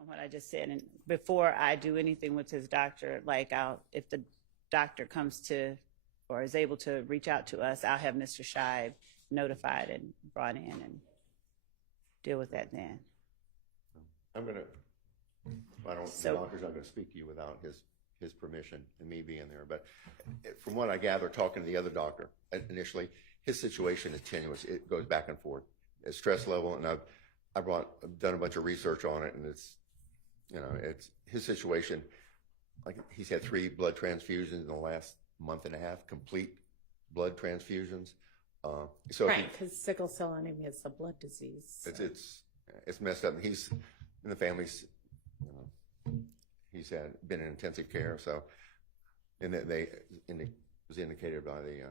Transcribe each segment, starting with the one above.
on what I just said, and before I do anything with his doctor, like if the doctor comes to or is able to reach out to us, I'll have Mr. Shive notified and brought in and deal with that then. The doctor's not gonna speak to you without his permission and me being there. But from what I gather, talking to the other doctor initially, his situation is tenuous. It goes back and forth. His stress level, and I've done a bunch of research on it, and it's his situation. Like, he's had 3 blood transfusions in the last month and a half, complete blood transfusions. So right, because sickle cell anemia is a blood disease. So. It's messed up. And he's in the family's. He's been in intensive care. So, and it was indicated by the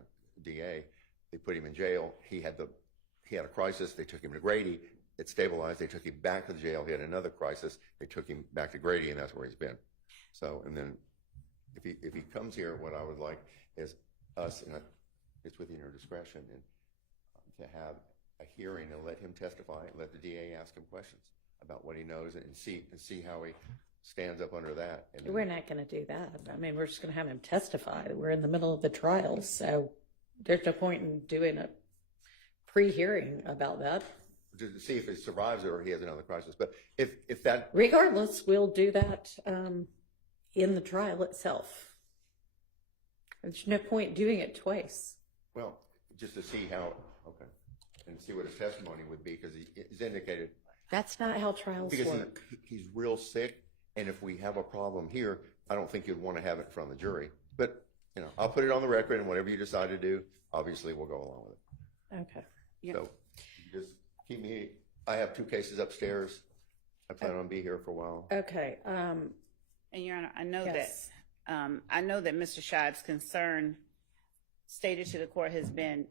DA. They put him in jail. He had a crisis. They took him to Grady. It stabilized. They took him back to the jail. He had another crisis. They took him back to Grady, and that's where he's been. So, and then if he comes here, what I would like is us, and it's within your discretion, and to have a hearing and let him testify, and let the DA ask him questions about what he knows, and see how he stands up under that. And we're not going to do that. I mean, we're just going to have him testify. We're in the middle of the trial, so there's no point in doing a pre-hearing about that. To see if he survives it or he has another crisis. But if that... Regardless, we'll do that in the trial itself. There's no point doing it twice. Well, just to see how... Okay. And see what his testimony would be, because he's indicated... That's not how trials work. He's real sick, and if we have a problem here, I don't think you'd want to have it in front of the jury. But, I'll put it on the record, and whatever you decide to do, obviously we'll go along with it. Okay. Yeah. So, just keep me... I have 2 cases upstairs. I plan on being here for a while. Okay. And Your Honor, I know yes. that Mr. Shive's concern stated to the court has been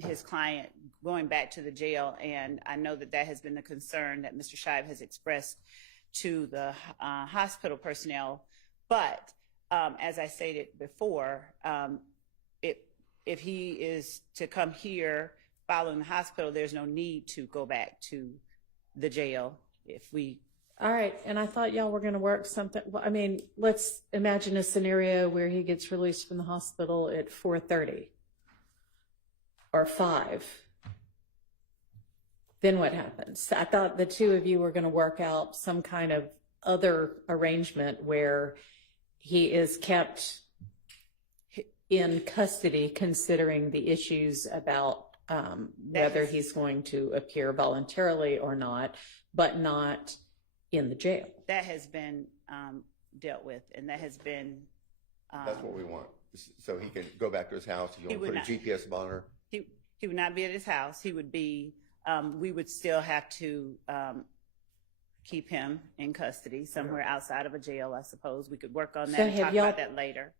his client going back to the jail, and I know that has been the concern that Mr. Shive has expressed to the hospital personnel. But as I stated before, if he is to come here following the hospital, there's no need to go back to the jail if we... All right, and I thought y'all were going to work something. Well, I mean, let's imagine a scenario where he gets released from the hospital at 4:30 or 5. Then what happens? I thought the 2 of you were going to work out some kind of other arrangement where he is kept in custody, considering the issues about whether he's going to appear voluntarily or not, but not in the jail. That has been dealt with, and that has been... That's what we want. So he can go back to his house. If you want to put a GPS monitor. He would not be at his house. He would be... we would still have to keep him in custody somewhere outside of a jail, I suppose. We could work on that and talk about that later.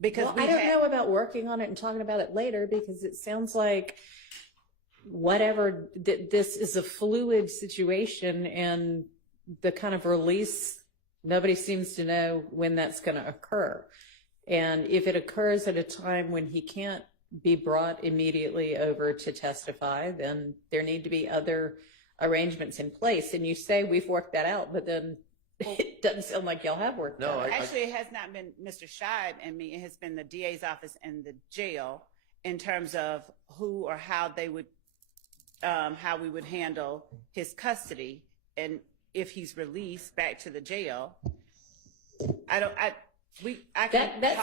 Because I don't know about working on it and talking about it later, because it sounds like whatever, this is a fluid situation, and the kind of release, nobody seems to know when that's going to occur. And if it occurs at a time when he can't be brought immediately over to testify, then there need to be other arrangements in place. And you say we've worked that out, but then it doesn't sound like y'all have worked that out. Actually, it has not been Mr. Shive and me. It has been the DA's office and the jail in terms of who or how they would, how we would handle his custody. And if he's released back to the jail, that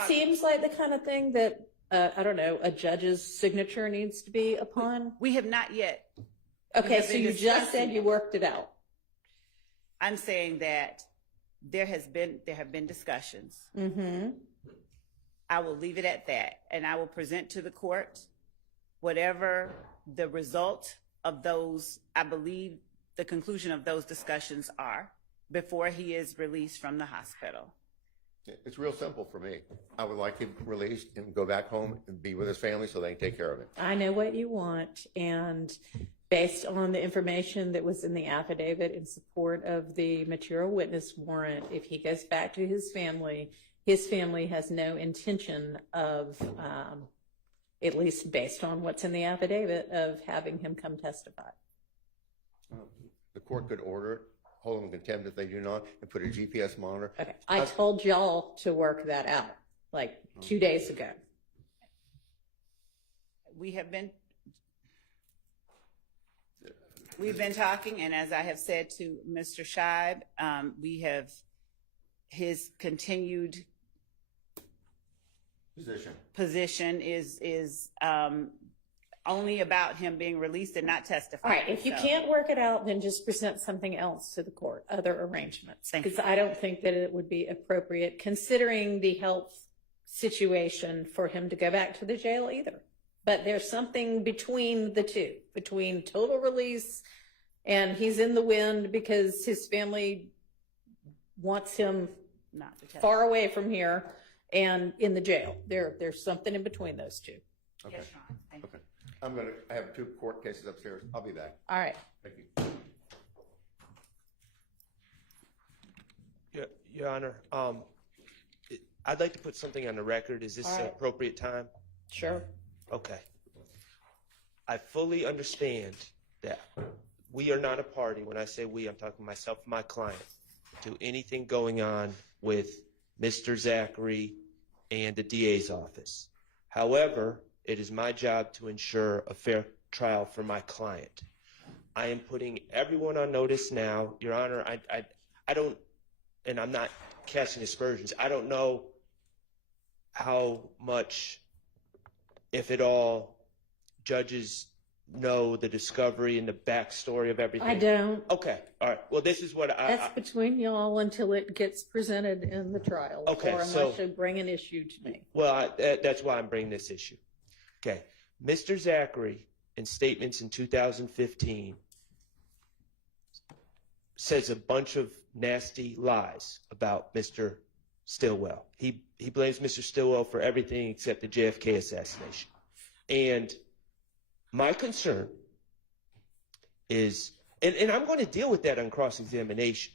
seems like the kind of thing that, I don't know, a judge's signature needs to be upon. We have not yet. Okay, so you just said you worked it out. I'm saying that there have been discussions. Mm-hmm. I will leave it at that, and I will present to the court whatever the result of those, I believe the conclusion of those discussions are, before he is released from the hospital. It's real simple for me. I would like him released and go back home and be with his family so they can take care of it. I know what you want, and based on the information that was in the affidavit in support of the material witness warrant, if he goes back to his family has no intention of, at least based on what's in the affidavit, of having him come testify. The court could order it hold them in contempt if they do not, and put a GPS monitor. Okay. I told y'all to work that out like 2 days ago. We've been talking, and as I have said to Mr. Scheib, we have his continued position is only about him being released and not testifying. All right, if you can't work it out, then just present something else to the court, other arrangements. Because I don't think that it would be appropriate, considering the health situation, for him to go back to the jail either. But there's something between the two, between total release and he's in the wind because his family wants him not to far away from here and in the jail. There's something in between those two. Okay. Yes, Ron. Thank you. Okay. I have 2 court cases upstairs. I'll be back. All right. Thank you. Your Honor, I'd like to put something on the record. Is this All an right. appropriate time? Sure. Okay. I fully understand that we are not a party. When I say we, I'm talking myself and my client, to anything going on with Mr. Zachary and the DA's office. However, it is my job to ensure a fair trial for my client. I am putting everyone on notice now. Your Honor, I don't, and I'm not casting aspersions, I don't know how much, if at all, judges know the discovery and the backstory of everything. I don't. Okay, all right. Well, this is what That's between y'all until it gets presented in the trial. Okay, or unless so- you bring an issue to me. Well, that's why I'm bringing this issue. Okay. Mr. Zachary, in statements in 2015, says a bunch of nasty lies about Mr. Stillwell. He blames Mr. Stillwell for everything except the JFK assassination. And my concern is, and I'm going to deal with that on cross-examination.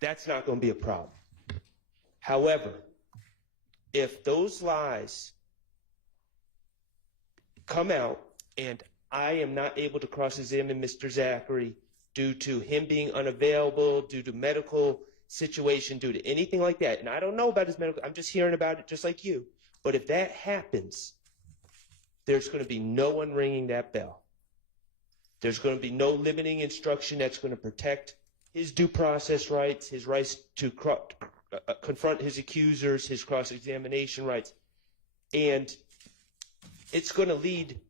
That's not going to be a problem. However, if those lies come out and I am not able to cross-examine Mr. Zachary due to him being unavailable, due to medical situation, due to anything like that, and I don't know about his medical, I'm just hearing about it just like you, but if that happens, there's going to be no one ringing that bell. There's going to be no limiting instruction that's going to protect his due process rights, his rights to confront his accusers, his cross-examination rights. And it's going to lead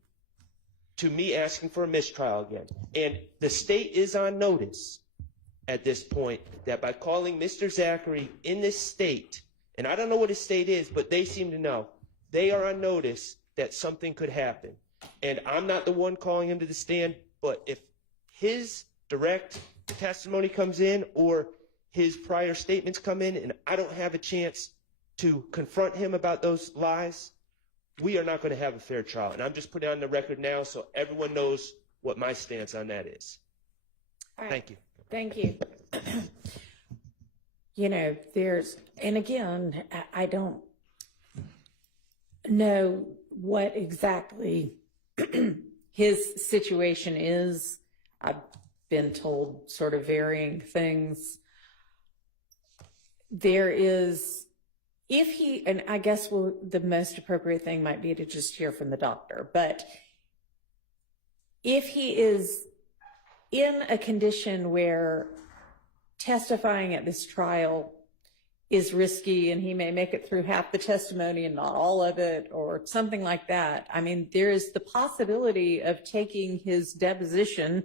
to me asking for a mistrial again. And the state is on notice at this point that by calling Mr. Zachary in this state, and I don't know what his state is, but they seem to know, they are on notice that something could happen. And I'm not the one calling him to the stand, but if his direct testimony comes in or his prior statements come in and I don't have a chance to confront him about those lies, we are not going to have a fair trial. And I'm just putting it on the record now so everyone knows what my stance on that is. All right. Thank you. Thank you. You know, and again, I don't know what exactly his situation is. I've been told sort of varying things. There is, and I guess the most appropriate thing might be to just hear from the doctor, but if he is in a condition where testifying at this trial is risky and he may make it through half the testimony and not all of it or something like that, I mean, there is the possibility of taking his deposition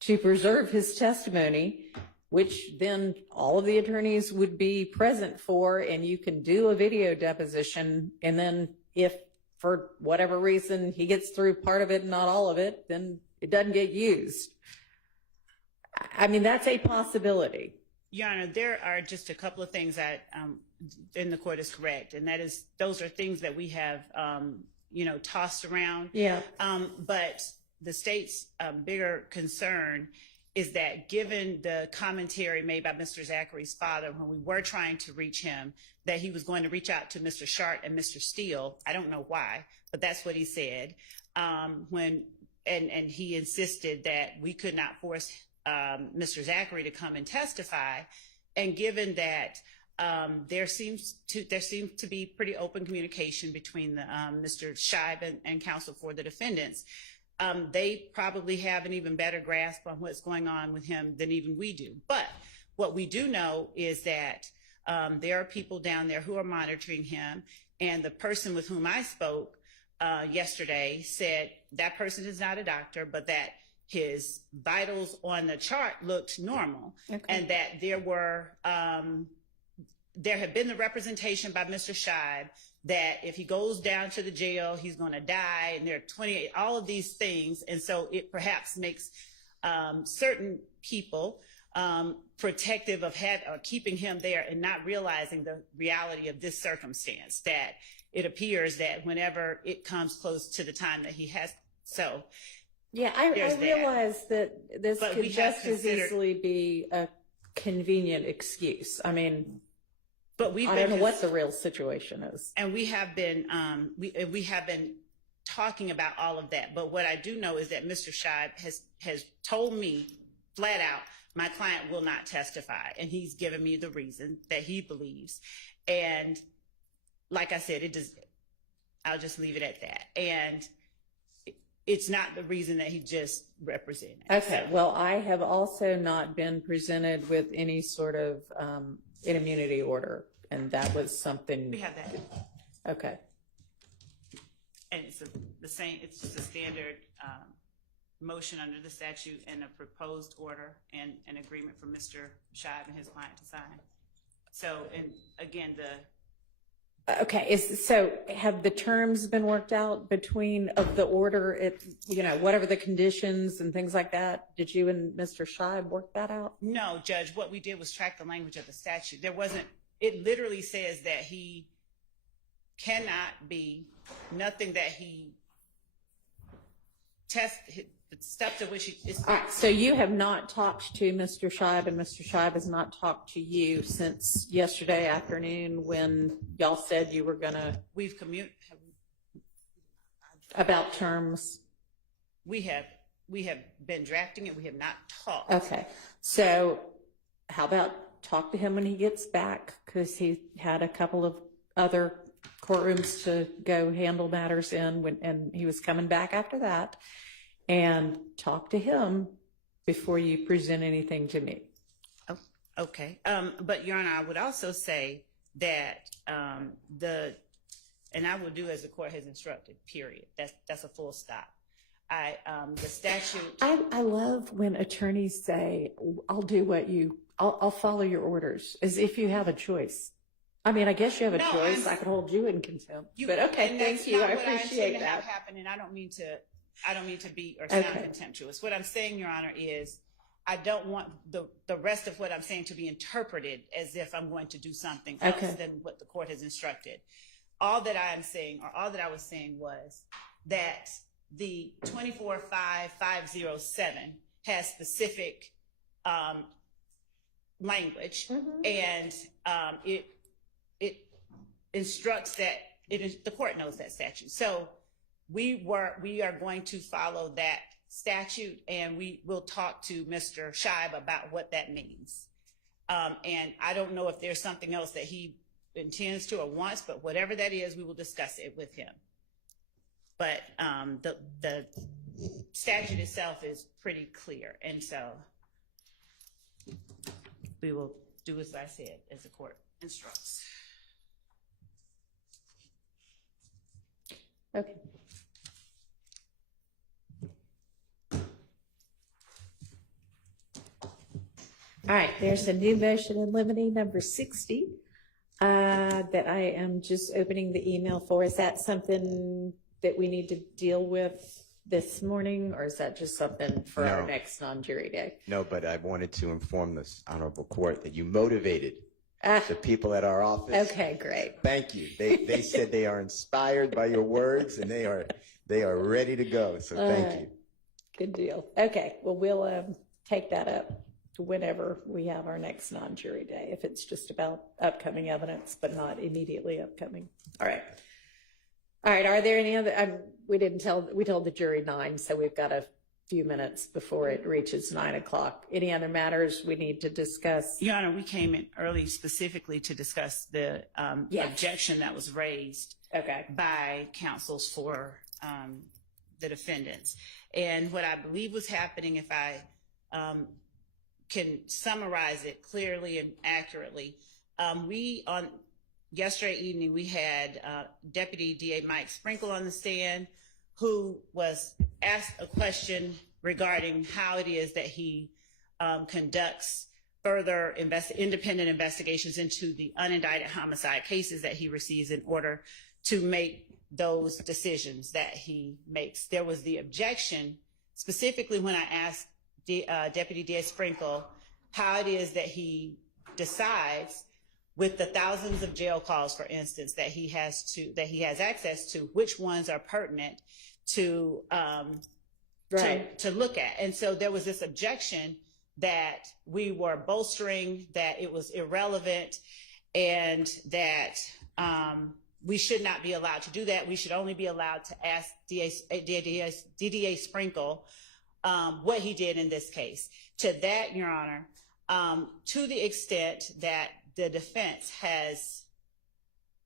to preserve his testimony, which then all of the attorneys would be present for, and you can do a video deposition, and then if for whatever reason he gets through part of it and not all of it, then it doesn't get used. I mean, that's a possibility. Your Honor, there are just a couple of things that, and the court is correct, and that is, those are things that we have, tossed around. Yeah. But the state's bigger concern is that given the commentary made by Mr. Zachary's father when we were trying to reach him, that he was going to reach out to Mr. Sharp and Mr. Steele. I don't know why, but that's what he said. And he insisted that we could not force Mr. Zachary to come and testify. And given that there seems to be pretty open communication between Mr. Scheib and counsel for the defendants, they probably have an even better grasp on what's going on with him than even we do. But what we do know is that there are people down there who are monitoring him, and the person with whom I spoke yesterday said that person is not a doctor, but that his vitals on the chart looked normal, and that there had been the representation by Mr. Scheib that if he goes down to the jail, he's going to die, and there are 28, all of these things. And so it perhaps makes certain people protective of keeping him there and not realizing the reality of this circumstance, that it appears that whenever it comes close to the time that he has, so. Yeah, I realize that this could just as easily be a convenient excuse. I mean, but I don't know what the real situation is. And we have been talking about all of that. But what I do know is that Mr. Scheib has told me flat out, my client will not testify, and he's given me the reason that he believes. And like I said, I'll just leave it at that. And it's not the reason that he just represented. Okay, well, I have also not been presented with any sort of an immunity order, and that was something. We have that. Okay. And it's the same, it's just a standard motion under the statute and a proposed order and an agreement for Mr. Scheib and his client to sign. So, and again, Okay, so have the terms been worked out between of the order, whatever the conditions and things like that? Did you and Mr. Scheib work that out? No, Judge, what we did was track the language of the statute. It literally says that he cannot be, nothing that he the stuff to which he is. All right, so you have not talked to Mr. Scheib, and Mr. Scheib has not talked to you since yesterday afternoon when y'all said you were gonna. We've about terms. We have been drafting it. We have not talked. Okay, so how about talk to him when he gets back, because he had a couple of other courtrooms to go handle matters in and he was coming back after that. And talk to him before you present anything to me. Oh, okay. But Your Honor, I would also say that and I will do as the court has instructed, period. That's a full stop. The statute. I love when attorneys say, I'll follow your orders, as if you have a choice. I mean, I guess you have a choice. I could hold you in contempt. But okay, thank you. I appreciate that. And I don't mean to be or sound contemptuous. What I'm saying, Your Honor, is I don't want the rest of what I'm saying to be interpreted as if I'm going to do something else than what the court has instructed. All that I am saying, or all that I was saying, was that the 245507 has specific language, and it instructs that the court knows that statute. So we are going to follow that statute, and we will talk to Mr. Scheib about what that means. And I don't know if there's something else that he intends to or wants, but whatever that is, we will discuss it with him. But the statute itself is pretty clear, and so we will do as I said, as the court instructs. Okay. All right, there's a new motion in limine number 60 that I am just opening the email for. Is that something that we need to deal with this morning, or is that just something for our next non-jury day? No, but I wanted to inform this honorable court that you motivated the people at our office. Okay, great. Thank you. They said they are inspired by your words, and they are ready to go. So thank you. Good deal. Okay, well, we'll take that up whenever we have our next non-jury day, if it's just about upcoming evidence, but not immediately upcoming. All right. All right, are there any other, we told the jury 9, so we've got a few minutes before it reaches 9 o'clock. Any other matters we need to discuss? Your Honor, we came in early specifically to discuss the Yes. objection that was raised Okay. by counsels for the defendants. And what I believe was happening, if I can summarize it clearly and accurately, on yesterday evening, we had Deputy DA Mike Sprinkle on the stand, who was asked a question regarding how it is that he conducts further independent investigations into the unindicted homicide cases that he receives in order to make those decisions that he makes. There was the objection, specifically when I asked Deputy DA Sprinkle how it is that he decides, with the thousands of jail calls, for instance, that he has access to, which ones are pertinent to look at. And so there was this objection that we were bolstering, that it was irrelevant, and that we should not be allowed to do that. We should only be allowed to ask DDA Sprinkle what he did in this case. To that, Your Honor, to the extent that the defense has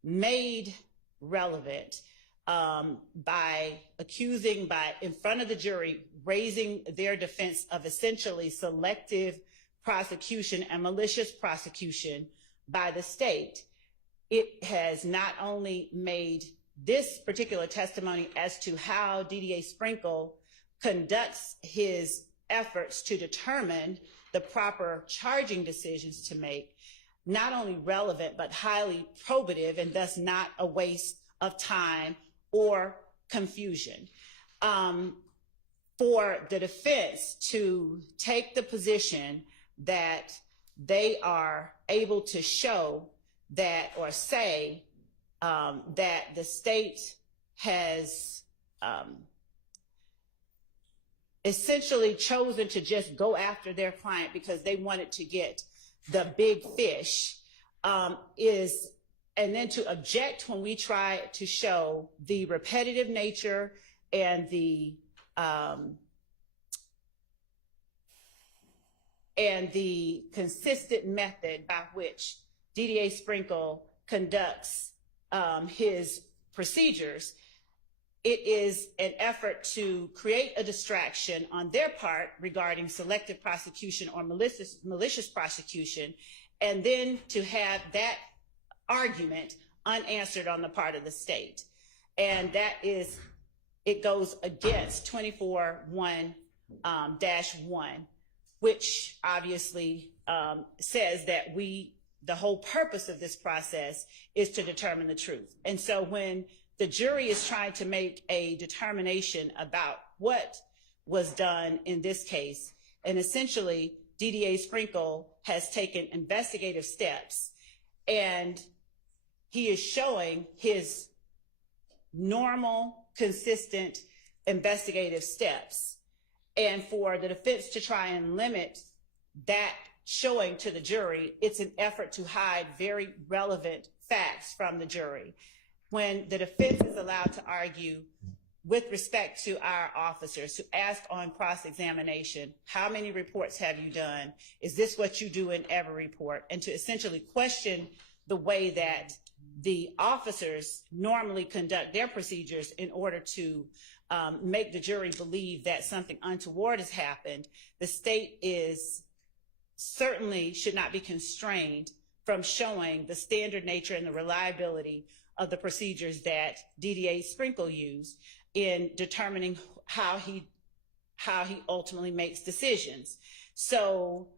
made relevant by accusing, in front of the jury, raising their defense of essentially selective prosecution and malicious prosecution by the state, it has not only made this particular testimony as to how DDA Sprinkle conducts his efforts to determine the proper charging decisions to make, not only relevant, but highly probative, and thus not a waste of time or confusion. For the defense to take the position that they are able to show that, or say that the state has essentially chosen to just go after their client because they wanted to get the big fish, and then to object when we try to show the repetitive nature and the consistent method by which DDA Sprinkle conducts his procedures. It is an effort to create a distraction on their part regarding selective prosecution or malicious prosecution, and then to have that argument unanswered on the part of the state. And that is, it goes against 24-1-1, which obviously says that the whole purpose of this process is to determine the truth. And so when the jury is trying to make a determination about what was done in this case, and essentially DDA Sprinkle has taken investigative steps, and he is showing his normal, consistent investigative steps. And for the defense to try and limit that showing to the jury, it's an effort to hide very relevant facts from the jury. When the defense is allowed to argue with respect to our officers, to ask on cross-examination, how many reports have you done? Is this what you do in every report? And to essentially question the way that the officers normally conduct their procedures in order to make the jury believe that something untoward has happened, the state certainly should not be constrained from showing the standard nature and the reliability of the procedures that DDA Sprinkle used in determining how he ultimately makes decisions. So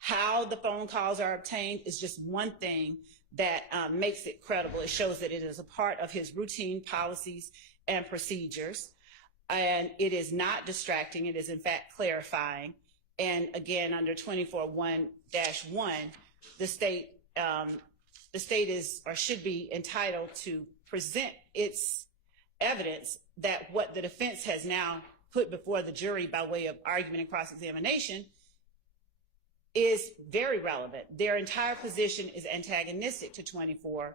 how the phone calls are obtained is just one thing that makes it credible. It shows that it is a part of his routine policies and procedures, and it is not distracting. It is in fact clarifying. And again, under 24-1-1, the state is, or should be, entitled to present its evidence that what the defense has now put before the jury by way of argument and cross-examination is very relevant. Their entire position is antagonistic to 24-1-1.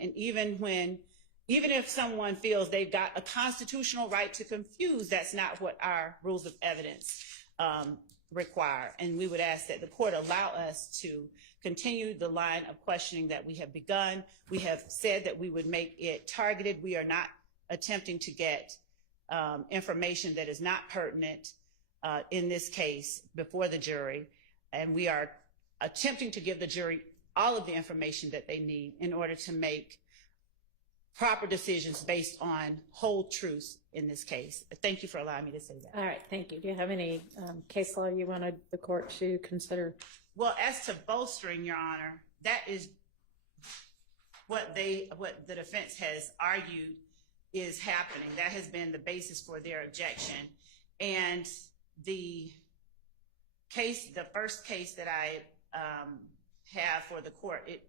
And even when, even if someone feels they've got a constitutional right to confuse, that's not what our rules of evidence require. And we would ask that the court allow us to continue the line of questioning that we have begun. We have said that we would make it targeted. We are not attempting to get information that is not pertinent in this case before the jury. And we are attempting to give the jury all of the information that they need in order to make proper decisions based on whole truths in this case. Thank you for allowing me to say that. All right, thank you. Do you have any case law you wanted the court to consider? Well, as to bolstering, Your Honor, that is what the defense has argued is happening. That has been the basis for their objection. And the first case that I have for the court, it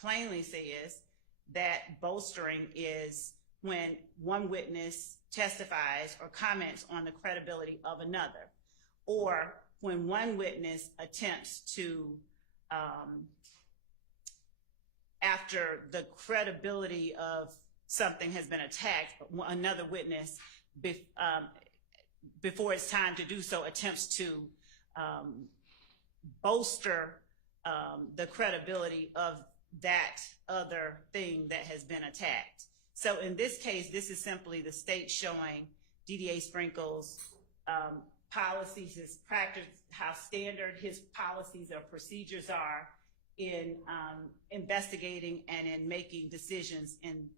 plainly says that bolstering is when one witness testifies or comments on the credibility of another, or when one witness attempts to, after the credibility of something has been attacked, another witness, before it's time to do so, attempts to bolster the credibility of that other thing that has been attacked. So in this case, this is simply the state showing DDA Sprinkle's policies, his practice, how standard his policies or procedures are in investigating and in making decisions in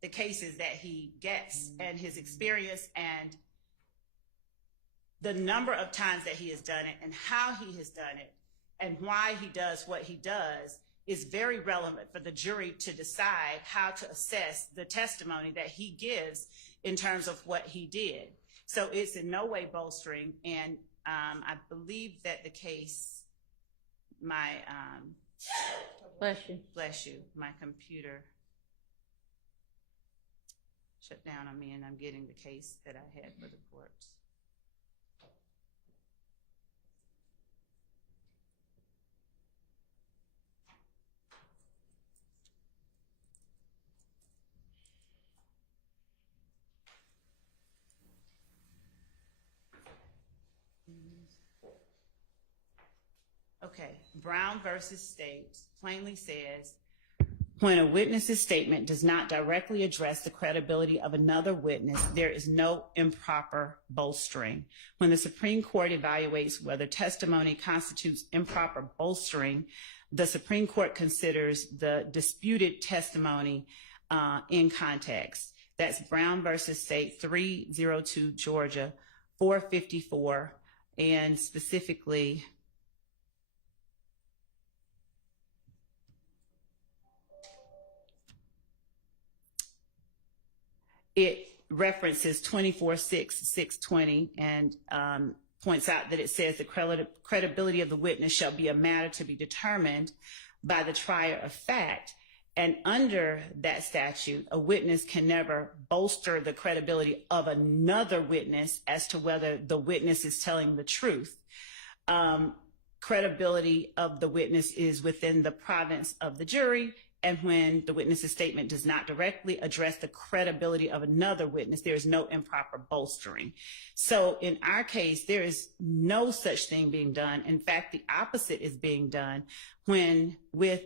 the cases that he gets, and his experience and the number of times that he has done it and how he has done it and why he does what he does is very relevant for the jury to decide how to assess the testimony that he gives in terms of what he did. So it's in no way bolstering, and I believe that the case, bless you, my computer shut down on me, and I'm getting the case that I had for the court. Okay, Brown versus State plainly says, when a witness's statement does not directly address the credibility of another witness, there is no improper bolstering. When the Supreme Court evaluates whether testimony constitutes improper bolstering, the Supreme Court considers the disputed testimony in context. That's Brown versus State, 302 Georgia, 454, and specifically it references 24-6-620 and points out that it says the credibility of the witness shall be a matter to be determined by the trier of fact. And under that statute, a witness can never bolster the credibility of another witness as to whether the witness is telling the truth. Credibility of the witness is within the province of the jury. And when the witness's statement does not directly address the credibility of another witness, there is no improper bolstering. So in our case, there is no such thing being done. In fact, the opposite is being done when with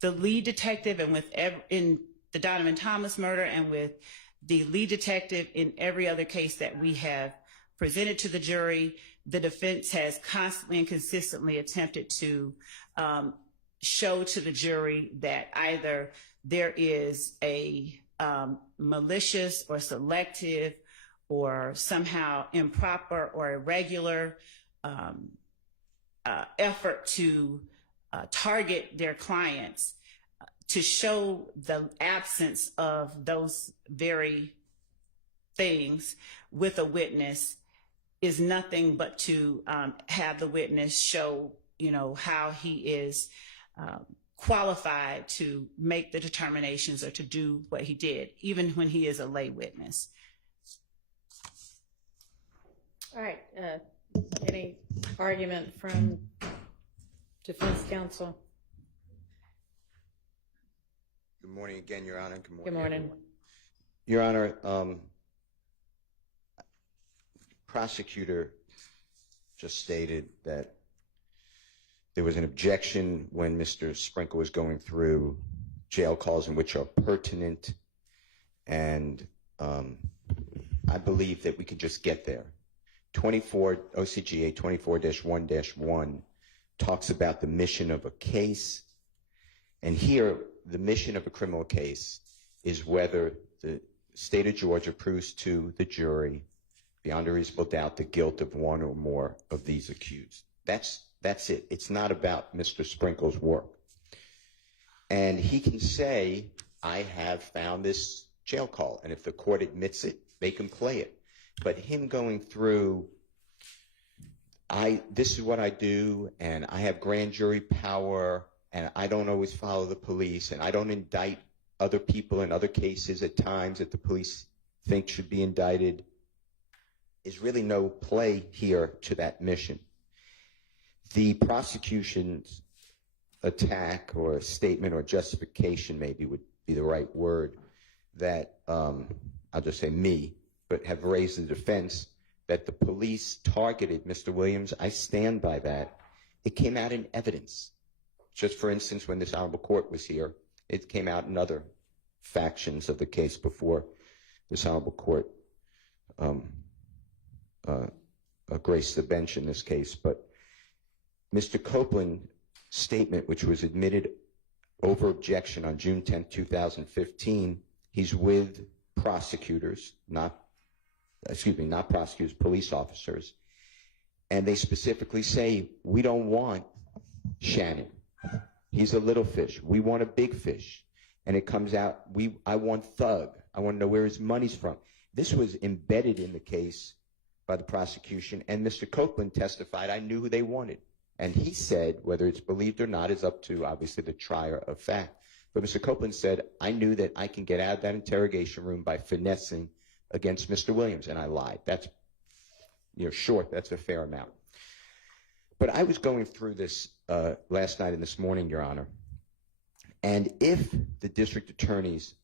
the lead detective and in the Donovan Thomas murder and with the lead detective in every other case that we have presented to the jury, the defense has constantly and consistently attempted to show to the jury that either there is a malicious or selective or somehow improper or irregular effort to target their clients, to show the absence of those very things with a witness is nothing but to have the witness show, how he is qualified to make the determinations or to do what he did, even when he is a lay witness. All right. Any argument from defense counsel? Good morning again, Your Honor. Good morning. Good morning. Everyone. Your Honor, prosecutor just stated that there was an objection when Mr. Sprinkle was going through jail calls in which are pertinent, and I believe that we could just get there. OCGA 24-1-1 talks about the mission of a case, and here the mission of a criminal case is whether the state of Georgia proves to the jury beyond a reasonable doubt the guilt of one or more of these accused. That's it. It's not about Mr. Sprinkle's work. And he can say, I have found this jail call, and if the court admits it, they can play it. But him going through, this is what I do, and I have grand jury power, and I don't always follow the police, and I don't indict other people in other cases at times that the police think should be indicted, is really no play here to that mission. The prosecution's attack or statement or justification maybe would be the right word that, I'll just say me, but have raised the defense that the police targeted Mr. Williams. I stand by that. It came out in evidence. Just for instance, when this honorable court was here, it came out in other factions of the case before this honorable court graced the bench in this case. But Mr. Copeland's statement, which was admitted over objection on June 10, 2015, he's with prosecutors, not prosecutors, police officers, and they specifically say, we don't want Shannon. He's a little fish. We want a big fish. And it comes out, I want Thug. I want to know where his money's from. This was embedded in the case by the prosecution, and Mr. Copeland testified, I knew who they wanted. And he said, whether it's believed or not is up to, obviously, the trier of fact. But Mr. Copeland said, I knew that I can get out of that interrogation room by finessing against Mr. Williams, and I lied. That's, short, that's a fair amount. But I was going through this last night and this morning, Your Honor, and if the district attorney's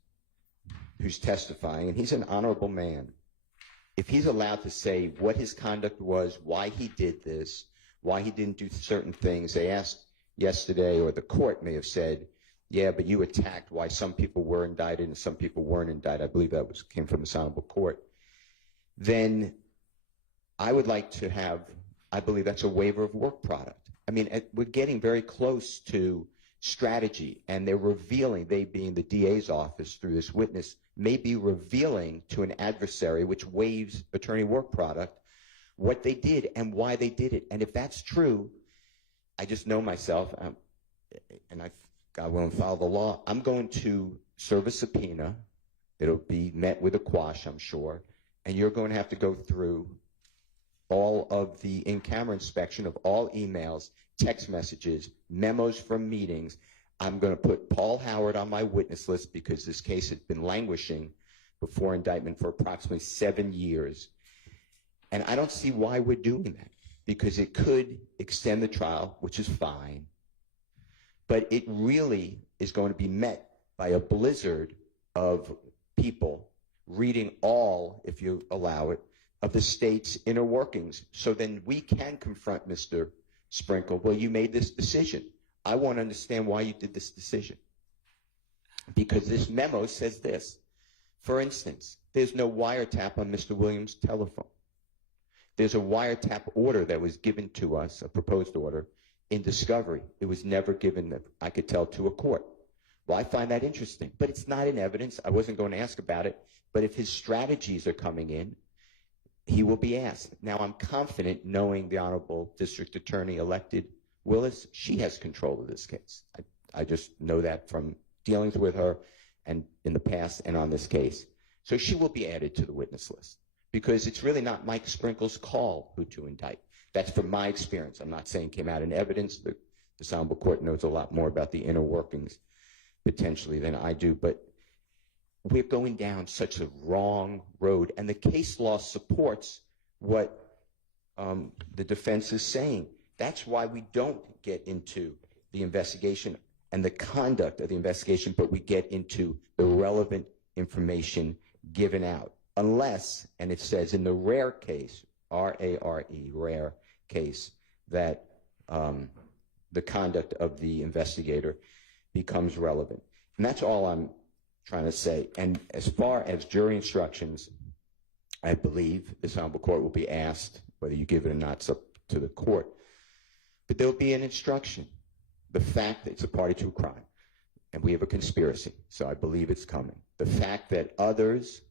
who's testifying, and he's an honorable man, if he's allowed to say what his conduct was, why he did this, why he didn't do certain things. They asked yesterday, or the court may have said, yeah, but you attacked why some people were indicted and some people weren't indicted. I believe that came from the honorable court. Then I would like to have, I believe that's a waiver of work product. I mean, we're getting very close to strategy, and they're revealing, they being the DA's office through this witness, may be revealing to an adversary which waives attorney work product what they did and why they did it. And if that's true, I just know myself, and I, God willing, follow the law. I'm going to serve a subpoena. It'll be met with a quash, I'm sure, and you're going to have to go through all of the in-camera inspection of all emails, text messages, memos from meetings. I'm going to put Paul Howard on my witness list because this case had been languishing before indictment for approximately 7 years. And I don't see why we're doing that, because it could extend the trial, which is fine, but it really is going to be met by a blizzard of people reading all, if you allow it, of the state's inner workings. So then we can confront Mr. Sprinkle. Well, you made this decision. I want to understand why you did this decision. Because this memo says this. For instance, there's no wiretap on Mr. Williams' telephone. There's a wiretap order that was given to us, a proposed order, in discovery. It was never given, I could tell, to a court. Well, I find that interesting, but it's not in evidence. I wasn't going to ask about it, but if his strategies are coming in, he will be asked. Now, I'm confident, knowing the Honorable District Attorney-elected Willis, she has control of this case. I just know that from dealings with her and in the past and on this case. So she will be added to the witness list, because it's really not Mike Sprinkle's call who to indict. That's from my experience. I'm not saying it came out in evidence. The Honorable Court knows a lot more about the inner workings potentially than I do, but we're going down such a wrong road, and the case law supports what the defense is saying. That's why we don't get into the investigation. and the conduct of the investigation, but we get into the relevant information given out. Unless, and it says in the rare case, R-A-R-E, rare case, that the conduct of the investigator becomes relevant. And that's all I'm trying to say. And as far as jury instructions, I believe this honorable court will be asked, whether you give it or not, it's up to the court, but there will be an instruction. The fact that it's a party to a crime, and we have a conspiracy, so I believe it's coming. The fact that others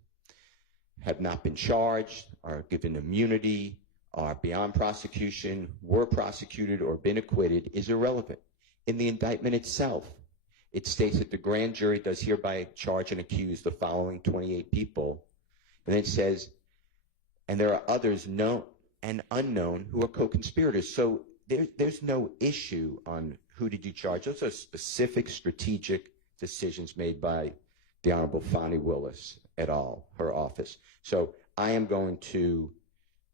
have not been charged, are given immunity, are beyond prosecution, were prosecuted, or been acquitted is irrelevant. In the indictment itself, it states that the grand jury does hereby charge and accuse the following 28 people, and then it says, and there are others known and unknown who are co-conspirators. So there's no issue on who did you charge. Those are specific strategic decisions made by the Honorable Fonnie Willis et al., her office. So I am going to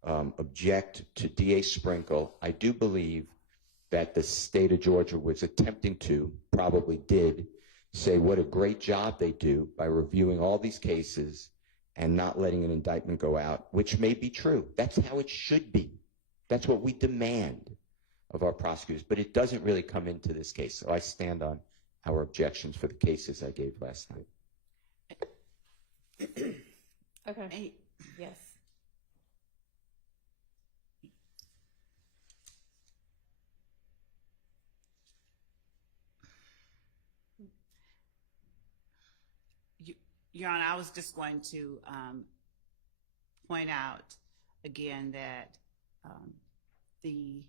object to DA Sprinkle. I do believe that the state of Georgia was attempting to, probably did, say what a great job they do by reviewing all these cases and not letting an indictment go out, which may be true. That's how it should be. That's what we demand of our prosecutors, but it doesn't really come into this case. So I stand on our objections for the cases I gave last night. Okay. Yes. Your Honor, I was just going to point out again that the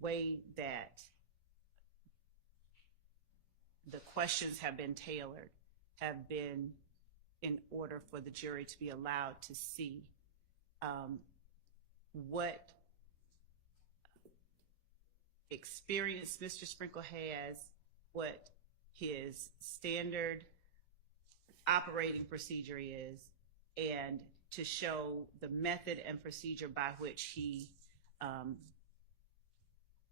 way that the questions have been tailored have been in order for the jury to be allowed to see what experience Mr. Sprinkle has, what his standard operating procedure is, and to show the method and procedure by which he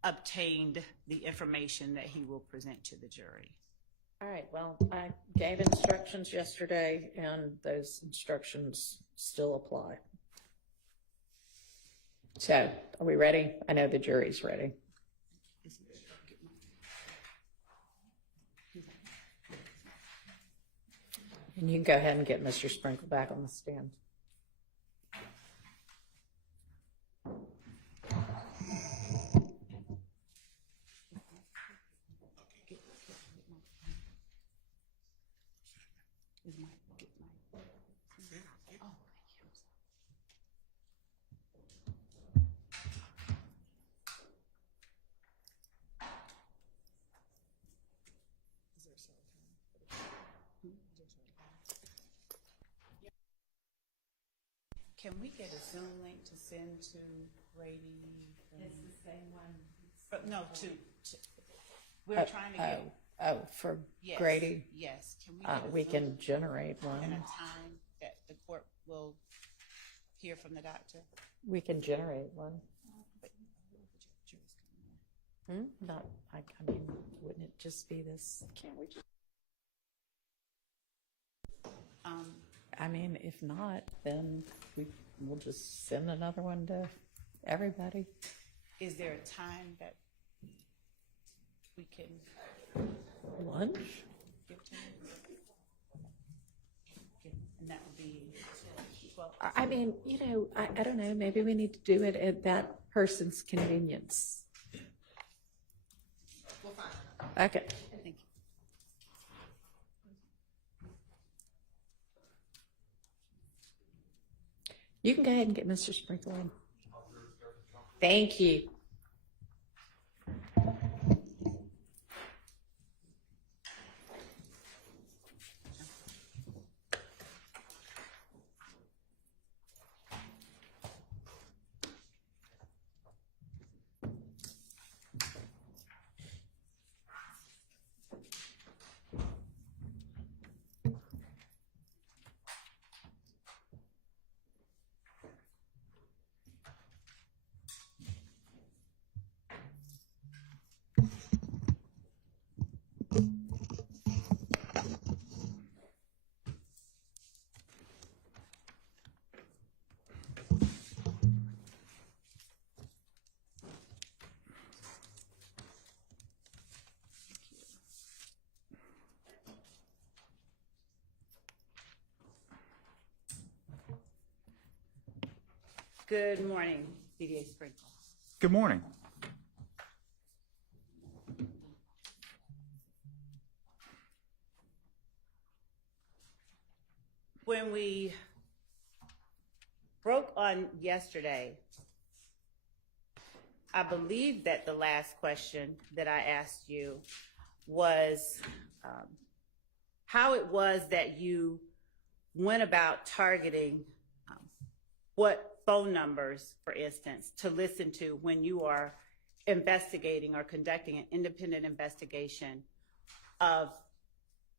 obtained the information that he will present to the jury. All right, well, I gave instructions yesterday, and those instructions still apply. So, are we ready? I know the jury's ready. And you can go ahead and get Mr. Sprinkle back on the stand. Can we get a Zoom link to send to Grady? It's the same one. No, we're trying to get. For Yes, Grady? Yes. Can we get a We Zoom can generate and one. a time that the court will hear from the doctor? We can generate one. But jury's coming in. Not, I mean, wouldn't it just be this? Can't we just? I mean, if not, then we'll just send another one to everybody. Is there a time that we can Lunch? give to him? And that would be 12. I mean, you know, I don't know, maybe we need to do it at that person's convenience. Okay. Thank you. You can go ahead and get Mr. Sprinkle in. Thank you. Good morning, DDA Sprinkle. Good morning. When we broke on yesterday, I believe that the last question that I asked you was how it was that you went about targeting what phone numbers, for instance, to listen to when you are investigating or conducting an independent investigation of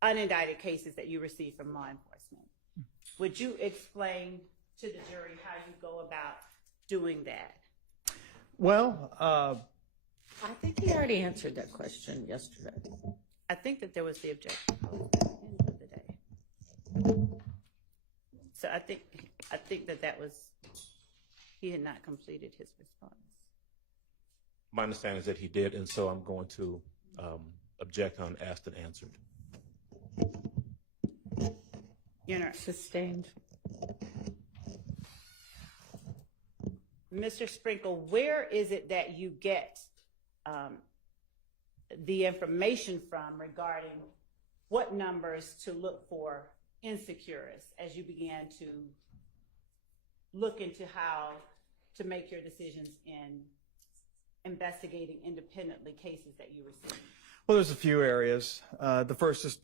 unindicted cases that you receive from law enforcement. Would you explain to the jury how you go about doing that? Well, I think he already answered that question yesterday. I think that there was the objection at the end of the day. So I think that was, he had not completed his response. My understanding is that he did, and so I'm going to object on asked and answered. Your Honor, Sustained. Mr. Sprinkle, where is it that you get the information from regarding what numbers to look for in Securus as you began to look into how to make your decisions in investigating independently cases that you receive? well, there's a few areas. The first is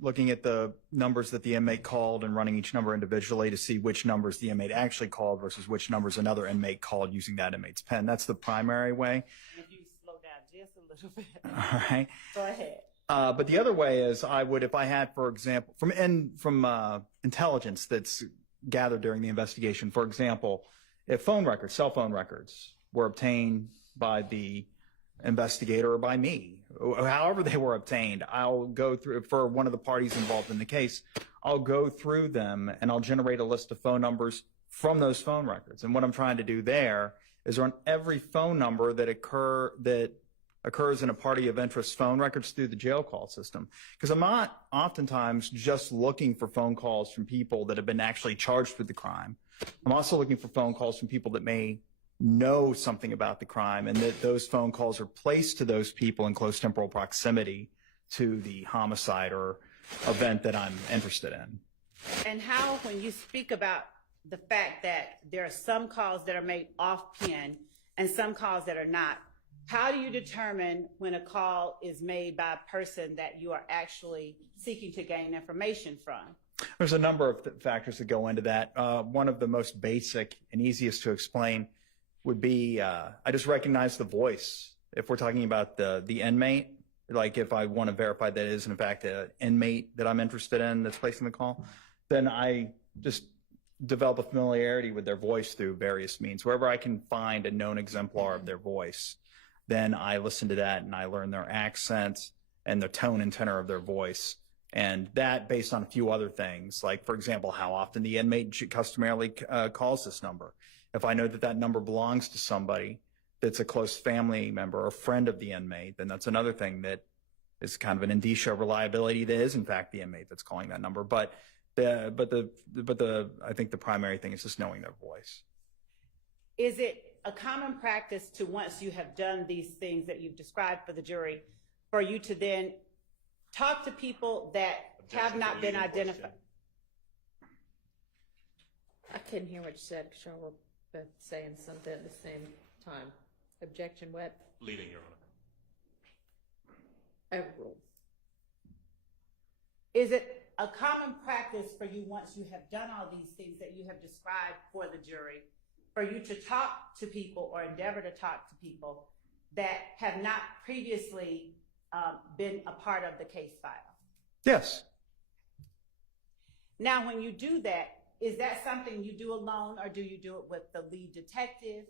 looking at the numbers that the inmate called and running each number individually to see which numbers the inmate actually called versus which numbers another inmate called using that inmate's pen. That's the primary way. And if you slow down just a little bit. All right. Go ahead. But the other way is I would, if I had, for example, from intelligence that's gathered during the investigation, for example, if cell phone records were obtained by the investigator or by me, however they were obtained, I'll go through, for one of the parties involved in the case, I'll go through them and I'll generate a list of phone numbers from those phone records. And what I'm trying to do there is run every phone number that occurs in a party of interest phone records through the jail call system. Because I'm not oftentimes just looking for phone calls from people that have been actually charged with the crime. I'm also looking for phone calls from people that may know something about the crime and that those phone calls are placed to those people in close temporal proximity to the homicide or event that I'm interested in. And how, when you speak about the fact that there are some calls that are made off pin and some calls that are not, how do you determine when a call is made by a person that you are actually seeking to gain information from? There's a number of factors that go into that. One of the most basic and easiest to explain would be I just recognize the voice. If we're talking about the inmate, like if I want to verify that it is in fact an inmate that I'm interested in that's placing the call, then I just develop a familiarity with their voice through various means. Wherever I can find a known exemplar of their voice, then I listen to that and I learn their accent and the tone and tenor of their voice. And that based on a few other things, like, for example, how often the inmate customarily calls this number. If I know that that number belongs to somebody that's a close family member or friend of the inmate, then that's another thing that is kind of an indicia of reliability that is, in fact, the inmate that's calling that number. But I think the primary thing is just knowing their voice. Is it a common practice to, once you have done these things that you've described for the jury, for you to then talk to people that have not been identified? I couldn't hear what you said because y'all were both saying something at the same time. Objection, what? Leading, Your Honor. Overruled. Is it a common practice for you, once you have done all these things that you have described for the jury, for you to talk to people or endeavor to talk to people that have not previously been a part of the case file? Yes. Now, when you do that, is that something you do alone, or do you do it with the lead detective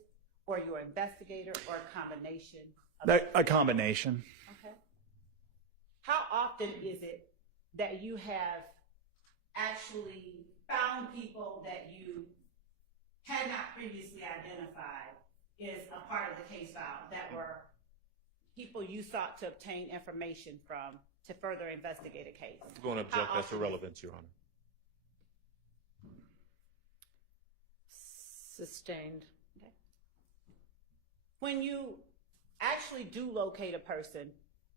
or your investigator, or a combination? A combination. Okay. How often is it that you have actually found people that you had not previously identified is a part of the case file, that were people you sought to obtain information from to further investigate a case? I'm going to object as to relevance, Your Honor. Sustained. When you actually do locate a person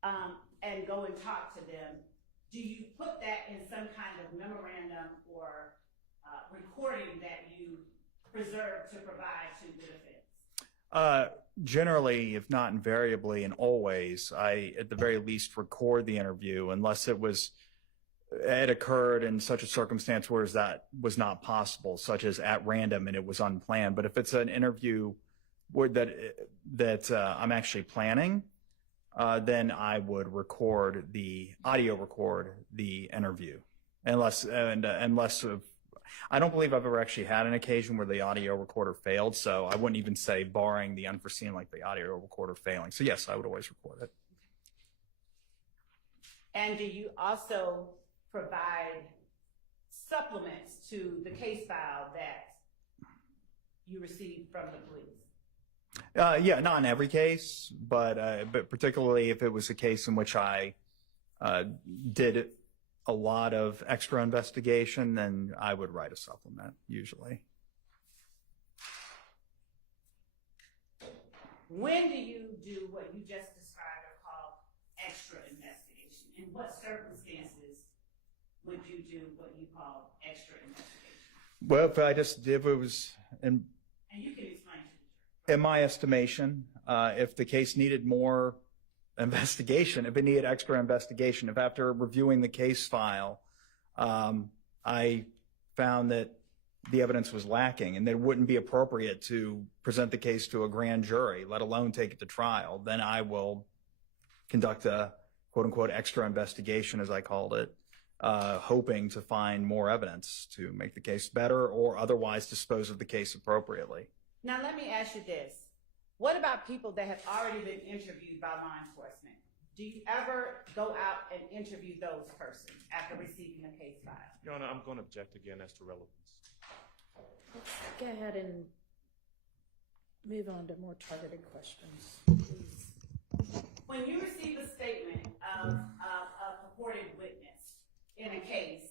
and go and talk to them, do you put that in some kind of memorandum or recording that you preserve to provide to the defense? Generally, if not invariably and always, I at the very least record the interview unless it occurred in such a circumstance where that was not possible, such as at random and it was unplanned. But if it's an interview that I'm actually planning, then I would audio record the interview, unless I don't believe I've ever actually had an occasion where the audio recorder failed. So I wouldn't even say barring the unforeseen, like the audio recorder failing. So yes, I would always record it. And do you also provide supplements to the case file that you receive from the police? Yeah, not in every case, but particularly if it was a case in which I did a lot of extra investigation, then I would write a supplement usually. When do you do what you just described or called extra investigation? In what circumstances would you do what you call extra investigation? Well, if it was And you can explain to the jury. in my estimation, if the case needed more investigation, if it needed extra investigation, if after reviewing the case file, I found that the evidence was lacking and that it wouldn't be appropriate to present the case to a grand jury, let alone take it to trial, then I will conduct a quote unquote extra investigation, as I called it, hoping to find more evidence to make the case better or otherwise dispose of the case appropriately. Now, let me ask you this. What about people that have already been interviewed by law enforcement? Do you ever go out and interview those persons after receiving a case file? Your Honor, I'm going to object again as to relevance. Let's go ahead and move on to more targeted questions, please. When you receive a statement of a purported witness in a case,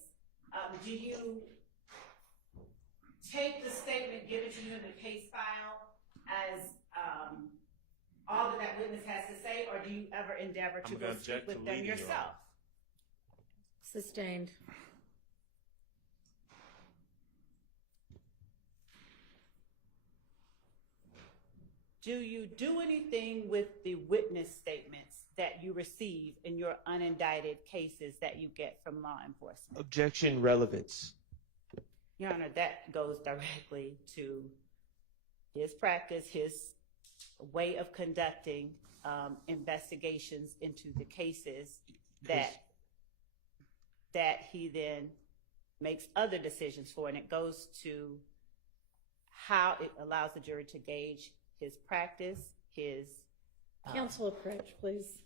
do you take the statement given to you in the case file as all that witness has to say, or do you ever endeavor to I'm go gonna speak object with to them leading, Your yourself? Sustained. Do you do anything with the witness statements that you receive in your unindicted cases that you get from law enforcement? Objection, relevance. Your Honor, that goes directly to his practice, his way of conducting investigations into the cases that he then makes other decisions for, and it goes to how it allows the jury to gauge his practice, his Counsel approach, please.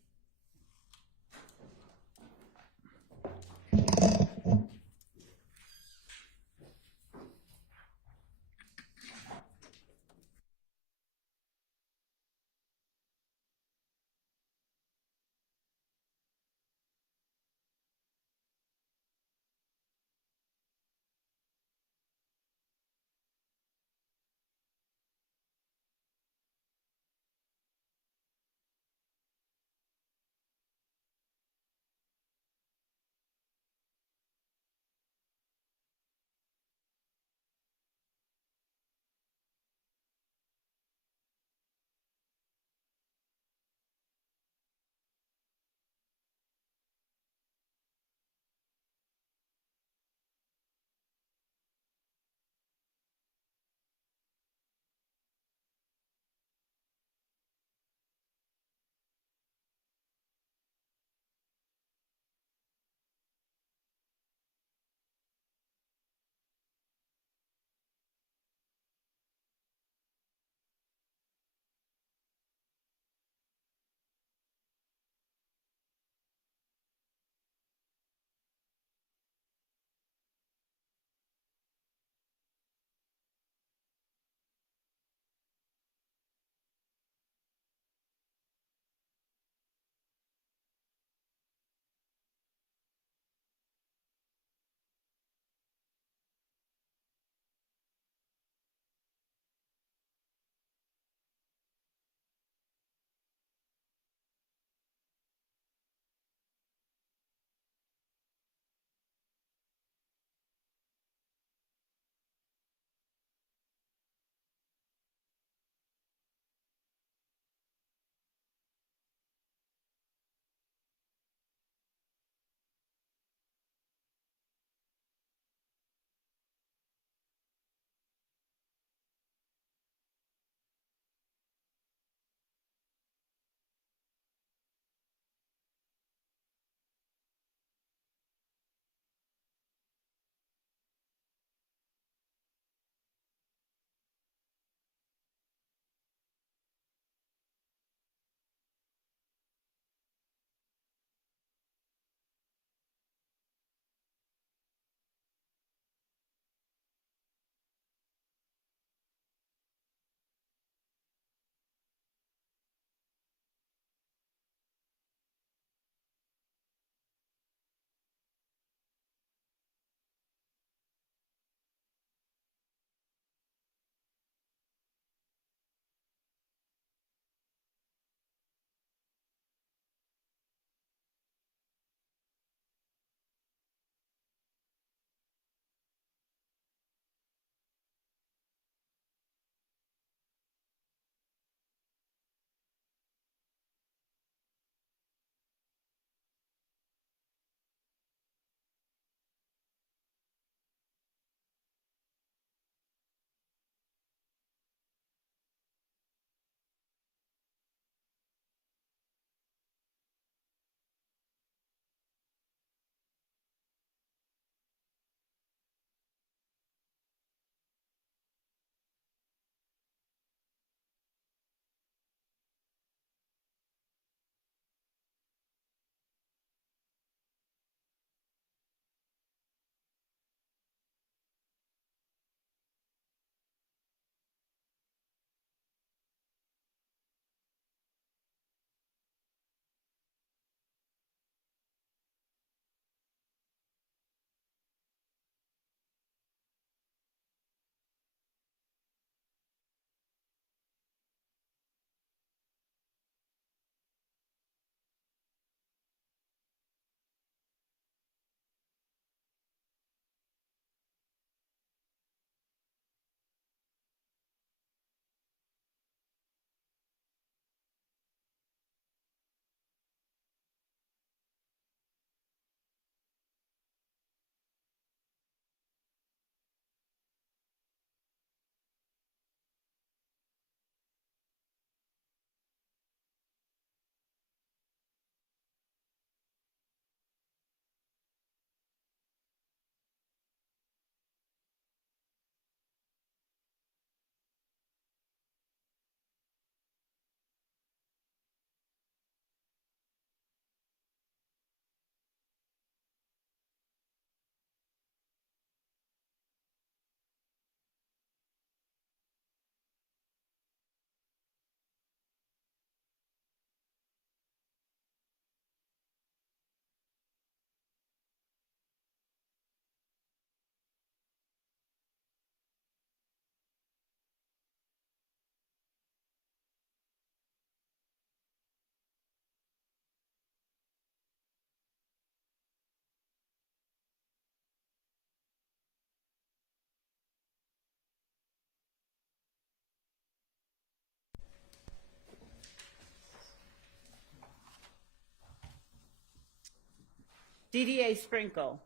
DDA Sprinkle,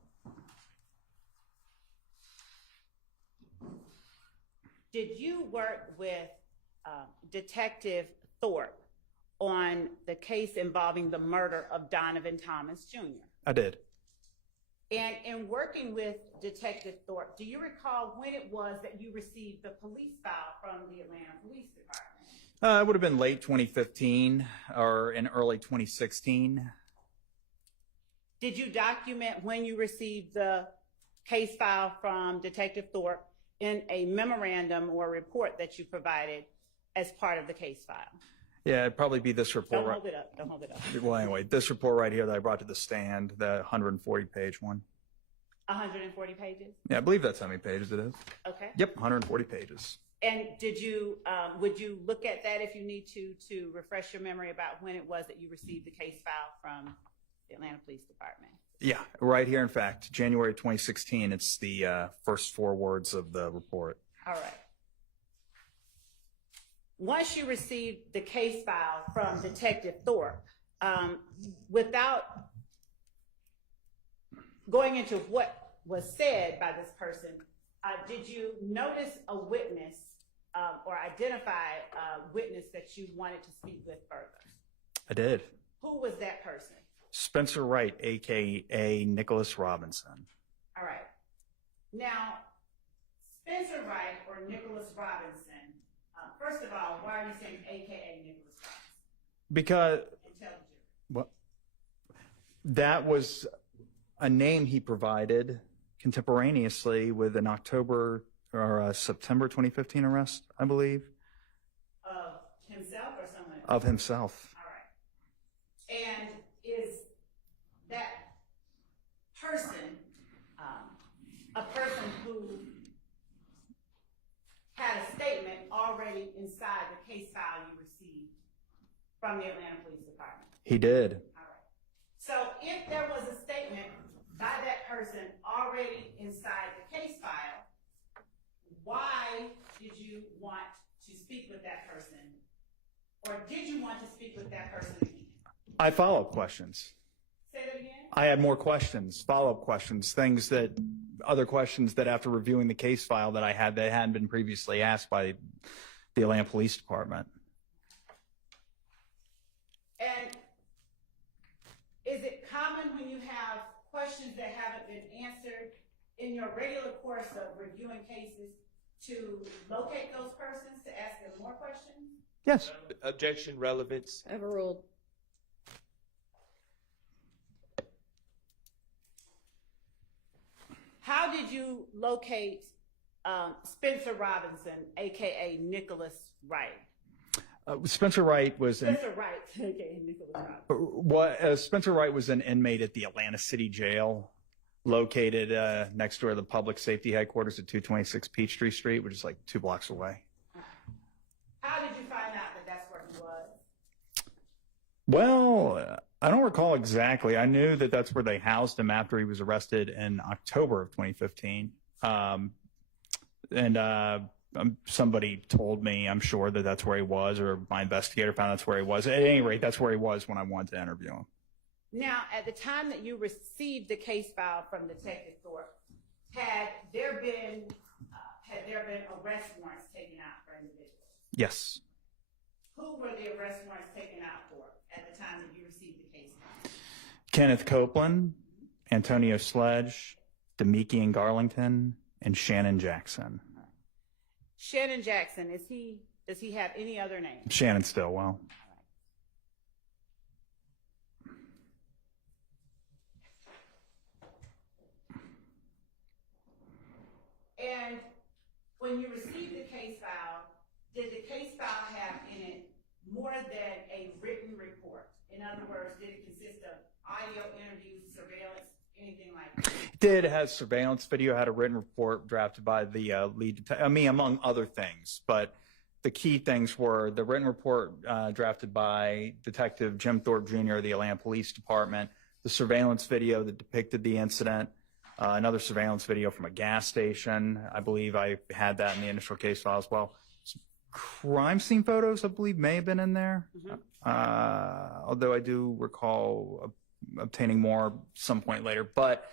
did you work with Detective Thorpe on the case involving the murder of Donovan Thomas Jr.? I did. And in working with Detective Thorpe, do you recall when it was that you received the police file from the Atlanta Police Department? It would have been late 2015 or in early 2016. Did you document when you received the case file from Detective Thorpe in a memorandum or report that you provided as part of the case file? Yeah, it'd probably be this report. Don't hold it up. Don't hold it up. Well, anyway, this report right here that I brought to the stand, the 140-page one. 140 pages? Yeah, I believe that's how many pages it is. Okay. Yep, 140 pages. And did you, would you look at that if you need to refresh your memory about when it was that you received the case file from the Atlanta Police Department? Yeah, right here, in fact, January 2016. It's the first 4 words of the report. All right. Once you received the case file from Detective Thorpe, without going into what was said by this person, did you notice a witness or identify a witness that you wanted to speak with further? I did. Who was that person? Spencer Wright, a.k.a. Nicholas Robinson. All right. Now, Spencer Wright or Nicholas Robinson, first of all, why are you saying a.k.a. Nicholas Robinson? Because Intelligent. that was a name he provided contemporaneously with an October or September 2015 arrest, I believe. Of himself or someone else? Of himself. All right. And is that person a person who had a statement already inside the case file you received from the Atlanta Police Department? He did. All right. So if there was a statement by that person already inside the case file, why did you want to speak with that person? Or did you want to speak with that person again? I follow-up questions. Say that again? I had more questions, follow-up questions, other questions that after reviewing the case file that I had that hadn't been previously asked by the Atlanta Police Department. And is it common when you have questions that haven't been answered in your regular course of reviewing cases to locate those persons, to ask them more questions? Yes. Objection, relevance. Overruled. How did you locate Spencer Robinson, aka Nicholas Wright? Spencer Wright was Spencer Wright, aka Nicholas Wright. Spencer Wright was an inmate at the Atlanta City Jail, located next door to the public safety headquarters at 226 Peachtree Street, which is like 2 blocks away. How did you find out that that's where he was? Well, I don't recall exactly. I knew that that's where they housed him after he was arrested in October of 2015. Somebody told me, I'm sure, that that's where he was, or my investigator found that's where he was. At any rate, that's where he was when I wanted to interview him. Now, at the time that you received the case file from Detective Thorpe, had there been arrest warrants taken out for individuals? Yes. Who were the arrest warrants taken out for at the time that you received the case file? Kenneth Copeland, Antonio Sledge, Demikian Garlington, and Shannon Jackson. Shannon Jackson, does he have any other name? Shannon Stillwell. And when you received the case file, did the case file have in it more than a written report? In other words, did it consist of audio interviews, surveillance, anything like that? It has surveillance video, had a written report drafted by the lead detective, among other things. But the key things were the written report drafted by Detective Jim Thorpe Jr. of the Atlanta Police Department, the surveillance video that depicted the incident, another surveillance video from a gas station. I believe I had that in the initial case file as well. Some crime scene photos, I believe, may have been in there. Although I do recall obtaining more some point later. But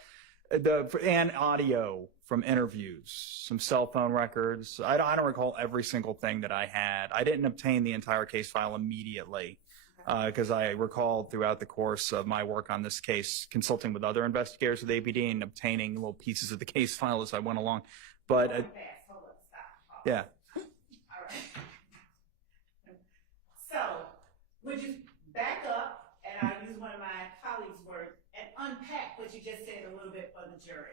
and audio from interviews, some cell phone records. I don't recall every single thing that I had. I didn't obtain the entire case file immediately because I recall throughout the course of my work on this case, consulting with other investigators with APD and obtaining little pieces of the case file as I went along. But Hold up, stop. yeah. All right. So, would you back up, and I'll use one of my colleagues' words, and unpack what you just said a little bit for the jury?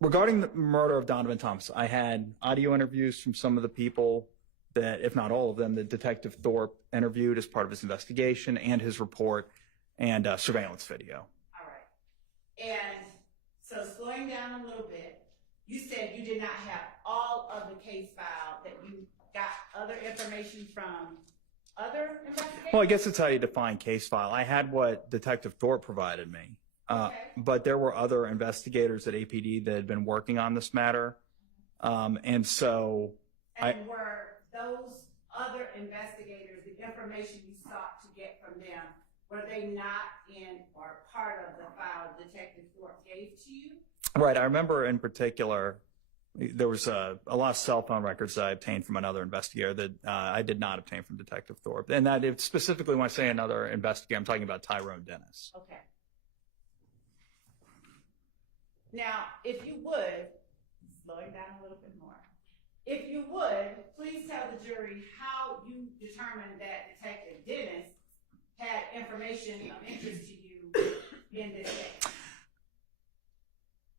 Regarding the murder of Donovan Thomas, I had audio interviews from some of the people that, if not all of them, that Detective Thorpe interviewed as part of his investigation and his report, and surveillance video. All right. And so slowing down a little bit, you said you did not have all of the case file, that you got other information from other investigators? Well, I guess that's how you define case file. I had what Detective Thorpe provided me. But there were other investigators at APD that had been working on this matter. And so And were those other investigators, the information you sought to get from them, were they not in or part of the file Detective Thorpe gave to you? right, I remember in particular, there was a lot of cell phone records that I obtained from another investigator that I did not obtain from Detective Thorpe. And that if specifically when I say another investigator, I'm talking about Tyrone Dennis. Okay. Now, if you would, slowing down a little bit more, if you would, please tell the jury how you determined that Detective Dennis had information of interest to you in this case.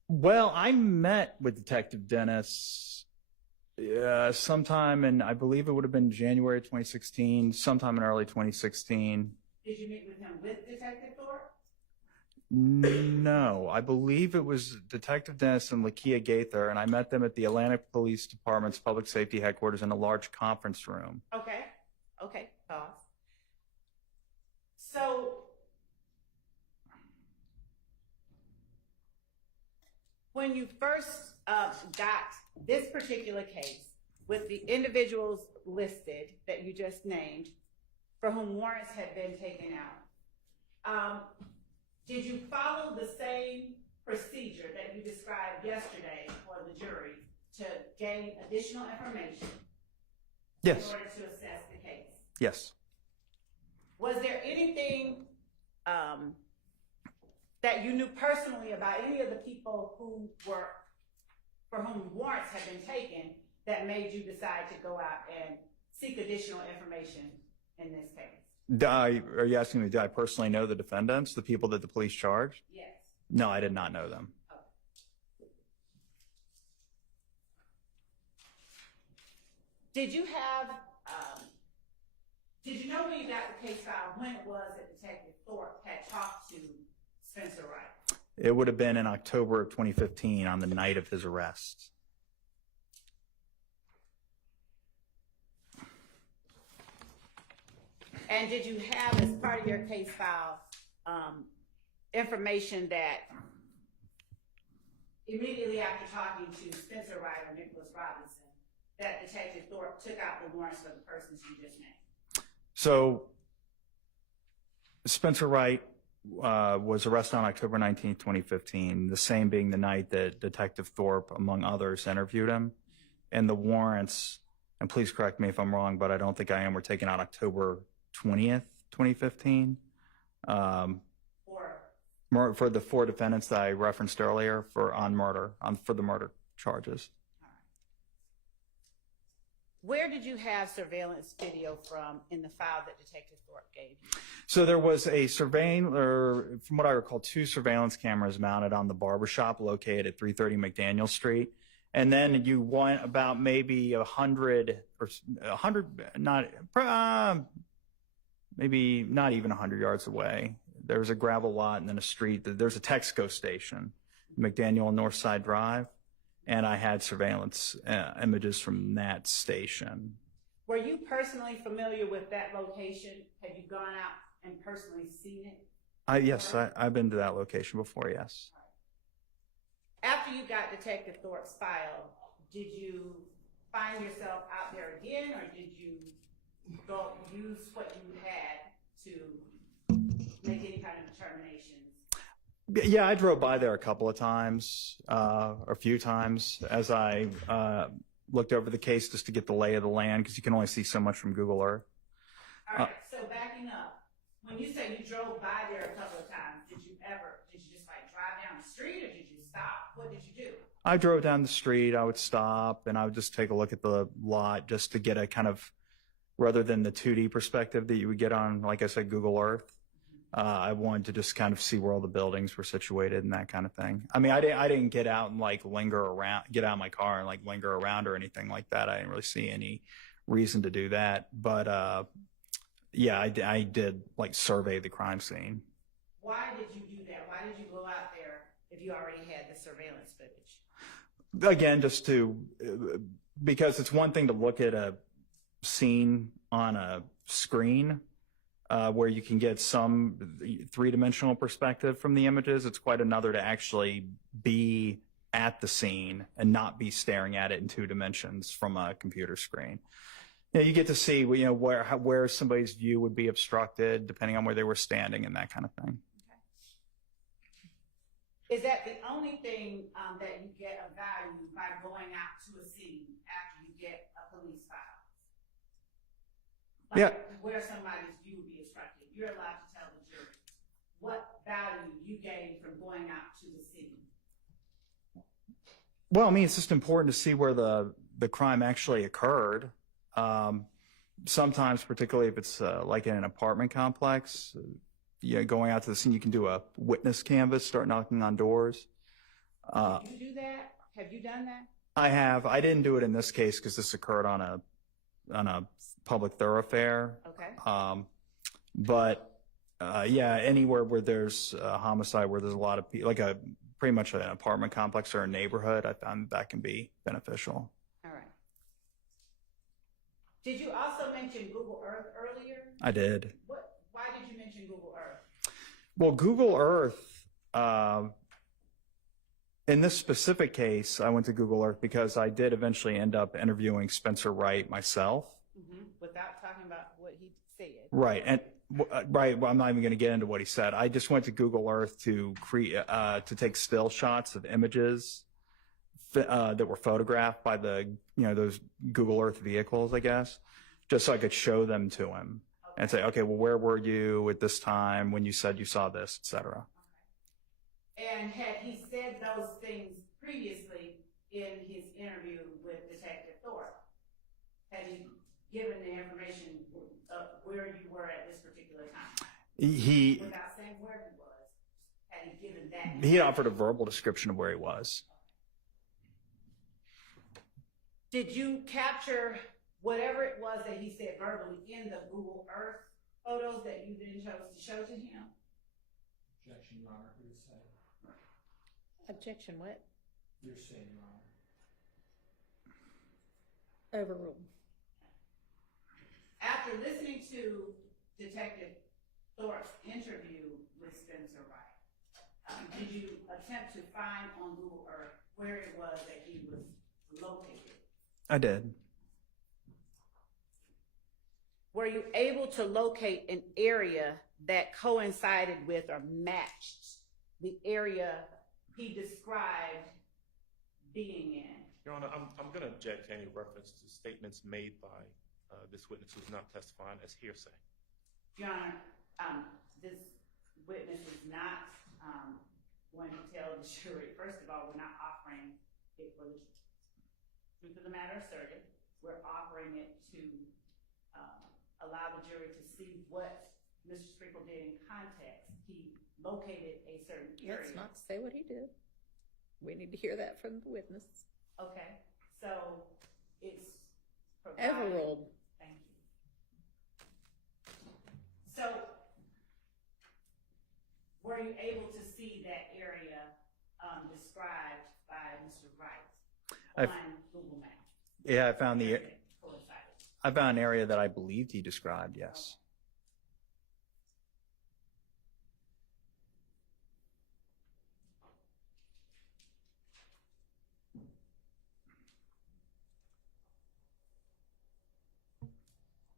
Well, I met with Detective Dennis sometime in, I believe it would have been January 2016, sometime in early 2016. Did you meet with him with Detective Thorpe? No, I believe it was Detective Dennis and Lakia Gaither, and I met them at the Atlantic Police Department's public safety headquarters in a large conference room. Okay. Okay. Pause. So, when you first got this particular case with the individuals listed that you just named, for whom warrants had been taken out, did you follow the same procedure that you described yesterday for the jury to gain additional information Yes. in order to assess the case? Yes. Was there anything that you knew personally about any of the people who were, for whom warrants had been taken, that made you decide to go out and seek additional information in this case? Are you asking me, did I personally know the defendants, the people that the police charged? Yes. No, I did not know them. Did you know when you got the case file when it was that Detective Thorpe had talked to Spencer Wright? It would have been in October of 2015 on the night of his arrest. And did you have, as part of your case file, information that immediately after talking to Spencer Wright or Nicholas Robinson, that Detective Thorpe took out the warrants for the persons you just named? So Spencer Wright was arrested on October 19, 2015, the same being the night that Detective Thorpe, among others, interviewed him. And the warrants, and please correct me if I'm wrong, but I don't think I am, were taken out October 20th, 2015. For the four defendants that I referenced earlier for the murder charges. Where did you have surveillance video from in the file that Detective Thorpe gave you? So there was a from what I recall, 2 surveillance cameras mounted on the barbershop located at 330 McDaniel Street. And then you went about maybe 100, maybe not even 100 yards away. There was a gravel lot and then a street. There's a Texaco station, McDaniel and Northside Drive. And I had surveillance images from that station. Were you personally familiar with that location? Have you gone out and personally seen it? Yes, I've been to that location before, yes. After you got Detective Thorpe's file, did you find yourself out there again, or did you go use what you had to make any kind of determinations? Yeah, I drove by there a couple of times, a few times, as I looked over the case just to get the lay of the land, because you can only see so much from Google Earth. All right, so backing up, when you say you drove by there a couple of times, did you just like drive down the street, or did you stop? What did you do? I drove down the street, I would stop, and I would just take a look at the lot just to get a kind of, rather than the 2D perspective that you would get on, like I said, Google Earth. I wanted to just kind of see where all the buildings were situated and that kind of thing. I mean, I didn't get out and like linger around, get out of my car and like linger around or anything like that. I didn't really see any reason to do that. But yeah, I did like survey the crime scene. Why did you do that? Why did you go out there if you already had the surveillance footage? Again, just to, because it's one thing to look at a scene on a screen, where you can get some three-dimensional perspective from the images. It's quite another to actually be at the scene and not be staring at it in 2 dimensions from a computer screen. You know, you get to see, you know, where somebody's view would be obstructed depending on where they were standing and that kind of thing. Okay. Is that the only thing that you get of value by going out to a scene after you get a police file? Like, Yeah. Where somebody's view would be obstructed, you're allowed to tell the jury what value you gained from going out to the scene. Well, I mean, it's just important to see where the crime actually occurred. Sometimes, particularly if it's like in an apartment complex, you know, going out to the scene, you can do a witness canvas, start knocking on doors. Did you do that? Have you done that? I have. I didn't do it in this case because this occurred on a public thoroughfare. Okay. But yeah, anywhere where there's a homicide, where there's a lot of people, like pretty much an apartment complex or a neighborhood, I found that can be beneficial. All right. Did you also mention Google Earth earlier? I did. Why did you mention Google Earth? Well, Google Earth, in this specific case, I went to Google Earth because I did eventually end up interviewing Spencer Wright myself. Without talking about what he said. Right. And right. Well, I'm not even going to get into what he said. I just went to Google Earth to to take still shots of images that were photographed by those Google Earth vehicles, I guess, just so I could show them to him and say, okay, well, where were you at this time when you said you saw this, et cetera. Okay. And had he said those things previously in his interview with Detective Thorpe? Had he given the information of where you were at this particular time? Without saying where he was, had he given that? He offered a verbal description of where he was. Did you capture whatever it was that he said verbally in the Google Earth photos that you then chose to show to him? Objection, Your Honor, hearsay. Objection, what? Hearsay, Your Honor. Overruled. After listening to Detective Thorpe's interview with Spencer Wright, did you attempt to find on Google Earth where it was that he was located? I did. Were you able to locate an area that coincided with or matched the area he described being in? Your Honor, I'm going to object to any reference to statements made by this witness who's not testifying as hearsay. Your Honor, this witness is not going to tell the jury. First of all, we're not offering it for the truth of the matter asserted. We're offering it to allow the jury to see what Mr. Sprinkle did in context. He located a certain area. Let's not say what he did. We need to hear that from the witness. Okay, so it's provided. Overruled. Thank you. So, were you able to see that area described by Mr. Wright on Google Maps? Yeah, I found an area that I believed he described, yes.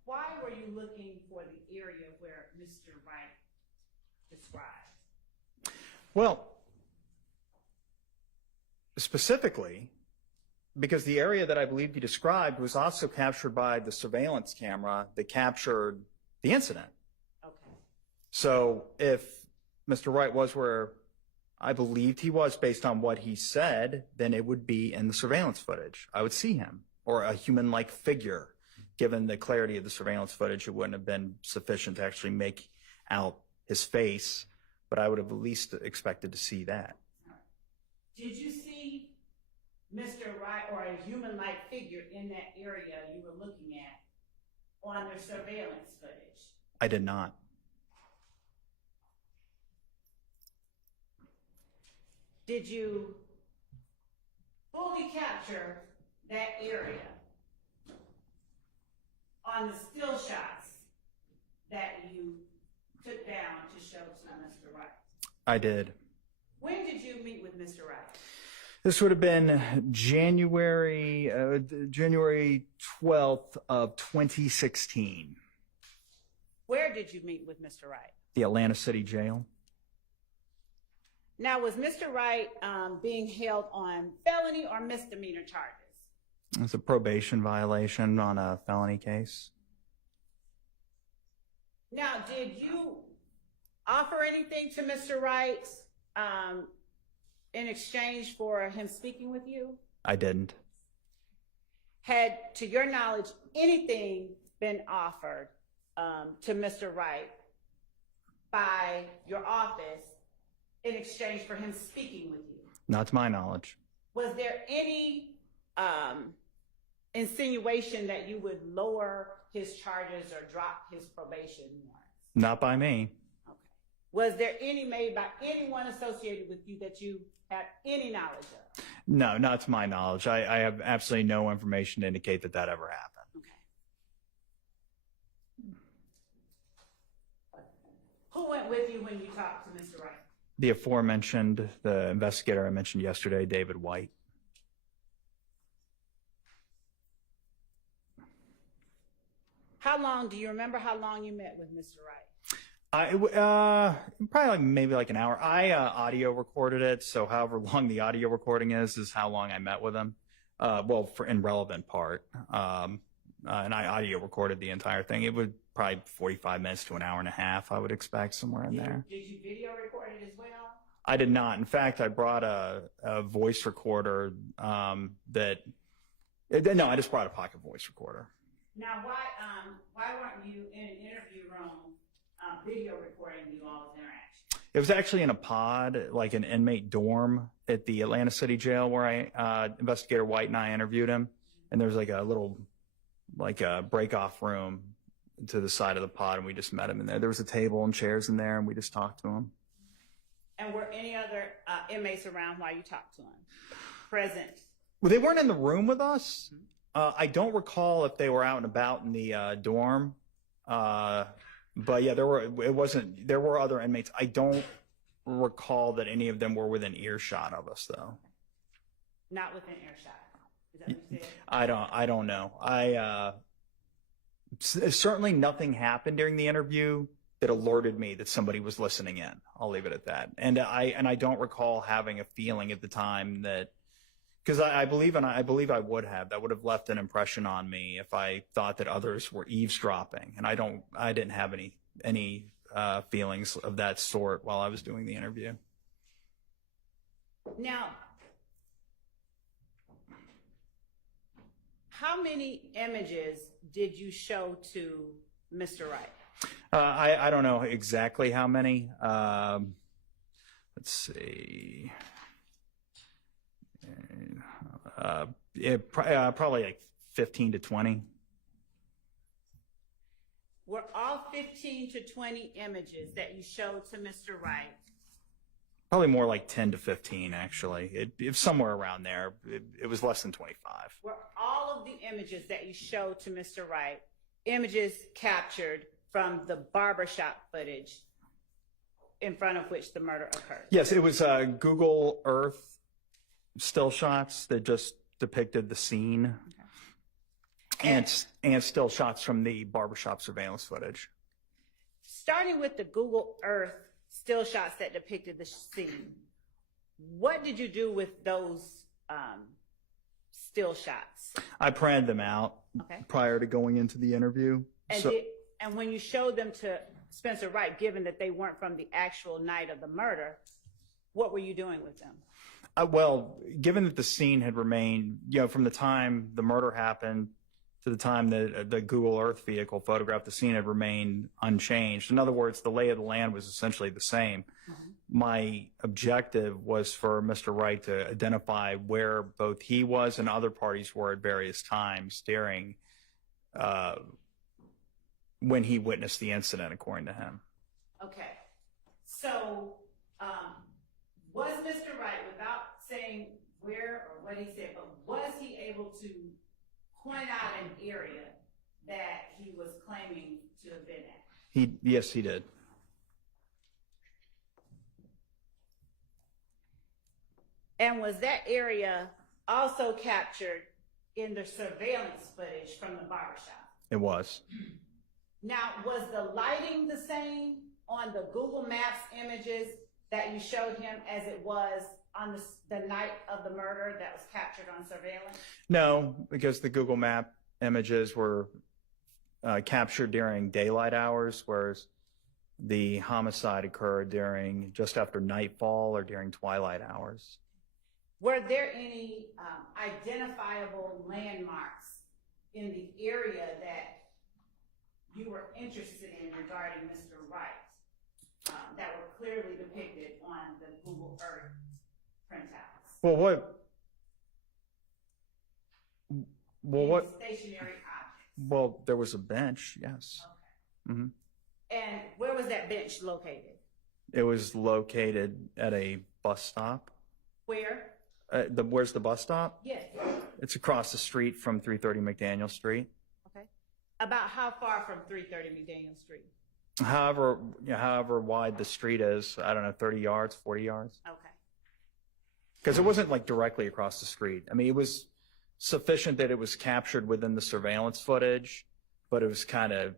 Why were you looking for the area where Mr. Wright described? Well, specifically, because the area that I believe you described was also captured by the surveillance camera that captured the incident. Okay. So if Mr. Wright was where I believed he was based on what he said, then it would be in the surveillance footage. I would see him, or a human-like figure. Given the clarity of the surveillance footage, it wouldn't have been sufficient to actually make out his face, but I would have at least expected to see that. Did you see Mr. Wright or a human-like figure in that area you were looking at on the surveillance footage? I did not. Did you fully capture that area on the still shots that you took down to show to Mr. Wright? I did. When did you meet with Mr. Wright? This would have been January 12th of 2016. Where did you meet with Mr. Wright? The Atlanta City Jail. Now, was Mr. Wright being held on felony or misdemeanor charges? It's a probation violation on a felony case. Now, did you offer anything to Mr. Wright in exchange for him speaking with you? I didn't. Had, to your knowledge, anything been offered to Mr. Wright by your office in exchange for him speaking with you? Not to my knowledge. Was there any insinuation that you would lower his charges or drop his probation warrants? Not by me. Okay. Was there any made by anyone associated with you that you have any knowledge of? No, not to my knowledge. I have absolutely no information to indicate that that ever happened. Okay. Who went with you when you talked to Mr. Wright? The aforementioned, the investigator I mentioned yesterday, David White. How long, do you remember how long you met with Mr. Wright? Probably maybe like an hour. I audio recorded it, so however long the audio recording is how long I met with him. Well, in relevant part. And I audio recorded the entire thing. It would probably 45 minutes to an hour and a half, I would expect, somewhere in there. Did you video record it as well? I did not. In fact, I brought a voice recorder no, I just brought a pocket voice recorder. Now, why weren't you in an interview room video recording you all's interaction? It was actually in a pod, like an inmate dorm at the Atlanta City Jail where Investigator White and I interviewed him. And there's like a little, like a break-off room to the side of the pod, and we just met him in there. There was a table and chairs in there, and we just talked to him. And were any other inmates around while you talked to him? Present? Well, they weren't in the room with us. I don't recall if they were out and about in the dorm. But yeah, there were other inmates. I don't recall that any of them were within earshot of us, though. Not within earshot. Is that what you said? I don't know. Certainly nothing happened during the interview that alerted me that somebody was listening in. I'll leave it at that. And I don't recall having a feeling at the time that, because I believe I would have. That would have left an impression on me if I thought that others were eavesdropping. And I didn't have any feelings of that sort while I was doing the interview. Now, how many images did you show to Mr. Wright? I don't know exactly how many. Let's see. Probably like 15 to 20. Were all 15 to 20 images that you showed to Mr. Wright? Probably more like 10 to 15, actually. It was somewhere around there. It was less than 25. Were all of the images that you showed to Mr. Wright images captured from the barbershop footage in front of which the murder occurred? Yes, it was Google Earth still shots that just depicted the scene. Okay. And still shots from the barbershop surveillance footage. Starting with the Google Earth still shots that depicted the scene. What did you do with those still shots? I printed them out Okay. prior to going into the interview. And, and when you showed them to Spencer Wright, given that they weren't from the actual night of the murder, what were you doing with them? Well, given that the scene had remained, from the time the murder happened to the time that the Google Earth vehicle photographed the scene had remained unchanged. In other words, the lay of the land was essentially the same. Mm-hmm. My objective was for Mr. Wright to identify where both he was and other parties were at various times during when he witnessed the incident, according to him. Okay. So was Mr. Wright, without saying where or what he said, but was he able to point out an area that he was claiming to have been at? Yes, he did. And was that area also captured in the surveillance footage from the barbershop? It was. Now, was the lighting the same on the Google Maps images that you showed him as it was on the night of the murder that was captured on surveillance? No, because the Google Map images were captured during daylight hours, whereas the homicide occurred during just after nightfall or during twilight hours. Were there any identifiable landmarks in the area that you were interested in regarding Mr. Wright that were clearly depicted on the Google Earth printouts? What? Stationary objects. Well, there was a bench, yes. Okay. Mm-hmm. And where was that bench located? It was located at a bus stop. Where? Where's the bus stop? Yes. It's across the street from 330 McDaniel Street. Okay. About how far from 330 McDaniel Street? However wide the street is, I don't know, 30 yards, 40 yards. Okay. Because it wasn't like directly across the street. I mean, it was sufficient that it was captured within the surveillance footage, but it was kind of,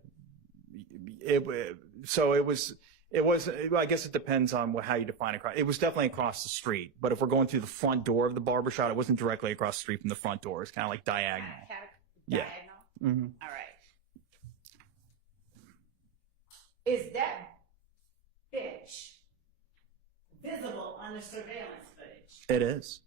I guess it depends on how you define it. It was definitely across the street, but if we're going through the front door of the barbershop, it wasn't directly across the street from the front door. It's kind of like diagonal. Diagonal? Mm-hmm. All right. Is that bench visible on the surveillance footage? It is.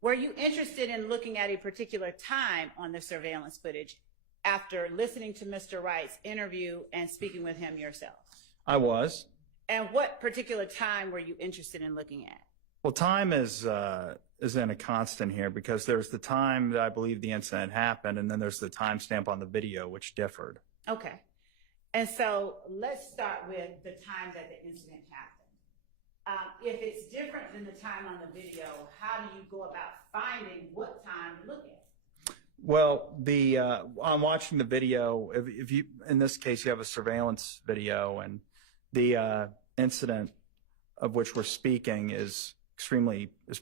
Were you interested in looking at a particular time on the surveillance footage after listening to Mr. Wright's interview and speaking with him yourself? I was. And what particular time were you interested in looking at? Well, time is in a constant here because there's the time that I believe the incident happened, and then there's the timestamp on the video, which differed. Okay. And so let's start with the time that the incident happened. If it's different than the time on the video, how do you go about finding what time to look at? Well, I'm watching the video. If you, in this case, you have a surveillance video, and the incident of which we're speaking is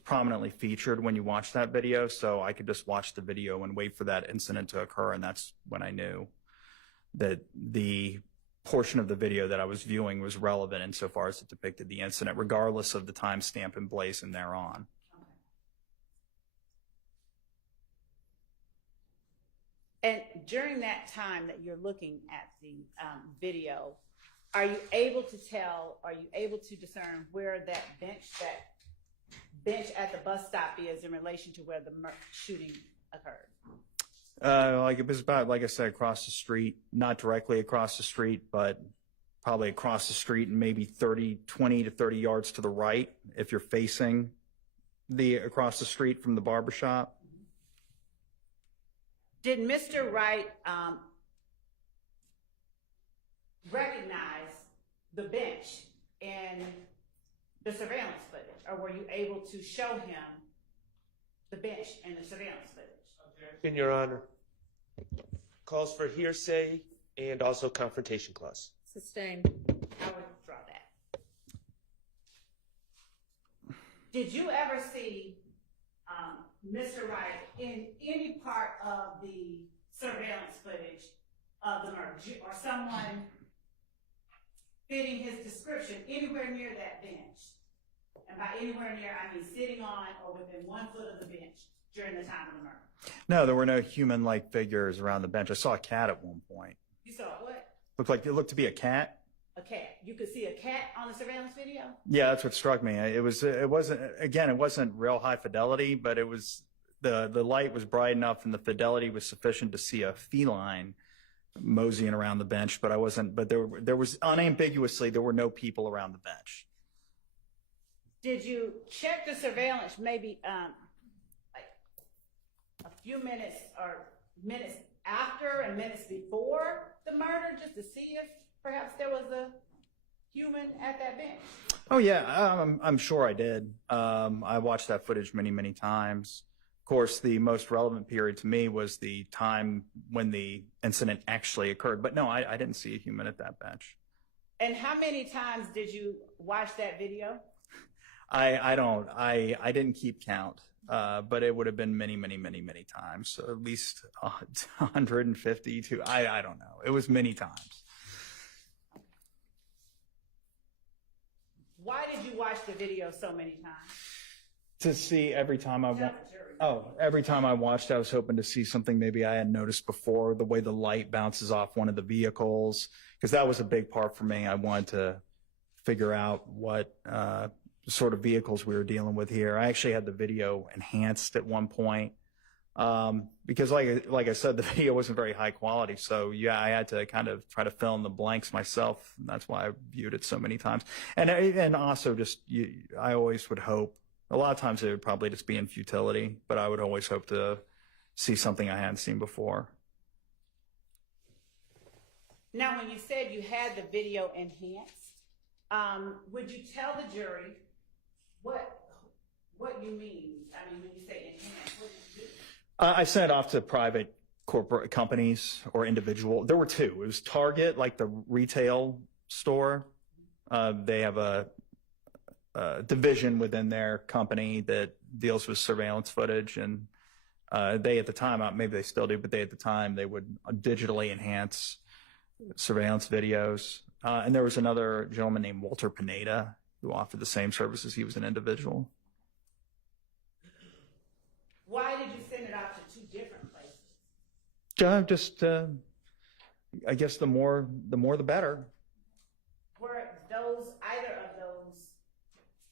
prominently featured when you watch that video. So I could just watch the video and wait for that incident to occur, and that's when I knew that the portion of the video that I was viewing was relevant insofar as it depicted the incident, regardless of the timestamp emblazoned thereon. And during that time that you're looking at the video, are you able to discern where that bench at the bus stop is in relation to where the shooting occurred? Like it was about, like I said, across the street, not directly across the street, but probably across the street and maybe 20 to 30 yards to the right if you're facing across the street from the barbershop. Did Mr. Wright recognize the bench in the surveillance footage, or were you able to show him the bench in the surveillance footage? In Your Honor, calls for hearsay and also confrontation clause. Sustained. I would withdraw that. Did you ever see Mr. Wright in any part of the surveillance footage of the murder, or someone fitting his description anywhere near that bench. And by anywhere near, I mean sitting on or within 1 foot of the bench during the time of the murder. No, there were no human-like figures around the bench. I saw a cat at one point. You saw what? It looked to be a cat. A cat. You could see a cat on the surveillance video? Yeah, that's what struck me. It wasn't real high fidelity, but it was, the light was bright enough and the fidelity was sufficient to see a feline moseying around the bench, but there was unambiguously, there were no people around the bench. Did you check the surveillance maybe like a few minutes or minutes after and minutes before the murder just to see if perhaps there was a human at that bench? Oh yeah, I'm sure I did. I watched that footage many, many times. Of course, the most relevant period to me was the time when the incident actually occurred. But no, I didn't see a human at that bench. And how many times did you watch that video? I didn't keep count, but it would have been many, many, many, many times. So at least 150 to, I don't know. It was many times. Why did you watch the video so many times? To see every time I Tell watched. the jury. Every time I watched, I was hoping to see something maybe I hadn't noticed before, the way the light bounces off one of the vehicles, because that was a big part for me. I wanted to figure out what sort of vehicles we were dealing with here. I actually had the video enhanced at one point because, like I said, the video wasn't very high quality. So yeah, I had to kind of try to fill in the blanks myself. That's why I viewed it so many times. And also just I always would hope. A lot of times it would probably just be in futility, but I would always hope to see something I hadn't seen before. Now, when you said you had the video enhanced, would you tell the jury what you mean? I mean, when you say enhanced, what did you do? I sent it off to private corporate companies or individual. There were two. It was Target, like the retail store. They have a division within their company that deals with surveillance footage, and they at the time, maybe they still do, but they at the time, they would digitally enhance surveillance videos. And there was another gentleman named Walter Pineda who offered the same services. He was an individual. Why did you send it out to two different places? I guess the more the better. Were either of those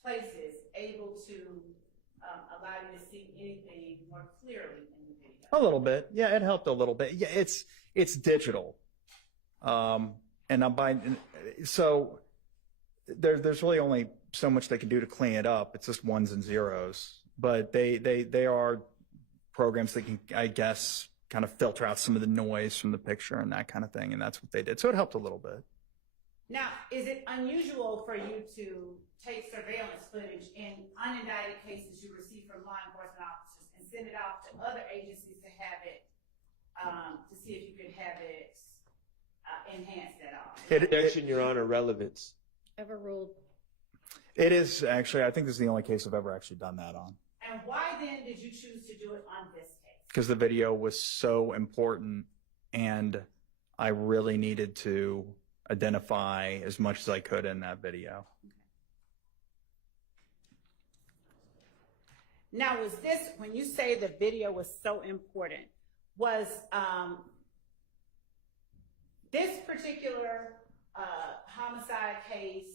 places able to allow you to see anything more clearly in the video? A little bit. Yeah, it helped a little bit. Yeah, it's digital. So there's really only so much they can do to clean it up. It's just ones and zeros. But they are programs that can, I guess, kind of filter out some of the noise from the picture and that kind of thing, and that's what they did. So it helped a little bit. Now, is it unusual for you to take surveillance footage in unindicted cases you receive from law enforcement officers and send it off to other agencies to have it, to see if you could have it enhanced at all? Objection, Your Honor, relevance. Overruled. It is actually, I think this is the only case I've ever actually done that on. And why then did you choose to do it on this case? Because the video was so important and I really needed to identify as much as I could in that video. Now, was this, when you say the video was so important, was this particular homicide case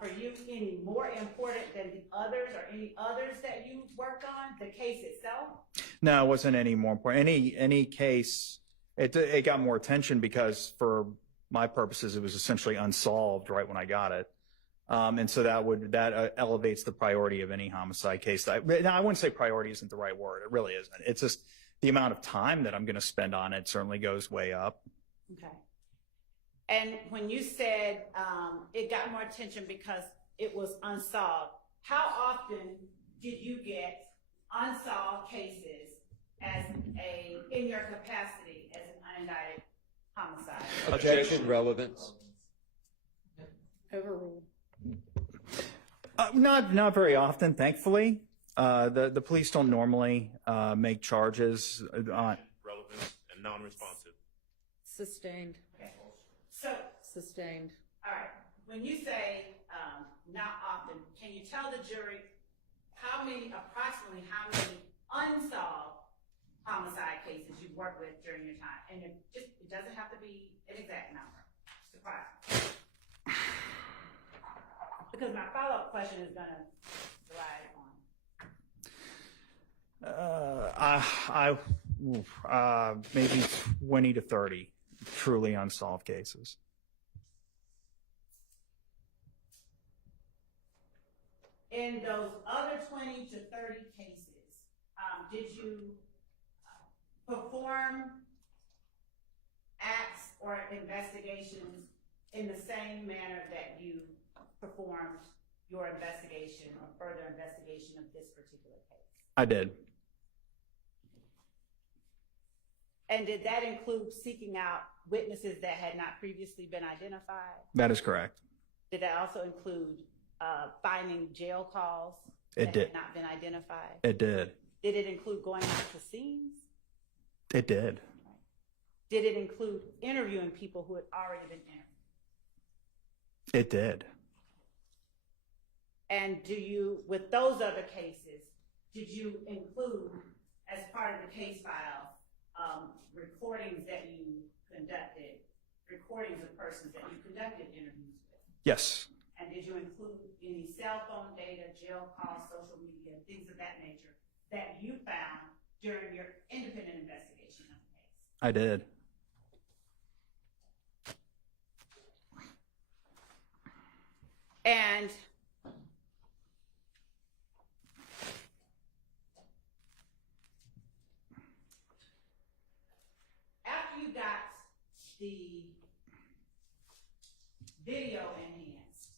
for you any more important than the others or any others that you worked on, the case itself? No, it wasn't any more important. Any case, it got more attention because for my purposes, it was essentially unsolved right when I got it. And so that elevates the priority of any homicide case. Now, I wouldn't say priority isn't the right word. It really isn't. It's just the amount of time that I'm going to spend on it certainly goes way up. Okay. And when you said it got more attention because it was unsolved, how often did you get unsolved cases in your capacity as an unindicted homicide? Objection, relevance. Overruled. Not very often, thankfully. The police don't normally make charges on. Relevance and non-responsive. Sustained. Okay. So, Sustained. All right. When you say not often, can you tell the jury approximately how many unsolved homicide cases you've worked with during your time? And it doesn't have to be an exact number. Just approximately. Because my follow-up question is going to rely on. Maybe 20 to 30 truly unsolved cases. In those other 20 to 30 cases, did you perform acts or investigations in the same manner that you performed your investigation or further investigation of this particular case? I did. And did that include seeking out witnesses that had not previously been identified? That is correct. Did that also include finding jail calls It that did. had not been identified? It did. Did it include going out to scenes? It did. Did it include interviewing people who had already been interviewed? It did. And with those other cases, did you include, as part of the case file, recordings that you conducted, recordings of persons that you conducted interviews with? Yes. And did you include any cell phone data, jail calls, social media, things of that nature that you found during your independent investigation of the case? I did. And after you got the video enhanced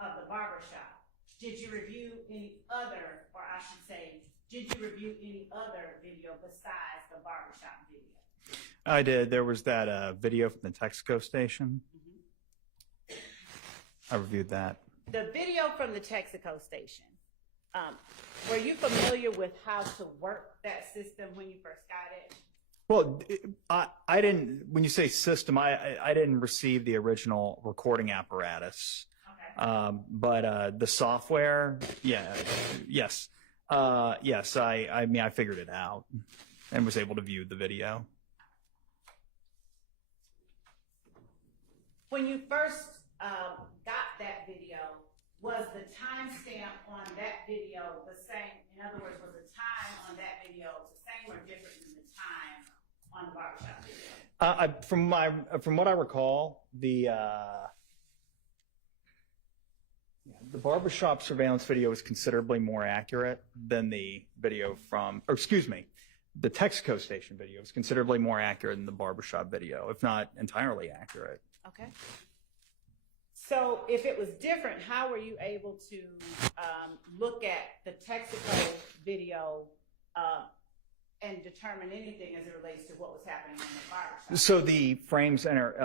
of the barbershop, did you review any other, or I should say, did you review any other video besides the barbershop video? I did. There was that video from the Texaco station. I reviewed that. The video from the Texaco station, were you familiar with how to work that system when you first got it? Well, I didn't, when you say system, I didn't receive the original recording apparatus. Okay. But the software, yes. I mean, I figured it out and was able to view the video. When you first got that video, was the timestamp on that video the same? In other words, was the time on that video the same or different than the time on the barbershop video? From what I recall, the barbershop surveillance video is considerably more accurate than the video the Texaco station video is considerably more accurate than the barbershop video, if not entirely accurate. Okay. So if it was different, how were you able to look at the Texaco video and determine anything as it relates to what was happening in the barbershop? So the frames there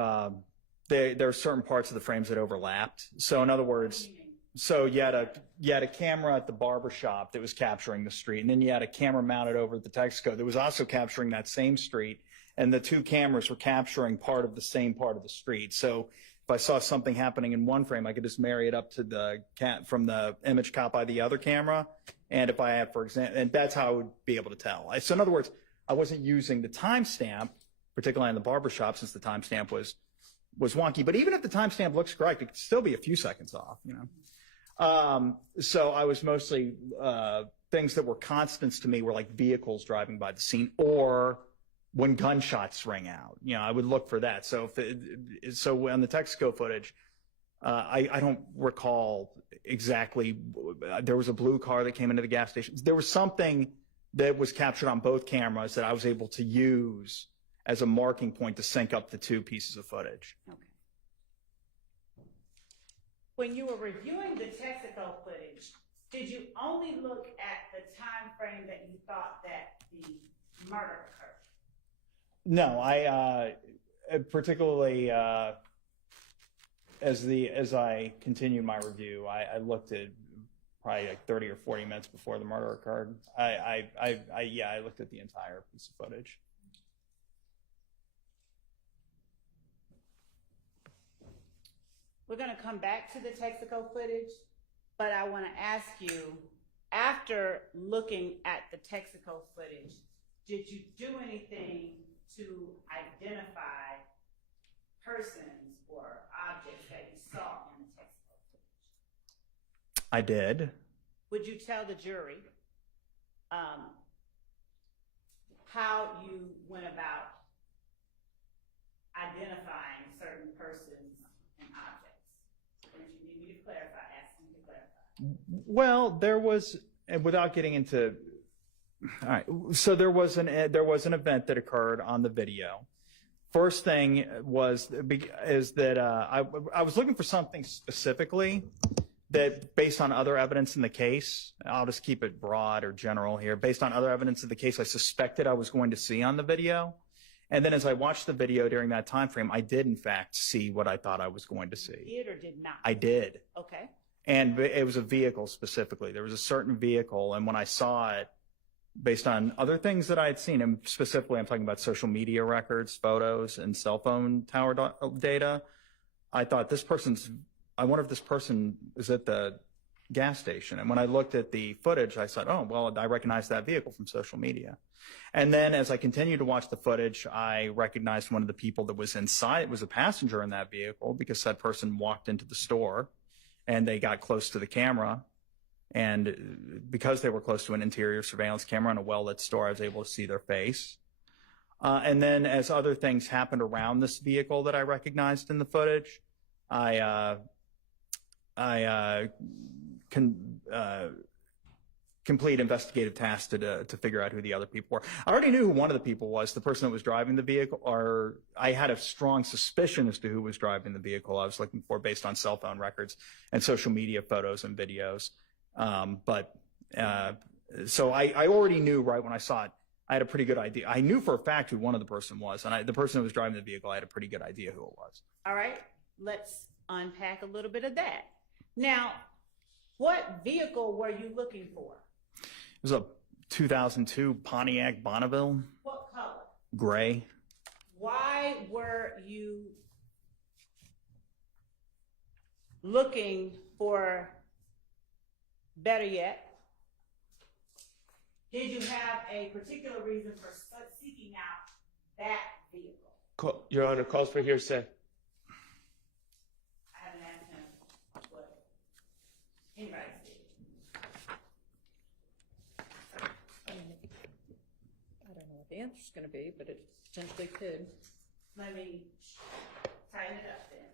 are certain parts of the frames that overlapped. So in other words, so you had a camera at the barbershop that was capturing the street, and then you had a camera mounted over at the Texaco that was also capturing that same street, and the two cameras were capturing part of the same part of the street. So if I saw something happening in one frame, I could just marry it up to from the image caught by the other camera. And if I had, for example, and that's how I would be able to tell. So in other words, I wasn't using the timestamp, particularly in the barbershop, since the timestamp was wonky. But even if the timestamp looks correct, it could still be a few seconds off, you know. So I was mostly things that were constants to me were like vehicles driving by the scene or when gunshots rang out. You know, I would look for that. So so on the Texaco footage, I don't recall exactly. There was a blue car that came into the gas station. There was something that was captured on both cameras that I was able to use as a marking point to sync up the two pieces of footage. Okay. When you were reviewing the Texaco footage, did you only look at the time frame that you thought that the murder occurred? No, I particularly as I continued my review, I looked at probably like 30 or 40 minutes before the murder occurred. I looked at the entire piece of footage. We're going to come back to the Texaco footage, but I want to ask you, after looking at the Texaco footage, did you do anything to identify persons or objects that you saw in the Texaco footage? I did. Would you tell the jury how you went about identifying certain persons and objects? And if you need me to clarify, ask me to clarify. Well, there was, and without getting into, all right. So there was an event that occurred on the video. First thing is that I was looking for something specifically that, based on other evidence in the case, I'll just keep it broad or general here. Based on other evidence in the case, I suspected I was going to see on the video. And then as I watched the video during that time frame, I did in fact see what I thought I was going to see. Did or did not? I did. Okay. And it was a vehicle specifically. There was a certain vehicle, and when I saw it, based on other things that I had seen, and specifically I'm talking about social media records, photos, and cell phone tower data, I thought I wonder if this person is at the gas station. And when I looked at the footage, I said, oh, well, I recognize that vehicle from social media. And then as I continued to watch the footage, I recognized one of the people that was inside. It was a passenger in that vehicle, because that person walked into the store and they got close to the camera. And because they were close to an interior surveillance camera in a well-lit store, I was able to see their face. And then as other things happened around this vehicle that I recognized in the footage, I complete investigative tasks to figure out who the other people were. I already knew who one of the people was, the person that was driving the vehicle, or I had a strong suspicion as to who was driving the vehicle I was looking for based on cell phone records and social media photos and videos. So I already knew right when I saw it. I had a pretty good idea. I knew for a fact who one of the person was, and the person who was driving the vehicle, I had a pretty good idea who it was. All right. Let's unpack a little bit of that. Now, what vehicle were you looking for? It was a 2002 Pontiac Bonneville. What color? Gray. Why were you looking for, better yet, did you have a particular reason for seeking out that vehicle? Your Honor, calls for hearsay. I haven't asked him what anybody did. I don't know what the answer's going to be, but it potentially could. Let me tighten it up then.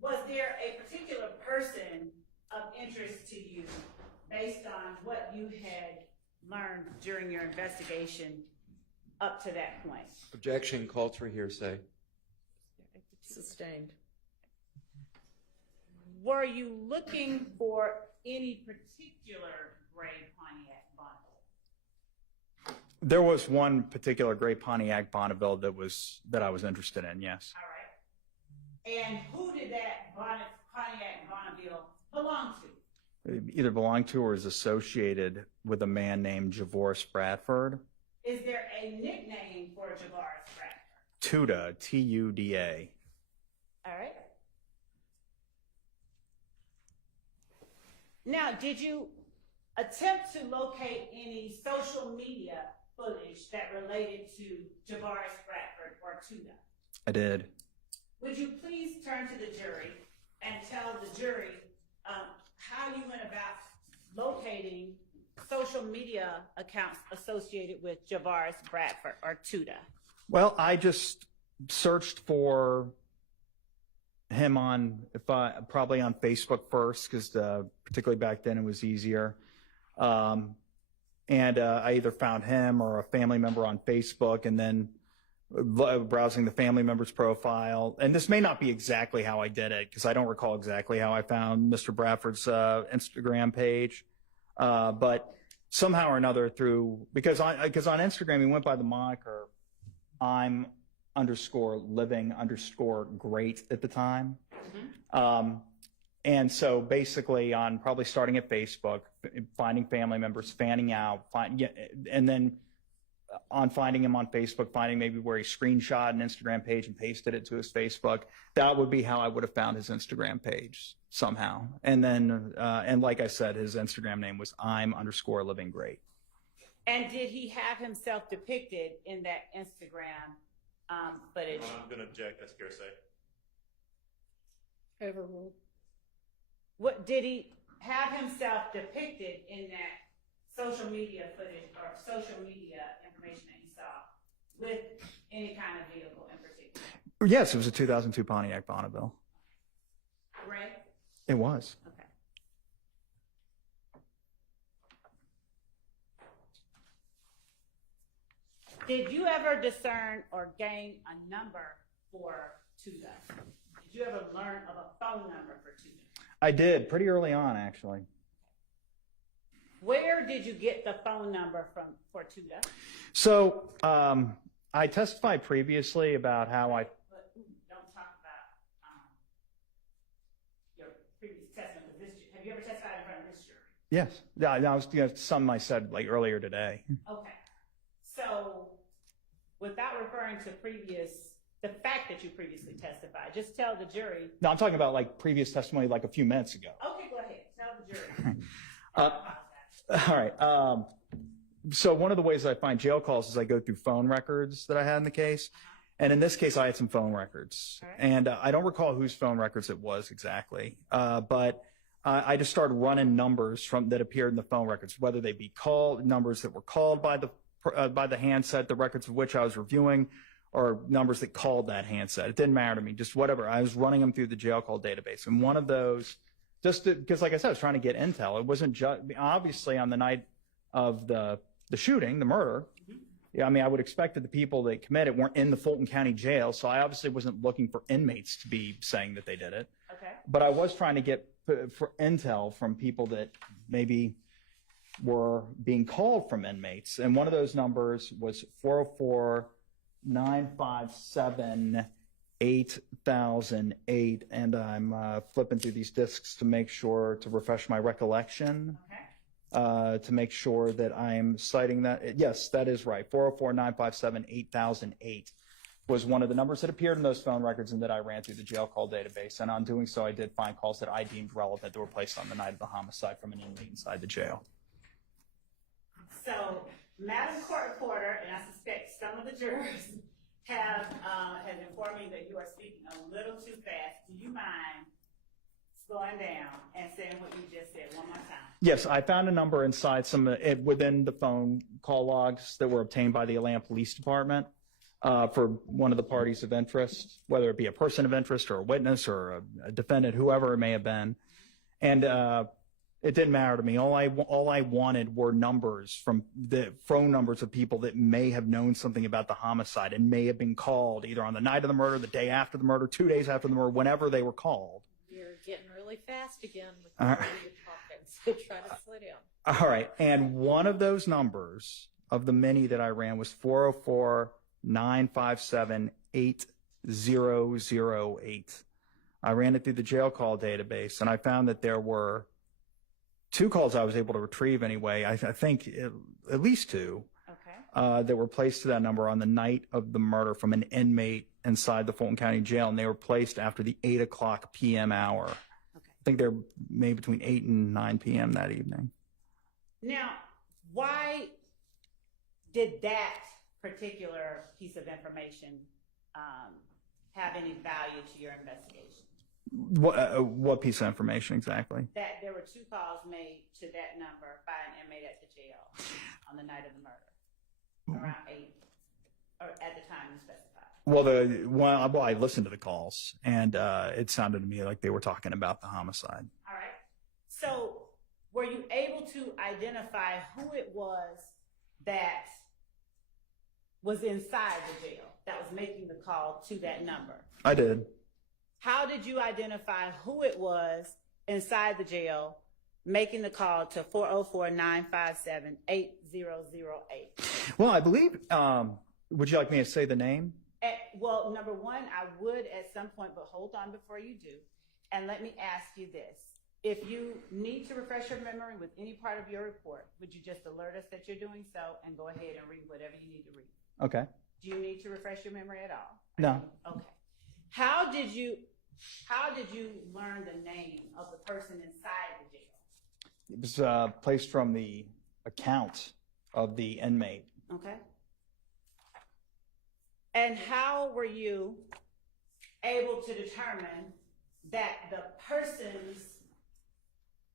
Was there a particular person of interest to you based on what you had learned during your investigation up to that point? Objection, calls for hearsay. Sustained. Were you looking for any particular gray Pontiac Bonneville? There was one particular gray Pontiac Bonneville that I was interested in, yes. All right. And who did that Pontiac Bonneville belong to? It either belonged to or is associated with a man named Javoris Bradford. Is there a nickname for Javaris Bradford? Tuda, T-U-D-A. All right. Now, did you attempt to locate any social media footage that related to Javaris Bradford or Tuda? I did. Would you please turn to the jury and tell the jury how you went about locating social media accounts associated with Javaris Bradford or Tuda? Well, I just searched for him probably on Facebook first, because particularly back then it was easier. And I either found him or a family member on Facebook, and then browsing the family member's profile. And this may not be exactly how I did it, because I don't recall exactly how I found Mr. Bradford's Instagram page. But somehow or another because on Instagram he went by the moniker I'm_living_great at the time. Mm-hmm. And so basically on probably starting at Facebook, finding family members, fanning out, and then on finding him on Facebook, finding maybe where he screenshot an Instagram page and pasted it to his Facebook. That would be how I would have found his Instagram page somehow. And then, and like I said, his Instagram name was I'm_living great. And did he have himself depicted in that Instagram footage? I'm going to object. That's hearsay. Overruled. What did he have himself depicted in that social media footage or social media information that you saw with any kind of vehicle in particular? Yes, it was a 2002 Pontiac Bonneville. Red? It was. Okay. Did you ever discern or gain a number for Tuda? Did you ever learn of a phone number for Tuda? I did pretty early on, actually. Where did you get the phone number from for Tuda? So I testified previously about how I. But don't talk about your previous testimony. Have you ever testified in front of this jury? Yes, yeah, that was something I said like earlier today. Okay. So, without referring to the fact that you previously testified, just tell the jury. No, I'm talking about like previous testimony like a few minutes ago. Okay, go ahead. Tell the jury. All right. So one of the ways I find jail calls is I go through phone records that I had in the case. And in this case, I had some phone records. All right. And I don't recall whose phone records it was exactly. But I just started running numbers that appeared in the phone records, whether they be numbers that were called by the handset, the records of which I was reviewing, or numbers that called that handset. It didn't matter to me, just whatever. I was running them through the jail call database. And one of those, just because, like I said, I was trying to get intel. It wasn't just, obviously, on the night of the shooting, the murder, yeah, I mean, I would expect that the people that committed weren't in the Fulton County Jail, so I obviously wasn't looking for inmates to be saying that they did it. Okay. But I was trying to get for intel from people that maybe were being called from inmates. And one of those numbers was 404-957-8008. And I'm flipping through these discs to make sure, to refresh my recollection. Okay. To make sure that I'm citing that. Yes, that is right. 404-957-8008 was one of the numbers that appeared in those phone records and that I ran through the jail call database. And on doing so, I did find calls that I deemed relevant that were placed on the night of the homicide from an inmate inside the jail. So, Madam Court Reporter, and I suspect some of the jurors has informed me that you are speaking a little too fast. Do you mind slowing down and saying what you just said one more time? Yes, I found a number inside within the phone call logs that were obtained by the Atlanta Police Department for one of the parties of interest, whether it be a person of interest or a witness or a defendant, whoever it may have been. And it didn't matter to me. All I wanted were numbers from the phone numbers of people that may have known something about the homicide and may have been called either on the night of the murder, the day after the murder, 2 days after the murder, whenever they were called. You're getting really fast again with the way you're talking, so try to slow down. All right. And one of those numbers of the many that I ran was 404-957-8008. I ran it through the jail call database, and I found that there were 2 calls I was able to retrieve anyway. I think at least 2 that were placed to that number on the night of the murder from an inmate inside the Fulton County Jail, and they were placed after the 8:00 p.m. hour. Okay. I think they're maybe between 8 and 9 p.m. that evening. Now, why did that particular piece of information have any value to your investigation? What piece of information exactly? That there were 2 calls made to that number by an inmate at the jail on the night of the murder, around 8, or at the time you specified. Well, I listened to the calls, and it sounded to me like they were talking about the homicide. All right. So, were you able to identify who it was that was inside the jail that was making the call to that number? I did. How did you identify who it was inside the jail making the call to 404-957-8008? Well, I believe, would you like me to say the name? Well, number one, I would at some point, but hold on before you do. And let me ask you this. If you need to refresh your memory with any part of your report, would you just alert us that you're doing so and go ahead and read whatever you need to read? Okay. Do you need to refresh your memory at all? No. Okay. How did you learn the name of the person inside the jail? It was placed from the account of the inmate. Okay. And how were you able to determine that the person's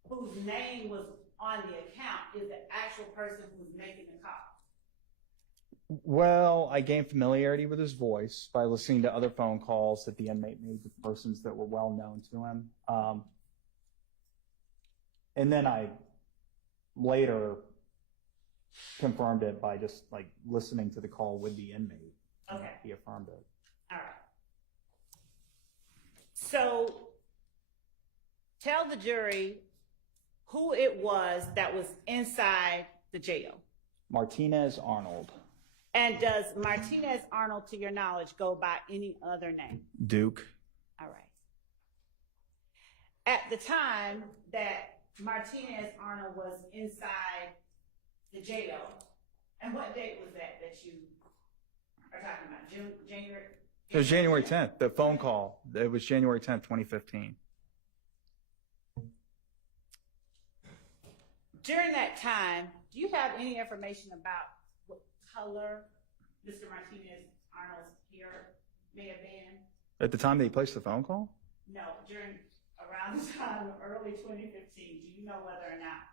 whose name was on the account is the actual person who's making the call? Well, I gained familiarity with his voice by listening to other phone calls that the inmate made to persons that were well known to him. And then I later confirmed it by just like listening to the call with the inmate. Okay. He affirmed it. All right. So tell the jury who it was that was inside the jail. Martinez Arnold. And does Martinez Arnold, to your knowledge, go by any other name? Duke. All right. At the time that Martinez Arnold was inside the jail, and what date was that you are talking about? January? It was January 10th, the phone call. It was January 10th, 2015. During that time, do you have any information about what color Mr. Martinez Arnold's hair may have been? At the time that he placed the phone call? No, around the time of early 2015. Do you know whether or not,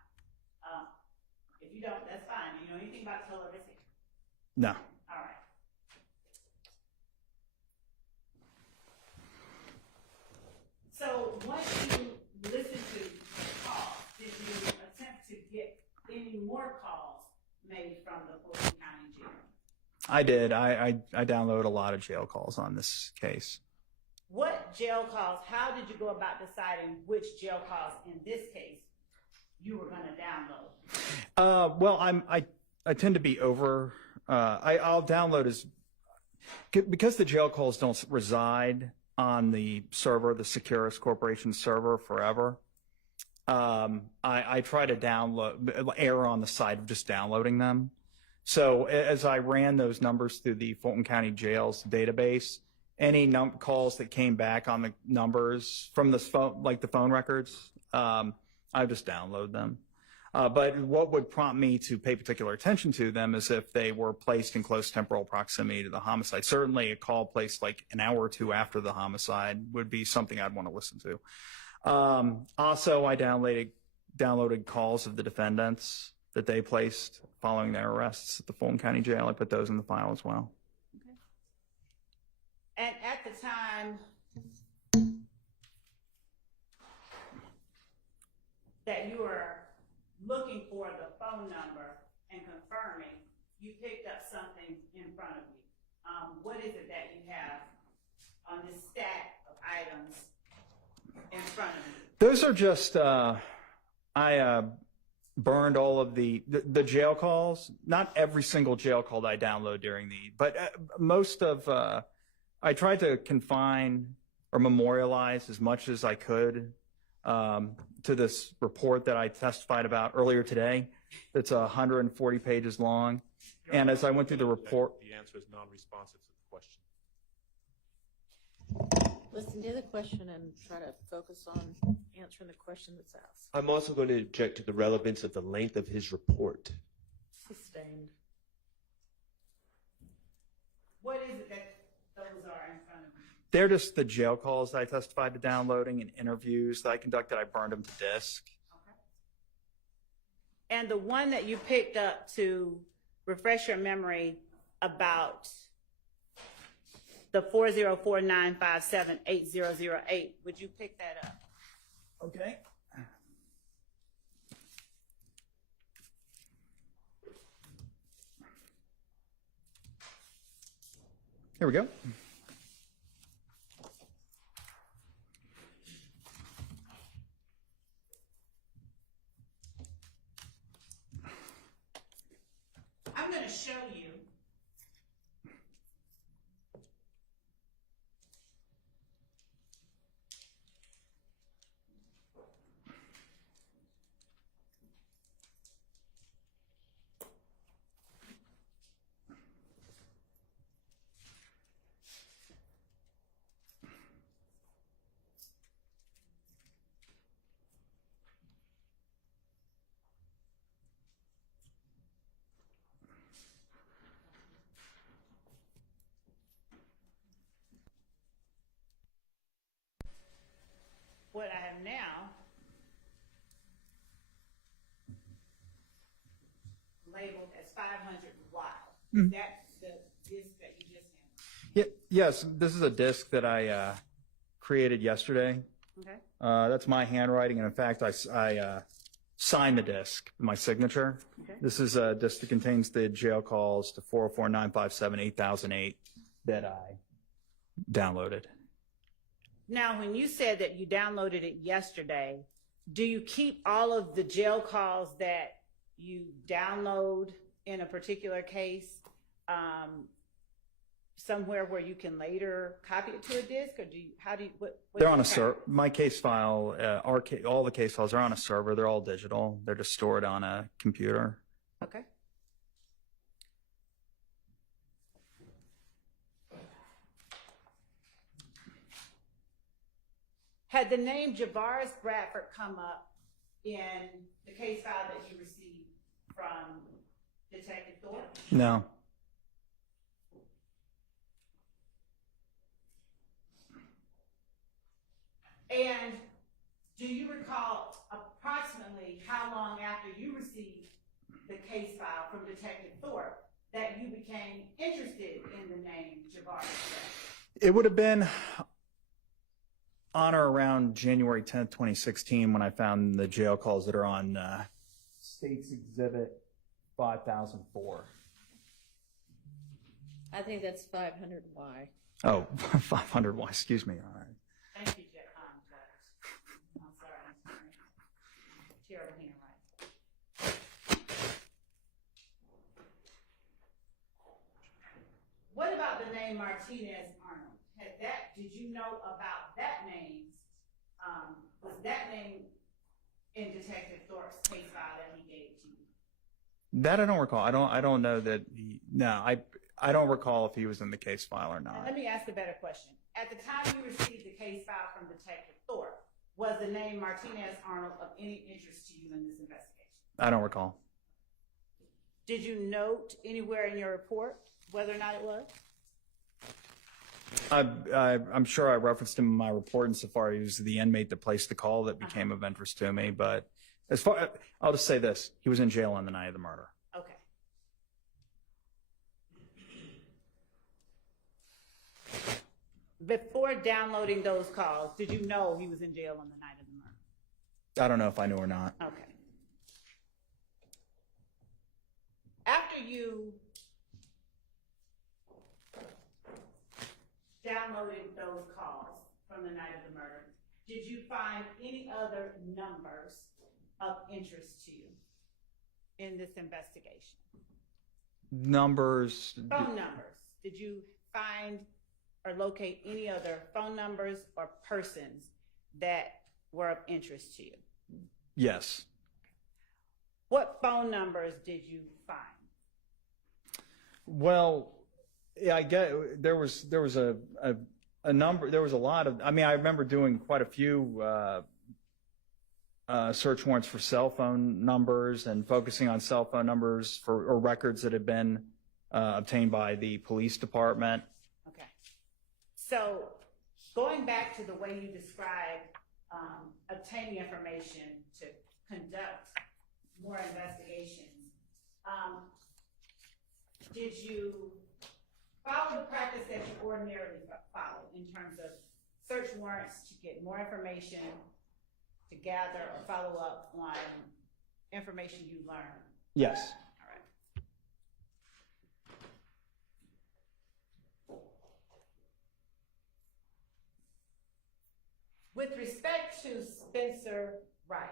if you don't, that's fine. Do you know anything about the color of his hair? No. All right. So once you listened to the call, did you attempt to get any more calls made from the Fulton County Jail? I did. I downloaded a lot of jail calls on this case. What jail calls, how did you go about deciding which jail calls in this case you were going to download? Well, I tend to be I'll download because the jail calls don't reside on the server, the Securus Corporation server forever. I try to err on the side of just downloading them. So as I ran those numbers through the Fulton County Jails database, any calls that came back on the numbers from the phone, like the phone records, I just download them. But what would prompt me to pay particular attention to them is if they were placed in close temporal proximity to the homicide. Certainly a call placed like an hour or two after the homicide would be something I'd want to listen to. Also, I downloaded calls of the defendants that they placed following their arrests at the Fulton County Jail. I put those in the file as well. Okay. And at the time that you were looking for the phone number and confirming, you picked up something in front of you. What is it that you have on this stack of items in front of you? Those are just, I burned all of the jail calls. Not every single jail call that I download during but most of, I tried to confine or memorialize as much as I could to this report that I testified about earlier today. It's 140 pages long. And as I went through the report. The answer is non-responsive to the question. Listen to the question and try to focus on answering the question that's asked. I'm also going to object to the relevance of the length of his report. Sustained. What is it that those are in front of you? They're just the jail calls that I testified to downloading and interviews that I conducted. I burned them to disk. Okay. And the one that you picked up to refresh your memory about the 404-957-8008, would you pick that up? Okay. Here we go. I'm going to show you have now labeled as 500 wild. That's the disc that you just handed. Yes, this is a disc that I created yesterday. Okay. That's my handwriting, and in fact, I signed the disc with my signature. Okay. This is a disc that contains the jail calls to 404-957-8008 that I downloaded. Now, when you said that you downloaded it yesterday, do you keep all of the jail calls that you download in a particular case somewhere where you can later copy it to a disk, or what They're do on you a server. My case file, all the case files are on a server. They're all digital. They're just stored on a computer. Okay. Had the name Javaris Bradford come up in the case file that you received from Detective Thorpe? No. And do you recall approximately how long after you received the case file from Detective Thorpe that you became interested in the name Javaris Bradford? It would have been on or around January 10th, 2016, when I found the jail calls that are on State's Exhibit 5004. I think that's 500Y. Oh, 500Y, excuse me. All right. Thank you, Judge. I'm sorry. Terrible handwriting. What about the name Martinez Arnold? Did you know about that name? Was that name in Detective Thorpe's case file that he gave to you? That I don't recall. I don't know that I don't recall if he was in the case file or not. Let me ask a better question. At the time you received the case file from Detective Thorpe, was the name Martinez Arnold of any interest to you in this investigation? I don't recall. Did you note anywhere in your report whether or not it was? I'm sure I referenced him in my report insofar as he was the inmate that placed the call that became of interest to me. But as far, I'll just say this: he was in jail on the night of the murder. Okay. Before downloading those calls, did you know he was in jail on the night of the murder? I don't know if I knew or not. Okay. After you downloaded those calls from the night of the murder, did you find any other numbers of interest to you in this investigation? Numbers. Phone numbers. Did you find or locate any other phone numbers or persons that were of interest to you? Yes. What phone numbers did you find? Well, yeah, I get there was a number. There was a lot of. I mean, I remember doing quite a few search warrants for cell phone numbers and focusing on cell phone numbers or records that had been obtained by the police department. Okay. So going back to the way you described obtaining information to conduct more investigations, did you follow the practice that you ordinarily follow in terms of search warrants to get more information, to gather or follow up on information you learned? Yes. All right. With respect to Spencer Wright,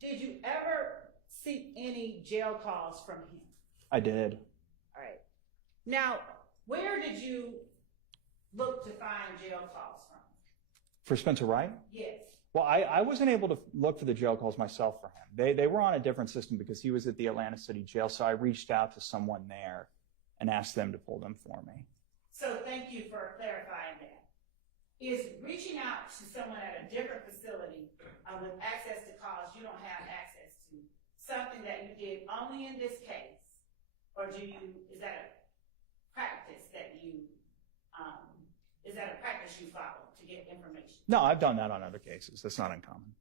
did you ever seek any jail calls from him? I did. All right. Now, where did you look to find jail calls from? For Spencer Wright? Yes. Well, I wasn't able to look for the jail calls myself for him. They were on a different system because he was at the Atlanta City Jail, so I reached out to someone there and asked them to pull them for me. So thank you for clarifying that. Is reaching out to someone at a different facility with access to calls you don't have access to something that you did only in this case, or is that a practice that you follow to get information. No, I've done that on other cases. That's not uncommon.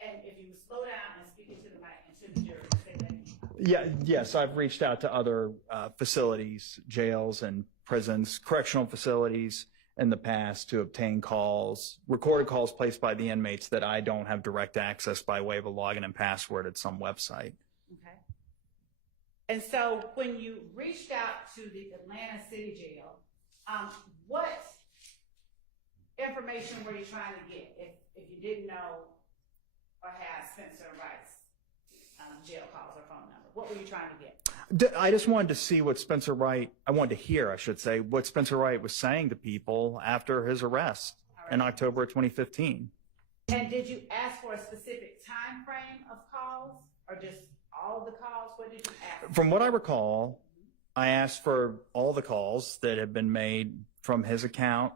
And if you slow down and speak into the mic and to the jury, say that again. Yeah, yes, I've reached out to other facilities, jails and prisons, correctional facilities in the past to obtain calls, recorded calls placed by the inmates that I don't have direct access by way of a login and password at some website. Okay. And so when you reached out to the Atlanta City Jail, what information were you trying to get if you didn't know or have Spencer Wright's jail calls or phone number? What were you trying to get? I just wanted to see what Spencer Wright, I wanted to hear, I should say, what Spencer Wright was saying to people after his arrest in October of 2015. And did you ask for a specific time frame of calls or just all the calls? What did you ask? From what I recall, I asked for all the calls that had been made from his account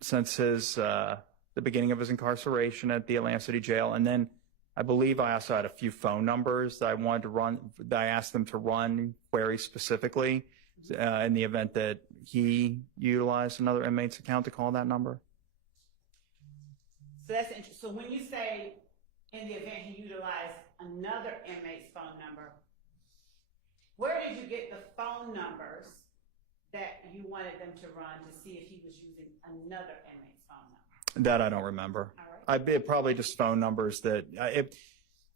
since the beginning of his incarceration at the Atlanta City Jail. And then I believe I also had a few phone numbers that I wanted to run, that I asked them to run queries specifically in the event that he utilized another inmate's account to call that number. So that's interesting. So when you say in the event he utilized another inmate's phone number, where did you get the phone numbers that you wanted them to run to see if he was using another inmate's phone number? That I don't remember. All right. Probably just phone numbers that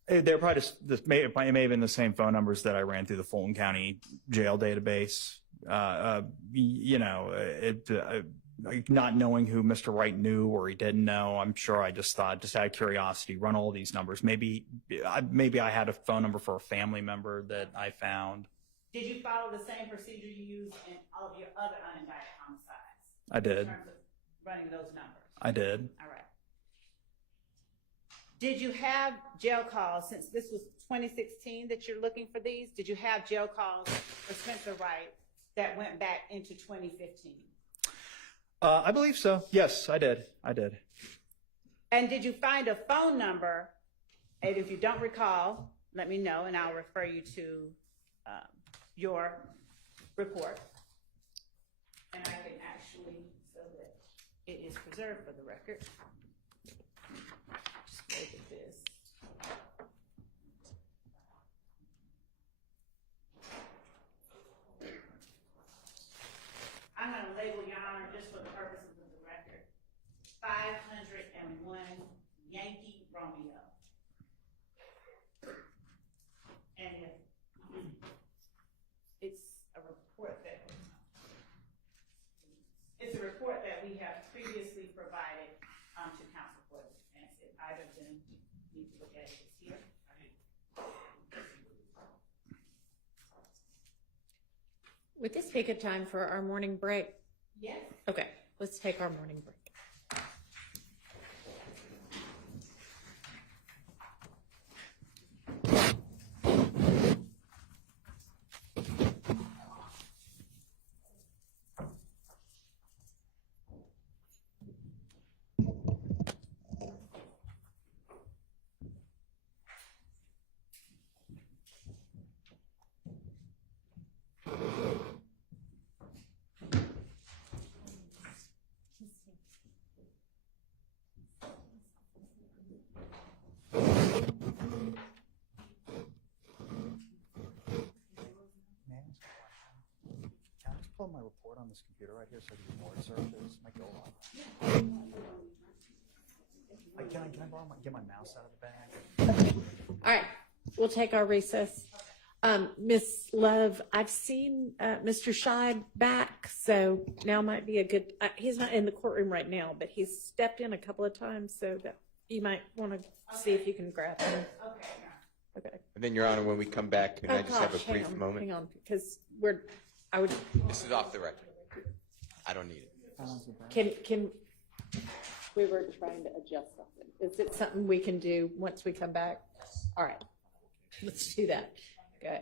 they're probably it may have been the same phone numbers that I ran through the Fulton County jail database. Not knowing who Mr. Wright knew or he didn't know, I'm sure I just thought, just out of curiosity, run all these numbers. Maybe I had a phone number for a family member that I found. Did you follow the same procedure you used in all of your other unindicted homicides? I did. In terms of running those numbers? I did. All right. Did you have jail calls, since this was 2016 that you're looking for these, did you have jail calls for Spencer Wright that went back into 2015? I believe so. Yes, I did. And did you find a phone number? And if you don't recall, let me know and I'll refer you to your report. And I can actually, so that it is preserved for the record. Just look at this. I'm going to label Your Honor, just for the purposes of the record, 501 Yankee Romeo. And it's a report that we have previously provided to counsel for the defense. If either of them need to look at it, it's here. Would this be a good time for our morning break? Yes. Okay, let's take our morning break. Pull my report on this computer right here so I can do more searches. Might go on. Can I borrow get my mouse out of the bag? All right, we'll take our recess. Ms. Love, I've seen Mr. Scheid back, so now might be a good, he's not in the courtroom right now, but he's stepped in a couple of times, so that you might want to see if you can grab him. Okay. And then, Your Honor, when we come back, can I just have a brief moment? Hang on, because This is off the record. I don't need it. Can, we were trying to adjust something. Is it something we can do once we come back? All right, let's do that. Good.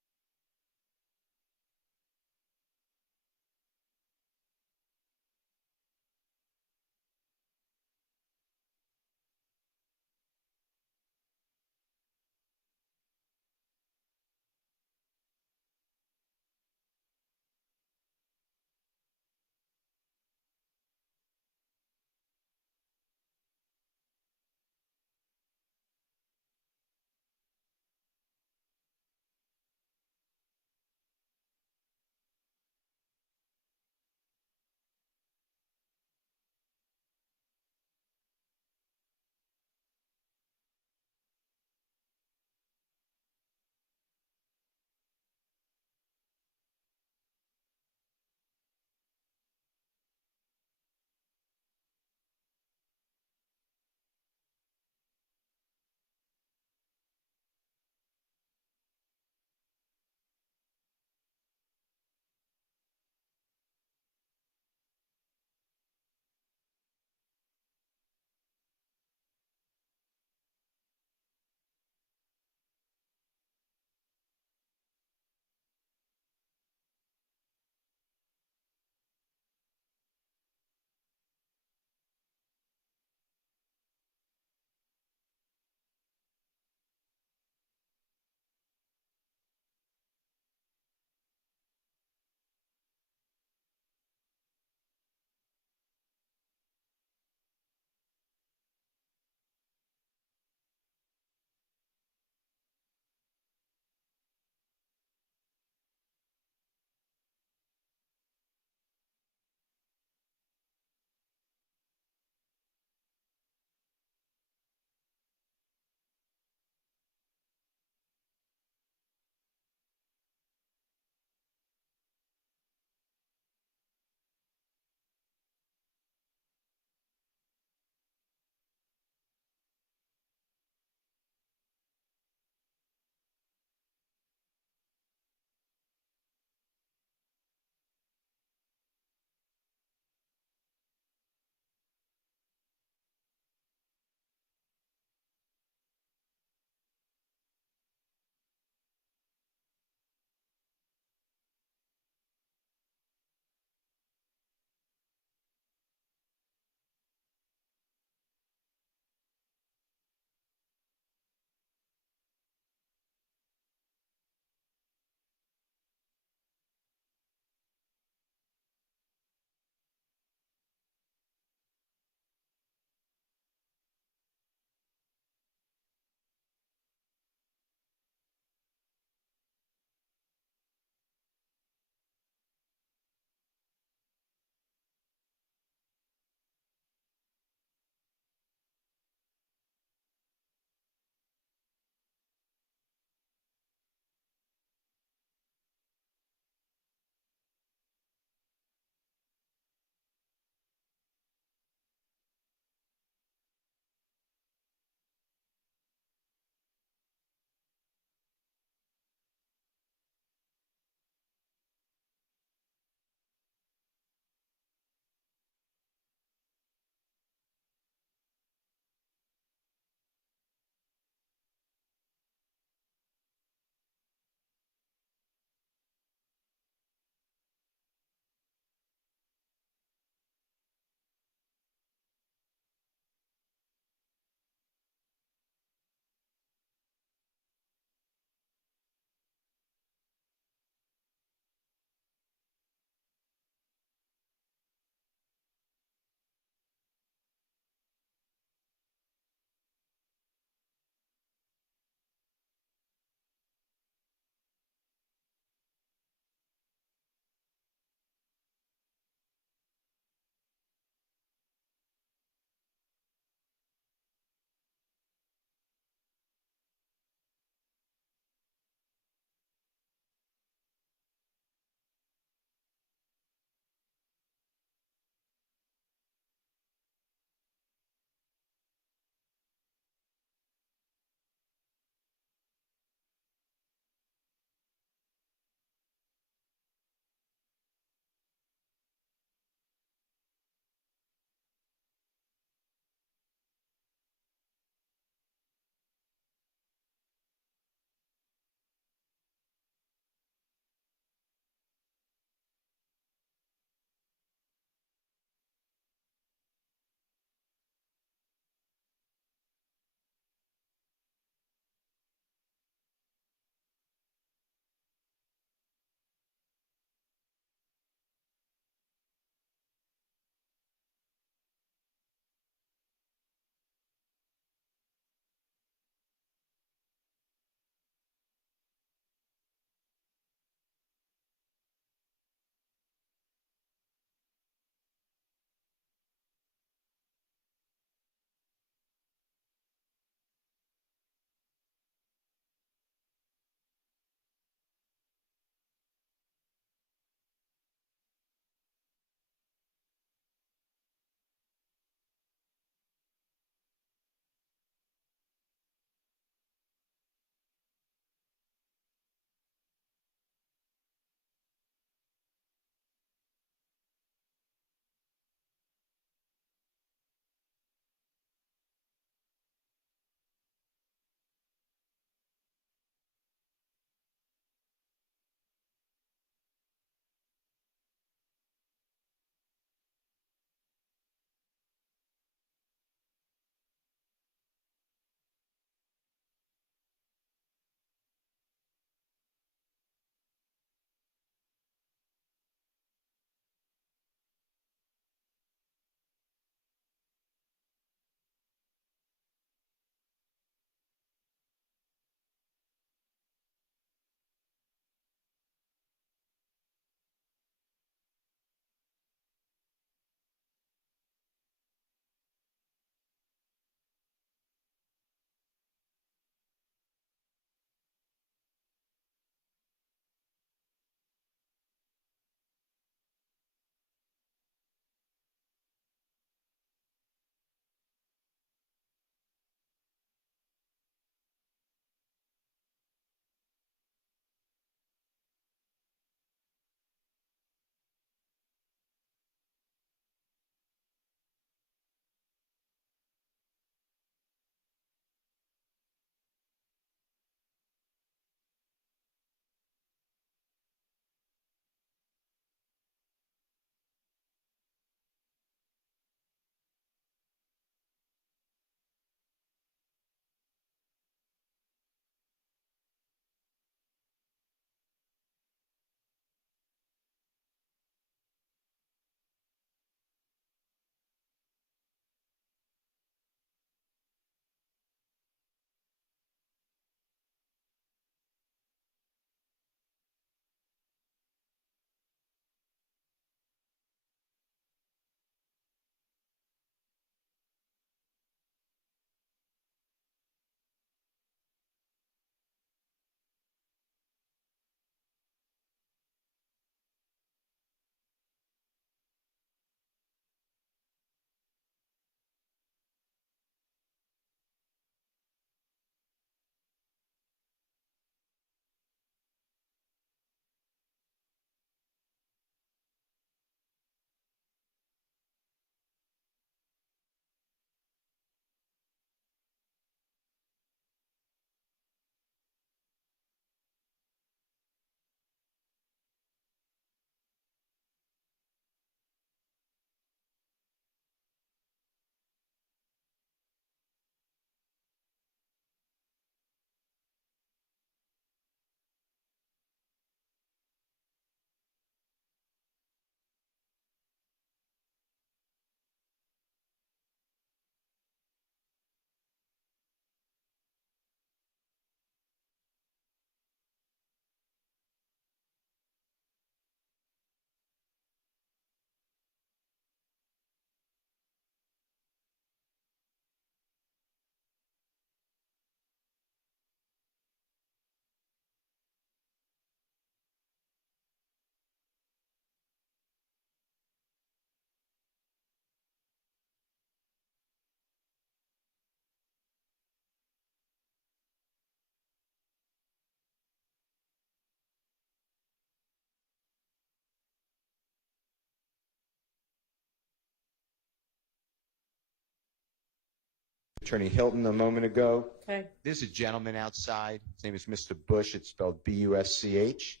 Attorney Hilton a moment ago. Okay. There's a gentleman outside. His name is Mr. Bush. It's spelled B-U-S-C-H.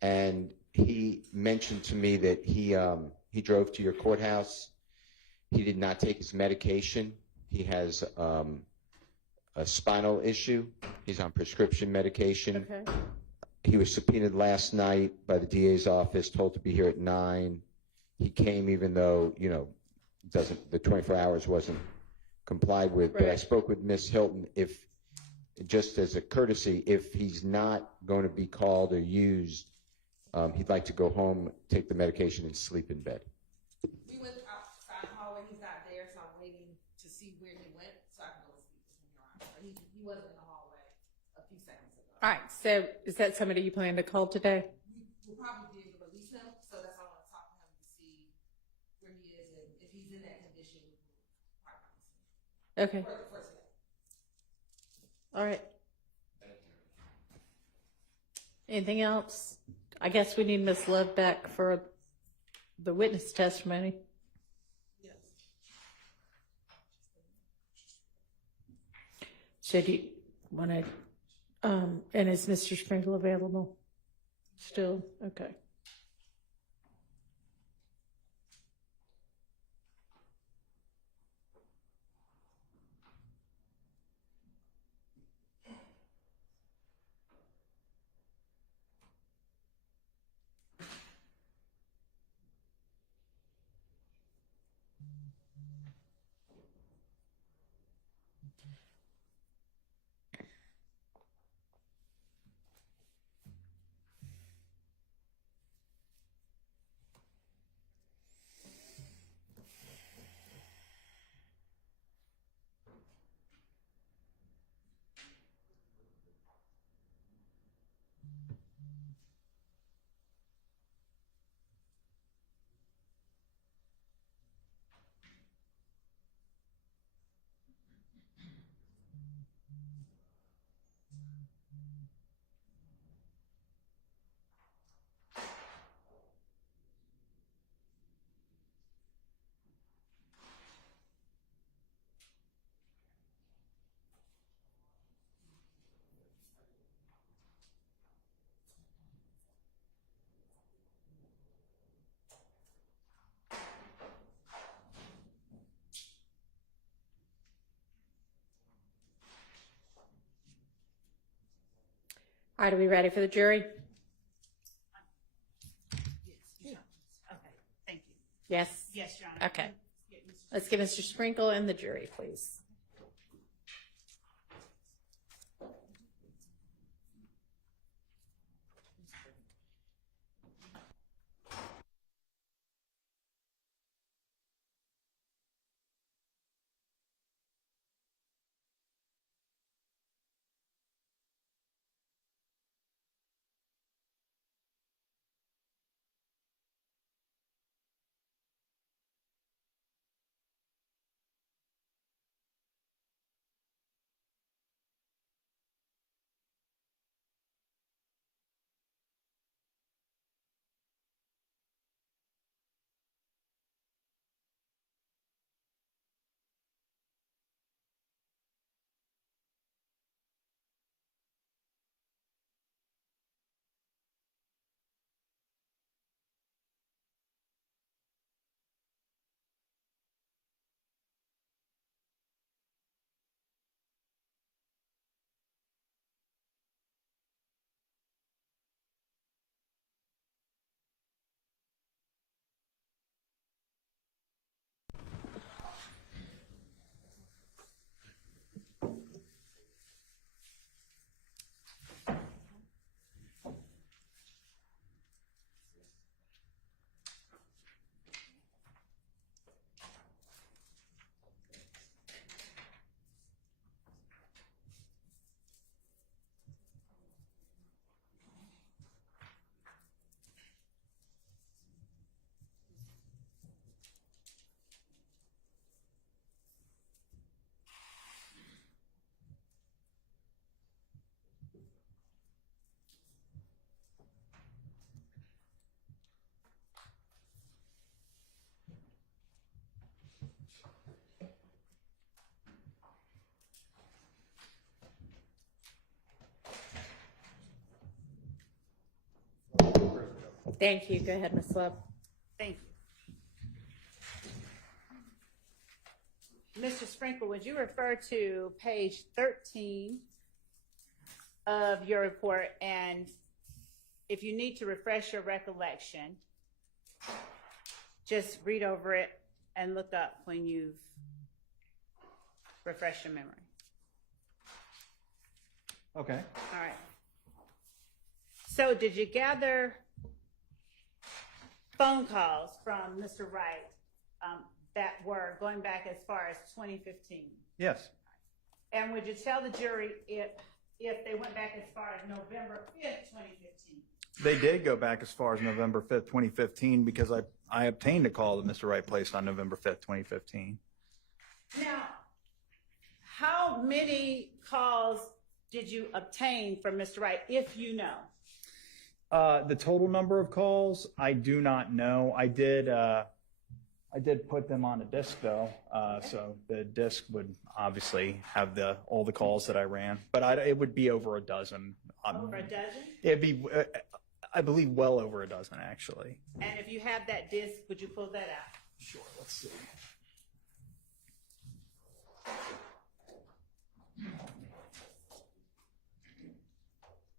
And he mentioned to me that he drove to your courthouse. He did not take his medication. He has a spinal issue. He's on prescription medication. Okay. He was subpoenaed last night by the DA's office, told to be here at 9. He came even though, the 24 hours wasn't complied with. But I Right. spoke with Ms. Hilton, if, just as a courtesy, if he's not going to be called or used, he'd like to go home, take the medication, and sleep in bed. We went outside the hallway. He's not there, so I'm waiting to see where he went so I can go speak with him, Your Honor. But he wasn't in the hallway a few seconds ago. All right. So is that somebody you plan to call today? We'll probably be able to release him, so that's why I want to talk to him to see where he is, and if he's in that condition, we'll probably release him. Okay. For today. All right. Anything else? I guess we need Ms. Love back for the witness testimony. Yes. So do you want to, and is Mr. Sprinkle available still? Okay. All right, are we ready for the jury? Yes. Okay, thank you. Yes? Yes, Your Honor. Okay. Yeah, Mr. Let's give Mr. Sprinkle and the jury, please. Thank you. Go ahead, Ms. Love. Thank you. Mr. Sprinkle, would you refer to page 13 of your report, and if you need to refresh your recollection, just read over it and look up when you've refreshed your memory. Okay. All right. So did you gather phone calls from Mr. Wright that were going back as far as 2015? Yes. And would you tell the jury if they went back as far as November 5th, 2015? They did go back as far as November 5th, 2015, because I obtained a call that Mr. Wright placed on November 5th, 2015. Now, how many calls did you obtain from Mr. Wright, if you know? The total number of calls, I do not know. I did put them on a disc though, so the disc would obviously have all the calls that I ran, but it would be over a dozen. Over a dozen? It'd be, I believe, well over a dozen actually. And if you have that disc, would you pull that out? Sure. Let's see.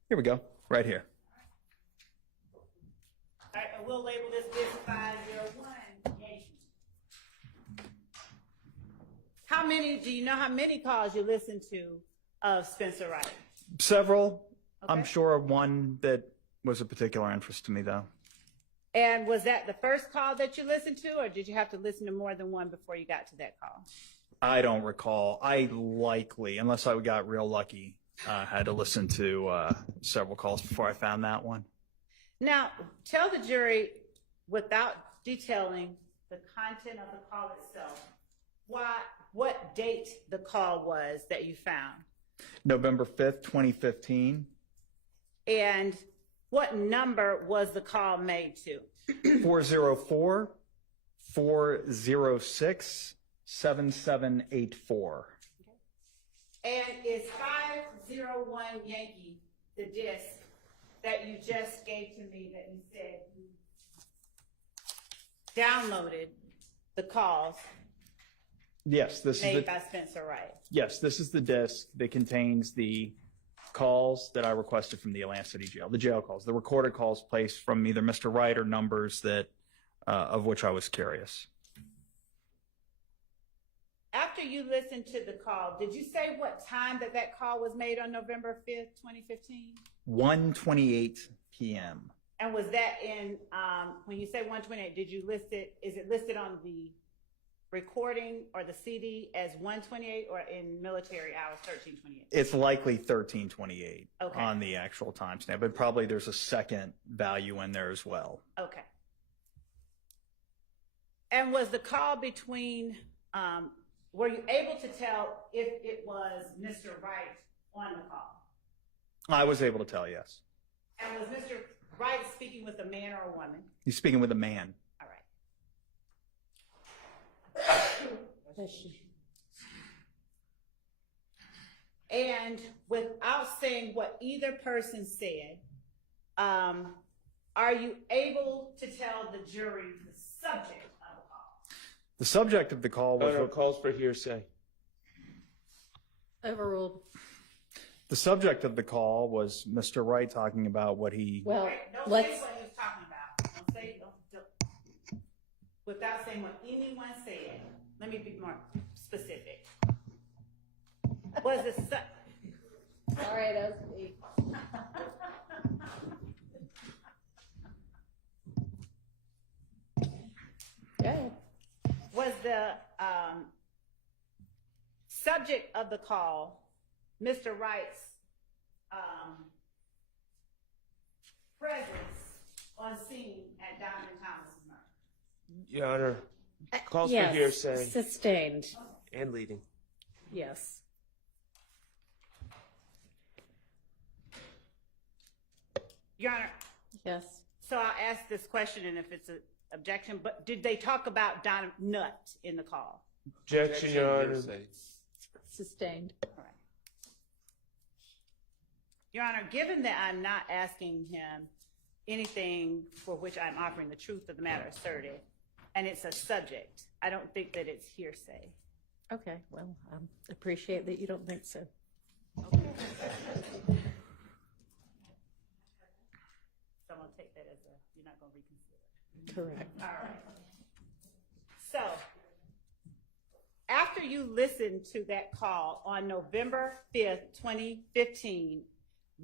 Here we go. Right here. All right, and we'll label this disc 501 Yankee. Do you know how many calls you listened to of Spencer Wright? Several. Okay. I'm sure of one that was of particular interest to me though. And was that the first call that you listened to, or did you have to listen to more than one before you got to that call? I don't recall. I likely, unless I got real lucky, had to listen to several calls before I found that one. Now, tell the jury, without detailing the content of the call itself, what date the call was that you found. November 5th, 2015. And what number was the call made to? 404-406-7784. And is 501 Yankee the disc that you just gave to me that you said you downloaded the calls Yes, this made is by Spencer Wright? yes, this is the disc that contains the calls that I requested from the Atlantic City Jail, the jail calls, the recorded calls placed from either Mr. Wright or numbers that of which I was curious. After you listened to the call, did you say what time that call was made on November 5th, 2015? 1:28 p.m. And was that in, when you say 128, did you list it, is it listed on the recording or the CD as 128 or in military hours 1328? It's likely 13:28 Okay. on the actual timestamp, but probably there's a second value in there as well. Okay. And was the call between, were you able to tell if it was Mr. Wright on the call? I was able to tell, yes. And was Mr. Wright speaking with a man or a woman? He's speaking with a man. All right. And without saying what either person said, are you able to tell the jury the subject of the call? The subject of the call was calls for hearsay. Overruled. the subject of the call was Mr. Wright talking about what he. Well, Don't let's. say what he was talking about. Don't, without saying what anyone said. Let me be more specific. Was the All right, OC. Go ahead. was the subject of the call Mr. Wright's presence on scene at Diamond Thomas's murder? Your Honor, calls Yes, for hearsay sustained. and leading. Yes. Your Honor, Yes. so I'll ask this question, and if it's an objection, but did they talk about Don Nut in the call? Objection, Your Honor. Sustained. All right. Your Honor, given that I'm not asking him anything for which I'm offering the truth of the matter asserted, and it's a subject. I don't think that it's hearsay. Okay, well, I appreciate that you don't think so. Okay. So I'm gonna take that as you're not gonna reconsider. Correct. All right. So, after you listened to that call on November 5th, 2015,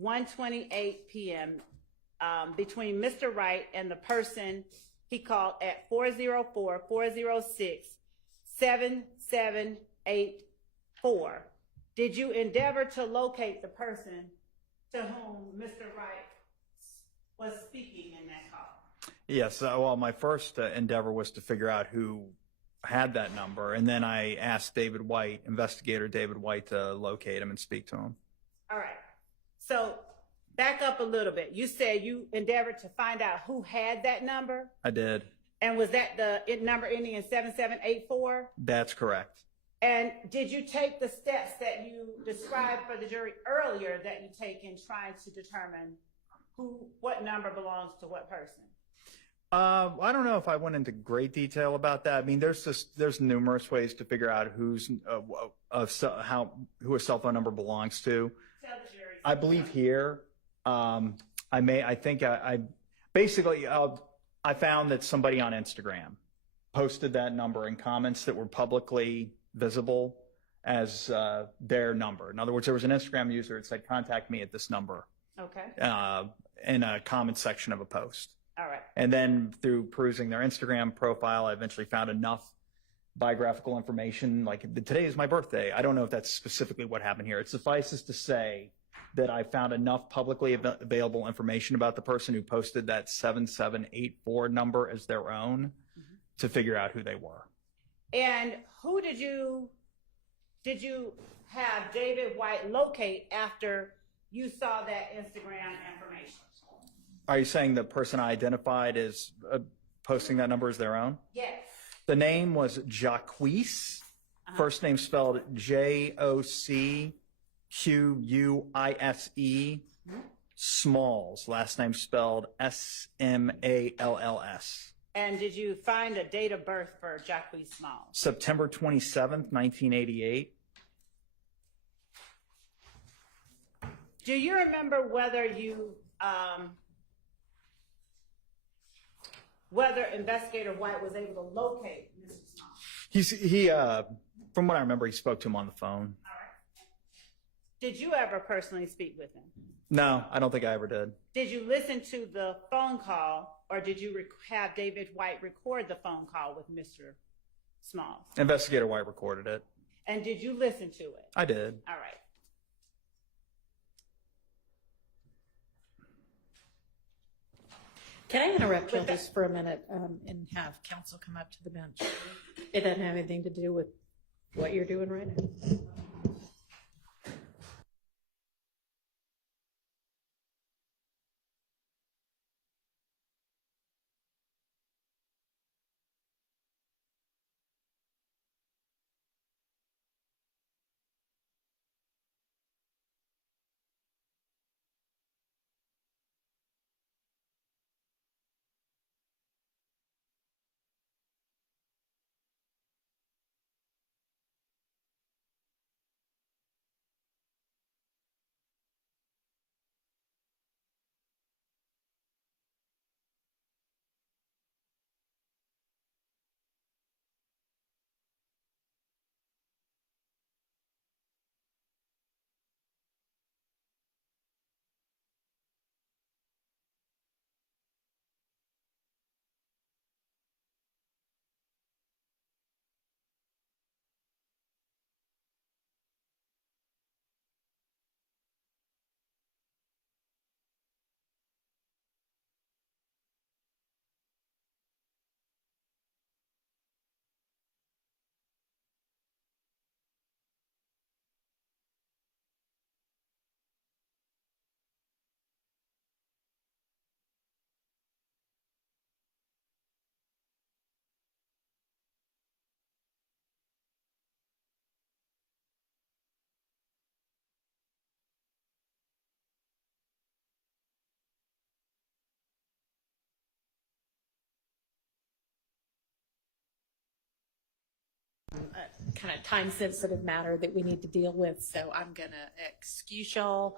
1:28 p.m., between Mr. Wright and the person he called at 404-406-7784, did you endeavor to locate the person to whom Mr. Wright was speaking in that call? Yes. Well, my first endeavor was to figure out who had that number, and then I asked David White, investigator David White, to locate him and speak to him. All right. So back up a little bit. You said you endeavored to find out who had that number, I did. and was that the number ending in 7784? That's correct. And did you take the steps that you described for the jury earlier that you take in trying to determine what number belongs to what person? I don't know if I went into great detail about that. I mean, there's numerous ways to figure out who a cell phone number belongs to. Tell the jury. I believe here, I found that somebody on Instagram posted that number in comments that were publicly visible as their number. In other words, there was an Instagram user that said, "Contact me at this number," Okay. in a comment section of a post. All right. And then through perusing their Instagram profile, I eventually found enough biographical information. Like, today is my birthday. I don't know if that's specifically what happened here. It suffices to say that I found enough publicly available information about the person who posted that 7784 number as their own to figure out who they were. And who did you have David White locate after you saw that Instagram information? Are you saying the person I identified as posting that number as their own? Yes. The name was Jacquees. First name spelled Jocquuise. Smalls. Last name spelled Smalls. And did you find a date of birth for Jacquees Smalls? September 27th, 1988. Do you remember whether Investigator White was able to locate Mr. Smalls? From what I remember, he spoke to him on the phone. All right. Did you ever personally speak with him? No, I don't think I ever did. Did you listen to the phone call, or did you have David White record the phone call with Mr. Smalls? Investigator White recorded it. And did you listen to it? I did. All right. Can I interrupt you just for a minute and have counsel come up to the bench? It doesn't have anything to do with what you're doing right now. kind of time-sensitive matter that we need to deal with. So I'm going to excuse y'all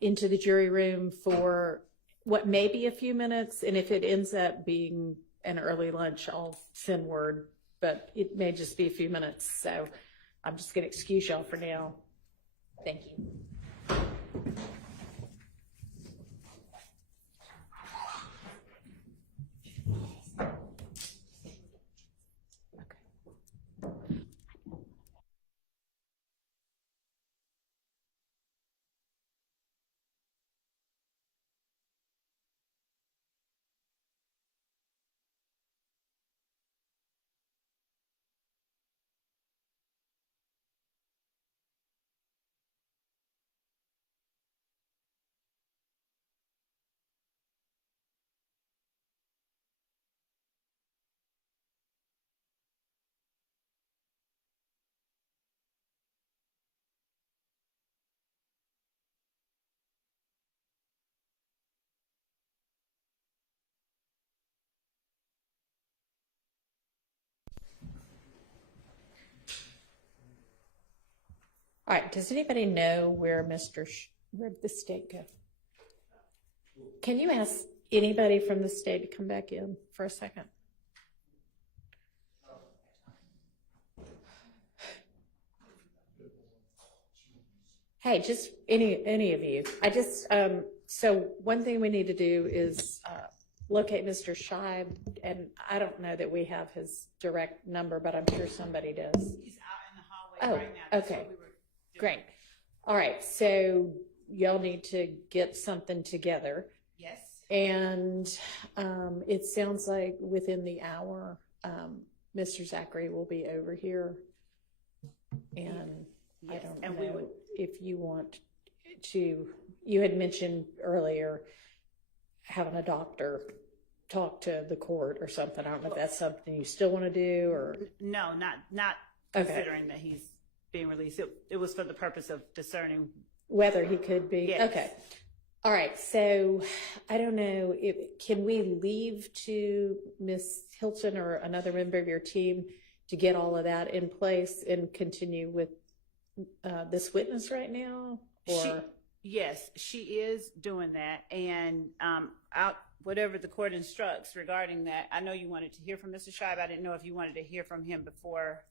into the jury room for what may be a few minutes. And if it ends up being an early lunch, I'll send word, but it may just be a few minutes. So I'm just going to excuse y'all for now. Thank you. All right, does anybody know where where'd the state go? Can you ask anybody from the state to come back in for a second? Hey, just any of you. I just, so one thing we need to do is locate Mr. Scheib, and I don't know that we have his direct number, but I'm sure somebody does. He's out in the hallway right now. That's Okay. what we were doing. Great. All right, so y'all need to get something together. Yes. And it sounds like within the hour, Mr. Zachary will be over here. And I Yes, don't and know we would- if you want to, you had mentioned earlier having a doctor talk to the court or something. I don't know if that's something you still want to do or. No, not Okay. considering that he's being released. It was for the purpose of discerning. Whether he could be. Yes. Okay. All right. So I don't know can we leave to Miss Hilton or another member of your team to get all of that in place and continue with this witness right now? Or Yes, she is doing that. And whatever the court instructs regarding that, I know you wanted to hear from Mr. Scheib. I didn't know if you wanted to hear from him before.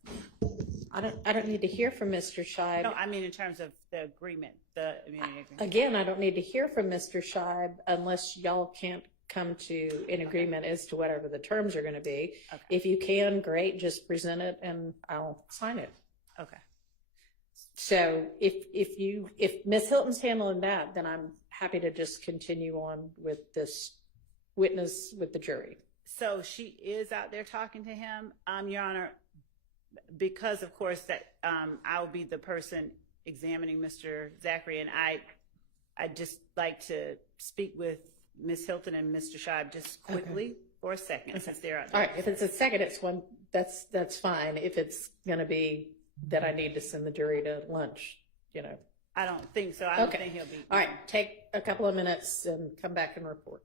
I don't need to hear from Mr. Scheib. No, I mean in terms of the agreement, the immunity agreement. Again, I don't need to hear from Mr. Scheib unless y'all can't come to an agreement as to whatever the terms are going to be. Okay. If you can, great, just present it and I'll sign it. Okay. So if Ms. Hilton's handling that, then I'm happy to just continue on with this witness with the jury. So she is out there talking to him, Your Honor, because of course that I'll be the person examining Mr. Zachary, and I just like to speak with Ms. Hilton and Mr. Scheib just quickly for a second since they're out there. All right, if it's a second, it's one, that's fine. If it's going to be that I need to send the jury to lunch, I don't think so. I don't Okay. think he'll be. All right, take a couple of minutes and come back and report.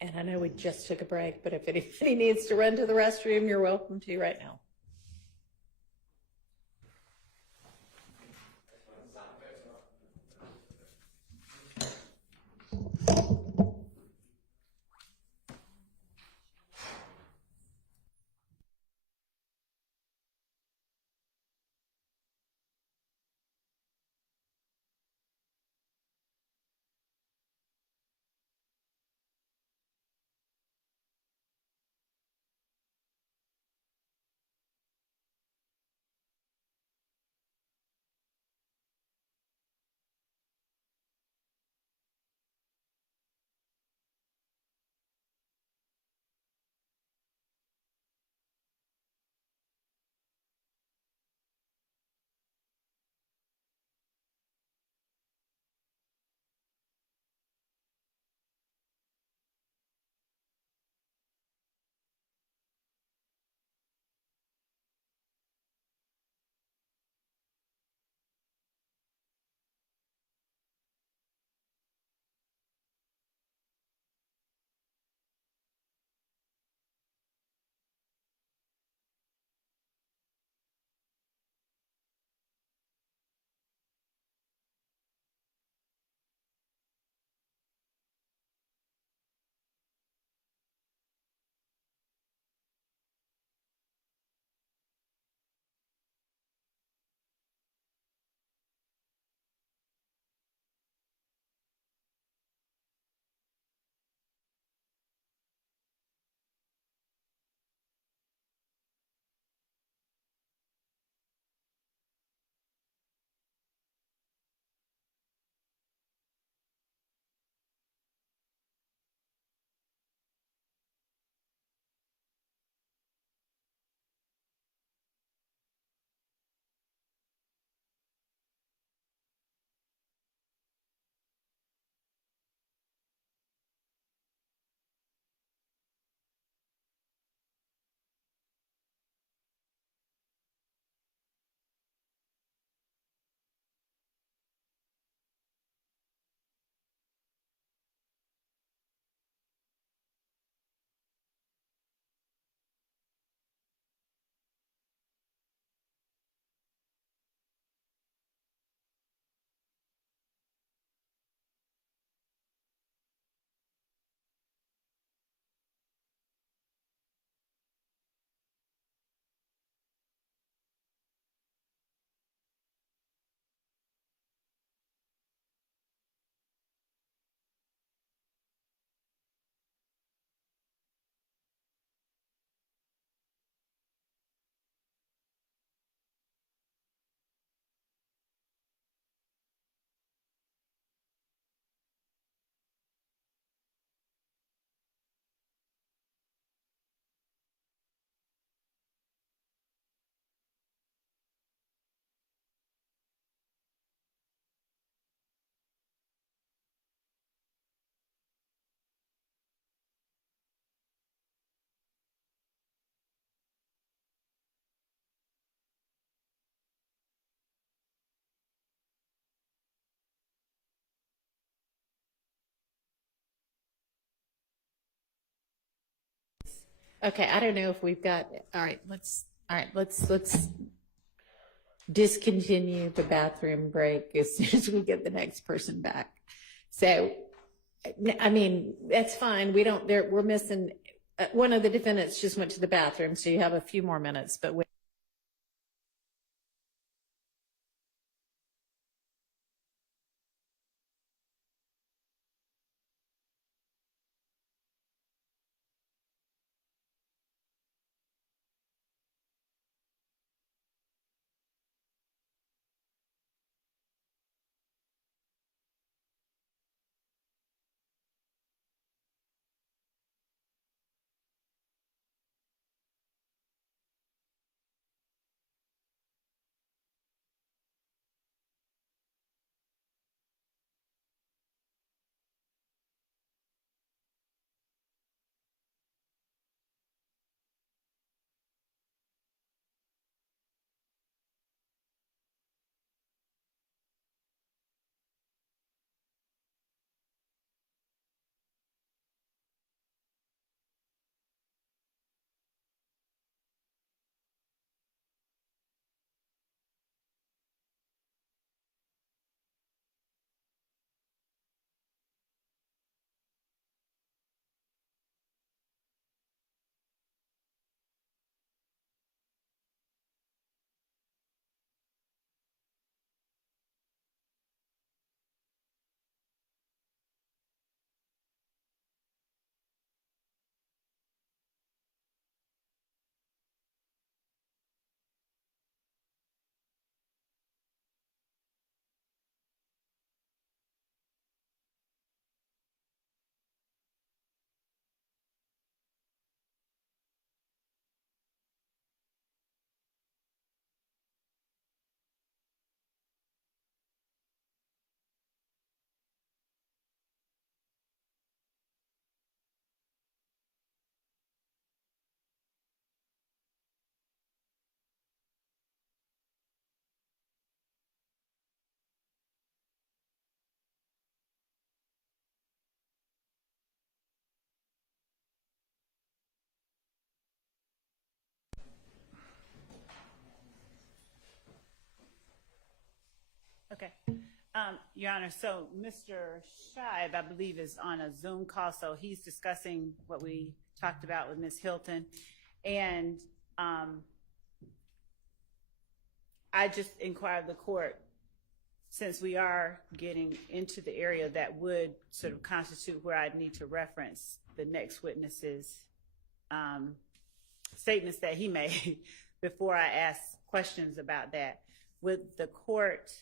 And I know we just took a break, but if anybody needs to run to the restroom, you're welcome to right now. Okay, I don't know if we've got, let's discontinue the bathroom break as soon as we get the next person back. So, I mean, that's fine. We're missing, one of the defendants just went to the bathroom, so you have a few more minutes, but Okay. Your Honor, so Mr. Shive, I believe, is on a Zoom call, so he's discussing what we talked about with Ms. Hilton. And I just inquired the court, since we are getting into the area that would sort of constitute where I'd need to reference the next witness's statements that he made before I ask questions about that. Would the court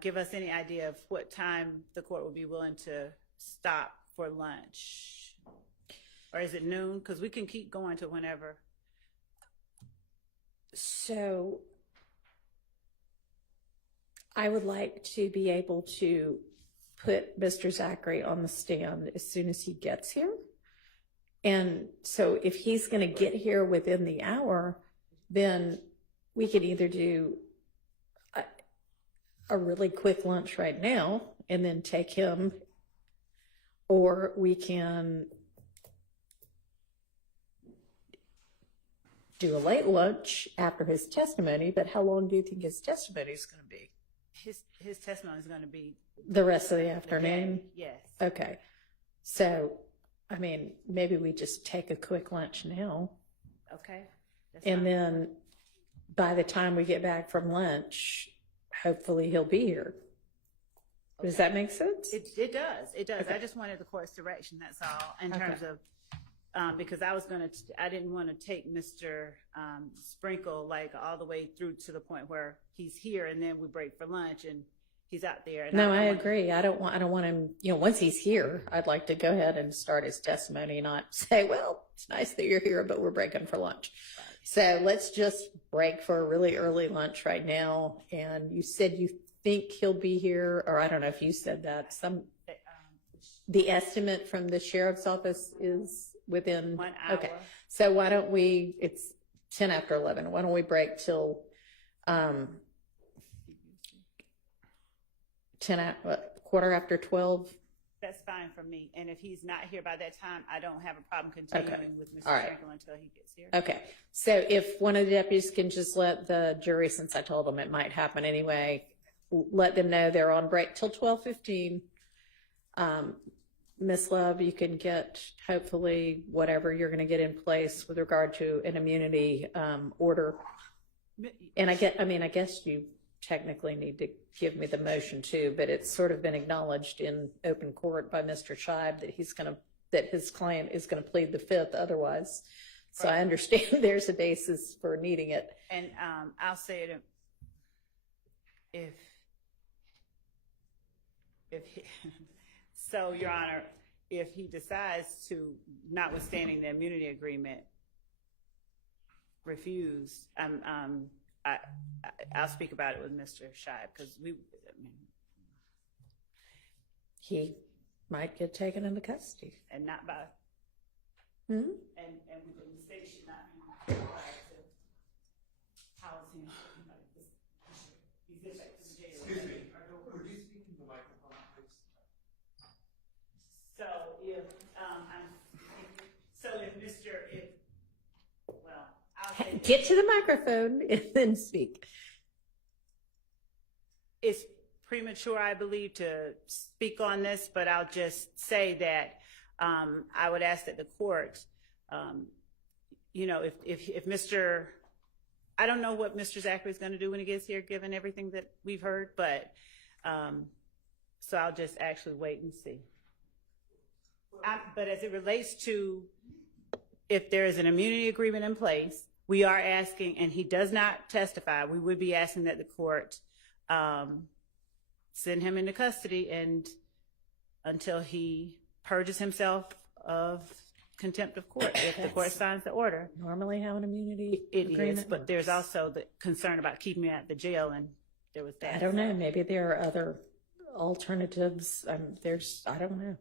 give us any idea of what time the court would be willing to stop for lunch? Or is it noon? Because we can keep going to whenever. so I would like to be able to put Mr. Zachary on the stand as soon as he gets here. And so if he's going to get here within the hour, then we could either do a really quick lunch right now and then take him, or we can do a late lunch after his testimony. But how long do you think his testimony is going to be? His testimony is going to be The rest of the afternoon? Yes. Okay. So, I mean, maybe we just take a quick lunch now. Okay. That's And fine. then by the time we get back from lunch, hopefully he'll be here. Does that make sense? It does. It does. Okay. I just wanted the court's direction. That's all. In terms of because I didn't want to take Mr. Sprinkle like all the way through to the point where he's here and then we break for lunch and he's out there. And No, I agree. I don't want him, once he's here, I'd like to go ahead and start his testimony, not say, well, it's nice that you're here, but we're breaking for lunch. So let's just break for a really early lunch right now. And you said you think he'll be here, or I don't know if you said that. The estimate from the sheriff's office is within 1 hour. Okay. So why don't we, it's 10 after 11. Why don't we break till 10 quarter after 12 That's fine for me. And if he's not here by that time, I don't have a problem continuing with Mr. All right. Trinkle until he gets here. Okay, so if one of the deputies can just let the jury, since I told them it might happen anyway, let them know they're on break till 12:15. Miss Love, you can get hopefully whatever you're going to get in place with regard to an immunity order. And I guess you technically need to give me the motion too, but it's sort of been acknowledged in open court by Mr. Scheib that his client is going to plead the fifth otherwise. So I understand there's a basis for needing it. And I'll say it if he, so, Your Honor, if he decides to, notwithstanding the immunity agreement, refuse, I'll speak about it with Mr. Scheib because He might get taken into custody. and not by, Hmm? and the state should not be required to house him. He's in back to the jail. Excuse me, could you speak in the microphone, please? So if, I'll say Get to the microphone and then speak. it's premature, I believe, to speak on this, but I'll just say that I would ask that the court, if Mr. I don't know what Mr. Zachary is going to do when he gets here, given everything that we've heard, but so I'll just actually wait and see. But as it relates to if there is an immunity agreement in place, we are asking, and he does not testify, we would be asking that the court send him into custody and until he purges himself of contempt of court, if the court signs the order. Normally have an immunity It agreement. is, but there's also the concern about keeping him at the jail, and there was that. I don't know. Maybe there are other alternatives. I don't know.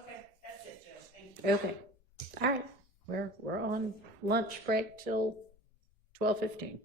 Okay, that's it, Joe. Thank you. Okay. All right. We're on lunch break till 12:15.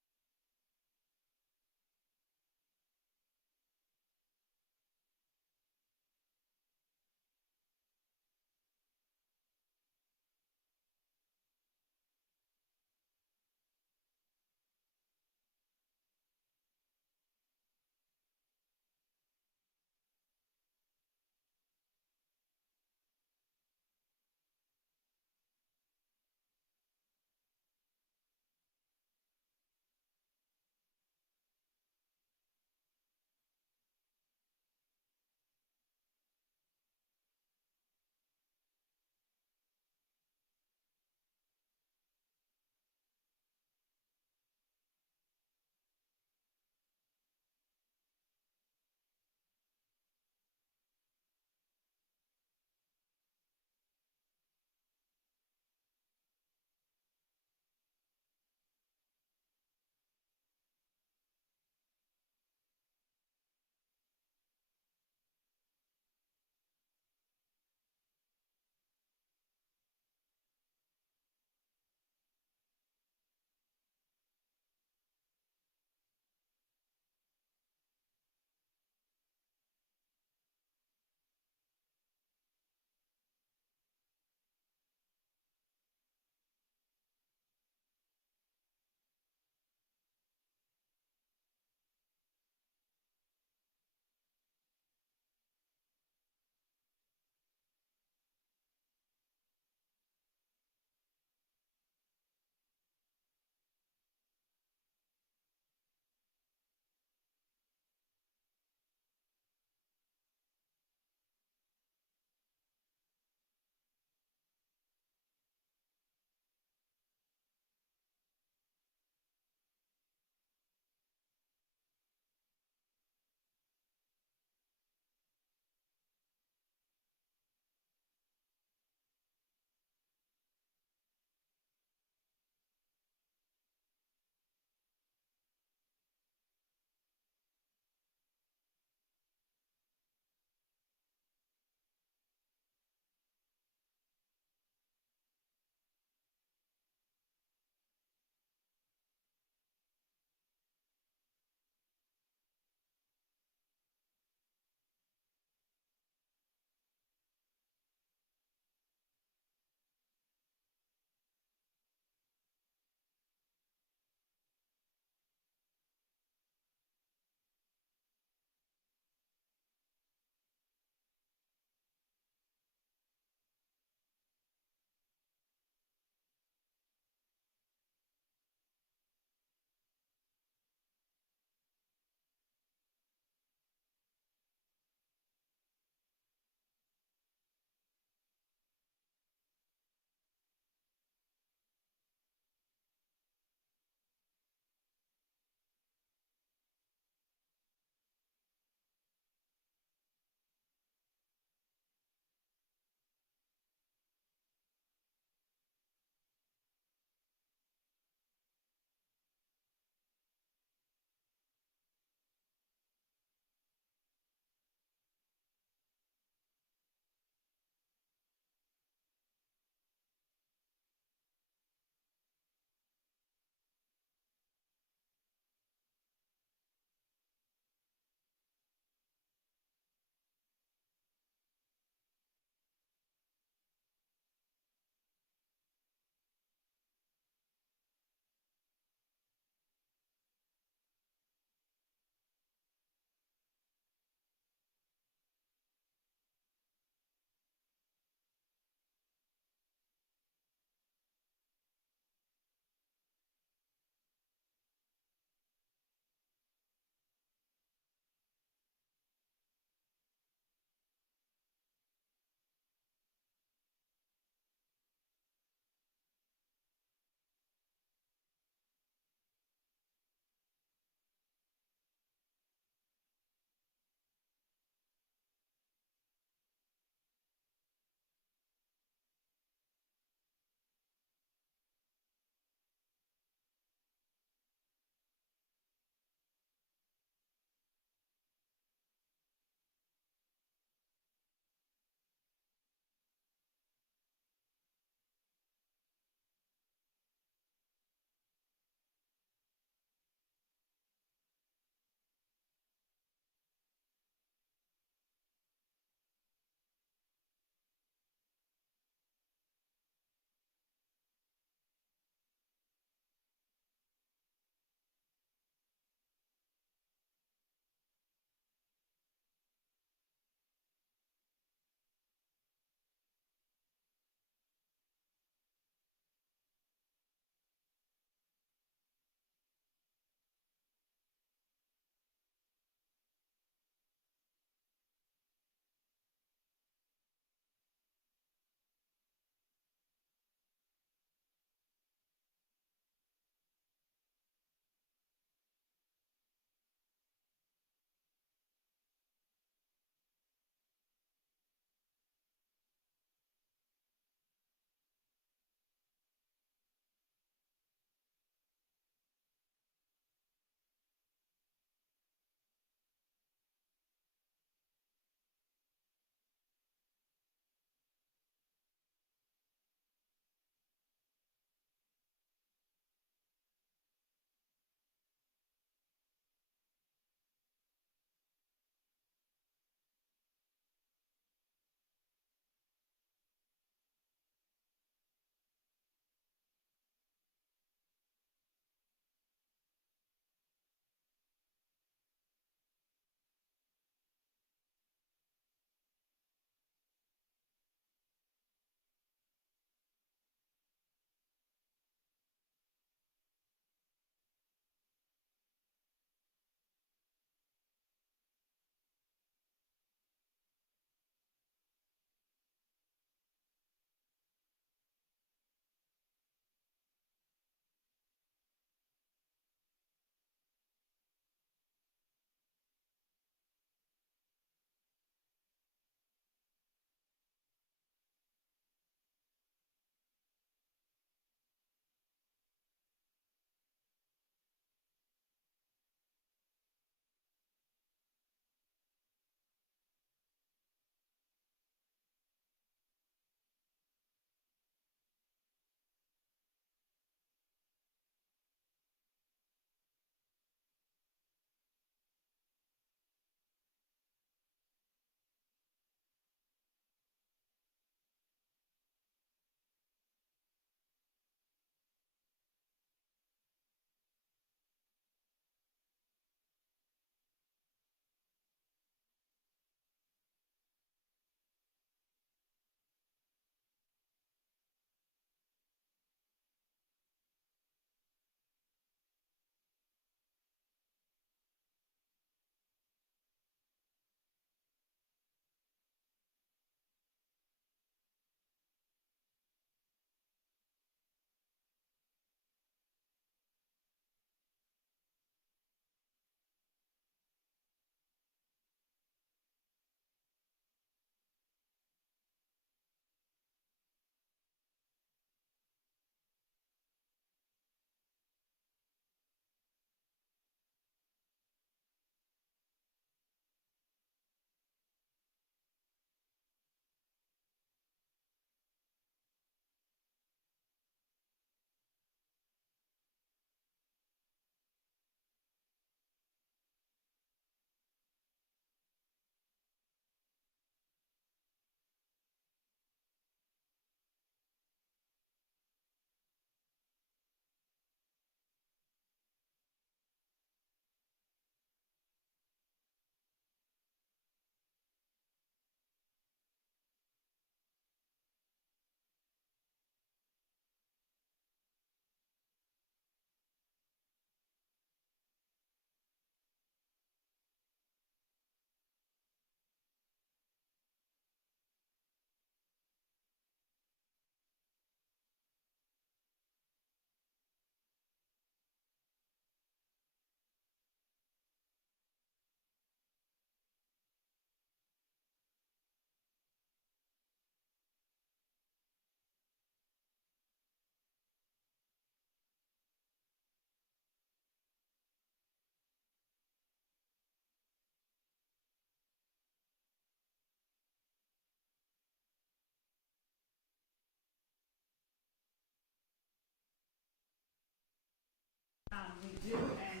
We do, and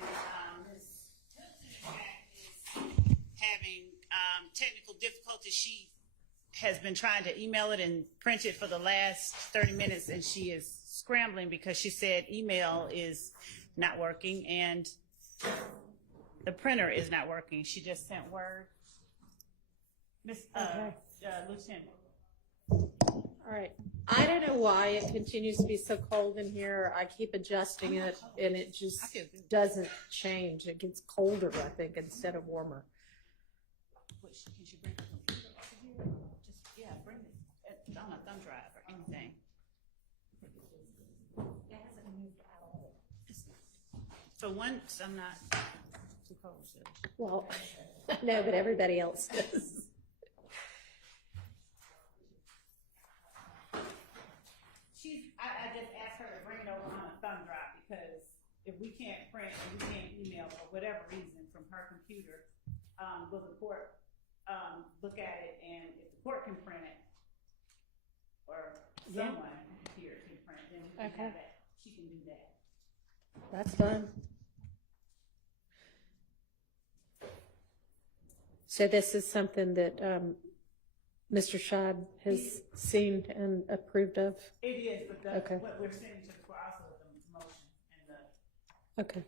Ms. is having technical difficulties. She has been trying to email it and print it for the last 30 minutes, and she is scrambling because she said email is not working and the printer is not working. She just sent Word. Miss Lieutenant. All right. I don't know why it continues to be so cold in here. I keep adjusting it and it just doesn't change. It gets colder, I think, instead of warmer. Can she bring her computer over here? Just, bring it on a thumb drive or anything. It hasn't moved at all. So once I'm not too cold. So. Well, no, but everybody else does. I just asked her to bring it over on a thumb drive because if we can't print and we can't email for whatever reason from her computer, will the court look at it, and if the court can print it or someone here can print it, then we can have that. She can do that. That's fine. So this is something that Mr. Scheib has seen and approved of? It is, but what we're sending to the court also is the motion and the. Okay.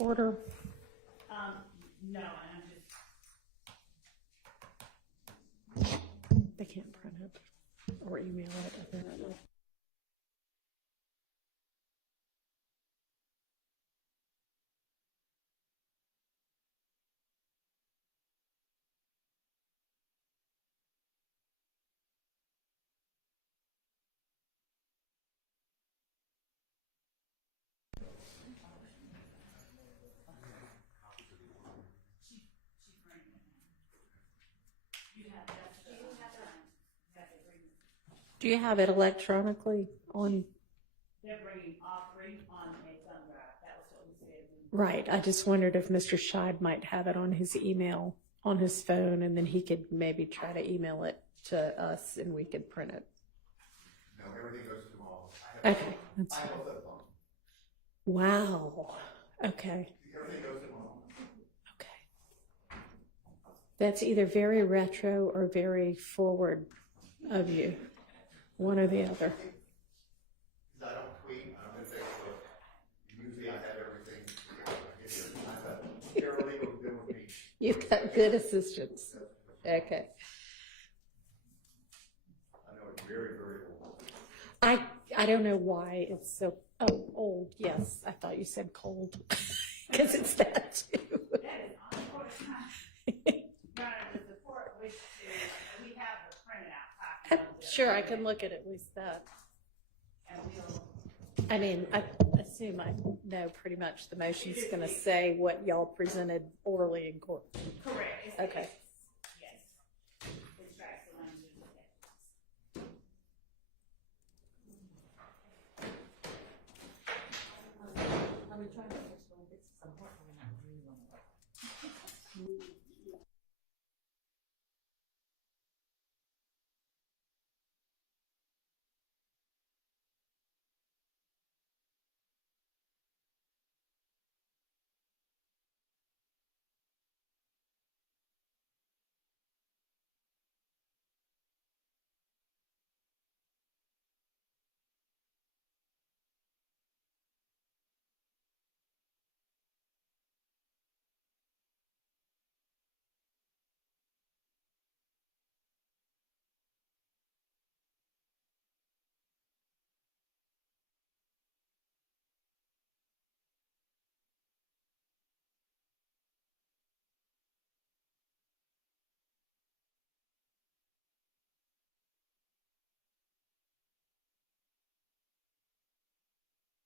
Order. No, and I'm just. They can't print it or email it, apparently. Do you have it electronically on? They're bringing all three on a thumb drive. That was what we said. Right. I just wondered if Mr. Scheib might have it on his email, on his phone, and then he could maybe try to email it to us and we could print it. No, everything goes to all. Okay. That's I have fine. both of them. Wow. Okay. Everything goes to all. Okay. That's either very retro or very forward of you. One or the other. Because I don't tweet, I don't do Facebook. Usually I have everything. Paralegal deal with me. You've got good assistance. Okay. I know it's very, very old. I don't know why it's so old. Yes, I thought you said cold because it's that too. That is unfortunate. Your Honor, does the court wish to, we have the printed out copy of the. Sure, I can look at at least that. And we'll. I mean, I assume I know pretty much the motion's going to say what y'all presented orally in court. Correct. Okay. Yes. It tracks the language of the statutes.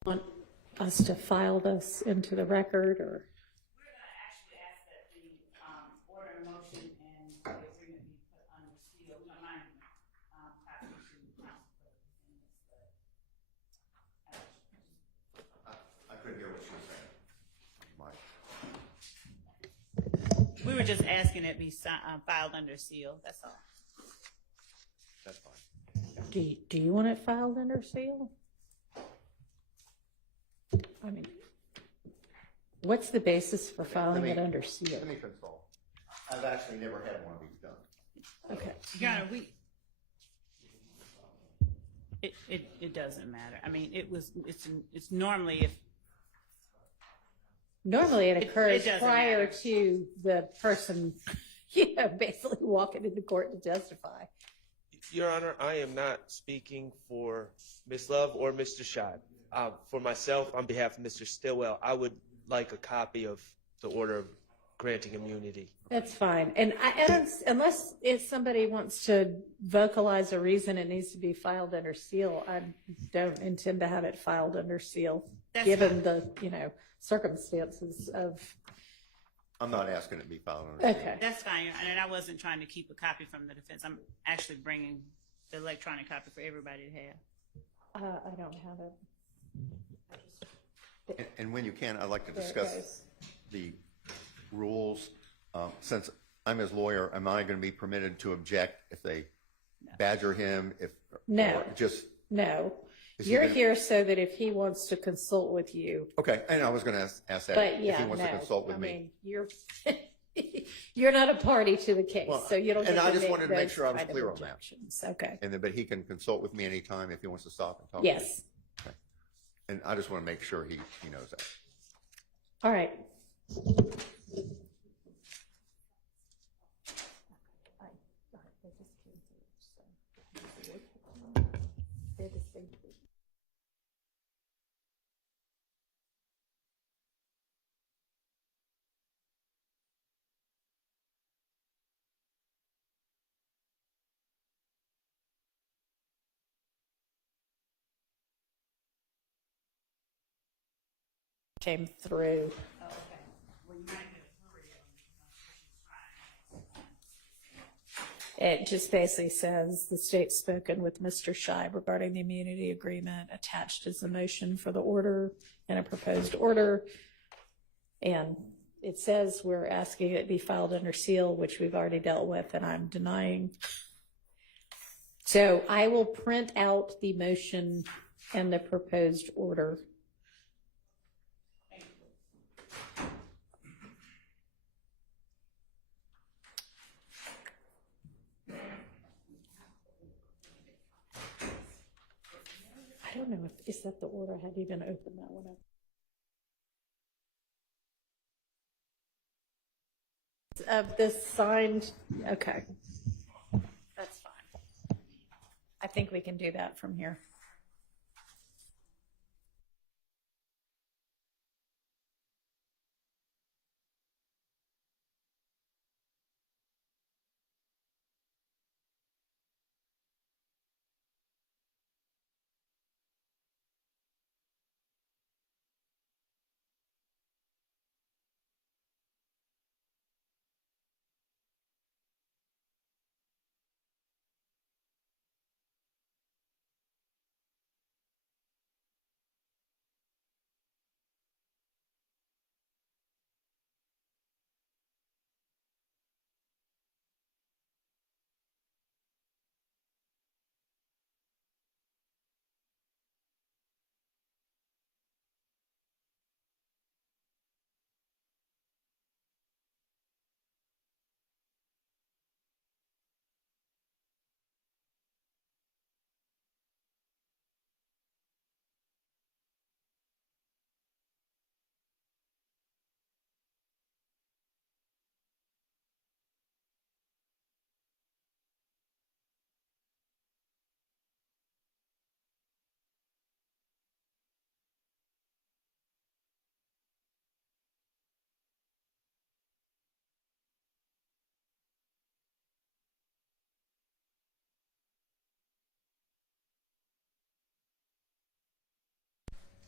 Want us to file this into the record or? We're going to actually ask that the order in motion and the agreement be put under seal. We don't mind copying to counsel for the but I couldn't hear what she was saying. Mike. we were just asking it be filed under seal. That's all. That's fine. Do you want it filed under seal? I mean, what's the basis for filing it under seal? Let me consult. I've actually never had one of these done. Okay. Your Honor, it doesn't matter. I mean, it's normally if. Normally it occurs doesn't prior matter. to the person, basically walking into court to testify. Your Honor, I am not speaking for Ms. Love or Mr. Scheib. For myself, on behalf of Mr. Stillwell, I would like a copy of the order granting immunity. That's fine. And unless if somebody wants to vocalize a reason it needs to be filed under seal, I don't intend to have it filed under seal, That's given the, circumstances of. I'm not asking it to be filed under seal. Okay. That's fine, Your Honor, and I wasn't trying to keep a copy from the defense. I'm actually bringing the electronic copy for everybody to have. I don't have it. And when you can, I'd like to There it discuss goes. the rules. Since I'm his lawyer, am I going to be permitted to object if they badger him? No. Or just No. Is he You're gonna- here so that if he wants to consult with you, okay. And I was going to ask that but if yeah, he wants to no. consult with I me. mean, you're you're not a party to the case, Well, so you don't. and get I just make wanted to make those sure I was kind of clear on that. objections. Okay. And then, but he can consult with me anytime if he wants to stop and talk. to me. Yes. And I just want to make sure he knows that. All right. Came through. Oh, okay. Well, you might get a flurry of them. It just basically says the state spoken with Mr. Scheib regarding the immunity agreement attached as a motion for the order and a proposed order. And it says we're asking it be filed under seal, which we've already dealt with, and I'm denying So I will print out the motion and the proposed order. I don't know if, is that the order? I hadn't even opened that one up. Of this signed, okay. That's fine. I think we can do that from here.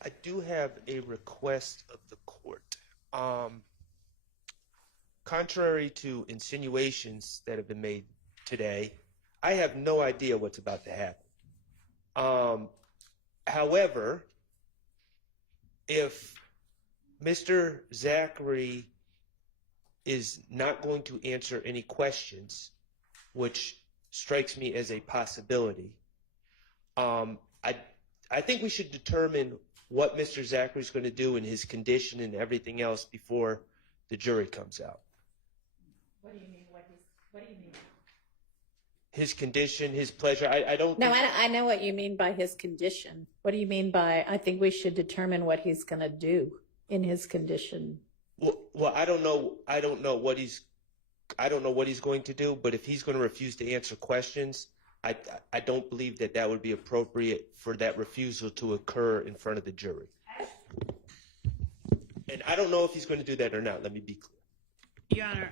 I do have a request of the court. Contrary to insinuations that have been made today, I have no idea what's about to happen. However, if Mr. Zachary is not going to answer any questions, which strikes me as a possibility, I think we should determine what Mr. Zachary is going to do in his condition and everything else before the jury comes out. What do you mean? What do you mean? His condition, his pleasure. I don't. No, I know what you mean by his condition. What do you mean by, I think we should determine what he's going to do in his condition? Well, I don't know what he's going to do, but if he's going to refuse to answer questions, I don't believe that would be appropriate for that refusal to occur in front of the jury. And I don't know if he's going to do that or not. Let me be clear. Your Honor,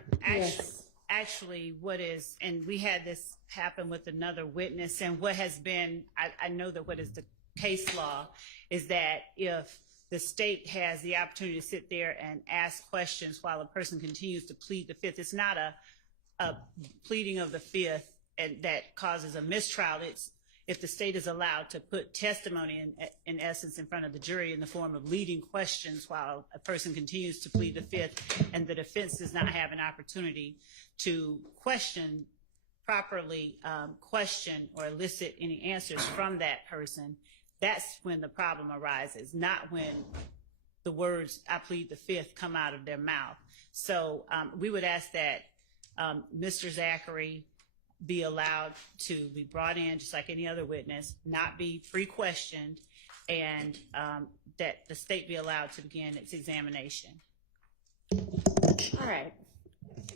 actually what is, and we had this happen with another witness, and what has been, I know that what is the case law is that if the state has the opportunity to sit there and ask questions while a person continues to plead the fifth, it's not a pleading of the fifth and that causes a mistrial. It's if the state is allowed to put testimony in essence in front of the jury in the form of leading questions while a person continues to plead the fifth, and the defense does not have an opportunity to properly question or elicit any answers from that person, that's when the problem arises, not when the words "I plead the fifth" come out of their mouth. So we would ask that Mr. Zachary be allowed to be brought in just like any other witness, not be pre-questioned, and that the state be allowed to begin its examination. All right.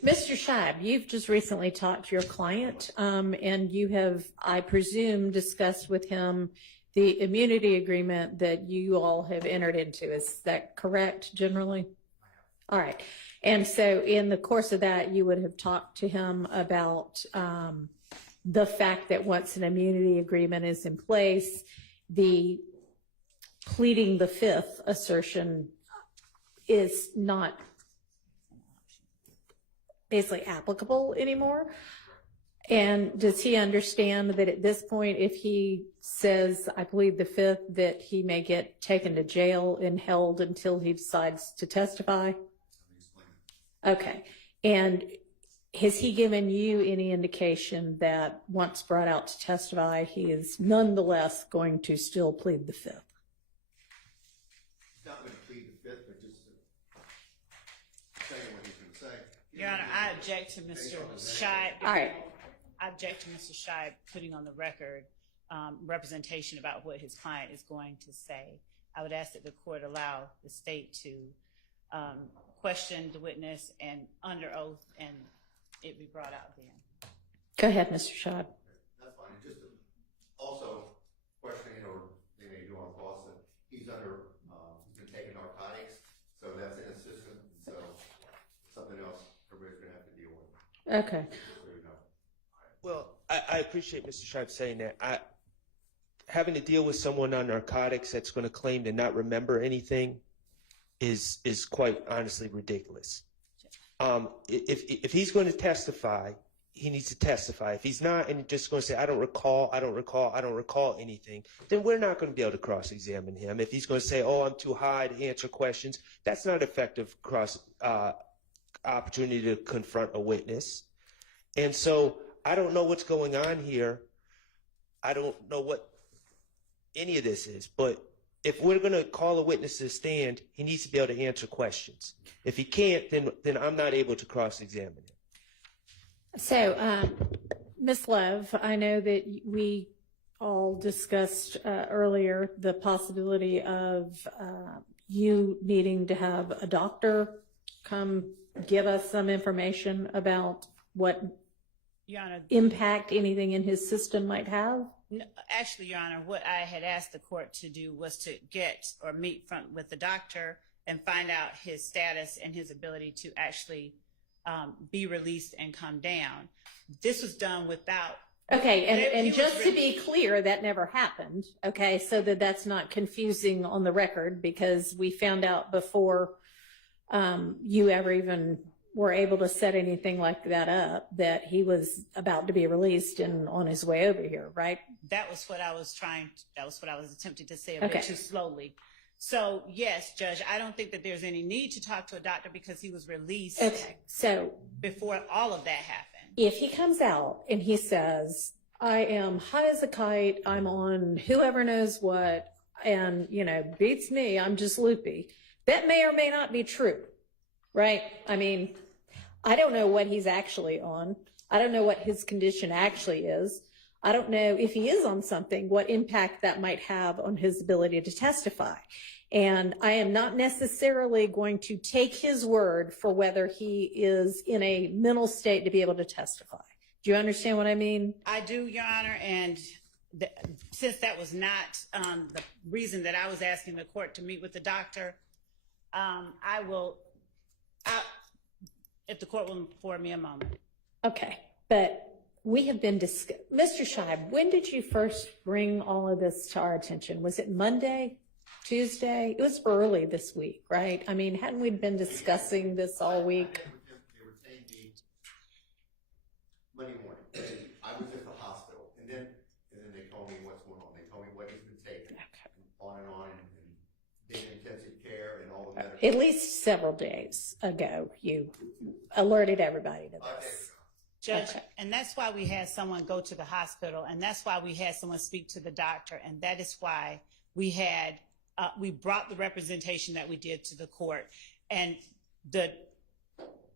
Mr. Scheib, you've just recently talked to your client, and you have, I presume, discussed with him the immunity agreement that you all have entered into. Is that correct, generally? All right. And so in the course of that, you would have talked to him about the fact that once an immunity agreement is in place, the pleading the fifth assertion is not basically applicable anymore. And does he understand that at this point, if he says, I plead the fifth, that he may get taken to jail and held until he decides to testify? Okay. And has he given you any indication that once brought out to testify, he is nonetheless going to still plead the fifth? He's not going to plead the fifth, but just saying what he's going to say. Your Honor, I object to Mr. Scheib. All right. I object to Mr. Scheib putting on the record representation about what his client is going to say. I would ask that the court allow the state to question the witness and under oath, and it be brought out then. Go ahead, Mr. Scheib. That's fine. Just also questioning, or they may do on cross, that he's under, he's been taking narcotics, so that's in his system. So something else everybody's going to have to deal with. Okay. So, you know. Well, I appreciate Mr. Scheib saying that. Having to deal with someone on narcotics that's going to claim to not remember anything is quite honestly ridiculous. If he's going to testify, he needs to testify. If he's not, and just going to say, I don't recall anything, then we're not going to be able to cross-examine him. If he's going to say, oh, I'm too high to answer questions, that's not effective opportunity to confront a witness. And so I don't know what's going on here. I don't know what any of this is, but if we're going to call a witness to the stand, he needs to be able to answer questions. If he can't, then I'm not able to cross-examine him. So, Ms. Love, I know that we all discussed earlier the possibility of you needing to have a doctor come give us some information about what Your Honor, impact anything in his system might have. no, actually, Your Honor, what I had asked the court to do was to get or meet with the doctor and find out his status and his ability to actually be released and come down. This was done without. Okay, and just to be clear, that never happened. Okay, so that's not confusing on the record, because we found out before you ever even were able to set anything like that up that he was about to be released and on his way over here, right? That was what I was attempting to say a Okay. bit too slowly. So yes, Judge, I don't think that there's any need to talk to a doctor because he was released Okay, so before all of that happened. if he comes out and he says, I am high as a kite, I'm on whoever knows what, and, beats me, I'm just loopy, that may or may not be true, right? I mean, I don't know what he's actually on. I don't know what his condition actually is. I don't know if he is on something, what impact that might have on his ability to testify. And I am not necessarily going to take his word for whether he is in a mental state to be able to testify. Do you understand what I mean? I do, Your Honor, and since that was not the reason that I was asking the court to meet with the doctor, if the court will afford me a moment. Okay, but we have been Mr. Scheib, when did you first bring all of this to our attention? Was it Monday, Tuesday? It was early this week, right? I mean, hadn't we been discussing this all week? They retained me Monday morning. I was at the hospital, and then they told me what's going on. They told me what he's been taking, on and being in intensive care and all the medical. At least several days ago, you alerted everybody to this. Judge, Okay. and that's why we had someone go to the hospital, and that's why we had someone speak to the doctor, and that is why we brought the representation that we did to the court, and the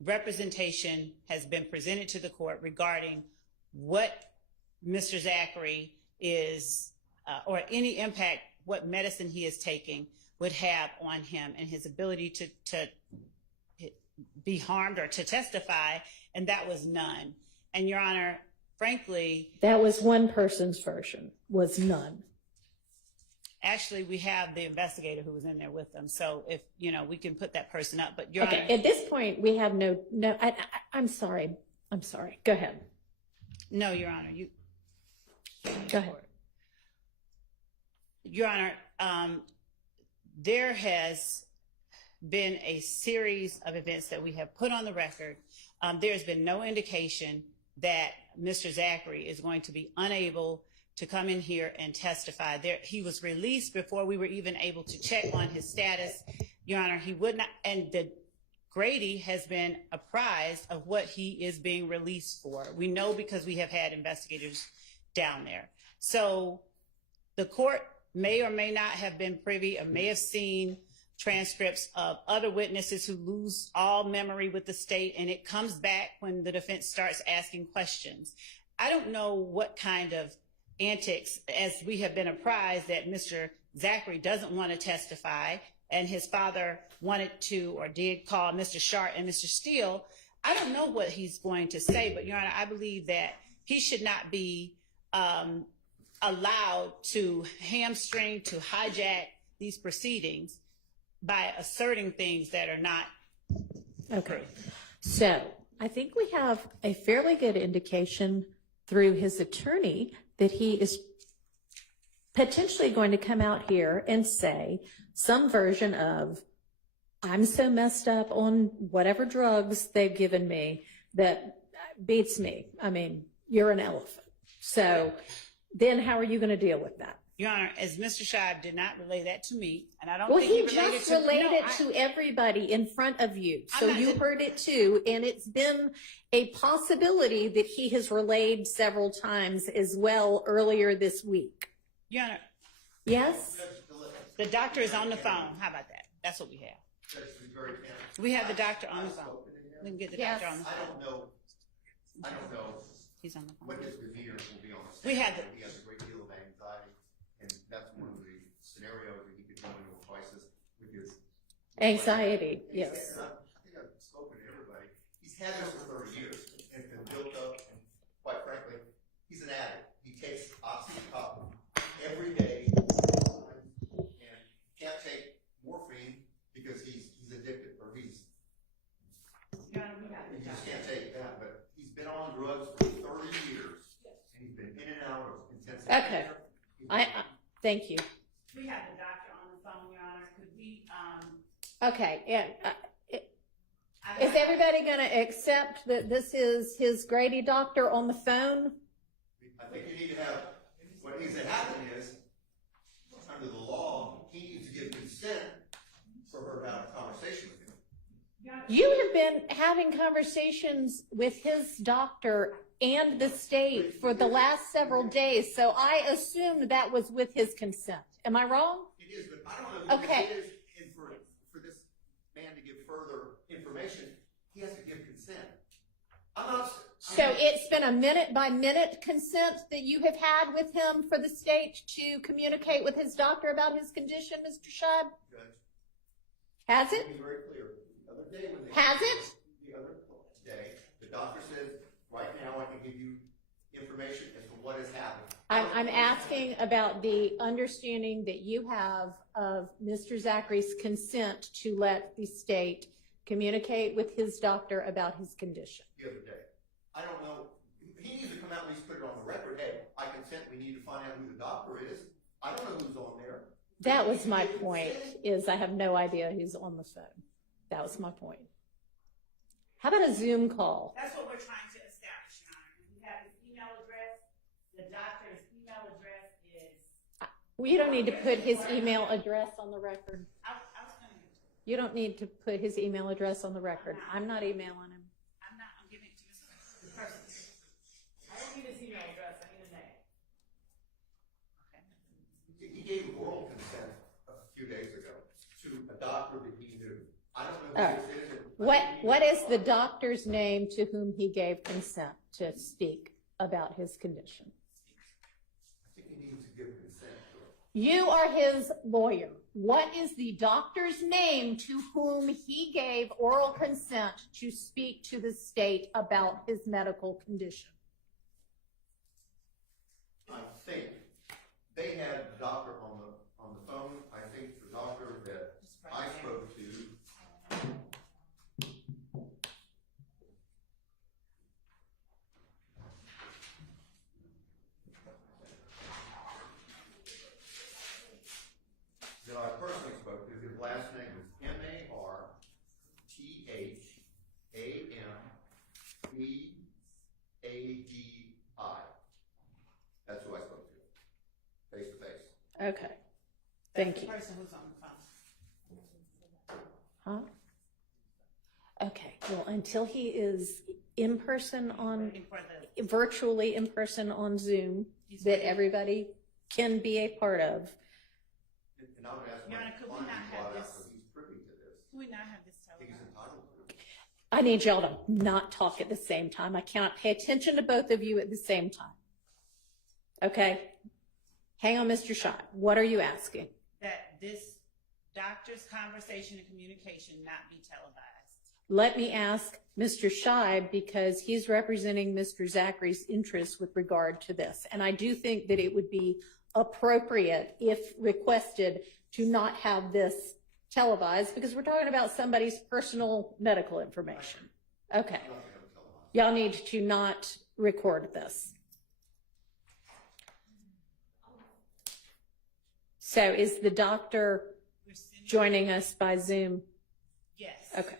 representation has been presented to the court regarding what Mr. Zachary is, or any impact what medicine he is taking would have on him and his ability to be harmed or to testify, and that was none. And Your Honor, frankly, That was one person's version, was none. actually we have the investigator who was in there with them, so if we can put that person up. But Your Okay, Honor, at this point, we have no, I'm sorry, go ahead. no, Your Honor, you Go ahead. Your Honor, there has been a series of events that we have put on the record. There's been no indication that Mr. Zachary is going to be unable to come in here and testify. He was released before we were even able to check on his status. Your Honor, he would not, and the Grady has been apprised of what he is being released for. We know because we have had investigators down there. So the court may or may not have been privy or may have seen transcripts of other witnesses who lose all memory with the state, and it comes back when the defense starts asking questions. I don't know what kind of antics, as we have been apprised that Mr. Zachary doesn't want to testify, and his father wanted to or did call Mr. Sharp and Mr. Steele. I don't know what he's going to say, but Your Honor, I believe that he should not be allowed to hamstring, to hijack these proceedings by asserting things that are not Okay. So I think we have a fairly good indication through his attorney that he is potentially going to come out here and say some version of, I'm so messed up on whatever drugs they've given me that beats me. I mean, you're an elephant. So then how are you going to deal with that? Your Honor, as Mr. Scheib did not relay that to me, and I don't Well, think he related just to relayed no, it to everybody in front of you. So I'm not- you heard it too. And it's been a possibility that he has relayed several times as well earlier this week. Your Honor, Yes? the doctor is on the phone. How about that? That's what we have. We have the doctor on the phone. We can get the Yes. doctor on the phone. I don't know He's on the phone. what his demeanor will be on the stand. We have He has a great deal of anxiety, and that's one of the scenarios that he could go into a crisis with his Anxiety, He's yes. had- I think I've spoken to everybody. He's had this for 30 years and it's been built up, and quite frankly, he's an addict. He takes oxycontin every day, and can't take morphine because he's addicted, or Your Honor, we have the he just doctor. can't take that. But he's been on drugs for 30 years, and he's been in and out of intensive Okay. care. Thank you. We have the doctor on the phone, Your Honor. Could we, Okay. Yeah. Is everybody going to accept that this is his Grady doctor on the phone? I think you need to have, what needs to happen is, under the law, he needs to give consent for her to have a conversation with him. You have been having conversations with his doctor and the state for the last several days, so I assumed that was with his consent. Am I wrong? It is, but I don't know who Okay. it is, and for this man to give further information, he has to give consent. So it's been a minute-by-minute consent that you have had with him for the state to communicate with his doctor about his condition, Mr. Scheib? Judge, Has to it? be very clear, the other day when they. Has it? The other day, the doctor said, right now I can give you information as to what has happened. I'm asking about the understanding that you have of Mr. Zachary's consent to let the state communicate with his doctor about his condition. The other day. I don't know, he needs to come out and at least put it on the record, hey, I consent, we need to find out who the doctor is. I don't know who's on there. That was my point, is I have no idea who's on the phone. That was my point. How about a Zoom call? that's what we're trying to establish, Your Honor. We have his email address. The doctor's email address is, Well, you don't need to put his email address on the record. I was going to, You don't need to put his email address on the record. I'm not emailing him. I'm giving it to the person. I don't need his email address, I need his name. Okay. He gave oral consent a few days ago to a doctor that he knew. I don't know All who right. this is. What is the doctor's name to whom he gave consent to speak about his condition? I think he needs to give consent to it. You are his lawyer. What is the doctor's name to whom he gave oral consent to speak to the state about his medical condition? I think they had the doctor on the phone. I think the doctor that I spoke to. That I personally spoke to, his last name was Marthadii. That's who I spoke to, face to face. Okay. Well, until he is in person on, Waiting for the, virtually in person on Zoom, He's that waiting. everybody can be a part of. And I would ask Your my Honor, could we client not to have brought out, this- so he's privy to this. can we not have this He's televised? entitled to it. I need y'all to not talk at the same time. I cannot pay attention to both of you at the same time. Okay? Hang on, Mr. Schott. What are you asking? That this doctor's conversation and communication not be televised. Let me ask Mr. Scheib, because he's representing Mr. Zachary's interests with regard to this. And I do think that it would be appropriate, if requested, to not have this televised, because we're talking about somebody's personal medical information. Okay. Y'all need to not record this. So is the doctor We're sending- joining us by Zoom? Yes. Okay.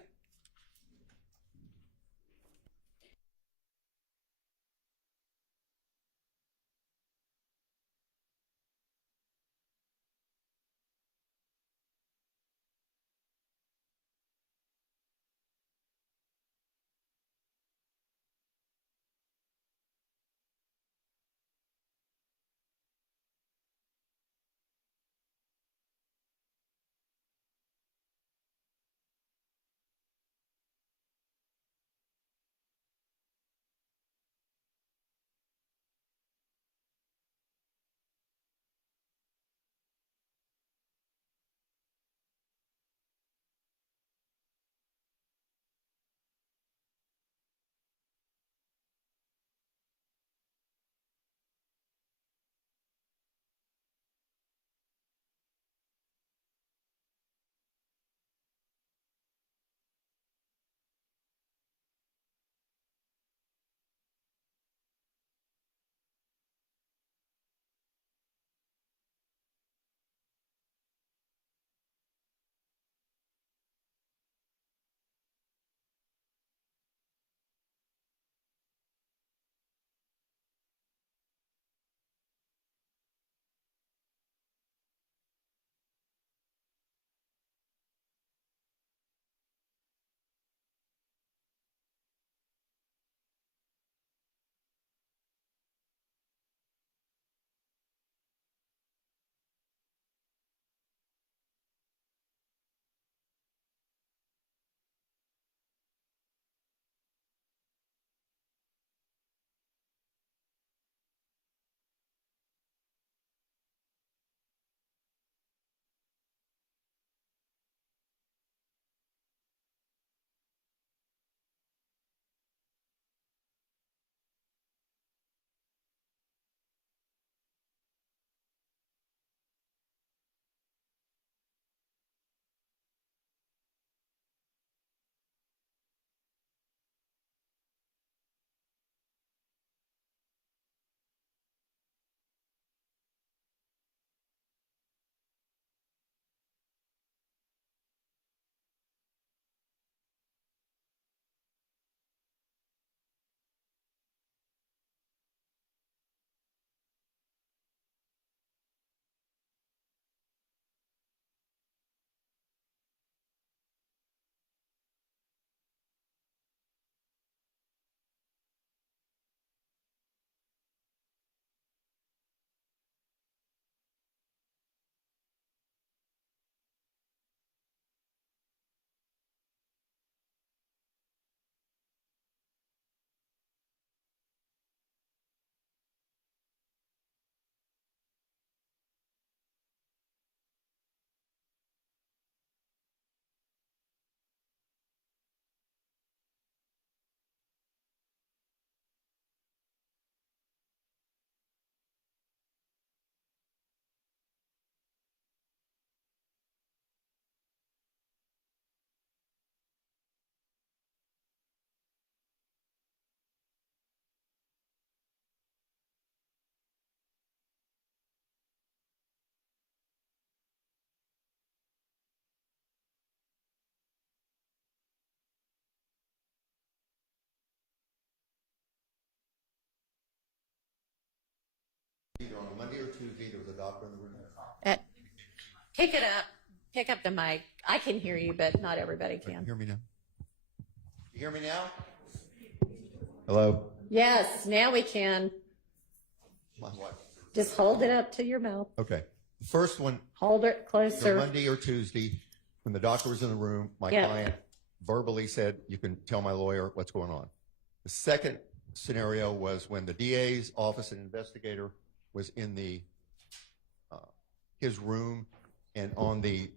Either on a Monday or Tuesday, there was a doctor in the room. Pick it up. Pick up the mic. I can hear you, but not everybody can. Hear me now? You hear me now? Hello? Yes, now we can. My wife. Just hold it up to your mouth. Okay. The first one, Hold it the closer. Monday or Tuesday, when the doctor was in the room, my Yeah. client verbally said, you can tell my lawyer what's going on. The second scenario was when the DA's office and investigator was in the his room and on the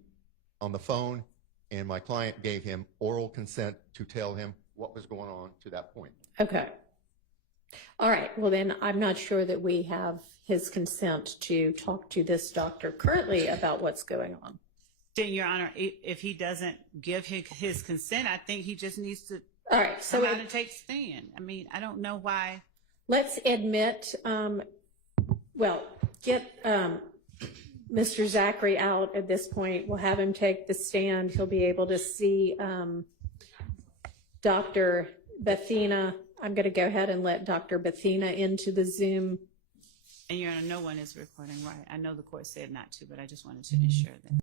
phone, and my client gave him oral consent to tell him what was going on to that point. Okay. All right. Well, then I'm not sure that we have his consent to talk to this doctor currently about what's going on. Then, Your Honor, if he doesn't give his consent, I think he just needs to All right. So come out and take stand. I mean, I don't know why. let's admit, get Mr. Zachary out at this point. We'll have him take the stand. He'll be able to see Dr. Bethina. I'm going to go ahead and let Dr. Bethina into the Zoom. And Your Honor, no one is recording, right? I know the court said not to, but I just wanted to ensure that.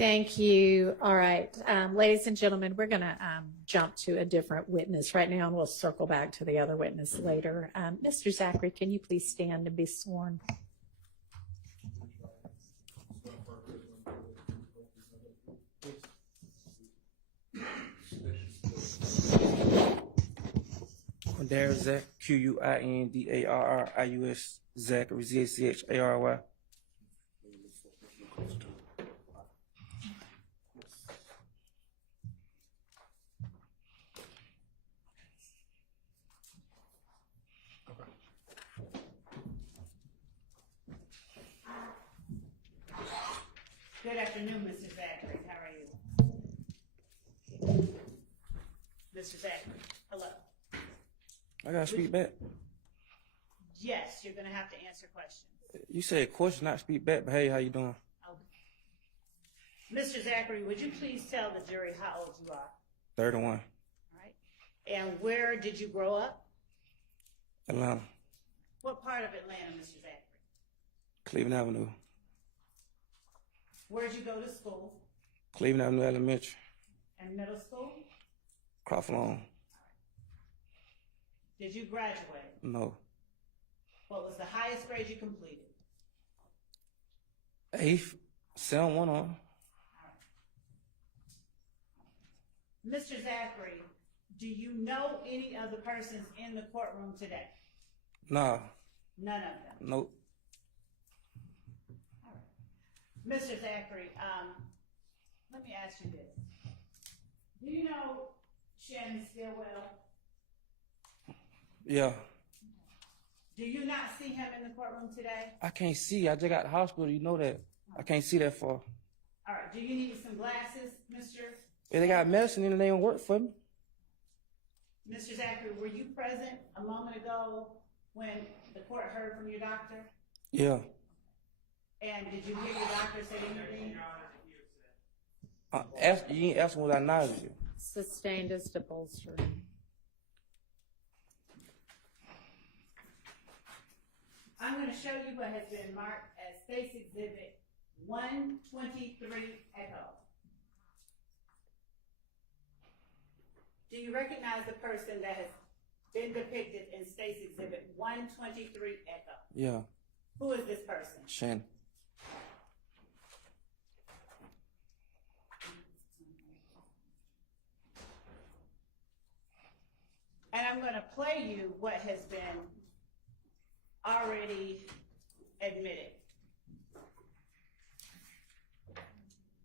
Thank you. All right. Ladies and gentlemen, we're going to jump to a different witness right now, and we'll circle back to the other witness later. Mr. Zachary, can you please stand and be sworn? Quindarrious Zach, Quindarrious Zachary, Zachary. Good afternoon, Mr. Zachary. How are you? Mr. Zachary, hello. I gotta speak back. Yes, you're going to have to answer questions. You said question, not speak back, but hey, how you doing? Okay. Mr. Zachary, would you please tell the jury how old you are? 31. All right. And where did you grow up? Atlanta. What part of Atlanta, Mr. Zachary? Cleveland Avenue. Where'd you go to school? Cleveland Avenue Elementary. And middle school? Crawford Lawn. Did you graduate? No. What was the highest grade you completed? 8th. 7-1 on. Mr. Zachary, do you know any of the persons in the courtroom today? Nah. None of them. Nope. All right. Mr. Zachary, let me ask you this. Do you know Shannon Stillwell? Yeah. Do you not see him in the courtroom today? I can't see. I just got to the hospital. You know that. I can't see that far. All right. Do you need some glasses, Mr.? If they got medicine in it, they don't work for me. Mr. Zachary, were you present a moment ago when the court heard from your doctor? Yeah. And did you hear your doctor say anything? You ain't asking what I nodded you. Sustained as to bolster. I'm going to show you what has been marked as State's Exhibit 123 Echo. Do you recognize the person that has been depicted in State's Exhibit 123 Echo? Yeah. Who is this person? Shannon. And I'm going to play you what has been already admitted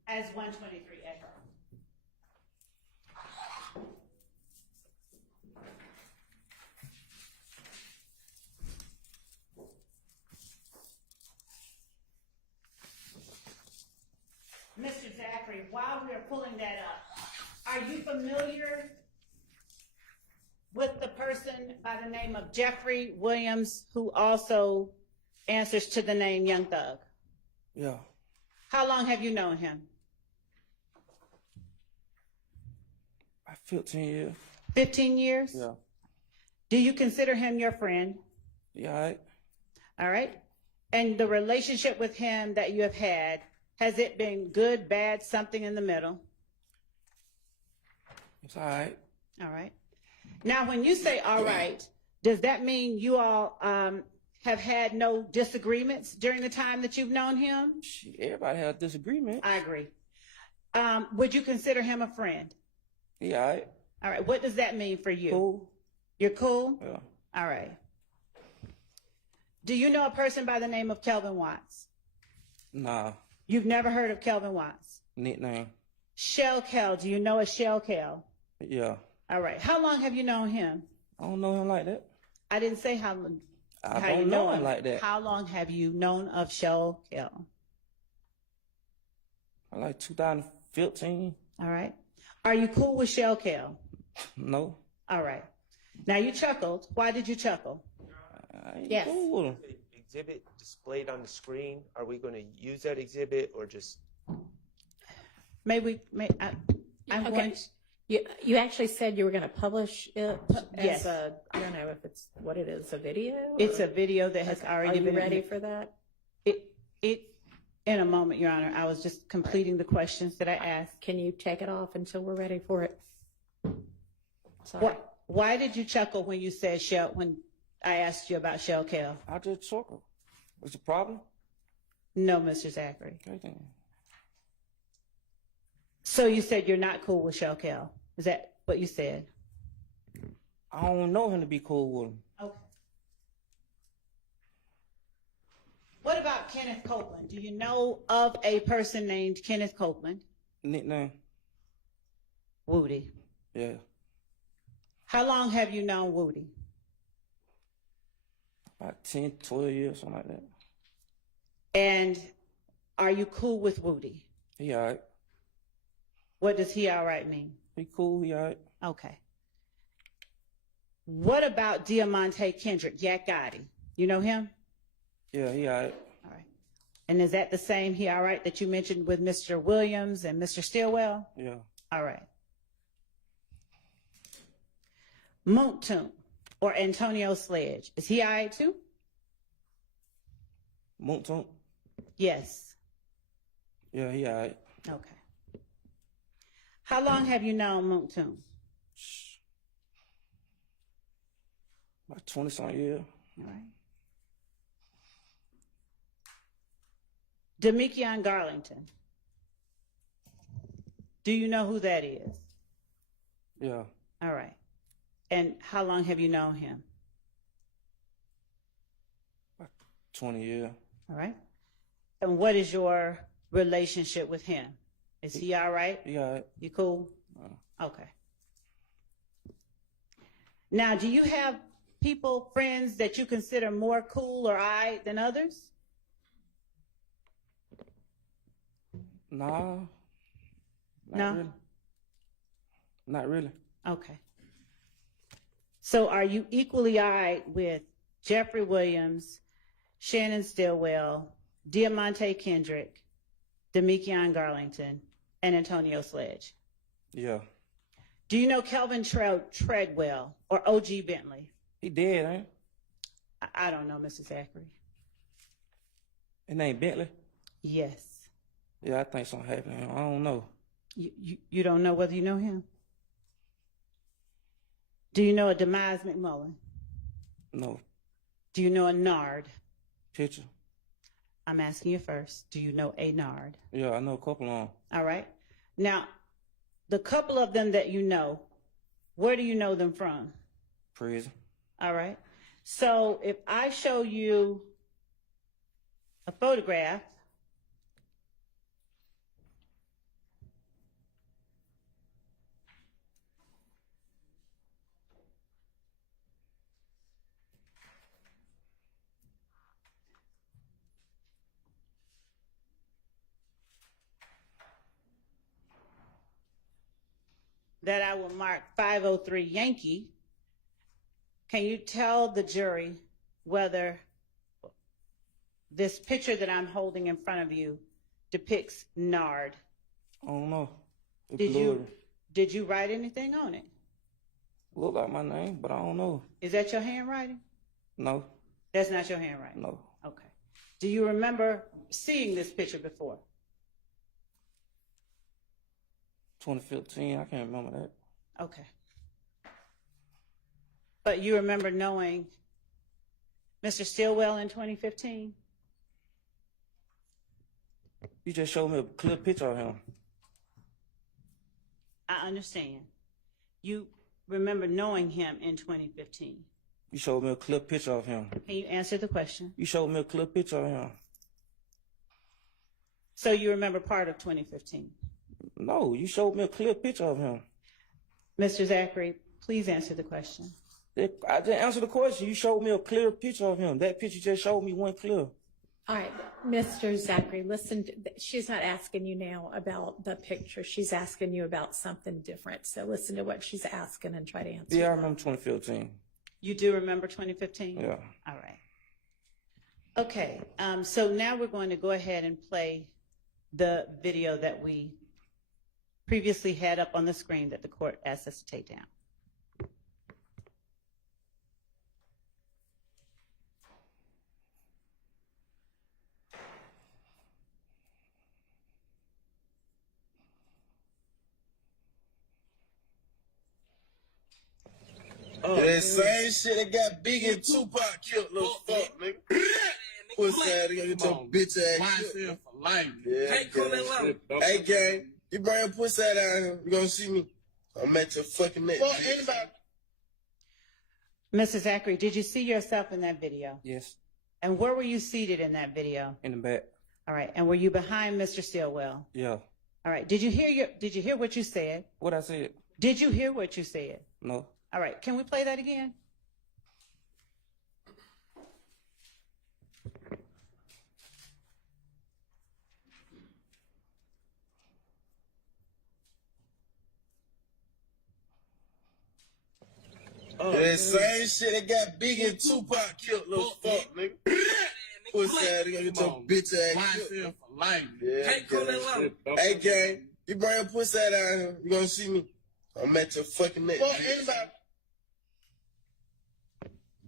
as 123 Echo. Mr. Zachary, while we are pulling that up, are you familiar with the person by the name of Jeffrey Williams, who also answers to the name Young Thug? Yeah. How long have you known him? 15 years. 15 years? Yeah. Do you consider him your friend? Yeah, all right. All right. And the relationship with him that you have had, has it been good, bad, something in the middle? It's all right. All right. Now, when you say all right, does that mean you all have had no disagreements during the time that you've known him? Everybody has disagreement. I agree. Would you consider him a friend? Yeah, all right. All right. What does that mean for you? Cool. You're cool? Yeah. All right. Do you know a person by the name of Kelvin Watts? Nah. You've never heard of Kelvin Watts? Nickname. Shell Kel. Do you know a Shell Kel? Yeah. All right. How long have you known him? I don't know him like that. I didn't say how long. I don't know him like that. How long have you known of Shell Kel? Like 2015. All right. Are you cool with Shell Kel? No. All right. Now you chuckled. Why did you chuckle? I ain't Yes. cool with him. Exhibit displayed on the screen. Are we going to use that exhibit or just? I'm Okay. going to. You actually said you were going to publish it Yes. as a, I don't know if it's what it is, a video? It's or- a video that has Okay. already Are been. you ready for that? In a moment, Your Honor. I was just completing the questions that I asked. Can you take it off until we're ready for it? Sorry. Why did you chuckle when you said when I asked you about Shell Kell? I just chuckle. What's the problem? No, Mr. Zachary. Okay, then. So you said you're not cool with Shell Kell. Is that what you said? I don't know him to be cool with him. Okay. What about Kenneth Copeland? Do you know of a person named Kenneth Copeland? Nickname? Woody. Yeah. How long have you known Woody? About 10, 12 years, something like that. And are you cool with Woody? He all right. What does he all right mean? He cool, he all right. Okay. What about Diamante Kendrick, Yak Gotti? You know him? Yeah, he all right. All right. And is that the same he all right that you mentioned with Mr. Williams and Mr. Stillwell? Yeah. All right. Moontoon or Antonio Sledge, is he all right too? Moonton? Yes. Yeah, he all right. Okay. How long have you known Moontoon? About 20-something years. All right. Demekion Garlington. Do you know who that is? Yeah. All right. And how long have you known him? About 20 years. All right. And what is your relationship with him? Is he all right? He all right. You cool? Okay. Now, do you have people, friends that you consider more cool or all right than others? Nah. No? Really. Not really. Okay. So are you equally all right with Jeffrey Williams, Shannon Stillwell, Diamante Kendrick, Demekion Garlington, and Antonio Sledge? Yeah. Do you know Kelvin Treadwell or O.G. Bentley? He dead, ain't I don't know, Mr. Zachary. he? His name Bentley? Yes. Yeah, I think something happened to him. I don't know. You don't know whether you know him? Do you know a Demise McMullen? No. Do you know a Nard? Picture? I'm asking you first. Do you know a Nard? Yeah, I know a couple of them. All right. Now, the couple of them that you know, where do you know them from? Prison. All right. So if I show you a photograph, that I will mark 503 Yankee, can you tell the jury whether this picture that I'm holding in front of you depicts Nard? I don't know. It's Did blurry. you write anything on it? Look like my name, but I don't know. Is that your handwriting? No. That's not your handwriting? No. Okay. Do you remember seeing this picture before? 2015, I can't remember that. Okay. But you remember knowing Mr. Stillwell in 2015? You just showed me a clear picture of him. I understand. You remember knowing him in 2015. You showed me a clear picture of him. Can you answer the question? You showed me a clear picture of him. So you remember part of 2015? No, you showed me a clear picture of him. Mr. Zachary, please answer the question. I didn't answer the question. You showed me a clear picture of him. That picture just showed me one clear. All right, Mr. Zachary, listen, she's not asking you now about the picture. She's asking you about something different. So listen to what she's asking and try to answer. Yeah, I remember 2015. You do remember 2015? Yeah. All right. Okay, so now we're going to go ahead and play the video that we previously had up on the screen that the court asked us to take down. That same shit that got Big and Tupac killed, little fuck, nigga. Pussy ass nigga, get your bitch ass killed. For life. Yeah, hey, gang, you bring your pussy ass down here, you gonna see me. I'm at your fucking neck. Fuck anybody. Mr. Zachary, did you see yourself in that video? Yes, And where were you seated in that video? in the back. All right. And were you behind Mr. Stillwell? Yeah. All right. Did you hear what you said? What I said? Did you hear what you said? No. All right. Can we play that again? That same shit that got Big and Tupac killed, little fuck, nigga. Pussy ass nigga, get your bitch ass killed. For life. Yeah, hey, gang, you bring your pussy ass down here, you gonna see me. I'm at your fucking neck. Fuck anybody.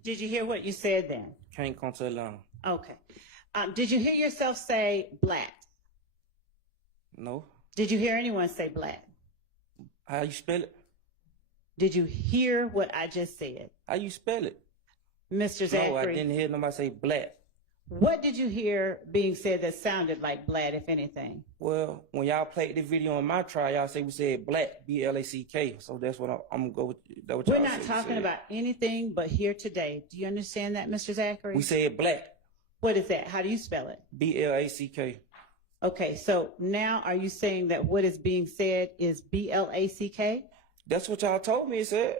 Did you hear what you said then? Can't come to Atlanta. Okay. Did you hear yourself say black? No. Did you hear anyone say black? How you spell it? Did you hear what I just said? How you spell it? Mr. Zachary. No, I didn't hear nobody say black. What did you hear being said that sounded like black, if anything? Well, when y'all played the video on my trial, y'all say we said black, B-L-A-C-K. So that's what I'm going to go with. That what We're y'all not said talking about anything but here today. Do you understand that, Mr. Zachary? We said black, What is that? How do you spell it? B-L-A-C-K. Okay, so now are you saying that what is being said is B-L-A-C-K? That's what y'all told me it said.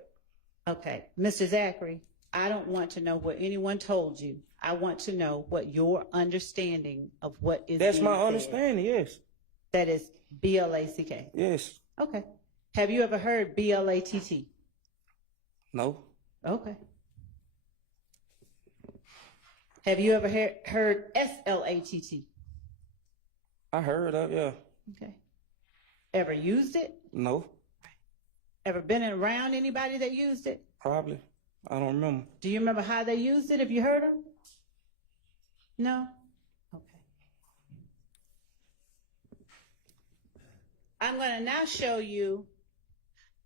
Okay, Mr. Zachary, I don't want to know what anyone told you. I want to know what your understanding of what is That's being my said. understanding, yes. That is B-L-A-C-K. Yes. Okay. Have you ever heard B-L-A-T-T? No. Okay. Have you ever heard S-L-A-T-T? I heard of, yeah. Okay. Ever used it? No. Ever been around anybody that used it? Probably. I don't remember. Do you remember how they used it if you heard them? No? Okay. I'm going to now show you,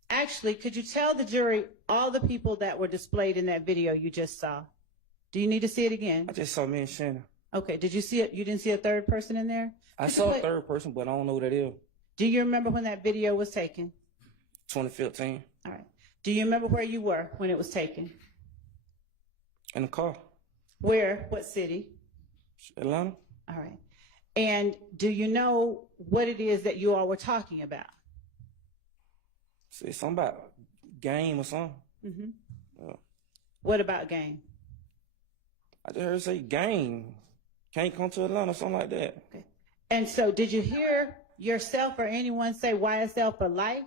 actually, could you tell the jury all the people that were displayed in that video you just saw? Do you need to see it again? I just saw me and Shannon. Okay, did you see it? You didn't see a third person in there? I saw a third person, but I don't know who that is. Do you remember when that video was taken? 2015. All right. Do you remember where you were when it was taken? In the car. Where? What city? Atlanta. All right. And do you know what it is that you all were talking about? Say something about game or something. Mm-hmm. Yeah. What about game? I just heard it say game. Can't come to Atlanta, something like that. Okay. And so did you hear yourself or anyone say YSL for life?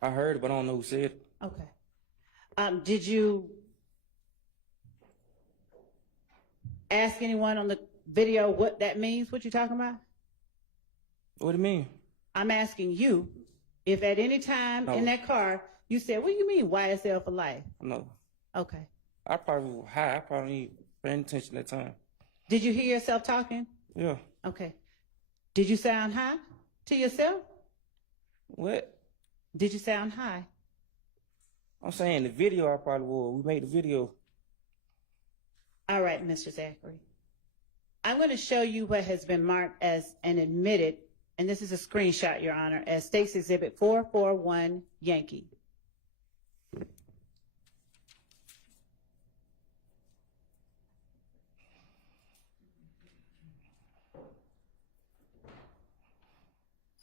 I heard it, but I don't know who said it. Okay. Did you ask anyone on the video what that means, what you're talking about? What do you mean? I'm asking you if at any time in that car you said, what do you mean YSL for life? No. Okay. I probably was high. I probably ain't paying attention that time. Did you hear yourself talking? Yeah. Okay. Did you sound high to yourself? What? Did you sound high? I'm saying the video I probably was. We made the video. All right, Mr. Zachary. I'm going to show you what has been marked as an admitted, and this is a screenshot, Your Honor, as State's Exhibit 441 Yankee.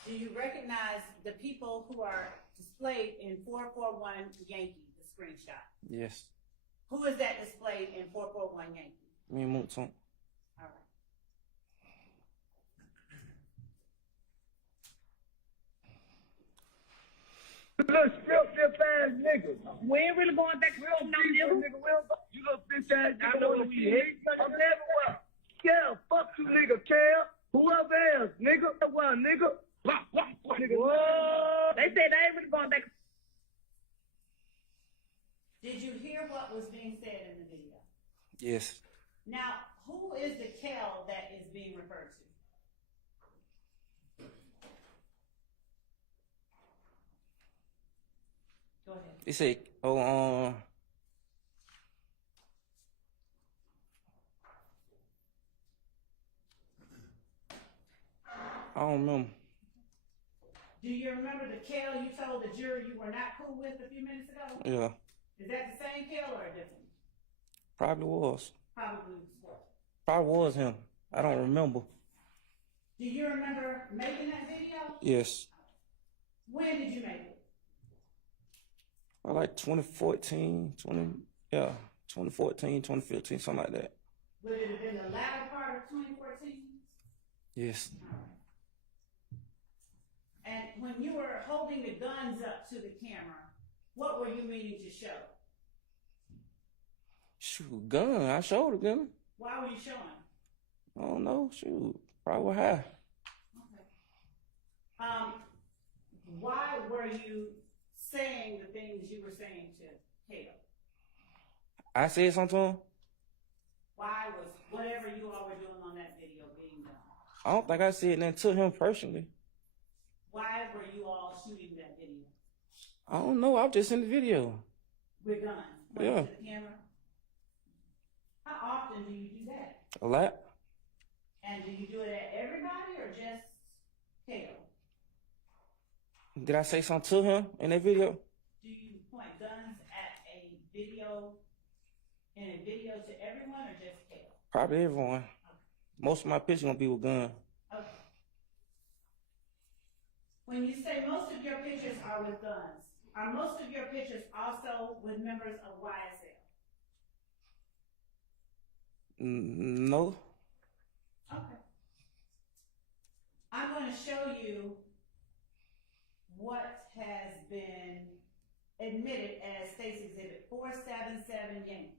Do you recognize the people who are displayed in 441 Yankee, the screenshot? Yes. Who is that displayed in 441 Yankee? Me and Moonton. All right. Little strip ass nigga. We ain't really going back to real nigga. You little bitch ass nigga. I know who you hate. I'm everywhere. Yeah, fuck you nigga, Cal. Whoever else, nigga. Well, nigga. Nigga. Whoa. They said they ain't really going back. Did you hear what was being said in the video? Yes. Now, who is the Kel that is being referred to? Go ahead. It said, I don't remember. Do you remember the Kel you told the jury you were not cool with a few minutes ago? Yeah, Is that the same Kel or a different? probably was. Probably. Probably was him. I don't remember. Do you remember making that video? Yes. When did you make it? Like 2014, 2015, something like that. Would it have been the latter part of 2014? Yes. And when you were holding the guns up to the camera, what were you meaning to show? Shoot, gun. I showed a gun. Why were you showing? I don't know. Shoot, probably high. Okay. Why were you saying the things you were saying to Kel? I said something to him. Why was whatever you all were doing on that video being done? I don't think I said nothing to him personally. Why were you all shooting that video? I don't know. I was just in the video. With guns? Yeah. To the camera? How often do you do that? A lot. And do you do it at everybody or just Kel? Did I say something to him in that video? Do you point guns at a video, in a video to everyone or just Kel? Probably everyone. Most of my pictures gonna be with gun. Okay. When you say most of your pictures are with guns, are most of your pictures also with members of YSL? No. Okay. I'm going to show you what has been admitted as State's Exhibit 477 Yankee.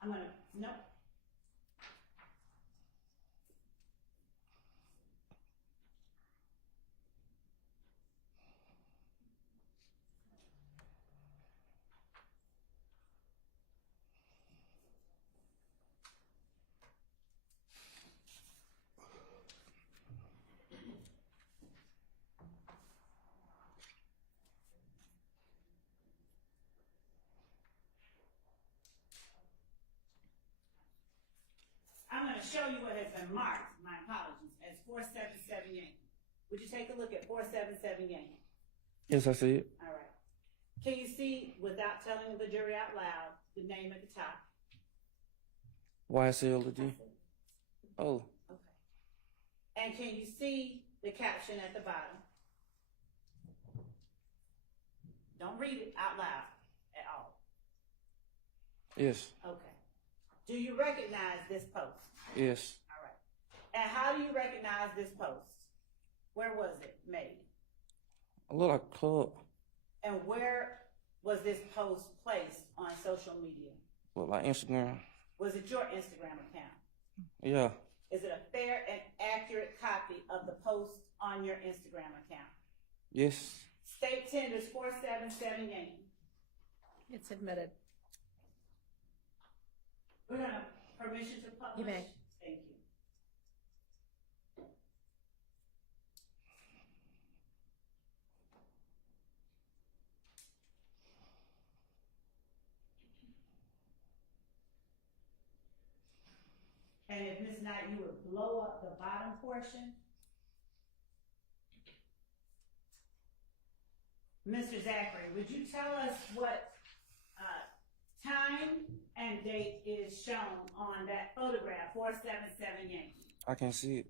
I'm going to, nope. I'm going to show you what has been marked, my apologies, as 477 Yankee. Would you take a look at 477 Yankee? Yes, I see it. All right. Can you see, without telling the jury out loud, the name at the top? YSL D. Oh. Okay. And can you see the caption at the bottom? Don't read it out loud at all. Yes. Okay. Do you recognize this post? Yes. All right. And how do you recognize this post? Where was it made? A little like club. And where was this post placed on social media? Look like Instagram. Was it your Instagram account? Yeah. Is it a fair and accurate copy of the post on your Instagram account? Yes. State tenders 477 Yankee. It's admitted. We're going to permission to publish? You may. Thank you. And if Ms. Knight, you would blow up the bottom portion. Mr. Zachary, would you tell us what time and date is shown on that photograph, 477 Yankee? I can see it.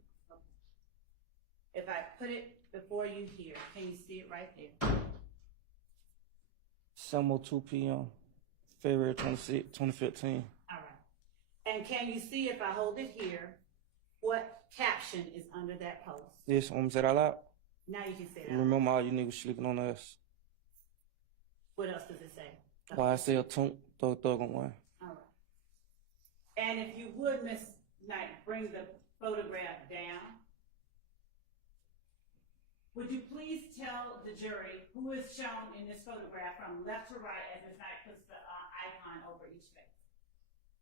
If I put it before you here, can you see it right there? 7:02 p.m. February 26, 2015. All right. And can you see, if I hold it here, what caption is under that post? Yes, want me to say that out loud? Now you can say that. Remember all you niggas sleeping on us. What else does it say? YSL Thug on one. All right. And if you would, Ms. Knight, bring the photograph down. Would you please tell the jury who is shown in this photograph from left to right as Ms. Knight puts the icon over each face?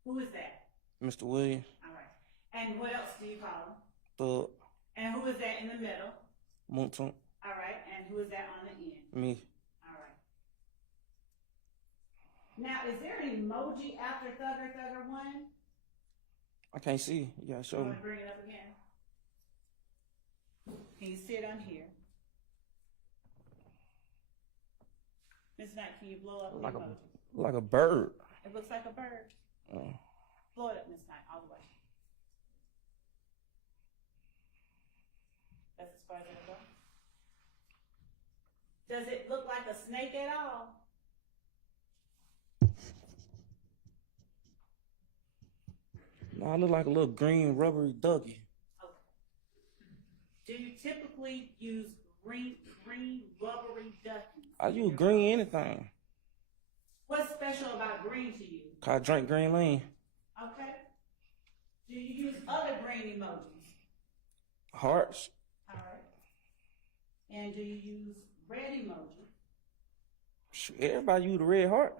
Who is that? Mr. Williams. All right. And what else do you call him? Thug. And who is that in the middle? Monton. All right. And who is that on the end? Me. All right. Now, is there an emoji after Thugger 1? I can't see. You gotta show You me. want to bring it up again? Can you see it on here? Ms. Knight, can you blow up the emoji? Like a bird. It looks like a bird. Blow it up, Ms. Knight, all the way. That's as far as it'll go. Does it look like a snake at all? No, I look like a little green rubbery ducky. Okay. Do you typically use green rubbery duckies? I use green anything. What's special about green to you? Cause I drink green lean. Okay. Do you use other green emojis? Hearts. All right. And do you use red emoji? Shoot, everybody use the red heart.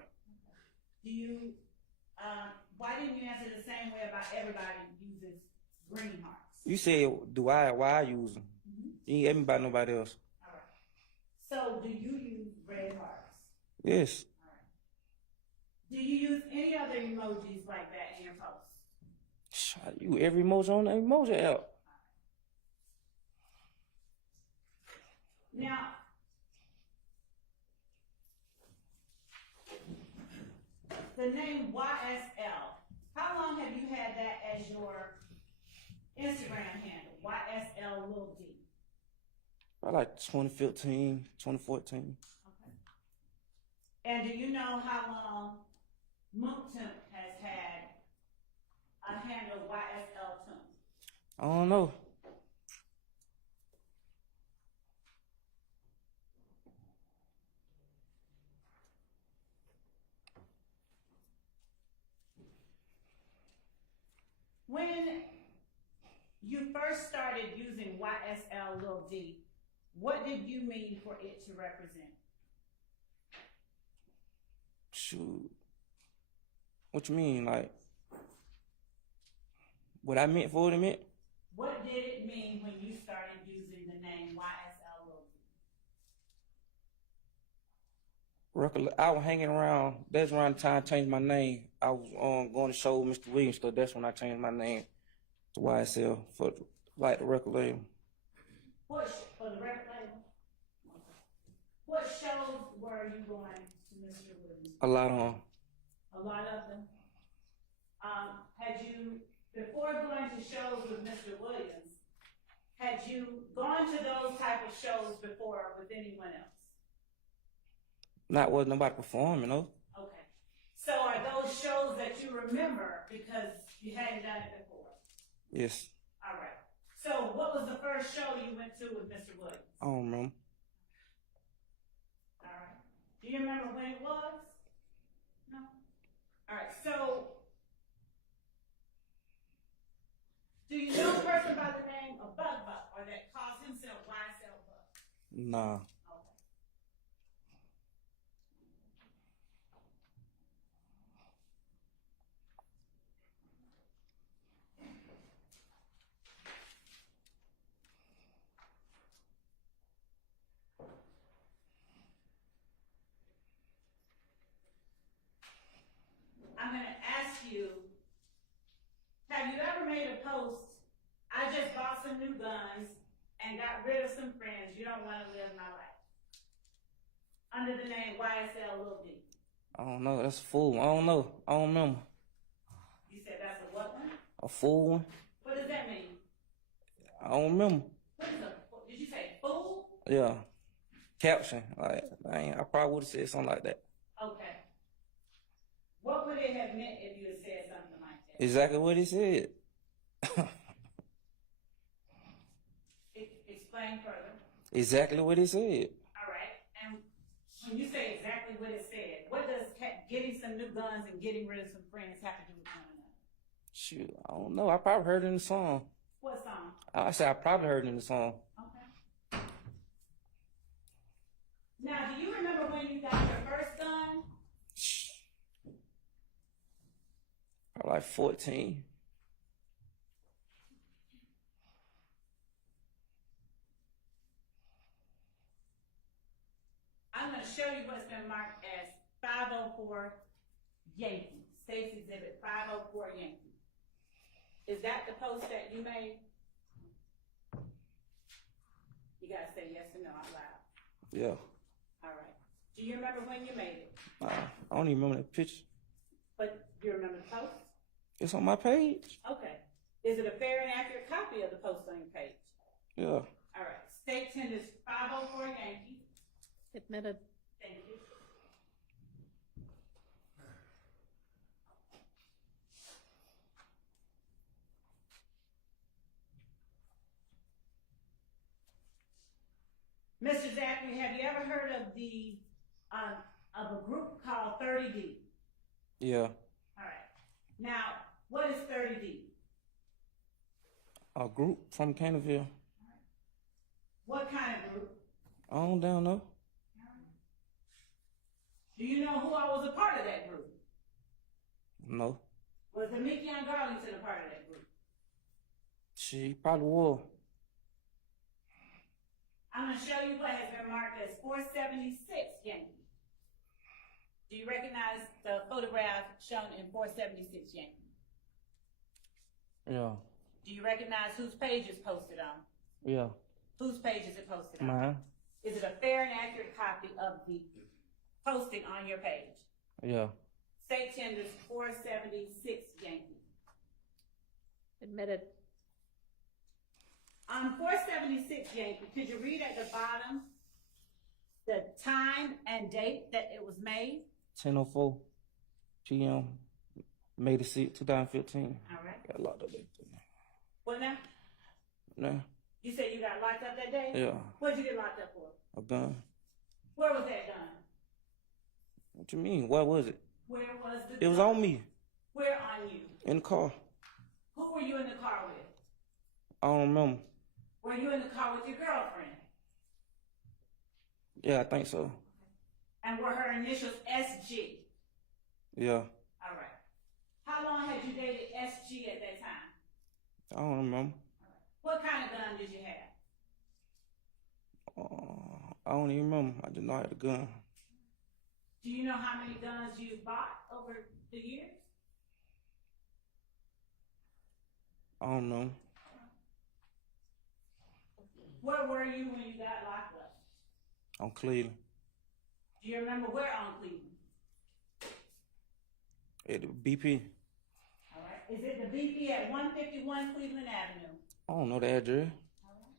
Do you, why didn't you answer the same way about everybody uses green hearts? You said, why I use them? You ain't ask me about nobody else. All right. So do you use red hearts? Yes. All right. Do you use any other emojis like that in your post? I use every emoji on the emoji app. Now, the name YSL, how long have you had that as your Instagram handle? YSL Lil D. I like 2015, 2014. Okay. And do you know how long Mooktump has had a handle YSL Tump? I don't know. When you first started using YSL Lil D, what did you mean for it to represent? Shoot. What you mean? Like, what I meant for it, meant? What did it mean when you started using the name YSL Lil D? I was hanging around. That's around the time I changed my name. I was going to show Mr. Williams stuff. That's when I changed my name to YSL for like the record label. For the record label? What shows were you going to Mr. Williams? A lot on. A lot of them. Had you, before going to shows with Mr. Williams, had you gone to those type of shows before with anyone else? Not with nobody performing, no. Okay. So are those shows that you remember because you hadn't done it before? Yes. All right. So what was the first show you went to with Mr. Williams? I don't remember. All right. Do you remember when it was? No? All right. So do you know a person by the name of Bug Buck or that calls himself YSL Buck? Nah. Okay. I'm going to ask you, have you ever made a post, I just bought some new guns and got rid of some friends, you don't want to live my life, under the name YSL Lil D? I don't know. That's a fool. I don't know. I don't remember. You said that's a what one? A fool one? What does that mean? I don't remember. What is a, did you say fool? Yeah. Caption. Like, I probably would have said something like that. Okay. What would it have meant if you had said something like that? Exactly what he said. Explain further. Exactly what he said. All right. And when you say exactly what it said, what does getting some new guns and getting rid of some friends have to do with one another? Shoot, I don't know. I probably heard it in the song. What song? I said I probably heard it in the song. Okay. Now, do you remember when you got your first gun? Probably like 14. I'm going to show you what's been marked as 504 Yankee, State's Exhibit 504 Yankee. Is that the post that you made? You gotta say yes or no out loud. Yeah. All right. Do you remember when you made it? I don't even remember that picture. But you remember the post? It's on my page. Okay. Is it a fair and accurate copy of the post on your page? Yeah. All right. State tenders 504 Yankee. Admitted. Thank you. Mr. Zachary, have you ever heard of of a group called 30D? Yeah. All right. Now, what is 30D? A group from Canterville. What kind of group? I don't down know. Do you know who all was a part of that group? No. Was the Mickey and Garlington a part of that group? She probably was. I'm going to show you what has been marked as 476 Yankee. Do you recognize the photograph shown in 476 Yankee? Yeah. Do you recognize whose page is posted on? Yeah. Whose page is it posted on? Mine. Is it a fair and accurate copy of the posting on your page? Yeah. State tenders 476 Yankee. Admitted. On 476 Yankee, could you read at the bottom the time and date that it was made? 10:04 p.m. May the 6th, 2015. All right. Got locked up that day. What now? Nah. You said you got locked up that day? Yeah. What did you get locked up for? A gun. Where was that gun? What you mean? Where was it? Where was the It was gun? on me. Where on you? In the car. Who were you in the car with? I don't remember. Were you in the car with your girlfriend? Yeah, I think so. And were her initials SG? Yeah. All right. How long had you dated SG at that time? I don't remember. What kind of gun did you have? I don't even remember. I just know I had a gun. Do you know how many guns you bought over the years? I don't know. Where were you when you got locked up? On Cleveland. Do you remember where on Cleveland? At the BP. All right. Is it the BP at 151 Cleveland Avenue? I don't know the address. All right.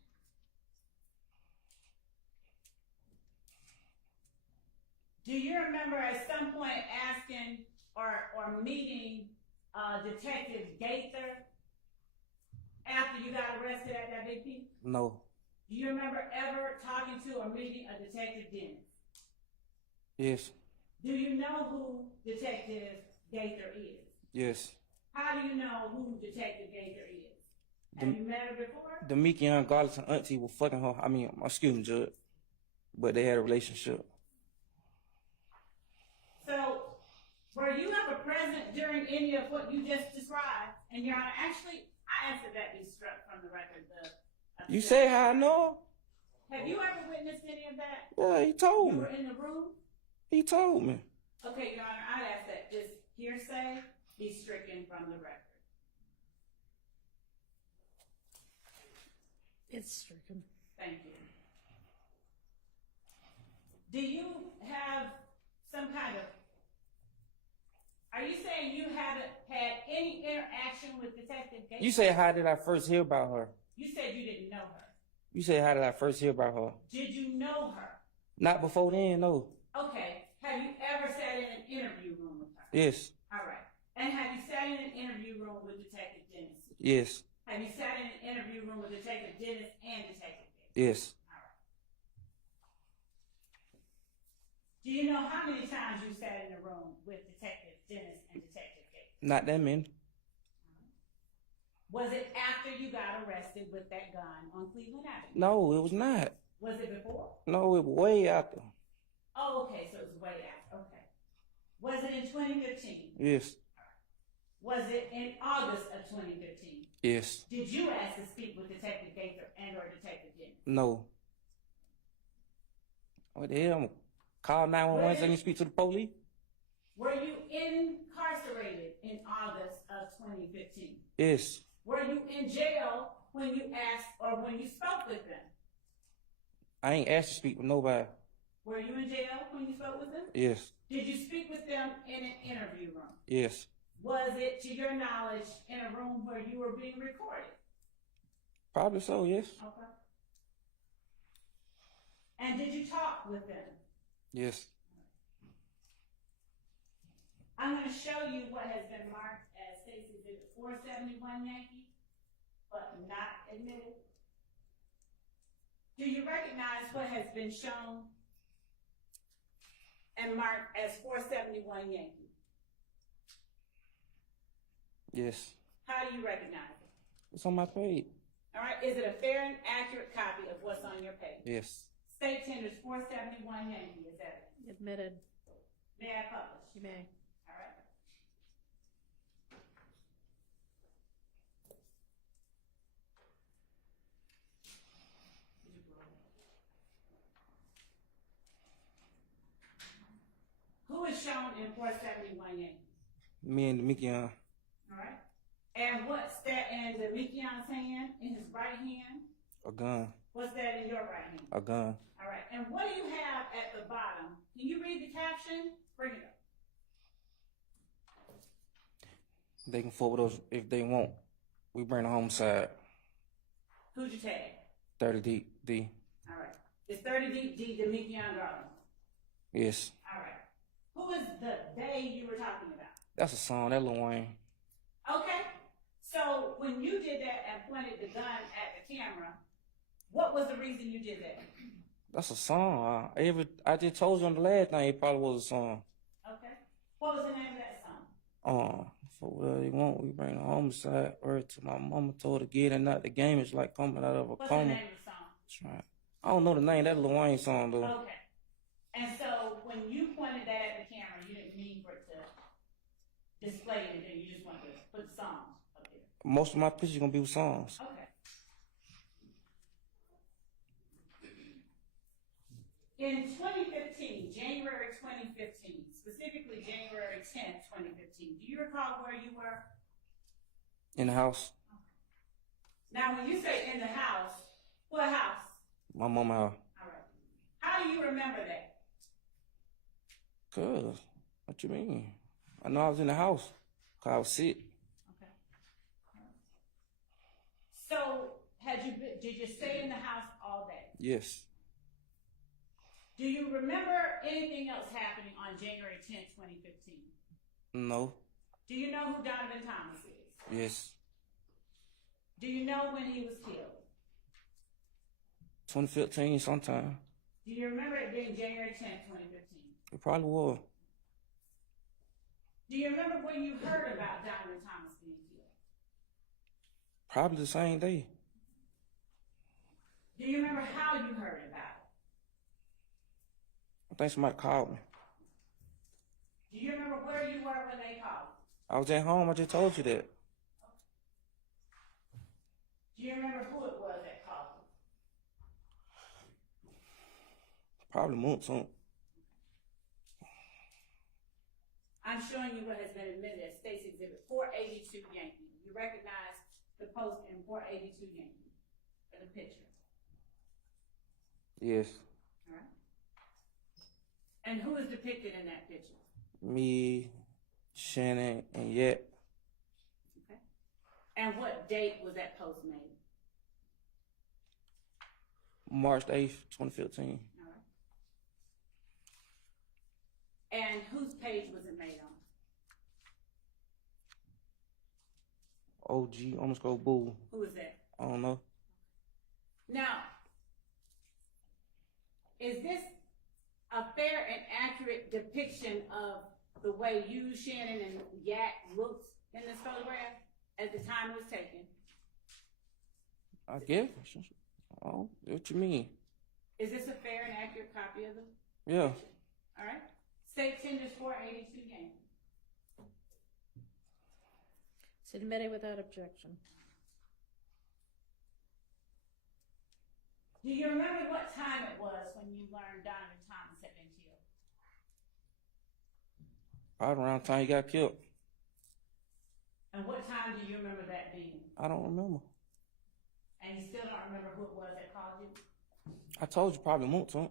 Do you remember at some point asking or meeting Detective Gaither after you got arrested at that BP? No. Do you remember ever talking to or meeting a Detective Dennis? Yes. Do you know who Detective Gaither is? Yes. How do you know who Detective Gaither is? Have you met her before? The Mickey and Garlington auntie was fucking her. I mean, excuse me, Judge. But they had a relationship. So, were you ever present during any of what you just described? And Your Honor, actually, I asked that that be struck from the record. You say how I know? Have you ever witnessed any of that? Yeah, he told You me. were in the room? He told me. Okay, Your Honor, I'd ask that this hearsay be stricken from the record. It's stricken. Thank you. Do you have some kind of, are you saying you haven't had any interaction with Detective Gates? You say how did I first hear about her? You said you didn't know her. You say how did I first hear about her? Did you know her? Not before then, no. Okay. Have you ever sat in an interview room with her? Yes. All right. And have you sat in an interview room with Detective Dennis? Yes. Have you sat in an interview room with Detective Dennis and Detective Gates? Yes. All right. Do you know how many times you sat in a room with Detective Dennis and Detective Gates? Not that many. Was it after you got arrested with that gun on Cleveland Avenue? No, it was not. Was it before? No, it was way after. Oh, okay, so it was way after. Okay. Was it in 2015? Yes. Was it in August of 2015? Yes. Did you ask to speak with Detective Gaither and or Detective Dennis? No. What the hell? I'm gonna call 911 so you can speak to the police? Were you incarcerated in August of 2015? Yes. Were you in jail when you asked or when you spoke with them? I ain't asked to speak with nobody. Were you in jail when you spoke with them? Yes. Did you speak with them in an interview room? Yes. Was it, to your knowledge, in a room where you were being recorded? Probably so, yes. Okay. And did you talk with them? Yes. I'm going to show you what has been marked as State's Exhibit 471 Yankee, but not admitted. Do you recognize what has been shown and marked as 471 Yankee? Yes. How do you recognize it? It's on my page. All right, is it a fair and accurate copy of what's on your page? Yes. State tenders 471 Yankee, is that it? Admitted. May I publish? You may. All right. Who is shown in 471 Yankee? Me and Mikion. All right. And what's that in the Mikion's hand, in his right hand? A gun. What's that in your right hand? A gun. All right. And what do you have at the bottom? Can you read the caption? Bring it up. They can forward us if they want. We bring the homicide. Who'd you tag? 30 D. All right. Is 30 D the Mikion Garland? Yes. All right. Who is the they you were talking about? That's a song. That Lil Wayne. Okay. So when you did that and pointed the gun at the camera, what was the reason you did that? That's a song. I just told you on the last thing it probably was a song. Okay. What was the name of that song? For whatever they want, we bring the homicide. Word to my mama told her to get it, not the game is like coming out of a What's coma. the name of the song? That's right. I don't know the name. That Lil Wayne song though. Okay. And so when you pointed that at the camera, you didn't mean for it to display anything. You just wanted to put the songs up there. Most of my pictures gonna be with songs. Okay. In 2015, January 2015, specifically January 10th, 2015, do you recall where you were? In the house. Now, when you say in the house, what house? My mama house. All right. How do you remember that? Cause, what you mean? I know I was in the house. Cause I was sick. Okay. So, did you stay in the house all day? Yes. Do you remember anything else happening on January 10th, 2015? No. Do you know who Donovan Thomas is? Yes. Do you know when he was killed? 2015 sometime. Do you remember it being January 10th, 2015? It probably was. Do you remember when you heard about Donovan Thomas being killed? Probably the same day. Do you remember how you heard about it? I think somebody called me. Do you remember where you were when they called? I was at home. I just told you that. Do you remember who it was that called you? Probably months on. I'm showing you what has been admitted as State's Exhibit 482 Yankee. You recognize the post in 482 Yankee for the picture. Yes. All right. And who is depicted in that picture? Me, Shannon, and Yet. Okay. And what date was that post made? March 8th, 2015. All right. And whose page was it made on? OG, almost go boo. Who is that? I don't know. Now, is this a fair and accurate depiction of the way you, Shannon, and Yak looked in this photograph at the time it was taken? I guess. Oh, what you mean? Is this a fair and accurate copy of the Yeah. picture? All right. State tenders 482 Yankee. It's admitted without objection. Do you remember what time it was when you learned Donovan Thomas had been killed? Probably around the time he got killed. And what time do you remember that being? I don't remember. And you still don't remember who it was that called you? I told you probably Moonton.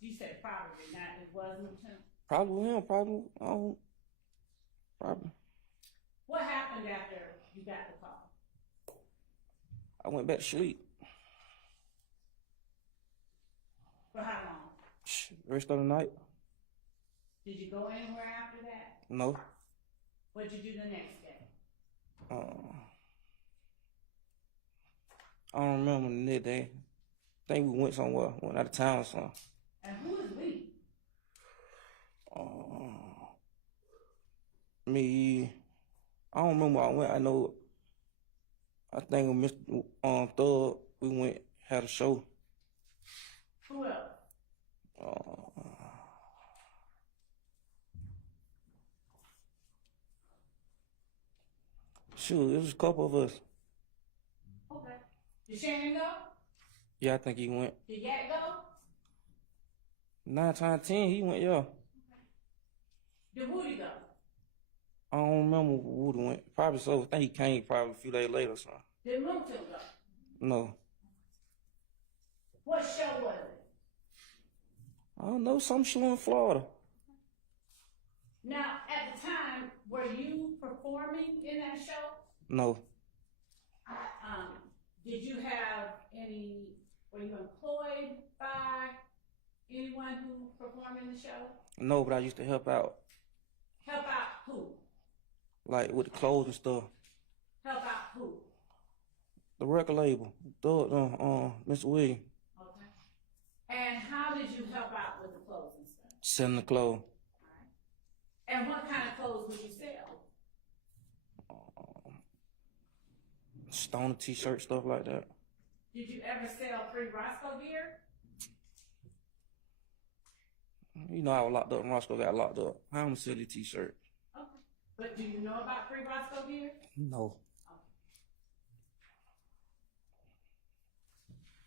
You said probably, not it was Newton. Probably him, probably. I don't, probably. What happened after you got the call? I went back to sleep. For how long? Rest of the night? Did you go anywhere after that? No. What did you do the next day? I don't remember the next day. I think we went somewhere, went out of town or something. And who is we? Me, I don't remember where I went. I know, I think with Mr. Thug, we went, had a show. Who else? Shoot, it was a couple of us. Okay. Did Shannon go? Yeah, I think he went. Did Yak go? 9 times 10, he went, yeah. Did Woody go? I don't remember where Woody went. Probably so. I think he came probably a few days later or something. Did Moonton go? No. What show was it? I don't know, some show in Florida. Now, at the time, were you performing in that show? No. Did you have any, were you employed by anyone who performed in the show? No, but I used to help out, Help out who? like with the clothes and stuff. Help out who? The record label, Mr. Williams, Okay. And how did you help out with the clothes and stuff? selling the clothes. And what kind of clothes would you sell? Stoner t-shirt, stuff like that. Did you ever sell free Roscoe gear? You know, I was locked up and Roscoe got locked up. I don't sell the t-shirt. Okay. But do you know about free Roscoe gear? No.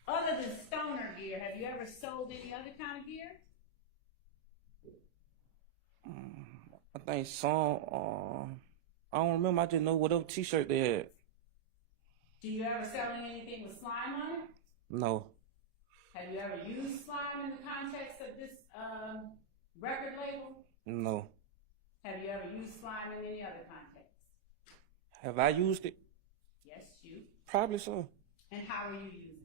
Other than stoner gear, have you ever sold any other kind of gear? I think some, I don't remember, I just know whatever t-shirt they had. Do you ever sell anything with slime on it? No. Have you ever used slime in the context of this record label? No. Have you ever used slime in any other context? Have I used it? Yes, you. Probably so. And how are you using it?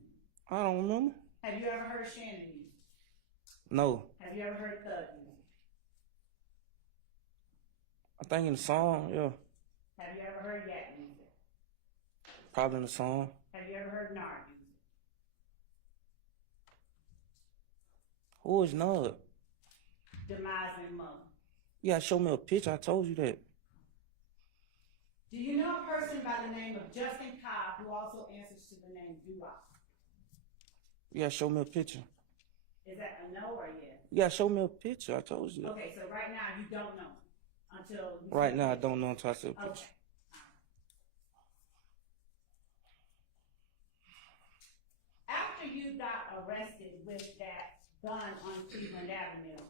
I don't remember. Have you ever heard Shannon use it? No. Have you ever heard Thug use it? I think in the song, yeah. Have you ever heard Yak use it? Probably in the song. Have you ever heard Nard use it? Who is Nud? Demising mother. You gotta show me a picture, I told you that. Do you know a person by the name of Justin Cobb who also answers to the name Doo-Wop? You gotta show me a picture. Is that a no or a yes? You gotta show me a picture, I told you that. Okay, so right now you don't know until you Right now, I don't know until I see a picture. Okay. After you got arrested with that gun on Cleveland Avenue,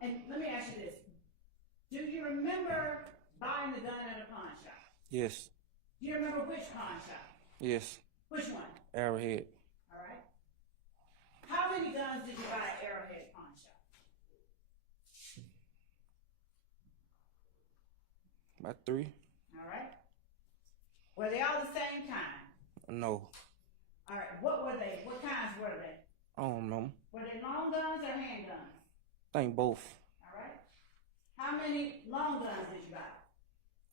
and let me ask you this. Do you remember buying the gun at a pawn shop? Yes. Do you remember which pawn shop? Yes. Which one? Arrowhead. All right. How many guns did you buy at Arrowhead Pawn Shop? About 3. All right. Were they all the same kind? No. All right. What were they? What kinds were they? I don't remember. Were they long guns or handguns? I think both. All right. How many long guns did you buy?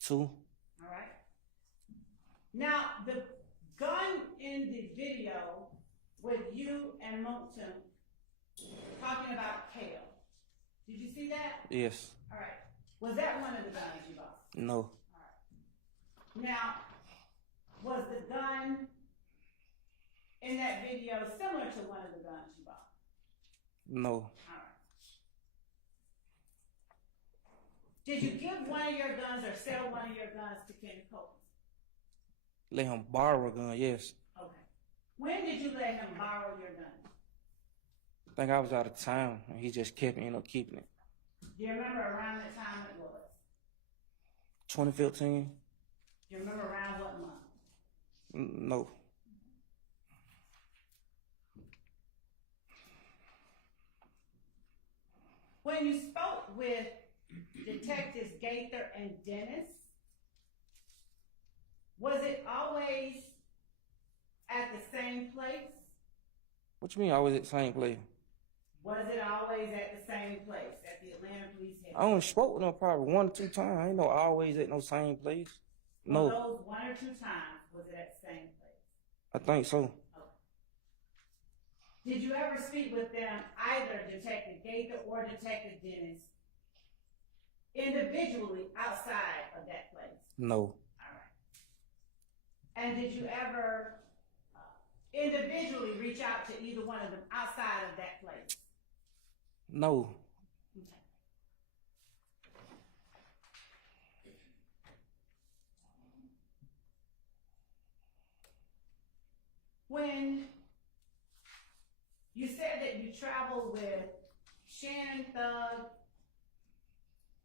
2. All right. Now, the gun in the video with you and Moulton talking about Kale. Did you see that? Yes. All right. Was that one of the guns you bought? No. Now, was the gun in that video similar to one of the guns you bought? No. All right. Did you give one of your guns or sell one of your guns to Ken Copeland? Let him borrow a gun, yes. Okay. When did you let him borrow your gun? I think I was out of town and he just kept me, keeping it. Do you remember around the time it was? 2015? Do you remember around what month? No. When you spoke with Detectives Gaither and Dennis, was it always at the same place? What you mean always at the same place? Was it always at the same place, at the Atlanta Police I Headquarters? only spoke with them probably 1 or 2 times. I ain't no always at no same place. Well, No, those 1 or 2 times, was it at the same place? I think so. Did you ever speak with them, either Detective Gaither or Detective Dennis, individually outside of that place? No. All right. And did you ever individually reach out to either one of them outside of that place? No. Okay. When you said that you traveled with Shannon Thug,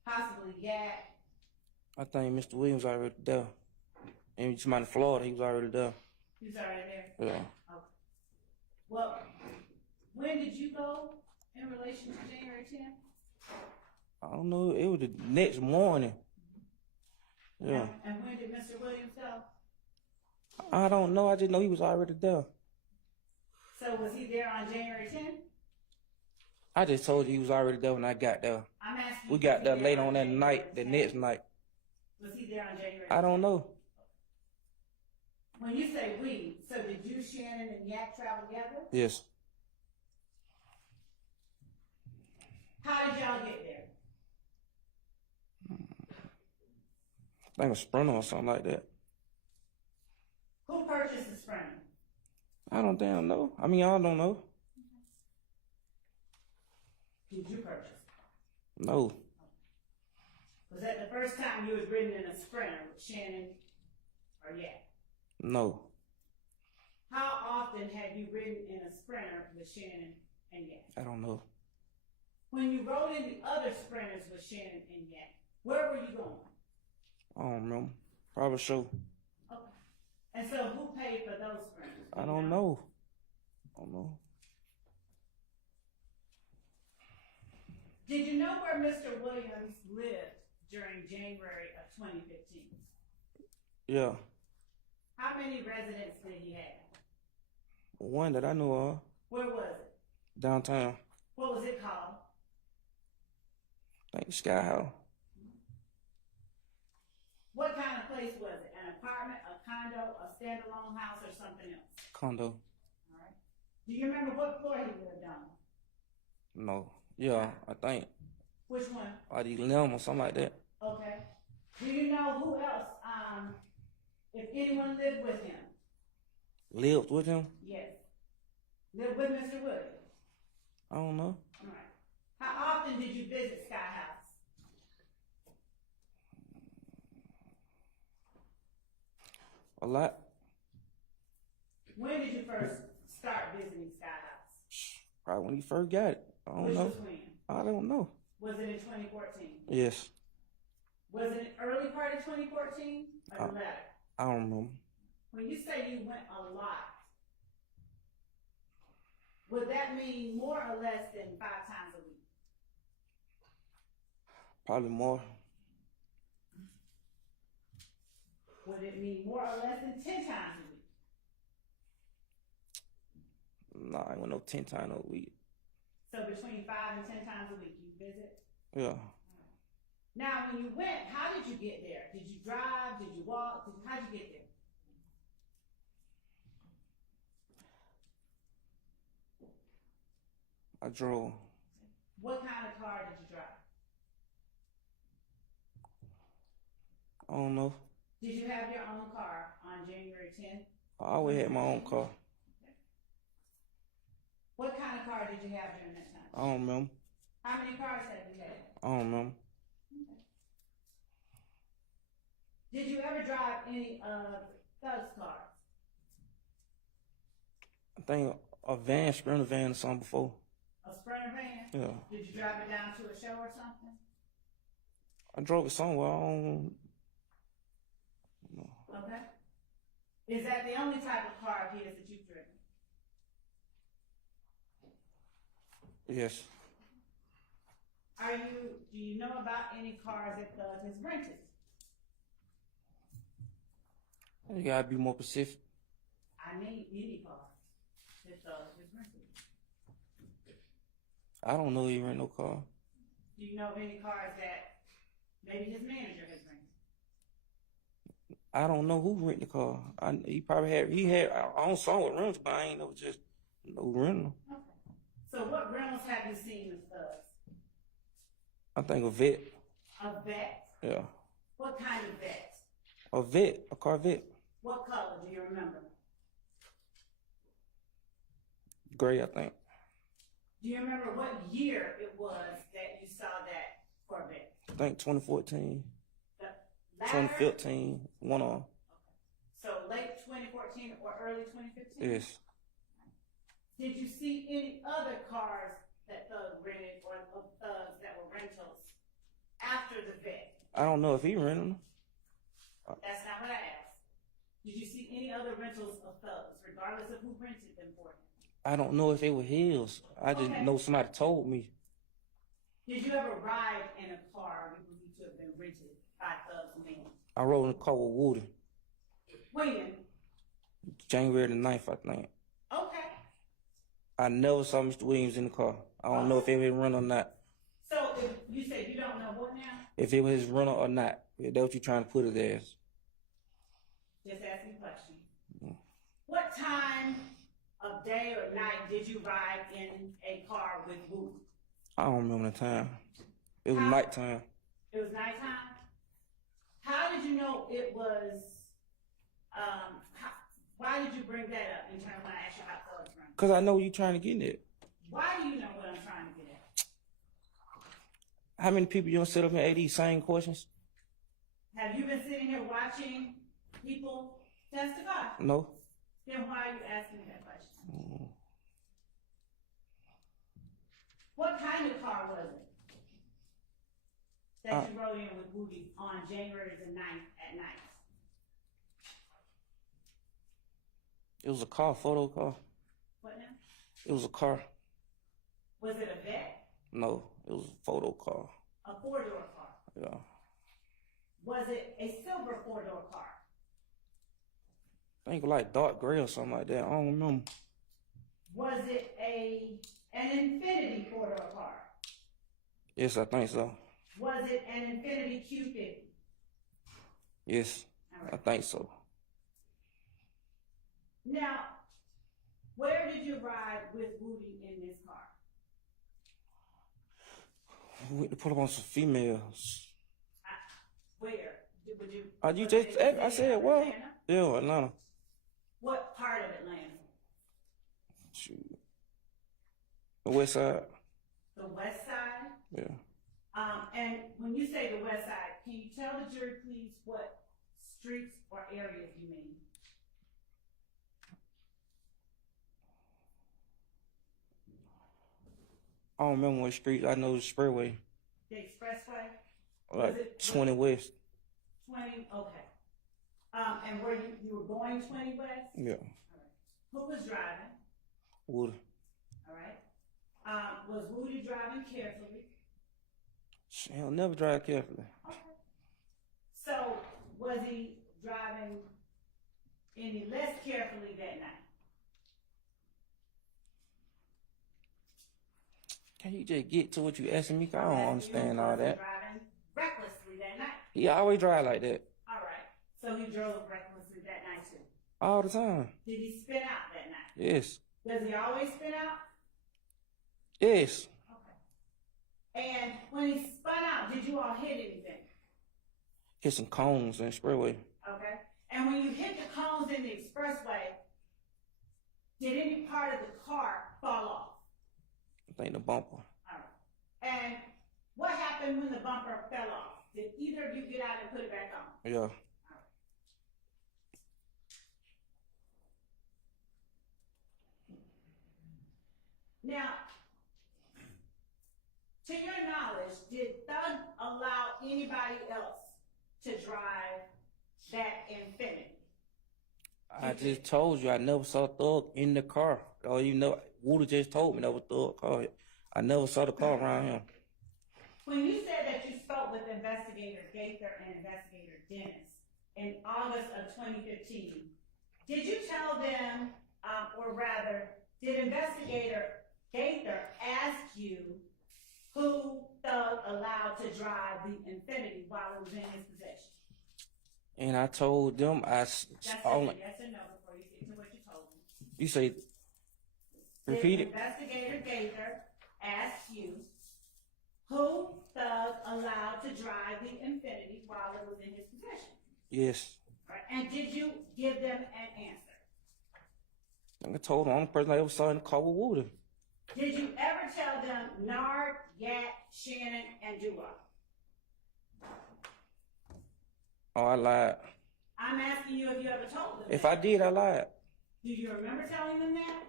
possibly Yak, I think Mr. Williams already there. And he's in Florida, he was already there. he was already there? Yeah. Okay. Well, when did you go in relation to January 10th? I don't know, it was the next morning. Yeah. And when did Mr. Williams go? I don't know, I just know he was already there. So was he there on January 10th? I just told you he was already there when I got there. I'm asking We you, got was there he late on that January night, the 10th? next night. Was he there on January 10th? I don't know. When you say we, so did you, Shannon, and Yak travel together? Yes. How did y'all get there? I think a Sprinter or something like that. Who purchased the Sprinter? I don't damn know. I mean, I don't know. Did you purchase? No. Was that the first time you was ridden in a Sprinter with Shannon or Yak? No. How often have you ridden in a Sprinter with Shannon and Yak? I don't know. When you rode in the other Sprinters with Shannon and Yak, where were you going? I don't remember. Probably sure. Okay. And so who paid for those Sprinters? I don't know. I don't know. Did you know where Mr. Williams lived during January of 2015? Yeah. How many residents did he have? One that I knew of. Where was it? Downtown. What was it called? I think Sky House. What kind of place was it? An apartment, a condo, a standalone house, or something else? Condo. All right. Do you remember what floor he lived on? No. Yeah, I think. Which one? Like 11 or something like that. Okay. Do you know who else, if anyone lived with him? Lived with him? Yes. Lived with Mr. Williams? I don't know. All right. How often did you visit Sky House? A lot. When did you first start visiting Sky House? Probably when he first got it. I don't Which know. was when? I don't know. Was it in 2014? Yes. Was it early part of 2014 or the latter? I don't remember. When you say you went a lot, would that mean more or less than 5 times a week? Probably more. Would it mean more or less than 10 times a week? Nah, I went no 10 times a week. So between 5 and 10 times a week you visit? Yeah. Now, when you went, how did you get there? Did you drive? Did you walk? How'd you get there? I drove. What kind of car did you drive? I don't know. Did you have your own car on January 10th? I always had my own car. What kind of car did you have during that time? I don't remember. How many cars have you had? I don't remember. Did you ever drive any of Thug's cars? I think a van, Sprinter van or something before. A Sprinter van? Yeah. Did you drive it down to a show or something? I drove it somewhere. I don't know. Okay. Is that the only type of car of his that you've driven? Yes. Do you know about any cars that Thug has rented? You gotta be more specific. I mean, any cars that Thug has rented. I don't know he rent no car. Do you know of any cars that maybe his manager has rented? I don't know who rent the car. He had, I don't saw with rentals, but I ain't know just no rental. Okay. So what rentals have you seen with Thugs? I think a vet. A vet? Yeah. What kind of vet? A vet, a Corvette. What color do you remember? Gray, I think. Do you remember what year it was that you saw that Corvette? I think 2014, The latter? 2015, one on. So late 2014 or early 2015? Yes. Did you see any other cars that Thug rented or of Thugs that were rentals after the vet? I don't know if he rented them. That's not what I asked. Did you see any other rentals of Thugs, regardless of who rented them for him? I don't know if they were his. I just Okay. know somebody told me. Did you ever ride in a car you believe to have been rented by Thugs men? I rode in a car with Woody. When? January the 9th, I think. Okay. I never saw Mr. Williams in the car. I don't know if it was his rental or not. So if you said you don't know what now? If it was his rental or not. If that's what you're trying to put it as. Just asking questions. What time of day or night did you ride in a car with Woody? I don't remember the time. It was How- nighttime. It was nighttime? How did you know it was, why did you bring that up in terms when I asked you how Thugs run? Because I know you're trying to get in it. Why do you know what I'm trying to get at? How many people you don't sit up and ask these same questions? Have you been sitting here watching people testify? No. Then why are you asking me that question? What kind of car was it that you rode in with Woody on January the 9th at night? It was a car, photo car. What now? It was a car. Was it a vet? No, it was a photo car. A four-door car? Yeah. Was it a silver four-door car? I think like dark gray or something like that. I don't remember. Was it an Infinity four-door car? Yes, I think so. Was it an Infinity Q50? Yes, All right. I think so. Now, where did you ride with Woody in this car? We went to put up on some females. Where? Would you? You was just, it I said, well, Atlanta? yeah, Atlanta. What part of Atlanta? Shoot. The west side. The west side? Yeah. And when you say the west side, can you tell the jury, please, what streets or areas you mean? I don't remember what street. I know the Sprayway. The expressway? Like Was it- 20 West. 20, okay. And where you were going 20 west? Yeah. Who was driving? Woody. All right. Was Woody driving carefully? He'll never drive carefully. Okay. So was he driving any less carefully that night? Can you just get to what you asking me? 'Cause I I'm don't asking understand you, all was he that. driving recklessly that night? He always drive like that. All right. So he drove recklessly that night too. All the time. Did he spin out that night? Yes. Does he always spin out? Yes. Okay. And when he spun out, did you all hit anything? Hit some cones in Sprayway. Okay. And when you hit the cones in the expressway, did any part of the car fall off? I think the bumper. All right. And what happened when the bumper fell off? Did either of you get out and put it back on? Yeah. Now, To your knowledge, did Thug allow anybody else to drive that Infiniti? I just told you I never saw Thug in the car. Or you know, Woody just told me that was Thug car. I never saw the car around him. When you said that you spoke with Investigator Gaither and Investigator Dennis in August of 2015, did you tell them, or rather, did Investigator Gaither ask you who Thug allowed to drive the Infiniti while it was in his possession? And I told them That's only. yes or no before you get to what you told me. You say, repeat Did it. Investigator Gaither ask you who Thug allowed to drive the Infiniti while it was in his possession? Yes. Right. And did you give them an answer? I told them, the only person I ever saw in the car was Woody. Did you ever tell them Nard, Yat, Shannon, and Juror? Oh, I lied. I'm asking you if you ever told them If that. I did, I lied. Do you remember telling them that?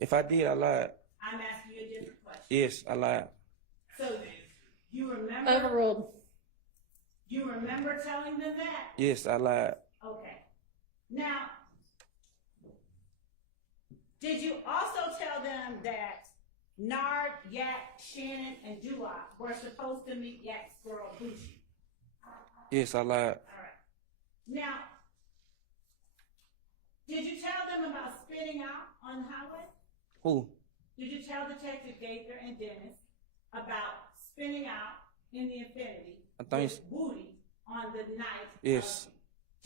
If I did, I lied. I'm asking you a different question. Yes, I lied. So you remember? Overruled. You remember telling them that? Yes, I lied. Okay. Now, did you also tell them that Nard, Yat, Shannon, and Duop were supposed to meet Yat's girl, Bucci? Yes, I lied. All right. Now, did you tell them about spinning out on the highway? Who? Did you tell Detective Gaither and Dennis about spinning out in the Infiniti I think with Woody on the night Yes. of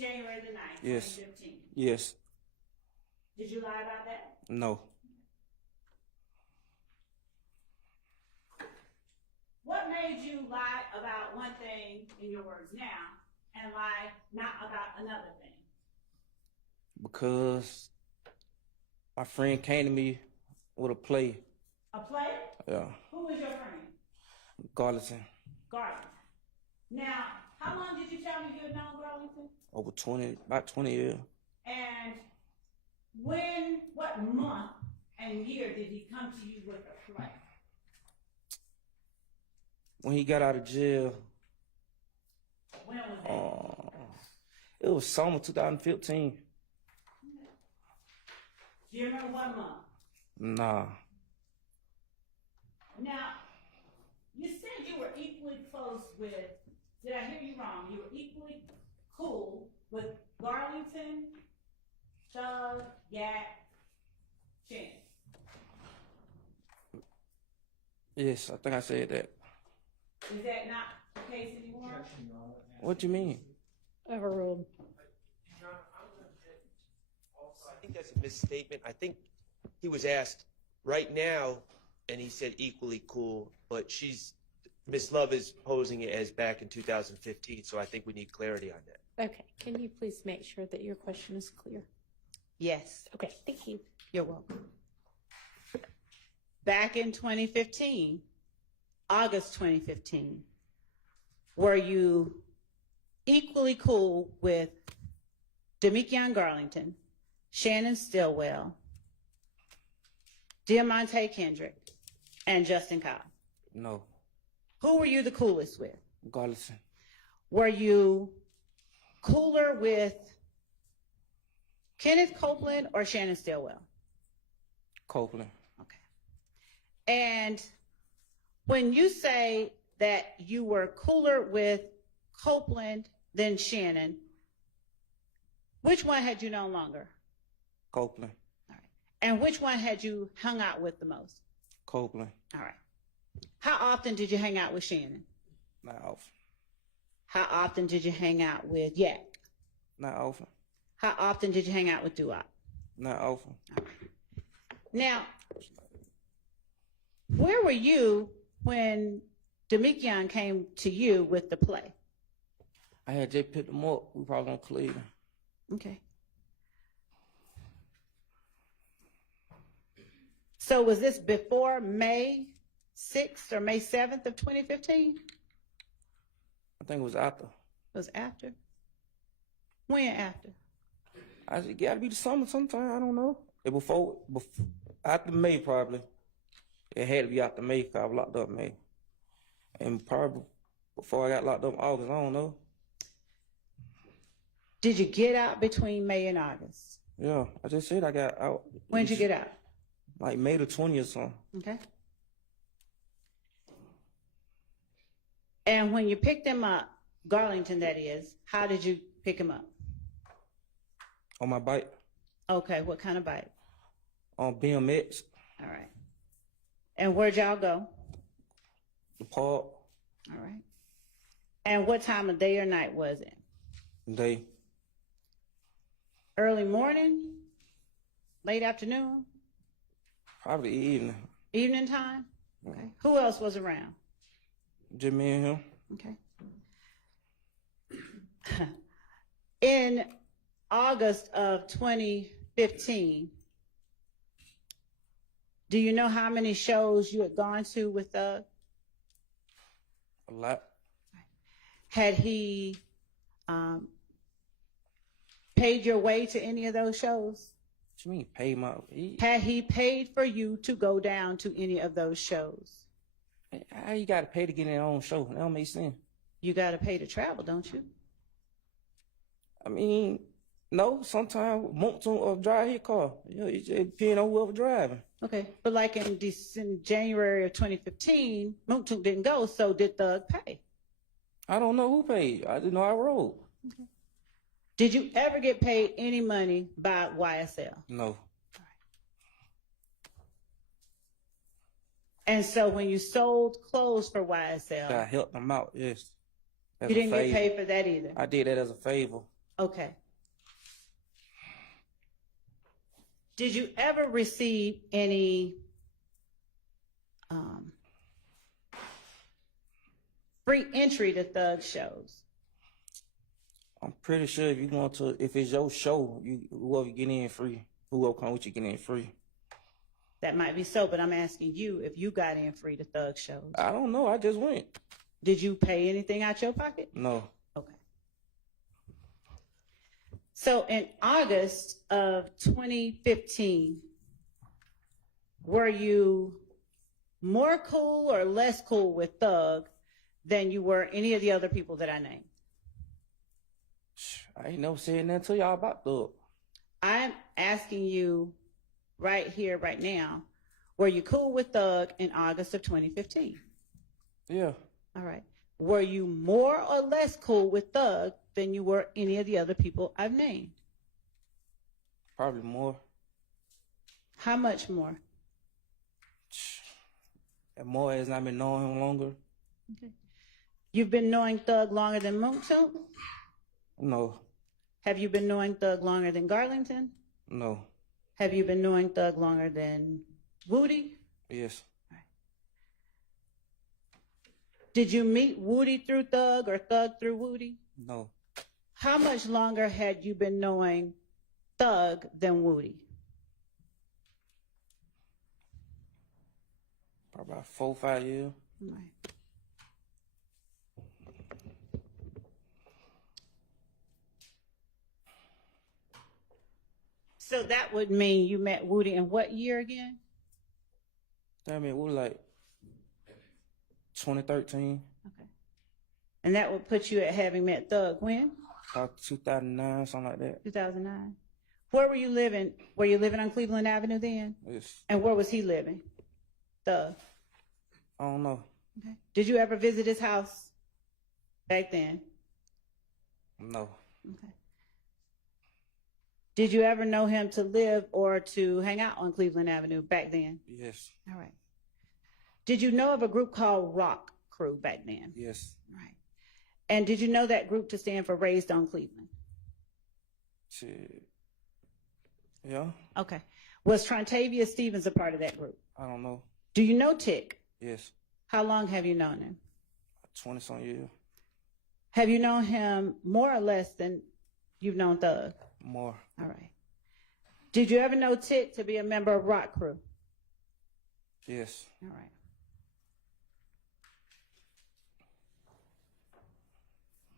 January the 9th, Yes. 2015? Yes. Did you lie about that? No. What made you lie about one thing in your words now and lie not about another thing? Because my friend came to me with a play. A play? Yeah. Who was your friend? Garlington. Garland. Now, how long did you tell me you had known Garlington? Over about 20 years. And what month and year did he come to you with a play? When he got out of jail, When was that? it was summer 2015. Do you remember what month? Nah. Now, you said you were equally close with, did I hear you wrong? You were equally cool with Garlington, Thug, Yat, Shannon. Yes, I think I said that. Is that not the case anymore? Objection, Your Honor. What you mean? Overruled. I think that's a misstatement. I think he was asked right now, and he said equally cool, but Miss Love is posing it as back in 2015, so I think we need clarity on that. Okay, can you please make sure that your question is clear? Yes. Okay, thank you. You're welcome. Back in 2015, August 2015, were you equally cool with Demekion Garlington, Shannon Stillwell, Diamante Kendrick, and Justin Cobb? No. Who were you the coolest with? Garlington. Were you cooler with Kenneth Copeland or Shannon Stillwell? Copeland. Okay. And when you say that you were cooler with Copeland than Shannon, which one had you known longer? Copeland. All right. And which one had you hung out with the most? Copeland. All right. How often did you hang out with Shannon? Not often. How often did you hang out with Yak? Not often. How often did you hang out with Duop? Not often. Now, where were you when Demekion came to you with the play? I had just picked him up. We probably on Cleveland. Okay. So was this before May 6th or May 7th of 2015? I think it was after. It was after? When after? I said, gotta be the summer sometime. I don't know. It before after May probably. It had to be after May because I was locked up in May. And probably before I got locked up in August, I don't know. Did you get out between May and August? Yeah, I just said I got out. When'd you get out? Like May the 20th or something. Okay. And when you picked him up, Garlington that is, how did you pick him up? On my bike. Okay, what kind of bike? On BMX. All right. And where'd y'all go? The park. All right. And what time of day or night was it? Day. Early morning? Late afternoon? Probably evening. Evening time? Okay. Who else was around? Just me and him. Okay. In August of 2015, do you know how many shows you had gone to with Thug? A lot. Had he paid your way to any of those shows? What you mean, pay my... Had he paid for you to go down to any of those shows? How you got to pay to get in your own show? That don't make sense. You got to pay to travel, don't you? I mean, no, sometimes Moncton or drive his car. You know, it just depends on whoever driving. Okay, but like in January of 2015, Moontook didn't go, so did Thug pay? I don't know who paid. I didn't know I rode. Okay. Did you ever get paid any money by YSL? No. And so when you sold clothes for YSL, I helped them out, yes. As you didn't a get favor. paid for that either? I did that as a favor. Okay. Did you ever receive any free entry to Thug shows? I'm pretty sure if it's your show, whoever get in free, whoever come with you get in free. That might be so, but I'm asking you if you got in free to Thug shows. I don't know. I just went. Did you pay anything out your pocket? No. Okay. So in August of 2015, were you more cool or less cool with Thug than you were any of the other people that I named? I ain't never said nothing to y'all about Thug. I'm asking you right here, right now, were you cool with Thug in August of 2015? Yeah. All right. Were you more or less cool with Thug than you were any of the other people I've named? Probably more. How much more? And more as I've been knowing him longer. Okay. You've been knowing Thug longer than Moontoon? No. Have you been knowing Thug longer than Garlington? No. Have you been knowing Thug longer than Woody? Yes. Right. Did you meet Woody through Thug or Thug through Woody? No. How much longer had you been knowing Thug than Woody? Probably about 4 or 5 years. Right. So that would mean you met Woody in what year again? I mean, we were like 2013. Okay. And that would put you at having met Thug when? About 2009, something like that. 2009. Where were you living? Were you living on Cleveland Avenue then? Yes. And where was he living? Thug. I don't know. Okay. Did you ever visit his house back then? No. Okay. Did you ever know him to live or to hang out on Cleveland Avenue back then? Yes. All right. Did you know of a group called Rock Crew back then? Yes. Right. And did you know that group to stand for Raised on Cleveland? Shit. Yeah. Okay. Was Trontavia Stevens a part of that group? I don't know. Do you know Tick? Yes. How long have you known him? 20-some years. Have you known him more or less than you've known Thug? More. All right. Did you ever know Tick to be a member of Rock Crew? Yes. All right.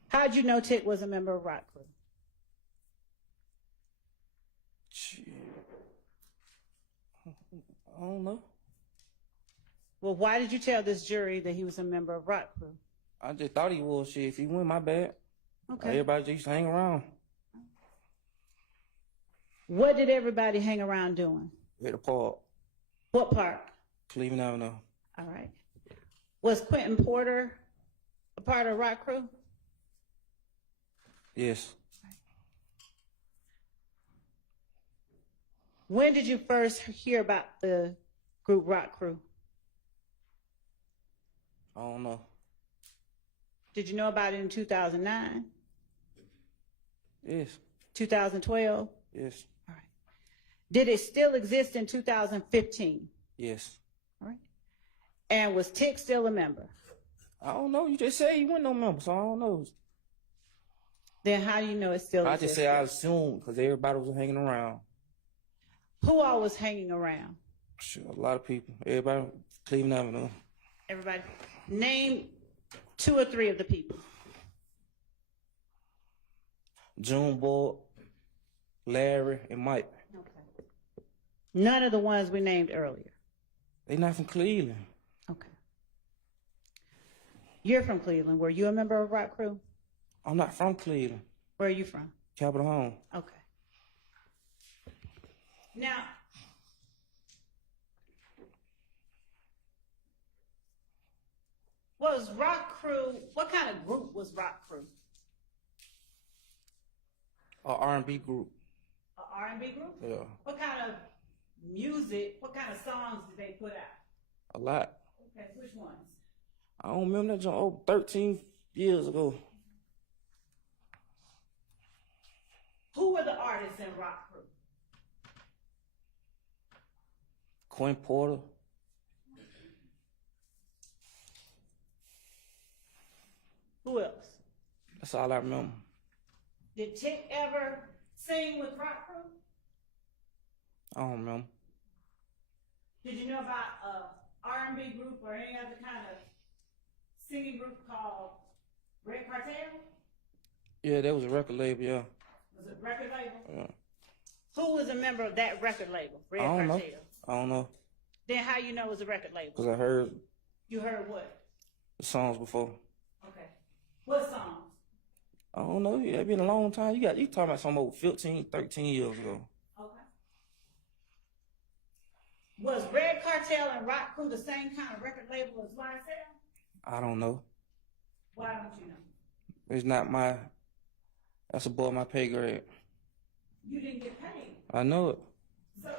How'd you know Tick was a member of Rock Crew? Shit. I don't know. Well, why did you tell this jury that he was a member of Rock Crew? I just thought he was. Shit, if he went, my bad. Okay. Everybody just used to hang around. What did everybody hang around doing? At the park, What park? Cleveland Avenue. All right. Was Quentin Porter a part of Rock Crew? Yes. When did you first hear about the group Rock Crew? I don't know. Did you know about it in 2009? Yes. 2012? Yes. All right. Did it still exist in 2015? Yes. All right. And was Tick still a member? I don't know. You just said you wasn't no member, so I don't know. Then how do you know it still I exists? just say I assumed because everybody was hanging around. Who all was hanging around? Sure, a lot of people. Everybody, Cleveland Avenue. Everybody. Name 2 or 3 of the people. Junebug, Larry, and Mike. Okay. None of the ones we named earlier. They not from Cleveland. Okay. You're from Cleveland. Were you a member of Rock Crew? I'm not from Cleveland. Where are you from? Capitol Home. Okay. Now, was Rock Crew, what kind of group was Rock Crew? A R&B group. An R&B group? Yeah. What kind of music, what kind of songs did they put out? A lot. Okay, which ones? I don't remember that joint 13 years ago. Who were the artists in Rock Crew? Quinn Porter. Who else? That's all I remember. Did Tick ever sing with Rock Crew? I don't remember. Did you know about a R&B group or any other kind of singing group called Red Cartel? Yeah, that was a record label, yeah. Was it a record label? Yeah. Who was a member of that record label, Red I don't know. Cartel? I don't know. Then how you know it was a record label? Because I heard You heard what? the songs before. Okay. What songs? I don't know. Yeah, it's been a long time. You talking about some old 15, 13 years ago. Okay. Was Red Cartel and Rock Crew the same kind of record label as YSL? I don't know. Why don't you know? It's not that's above my pay grade. You didn't get paid. I know it. So,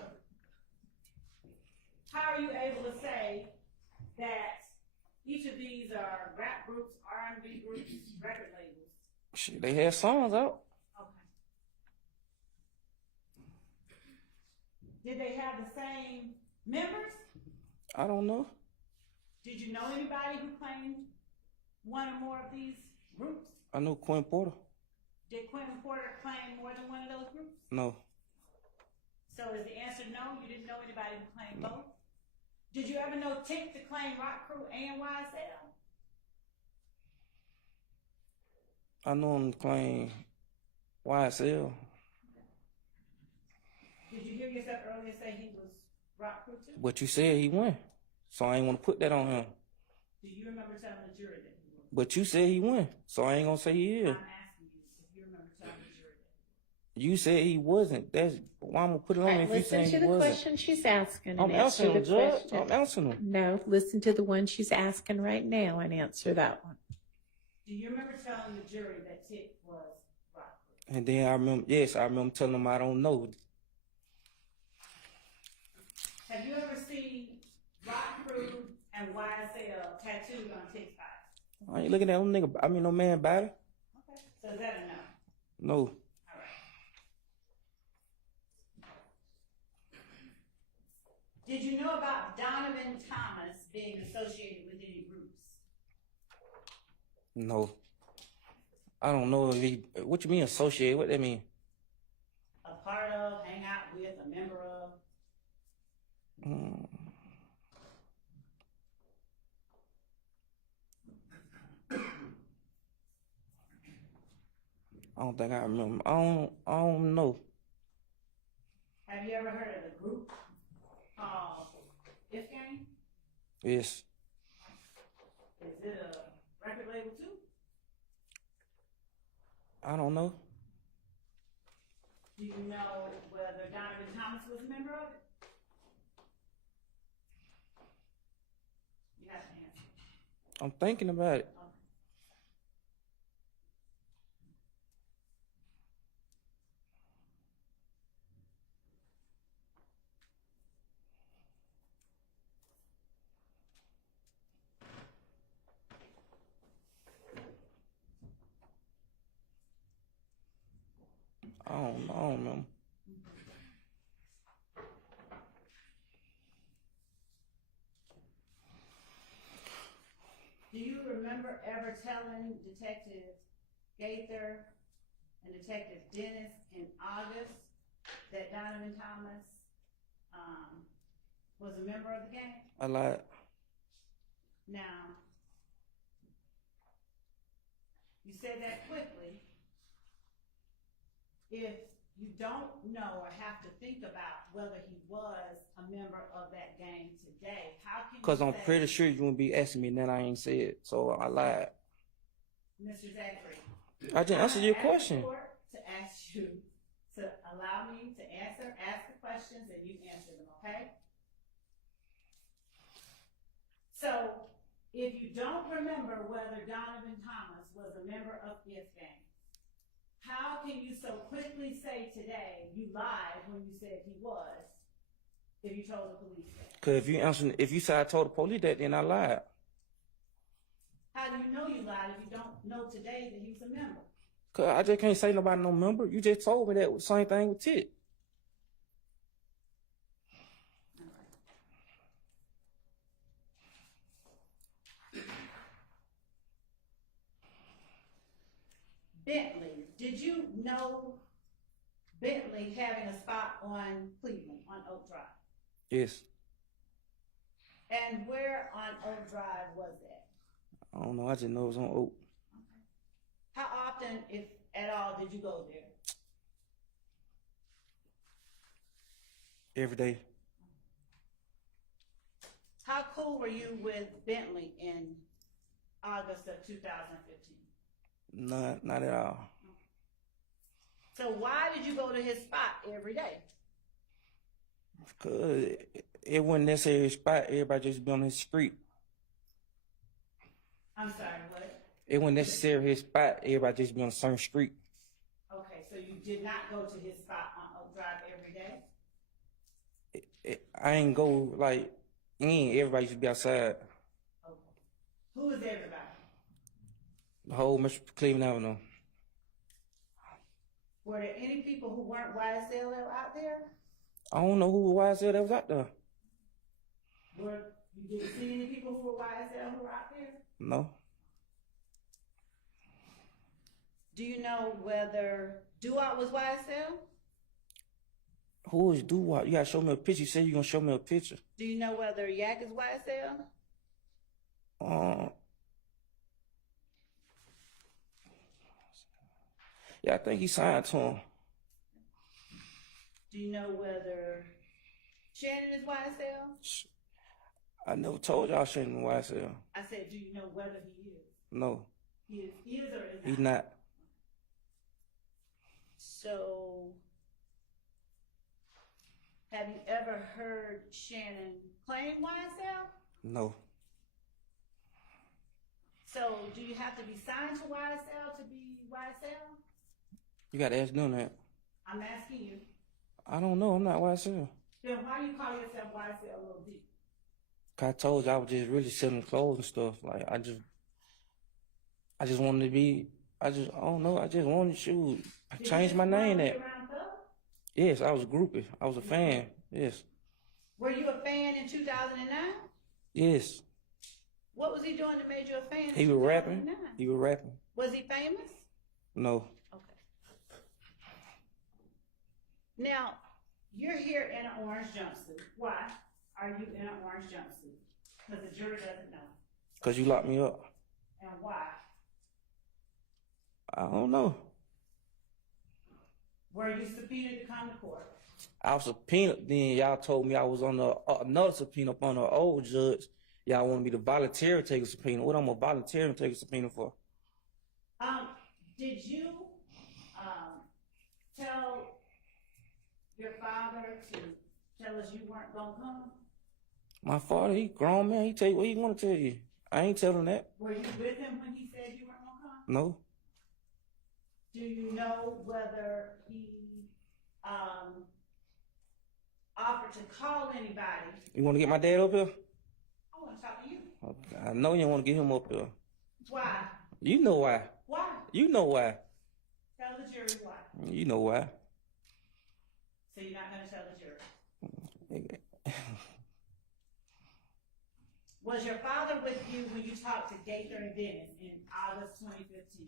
how are you able to say that each of these are rap groups, R&B groups, record labels? Shit, they had songs out. Okay. Did they have the same members? I don't know. Did you know anybody who claimed one or more of these groups? I know Quinn Porter. Did Quentin Porter claim more than one of those groups? No. So is the answer no? You didn't know anybody who claimed both? Did you ever know Tick to claim Rock Crew and YSL? I know him claim YSL. Did you hear yourself earlier say he was Rock Crew too? But you said he won. So I ain't want to put that on him. Do you remember telling the jury that he was? But you said he won. So I ain't going to say he is. I'm asking you if you remember telling the jury that he was. You said he wasn't. That's why I'm going to put it on All right, if you listen saying to he the wasn't. question she's asking and I'm answer answering the him, Judge. question. I'm answering him. No, listen to the one she's asking right now and answer that one. Do you remember telling the jury that Tick was Rock Crew? And then I remember telling him I don't know. Have you ever seen Rock Crew and YSL tattooed on Tick's body? I ain't looking at no man body. Okay. So is that a no? No. All right. Did you know about Donovan Thomas being associated with any groups? No. I don't know if he, what you mean associate? What that mean? A part of, hang out with, a member of? I don't think I remember. I don't know. Have you ever heard of the group called If Gang? Yes. Is it a record label too? I don't know. Do you know whether Donovan Thomas was a member of it? You have to answer. I'm thinking about it. I don't know. Do you remember ever telling Detective Gaither and Detective Dennis in August that Donovan Thomas was a member of the gang? I lied. Now, you said that quickly. If you don't know or have to think about whether he was a member of that gang today, how can you Because I'm say, pretty sure you won't be asking me that I ain't said, so I lied. Mr. Zachary, I didn't answer your ask the question. court to ask you to allow me to ask the questions and you answer them, okay? So, if you don't remember whether Donovan Thomas was a member of this gang, how can you so quickly say today you lied when you said he was, if you told the police that? Because if you said I told the police that, then I lied. How do you know you lied if you don't know today that he was a member? Because I just can't say nobody no member. You just told me that same thing with Tit. Bentley, did you know Bentley having a spot on Cleveland, on Oak Drive? Yes. And where on Oak Drive was that? I don't know. I just know it was on Oak. How often, if at all, did you go there? Every day. How cool were you with Bentley in August of 2015? Not at all. So why did you go to his spot every day? Because it wasn't necessarily a spot. Everybody just be on his street. I'm sorry, what? It wasn't necessarily his spot. Everybody just be on a certain street. Okay, so you did not go to his spot on Oak Drive every day? I ain't go like in. Everybody used to be outside. Okay. Who is everybody? The whole Mr. Cleveland Avenue. Were there any people who weren't YSL that were out there? I don't know who YSL that was out there. You didn't see any people who were YSL who were out there? No. Do you know whether Duop was YSL? Who is Doo-Wop? You gotta show me a picture. You said you're gonna show me a picture. Do you know whether Yak is YSL? Yeah, I think he signed to him. Do you know whether Shannon is YSL? I never told y'all Shannon YSL. I said, do you know whether he is? No, He is or is not? he's not. So, have you ever heard Shannon claim YSL? No. So, do you have to be signed to YSL to be YSL? You gotta ask them that. I'm asking you. I don't know. I'm not YSL. Then why do you call yourself YSL Lil D? Cause I told you I was just really selling clothes and stuff. Like I just wanted to be. I don't know. I just wanted to shoot. I changed my name. That. Yes, I was a groupie. I was a fan. Yes. Were you a fan in 2009? Yes. What was he doing that made you a fan? He was rapping. He was rapping. Was he famous? No. Okay. Now, you're here in an orange jumpsuit. Why are you in an orange jumpsuit? Because the jury doesn't know. Cause you locked me up. And why? I don't know. Were you subpoenaed to come to court? I was subpoenaed. Then y'all told me I was on another subpoena up on an old judge. Y'all want me to volunteer to take a subpoena. What I'm gonna volunteer and take a subpoena for? Did you tell your father to tell us you weren't gonna come? My father, he grown man. He tell you what he want to tell you. I ain't telling that. Were you with him when he said you weren't gonna come? No. Do you know whether he offered to call anybody? You want to get my dad up here? I want to talk to you. I know you want to get him up here. Why? You know why. Why? You know why. Tell the jury why. You know why. So you're not going to tell the jury. Was your father with you when you talked to Gaither and Dennis in August 2015?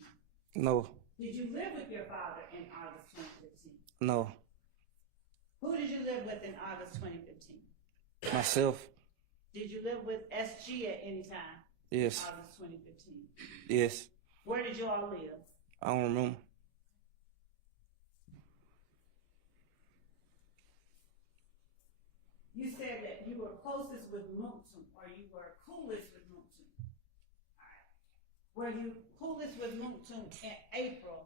No. Did you live with your father in August 2015? No. Who did you live with in August 2015? Myself. Did you live with SG at any time? Yes. In August 2015. Yes. Where did you all live? I don't remember. You said that you were closest with Moontum, or you were coolest with Moontum. All right. Were you coolest with Moontum in April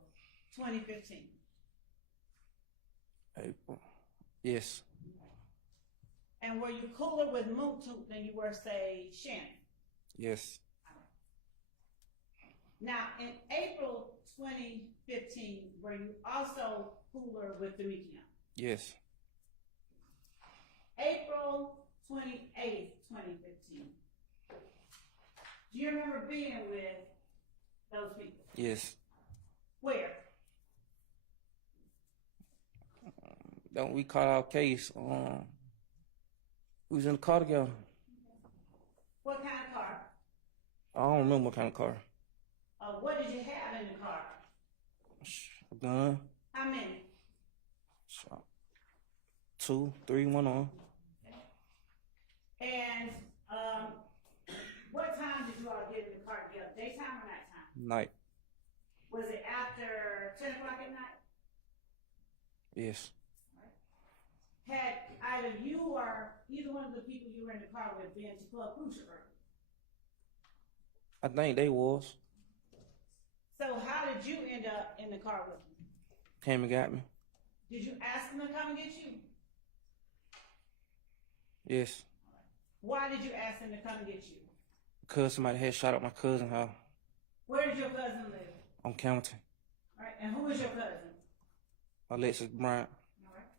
2015? April. Yes. And were you cooler with Moontum than you were, say, Shannon? Yes. Now, in April 2015, were you also cooler with Demekion? Yes. April 28th, 2015. Do you remember being with those people? Yes. Where? Don't we caught our case? We was in the car together. What kind of car? I don't remember what kind of car. What did you have in the car? A gun. How many? 2, 3, 1 on. And what time did you all get in the car together? Daytime or nighttime? Night. Was it after 10 o'clock at night? Yes. Had either you or either one of the people you were in the car with been to Club Crucial earlier? I think they was. So how did you end up in the car with them? Came and got me. Did you ask them to come and get you? Yes. Why did you ask them to come and get you? Because somebody had shot up my cousin's house. Where did your cousin live? On County. All right, and who is your cousin? Alexis Bryant. All right.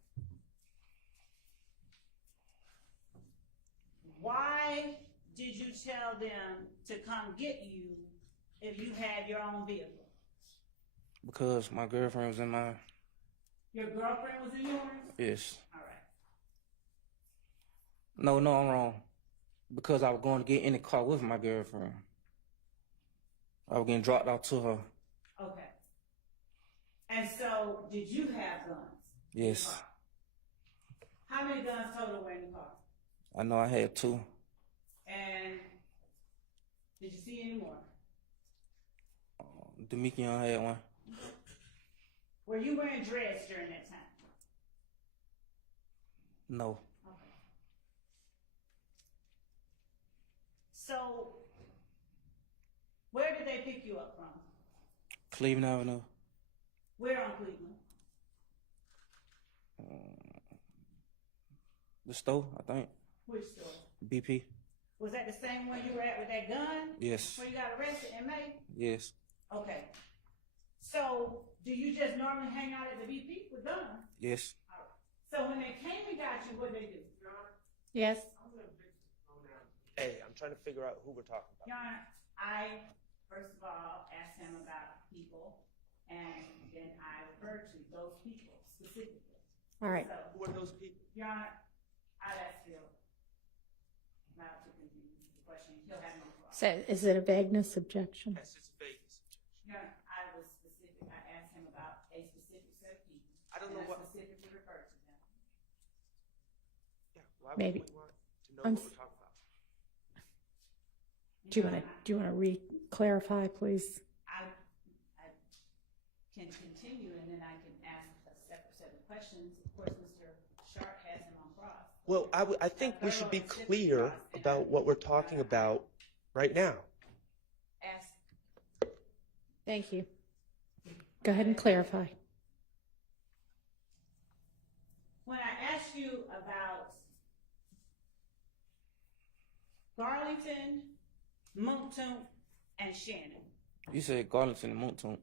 Why did you tell them to come get you if you had your own vehicle? Because my girlfriend was in mine. Your girlfriend was in yours? Yes. All right. No, I'm wrong. Because I was going to get in the car with my girlfriend. I was getting dropped off to her. Okay. And so, did you have guns? Yes. How many guns total were in the car? I know I had 2. And did you see any more? Demekion had 1. Were you wearing dreads during that time? No. Okay. So, where did they pick you up from? Cleveland Avenue. Where on Cleveland? The store, I think. Which store? BP. Was that the same one you were at with that gun? Yes. Where you got arrested in May? Yes. Okay. So, do you just normally hang out at the BP with guns? Yes. All right. So when they came and got you, what did they do? Your Honor? Yes. Hey, I'm trying to figure out who we're talking about. Your Honor, I, first of all, asked him about people, and then I referred to those people specifically. All right. So, Who are those people? Your Honor, I'd ask Phil not to continue the question. He'll have no problem. So is it a vagueness objection? Yes, it's Vegas. Your Honor, I was specific. I asked him about a specific set of people. I don't know and what. I specifically referred to them. Yeah, why Maybe. would we want to know I'm what we're talking about? Do you want to re-clarify, please? I can continue, and then I can ask a separate set of questions. Of course, Mr. Sharp has him on cross. Well, I think we should be clear about what we're talking about right now. Thank you. Go ahead and clarify. When I asked you about Garlington, Moncton, and Shannon, You said Garlington and Moncton.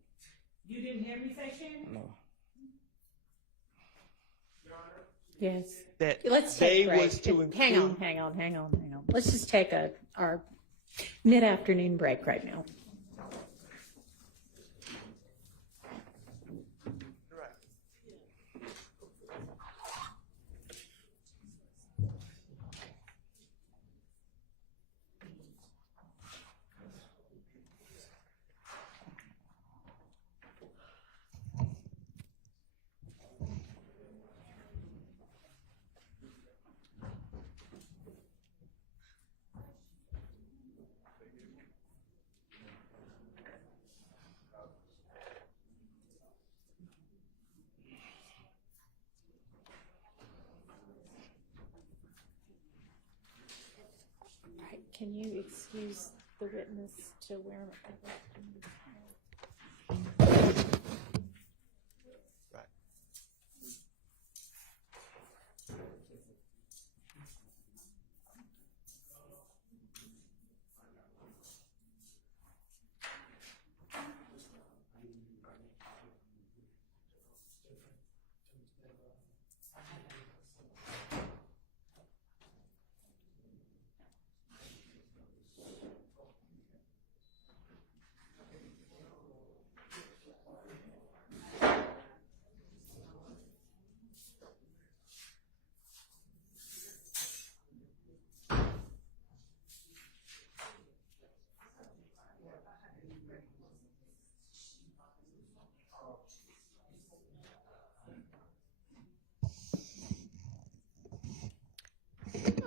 you didn't hear me say Shannon? No. Yes. That Let's they take a break. was to include. Hang on. Let's just take our mid-afternoon break right now. Can you excuse the witness to where?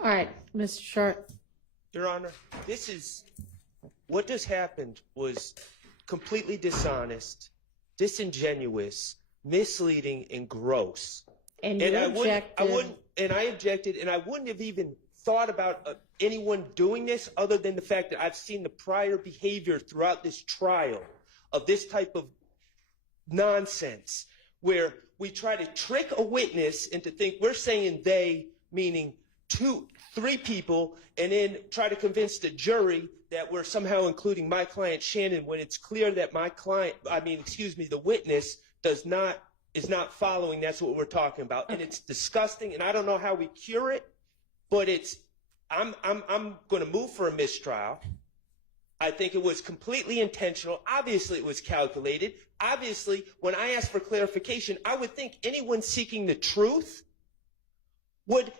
All right, Mr. Sharp. Your Honor, what just happened was completely dishonest, disingenuous, misleading, and gross. And you objected. I objected, and I wouldn't have even thought about anyone doing this other than the fact that I've seen the prior behavior throughout this trial of this type of nonsense where we try to trick a witness into think we're saying they, meaning 3 people, and then try to convince the jury that we're somehow including my client Shannon when it's clear that the witness is not following. That's what we're talking about, and it's disgusting. And I don't know how we cure it, but I'm going to move for a mistrial. I think it was completely intentional. Obviously, it was calculated. Obviously, when I asked for clarification, I would think anyone seeking the truth would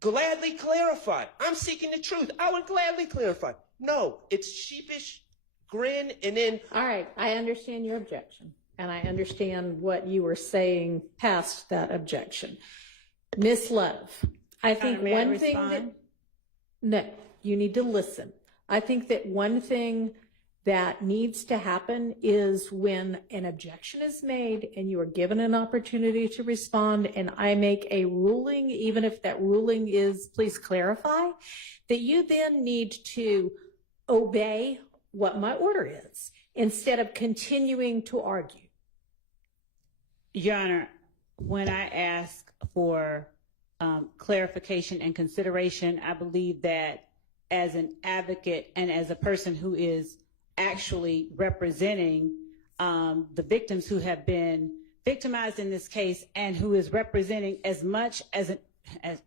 gladly clarify. I'm seeking the truth. I would gladly clarify. No, it's sheepish grin and then. All right, I understand your objection, and I understand what you were saying past that objection. Miss Love, I think one thing that. No, you need to listen. I think that one thing that needs to happen is when an objection is made and you are given an opportunity to respond and I make a ruling, even if that ruling is please clarify, that you then need to obey what my order is instead of continuing to argue. Your Honor, when I ask for clarification and consideration, I believe that as an advocate and as a person who is actually representing the victims who have been victimized in this case and who is representing as much as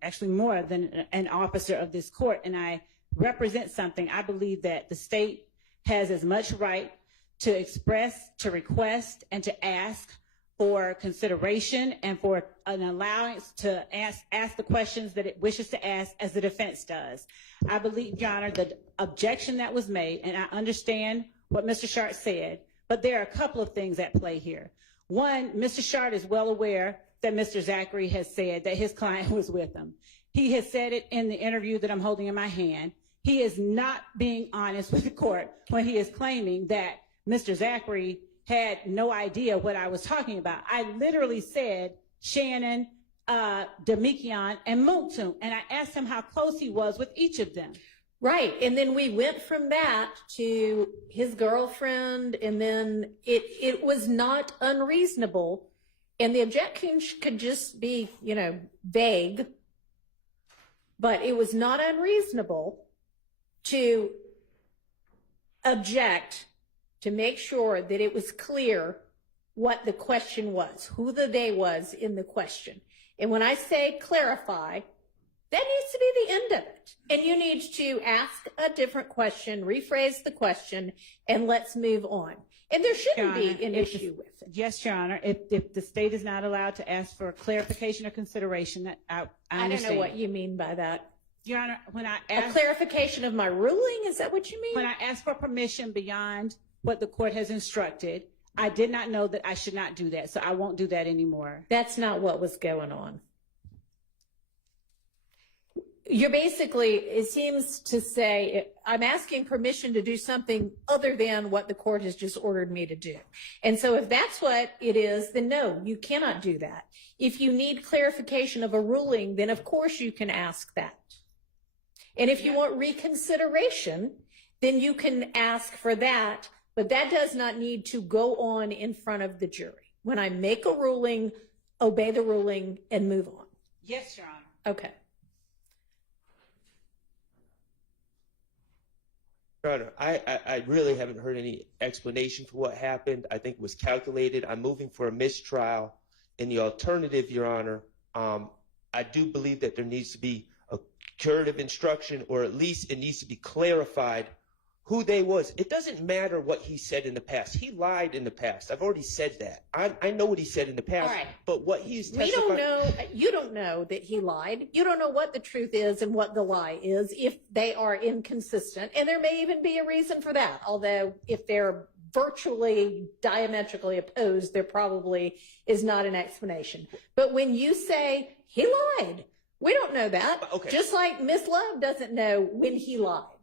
actually more than an officer of this court, and I represent something, I believe that the state has as much right to express, to request, and to ask for consideration and for an allowance to ask the questions that it wishes to ask as the defense does. I believe, Your Honor, the objection that was made, and I understand what Mr. Sharp said, but there are a couple of things at play here. One, Mr. Sharp is well aware that Mr. Zachary has said that his client was with him. He has said it in the interview that I'm holding in my hand. He is not being honest with the court when he is claiming that Mr. Zachary had no idea what I was talking about. I literally said Shannon, Demikian and Muktum, and I asked him how close he was with each of them. Right. And then we went from that to his girlfriend, and then it was not unreasonable. And the objections could just be, vague, but it was not unreasonable to object to make sure that it was clear what the question was, who the they was in the question. And when I say clarify, that needs to be the end of it. And you need to ask a different question, rephrase the question, and let's move on. And there shouldn't be an issue with it. Yes, Your Honor. If the state is not allowed to ask for clarification or consideration, that I understand. I don't know what you mean by that. Your Honor, when I A asked, clarification of my ruling? Is that what you mean? when I asked for permission beyond what the court has instructed, I did not know that I should not do that, so I won't do that anymore. That's not what was going on. You're basically, it seems to say, I'm asking permission to do something other than what the court has just ordered me to do. And so if that's what it is, then no, you cannot do that. If you need clarification of a ruling, then of course you can ask that. And if you want reconsideration, then you can ask for that, but that does not need to go on in front of the jury. When I make a ruling, obey the ruling and move on. Yes, Your Honor. Okay. Your Honor, I really haven't heard any explanation for what happened. I think it was calculated. I'm moving for a mistrial. In the alternative, Your Honor, I do believe that there needs to be a curative instruction, or at least it needs to be clarified who they was. It doesn't matter what he said in the past. He lied in the past. I've already said that. I know what he said in the past. All right. But what he's We don't know. You don't know that he lied. You don't know what the truth is and what the lie is if they are inconsistent. And there may even be a reason for that. Although if they're virtually diametrically opposed, there probably is not an explanation. But when you say he lied, we don't know that. Okay. Just like Miss Love doesn't know when he lied.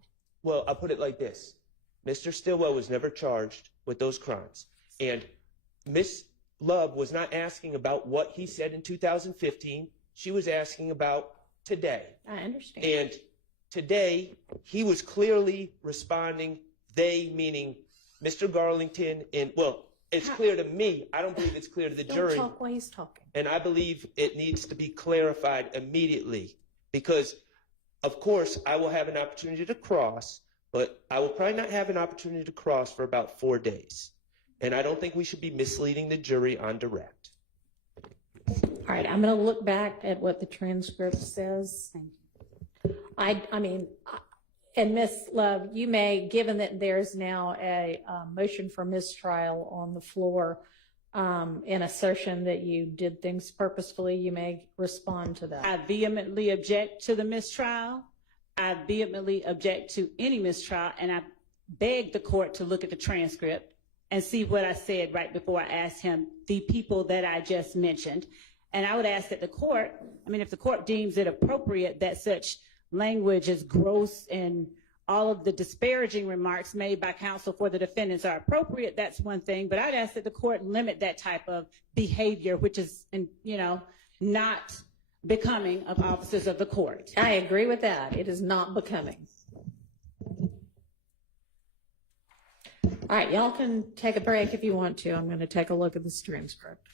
Well, I'll put it like this. Mr. Stillwell was never charged with those crimes. And Miss Love was not asking about what he said in 2015. She was asking about today. I understand. And today, he was clearly responding, they meaning Mr. Garlington, and, well, it's clear to me. I don't believe it's clear to the jury. Don't talk while he's talking. And I believe it needs to be clarified immediately because, of course, I will have an opportunity to cross, but I will probably not have an opportunity to cross for about 4 days. And I don't think we should be misleading the jury on direct. All right, I'm going to look back at what the transcript says. I mean, and Ms. Love, you may, given that there's now a motion for mistrial on the floor, in assertion that you did things purposefully, you may respond to that. I vehemently object to the mistrial. I vehemently object to any mistrial, and I beg the court to look at the transcript and see what I said right before I asked him the people that I just mentioned. And I would ask that the court, I mean, if the court deems it appropriate that such language is gross and all of the disparaging remarks made by counsel for the defendants are appropriate, that's one thing. But I'd ask that the court limit that type of behavior, which is, not becoming of officers of the court. I agree with that. It is not becoming. All right, y'all can take a break if you want to. I'm going to take a look at this transcript.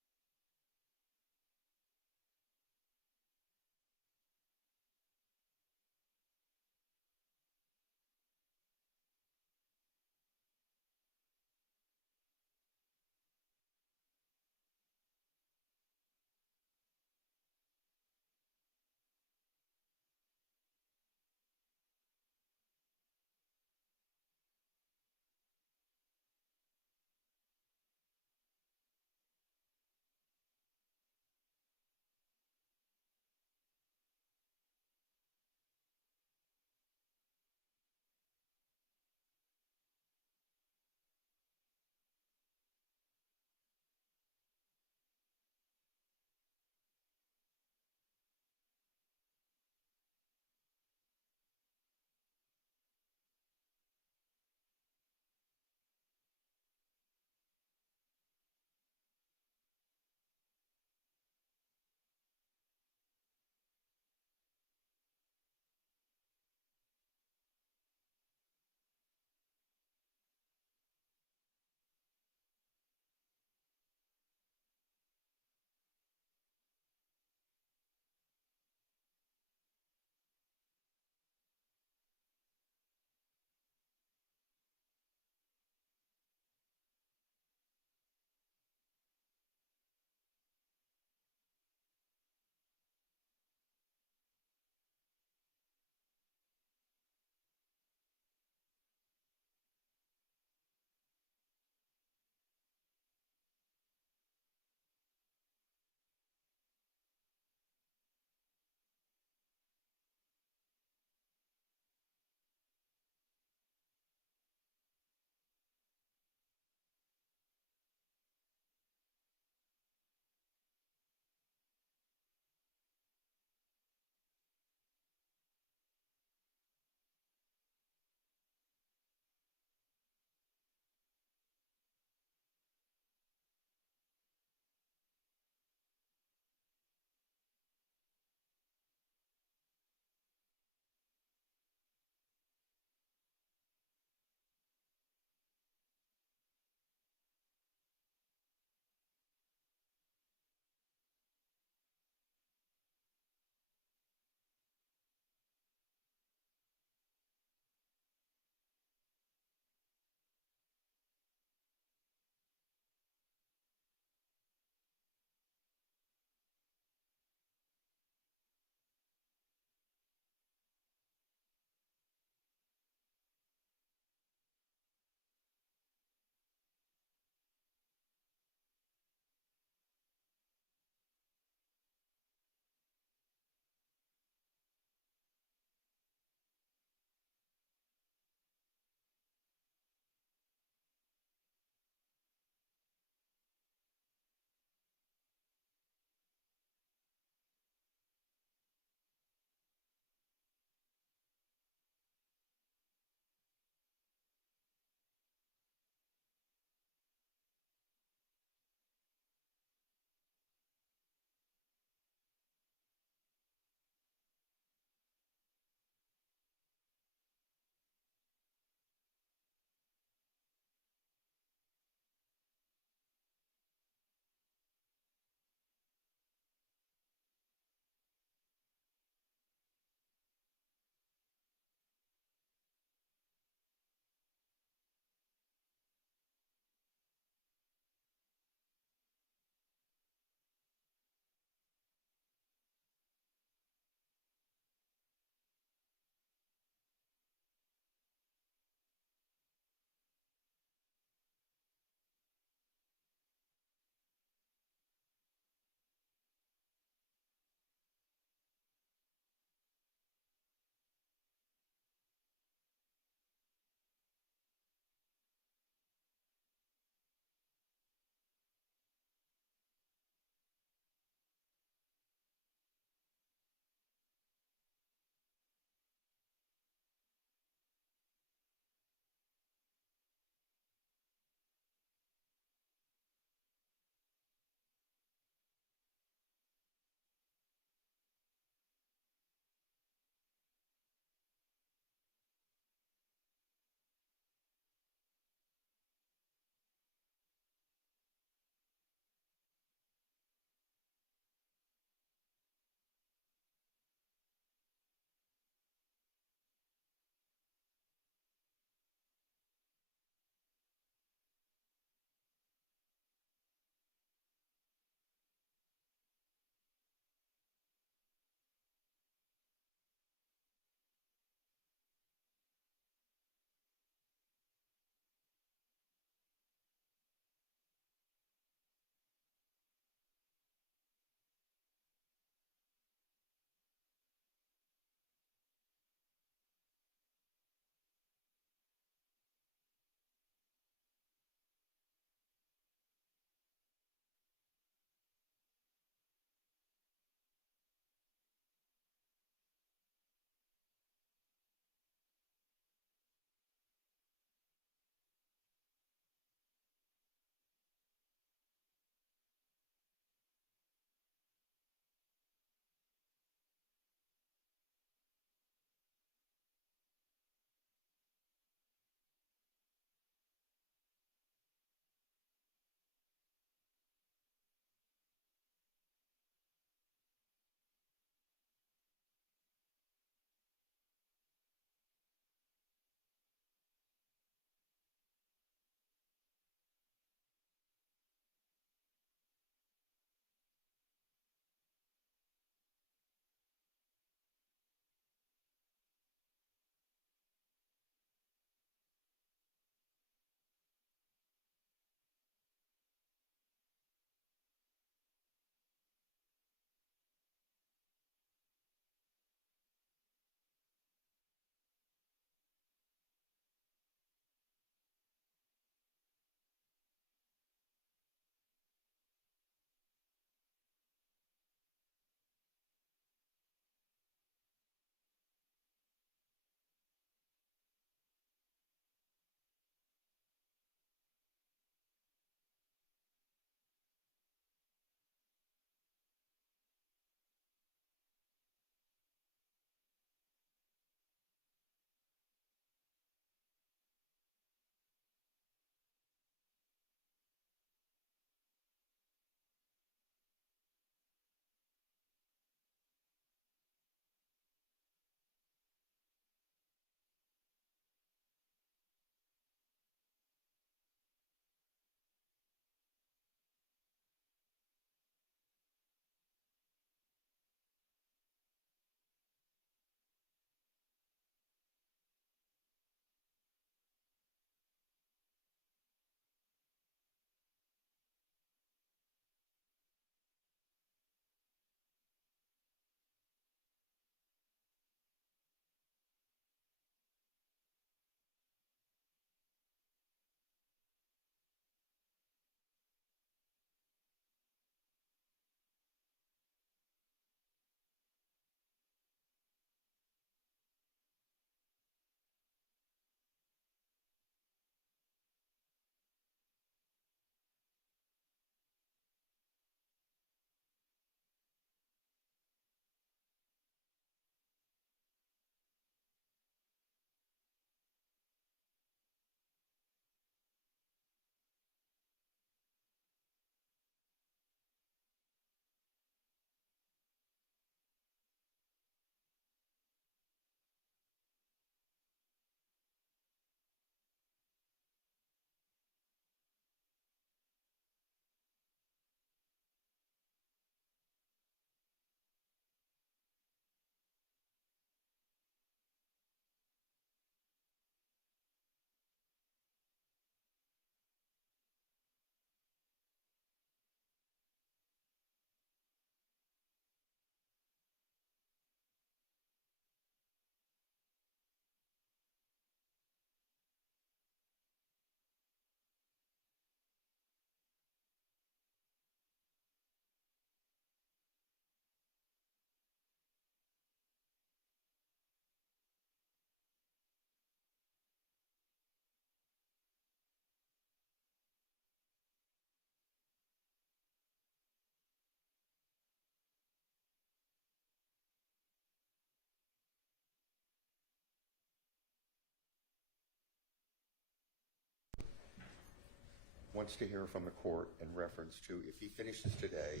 wants to hear from the court in reference to if he finishes today,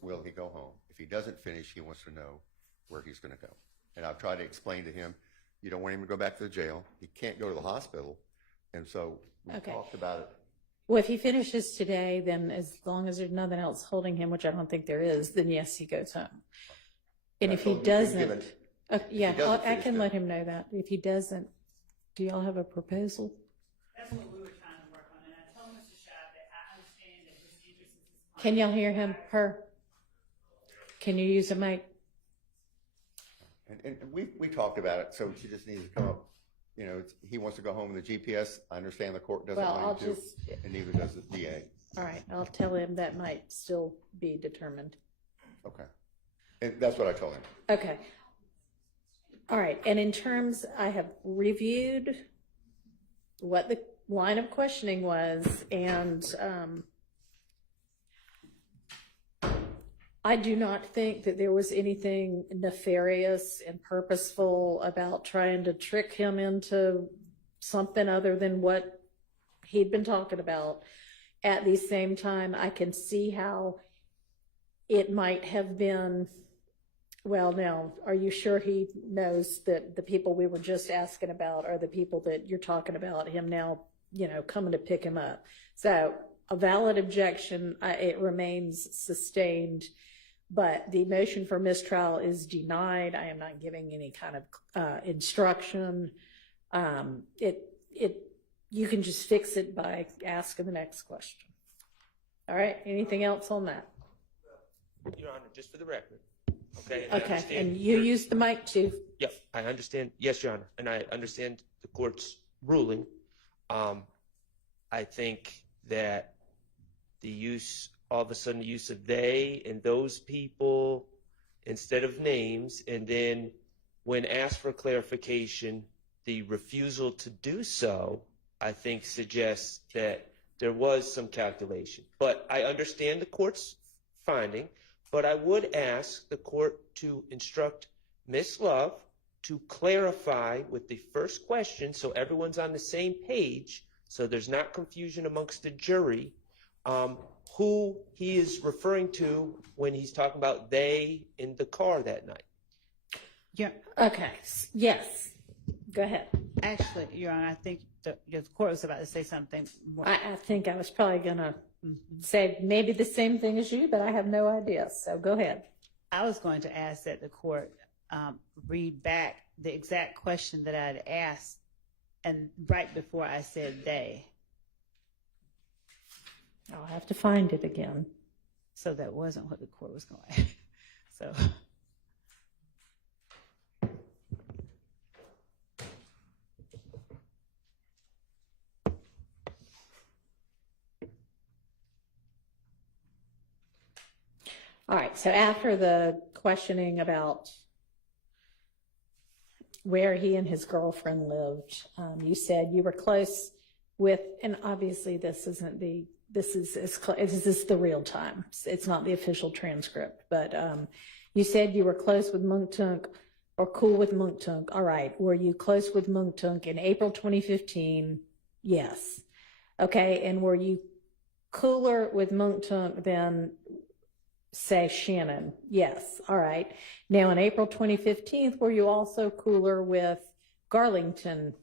will he go home? If he doesn't finish, he wants to know where he's going to go. And I've tried to explain to him, you don't want him to go back to the jail. He can't go to the hospital. And so we talked about it. Well, if he finishes today, then as long as there's nothing else holding him, which I don't think there is, then yes, he goes home. And if he doesn't, I can let him know that. If he doesn't, do y'all have a proposal? That's what we were trying to work on, and I told Mr. Shive that I understand that his interest is. Can y'all hear him? Her? Can you use a mic? And we talked about it, so she just needs to come up. You know, he wants to go home with the GPS. I understand the court doesn't want him to, and neither does the DA. All right, I'll tell him that might still be determined. Okay. And that's what I told him. Okay. All right, and in terms, I have reviewed what the line of questioning was, and I do not think that there was anything nefarious and purposeful about trying to trick him into something other than what he'd been talking about. At the same time, I can see how it might have been, well, now, are you sure he knows that the people we were just asking about are the people that you're talking about, him now, you know, coming to pick him up? So a valid objection, it remains sustained, but the motion for mistrial is denied. I am not giving any kind of instruction. You can just fix it by asking the next question. All right, anything else on that? Your Honor, just for the record. Okay. Okay, and you use the mic too. Yep, I understand. Yes, Your Honor, and I understand the court's ruling. I think that the use, all of a sudden, the use of they and those people instead of names, and then when asked for clarification, the refusal to do so, I think suggests that there was some calculation. But I understand the court's finding, but I would ask the court to instruct Ms. Love to clarify with the first question so everyone's on the same page, so there's not confusion amongst the jury, who he is referring to when he's talking about they in the car that night. Yeah. Okay. Yes. Go ahead. Actually, Your Honor, I think the court was about to say something more. I think I was probably going to say maybe the same thing as you, but I have no idea. So go ahead. I was going to ask that the court read back the exact question that I'd asked, and right before I said they. I'll have to find it again. So that wasn't what the court was going. So. All right, so after the questioning about where he and his girlfriend lived, you said you were close with, and obviously this is the real time. It's not the official transcript, but you said you were close with Monktunk or cool with Monktunk. All right, were you close with Monktunk in April 2015? Yes. Okay, and were you cooler with Monktunk than, say, Shannon? Yes. All right. Now, in April 2015, were you also cooler with Garlington?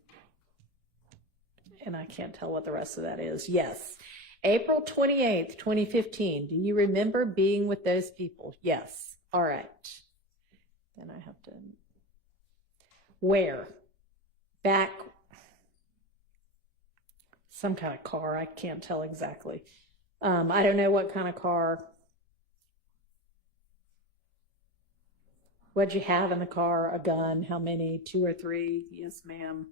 And I can't tell what the rest of that is. Yes. April 28th, 2015, do you remember being with those people? Yes. All right. Then I have to, where? Back, some kind of car. I can't tell exactly. I don't know what kind of car. What'd you have in the car? A gun? How many? 2 or 3? Yes, ma'am.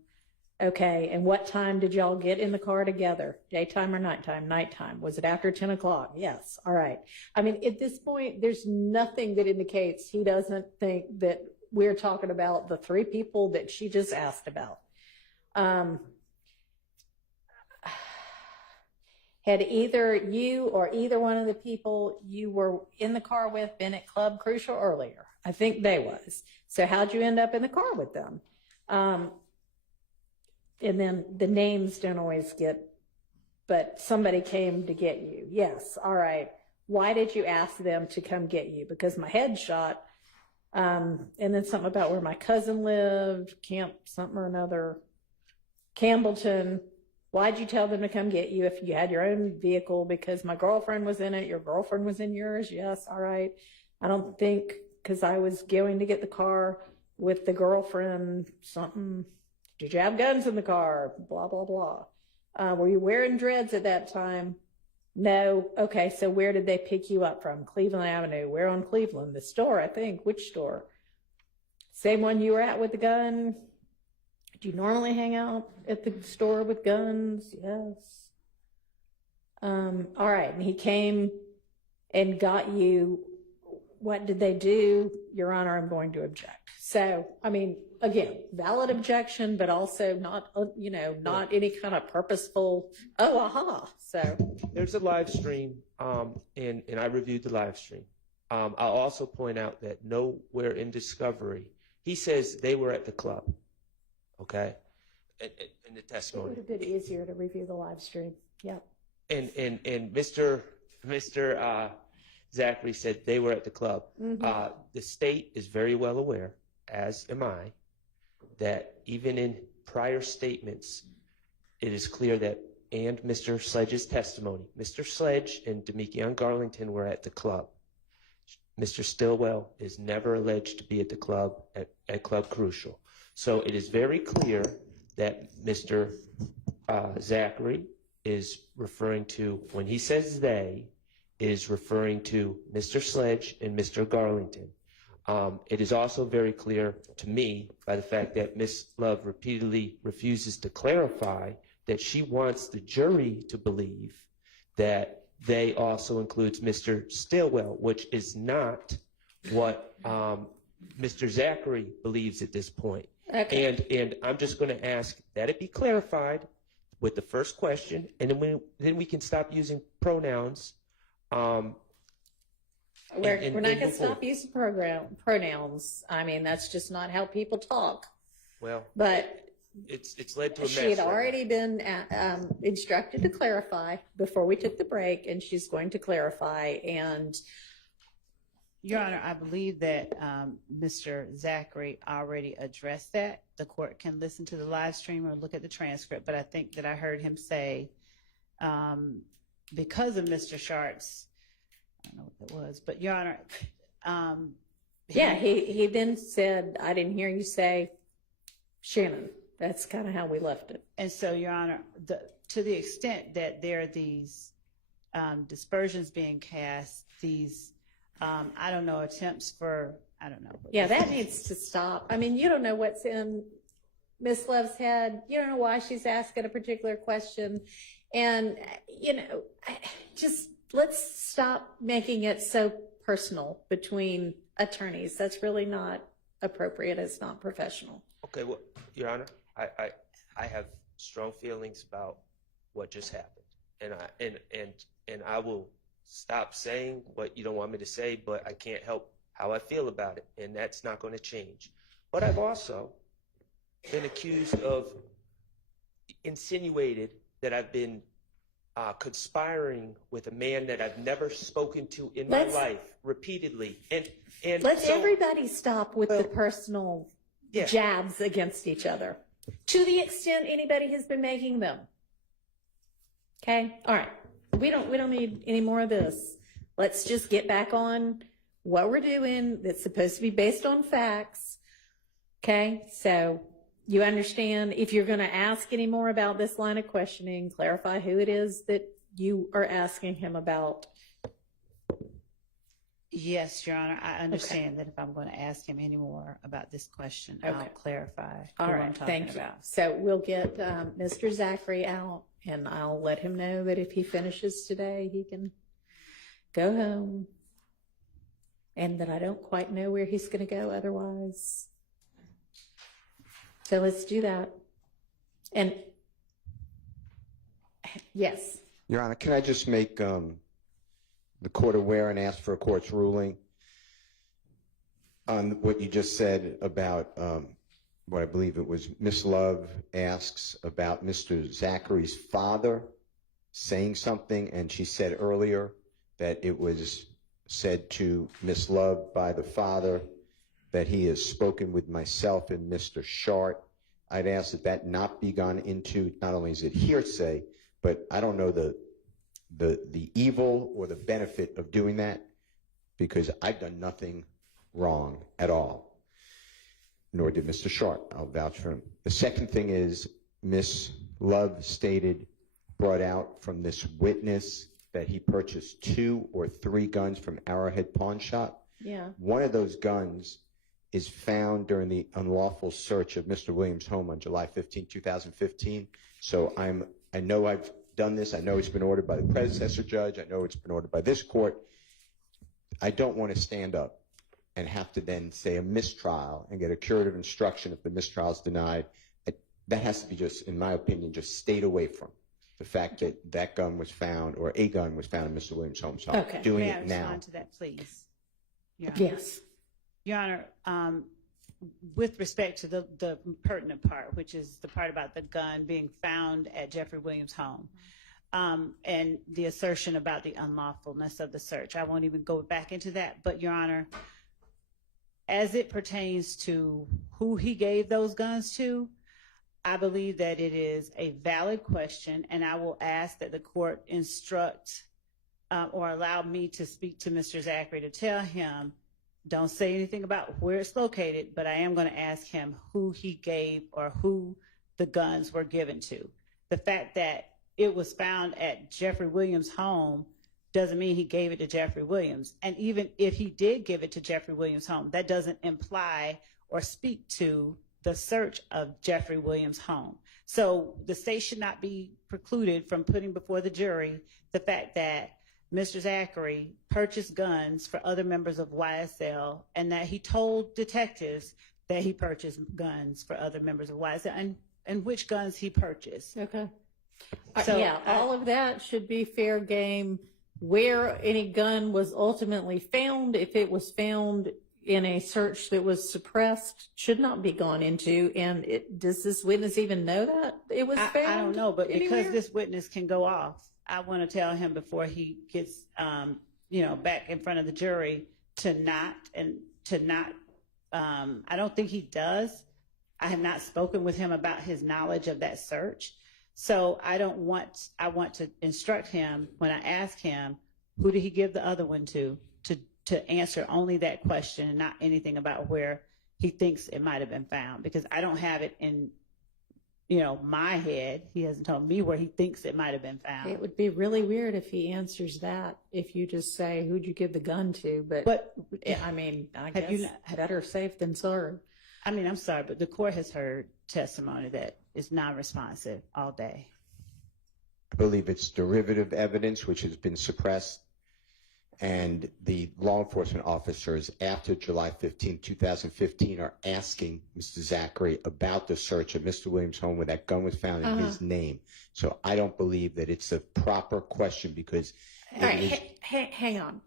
Okay, and what time did y'all get in the car together? Daytime or nighttime? Nighttime. Was it after 10 o'clock? Yes. All right. I mean, at this point, there's nothing that indicates he doesn't think that we're talking about the 3 people that she just asked about. Had either you or either one of the people you were in the car with been at Club Crucial earlier? I think they was. So how'd you end up in the car with them? And then the names don't always get but somebody came to get you. Yes, all right. Why did you ask them to come get you? Because my head shot. And then something about where my cousin lived, camp something or another, Campbellton. Why'd you tell them to come get you if you had your own vehicle? Because my girlfriend was in it. Your girlfriend was in yours. Yes, all right. I don't think, because I was going to get the car with the girlfriend, something. Did you have guns in the car? Blah, blah, blah. Were you wearing dreads at that time? No. Okay, so where did they pick you up from? Cleveland Avenue. Where on Cleveland? The store, I think. Which store? Same one you were at with the gun? Do you normally hang out at the store with guns? Yes. All right, and he came and got you. What did they do? Your Honor, I'm going to object. So, I mean, again, valid objection, but also not, not any kind of purposeful, oh, aha. So there's a live stream, and I reviewed the live stream. I'll also point out that nowhere in discovery, he says they were at the club, okay, in the testimony. It would have been easier to review the live stream. Yep. And Mr. Zachary said they were at the club. Mm-hmm. The state is very well aware, as am I, that even in prior statements, it is clear that, and Mr. Sledge's testimony, Mr. Sledge and Demekion Garlington were at the club. Mr. Stillwell is never alleged to be at the club, at Club Crucial. So it is very clear that Mr. Zachary is referring to, when he says they, is referring to Mr. Sledge and Mr. Garlington. It is also very clear to me by the fact that Ms. Love repeatedly refuses to clarify that she wants the jury to believe that they also includes Mr. Stillwell, which is not what Mr. Zachary believes at this point. Okay. And I'm just going to ask that it be clarified with the first question, and then we can stop using pronouns. We're not going to stop using pronouns. I mean, that's just not how people talk. Well, but it's led to a mess. She had already been instructed to clarify before we took the break, and she's going to clarify. And Your Honor, I believe that Mr. Zachary already addressed that. The court can listen to the live stream or look at the transcript, but I think that I heard him say, because of Mr. Sharp's, I don't know what that was, but Your Honor, he then said, I didn't hear you say Shannon. That's kind of how we left it. And so, Your Honor, to the extent that there are these dispersions being cast, these, I don't know, attempts for, I don't know. Yeah, that needs to stop. I mean, you don't know what's in Miss Love's head. You don't know why she's asking a particular question. And, just let's stop making it so personal between attorneys. That's really not appropriate. It's not professional. Okay, well, Your Honor, I have strong feelings about what just happened, and I will stop saying what you don't want me to say, but I can't help how I feel about it, and that's not going to change. But I've also been accused of, insinuated that I've been conspiring with a man that I've never spoken to in my life repeatedly, and let's everybody stop with the personal jabs against each other, to the extent anybody has been making them. Okay, all right. We don't need any more of this. Let's just get back on what we're doing. That's supposed to be based on facts. Okay, so you understand, if you're going to ask any more about this line of questioning, clarify who it is that you are asking him about. Yes, Your Honor, I understand that if I'm going to ask him any more about this question, I'll clarify All who right, I'm talking thank you. about. So we'll get Mr. Zachary out, and I'll let him know that if he finishes today, he can go home, and that I don't quite know where he's going to go otherwise. So let's do that. And yes. Your Honor, can I just make the court aware and ask for a court's ruling on what you just said about what I believe it was Miss Love asks about Mr. Zachary's father saying something, and she said earlier that it was said to Miss Love by the father that he has spoken with myself and Mr. Shart. I'd ask that that not be gone into, not only is it hearsay, but I don't know the evil or the benefit of doing that, because I've done nothing wrong at all, nor did Mr. Shart. I'll vouch for him. The second thing is Miss Love brought out from this witness that he purchased 2 or 3 guns from Arrowhead Pawn Shop. Yeah. One of those guns is found during the unlawful search of Mr. Williams' home on July 15, 2015. So I know I've done this. I know it's been ordered by the predecessor judge. I know it's been ordered by this court. I don't want to stand up and have to then say a mistrial and get a curative instruction if the mistrial is denied. That has to be just, in my opinion, just stayed away from the fact that that gun was found, or a gun was found in Mr. Williams' home. So Okay. I'm doing May I it now. respond to that, please? Your Honor? Yes. Your Honor, with respect to the pertinent part, which is the part about the gun being found at Jeffrey Williams' home, and the assertion about the unlawfulness of the search, I won't even go back into that. But, Your Honor, as it pertains to who he gave those guns to, I believe that it is a valid question, and I will ask that the court instruct or allow me to speak to Mr. Zachary to tell him, don't say anything about where it's located, but I am going to ask him who he gave or who the guns were given to. The fact that it was found at Jeffrey Williams' home doesn't mean he gave it to Jeffrey Williams. And even if he did give it to Jeffrey Williams' home, that doesn't imply or speak to the search of Jeffrey Williams' home. So the state should not be precluded from putting before the jury the fact that Mr. Zachary purchased guns for other members of YSL, and that he told detectives that he purchased guns for other members of YSL, and which guns he purchased. Okay. So yeah, all of that should be fair game. Where any gun was ultimately found, if it was found in a search that was suppressed, should not be gone into. And does this witness even know that it was found? I don't know, but anywhere? because this witness can go off, I want to tell him before he gets, back in front of the jury to not. I don't think he does. I have not spoken with him about his knowledge of that search. So I want to instruct him when I ask him, who did he give the other one to answer only that question and not anything about where he thinks it might have been found, because I don't have it in, my head. He hasn't told me where he thinks it might have been found. It would be really weird if he answers that, if you just say, who'd you give the gun to? But I mean, I guess better safe than sorry. I mean, I'm sorry, but the court has heard testimony that is non-responsive all day. I believe it's derivative evidence which has been suppressed, and the law enforcement officers after July 15, 2015 are asking Mr. Zachary about the search of Mr. Williams' home where that gun was found in his name. So I don't believe that it's a proper question, because all right, hang on.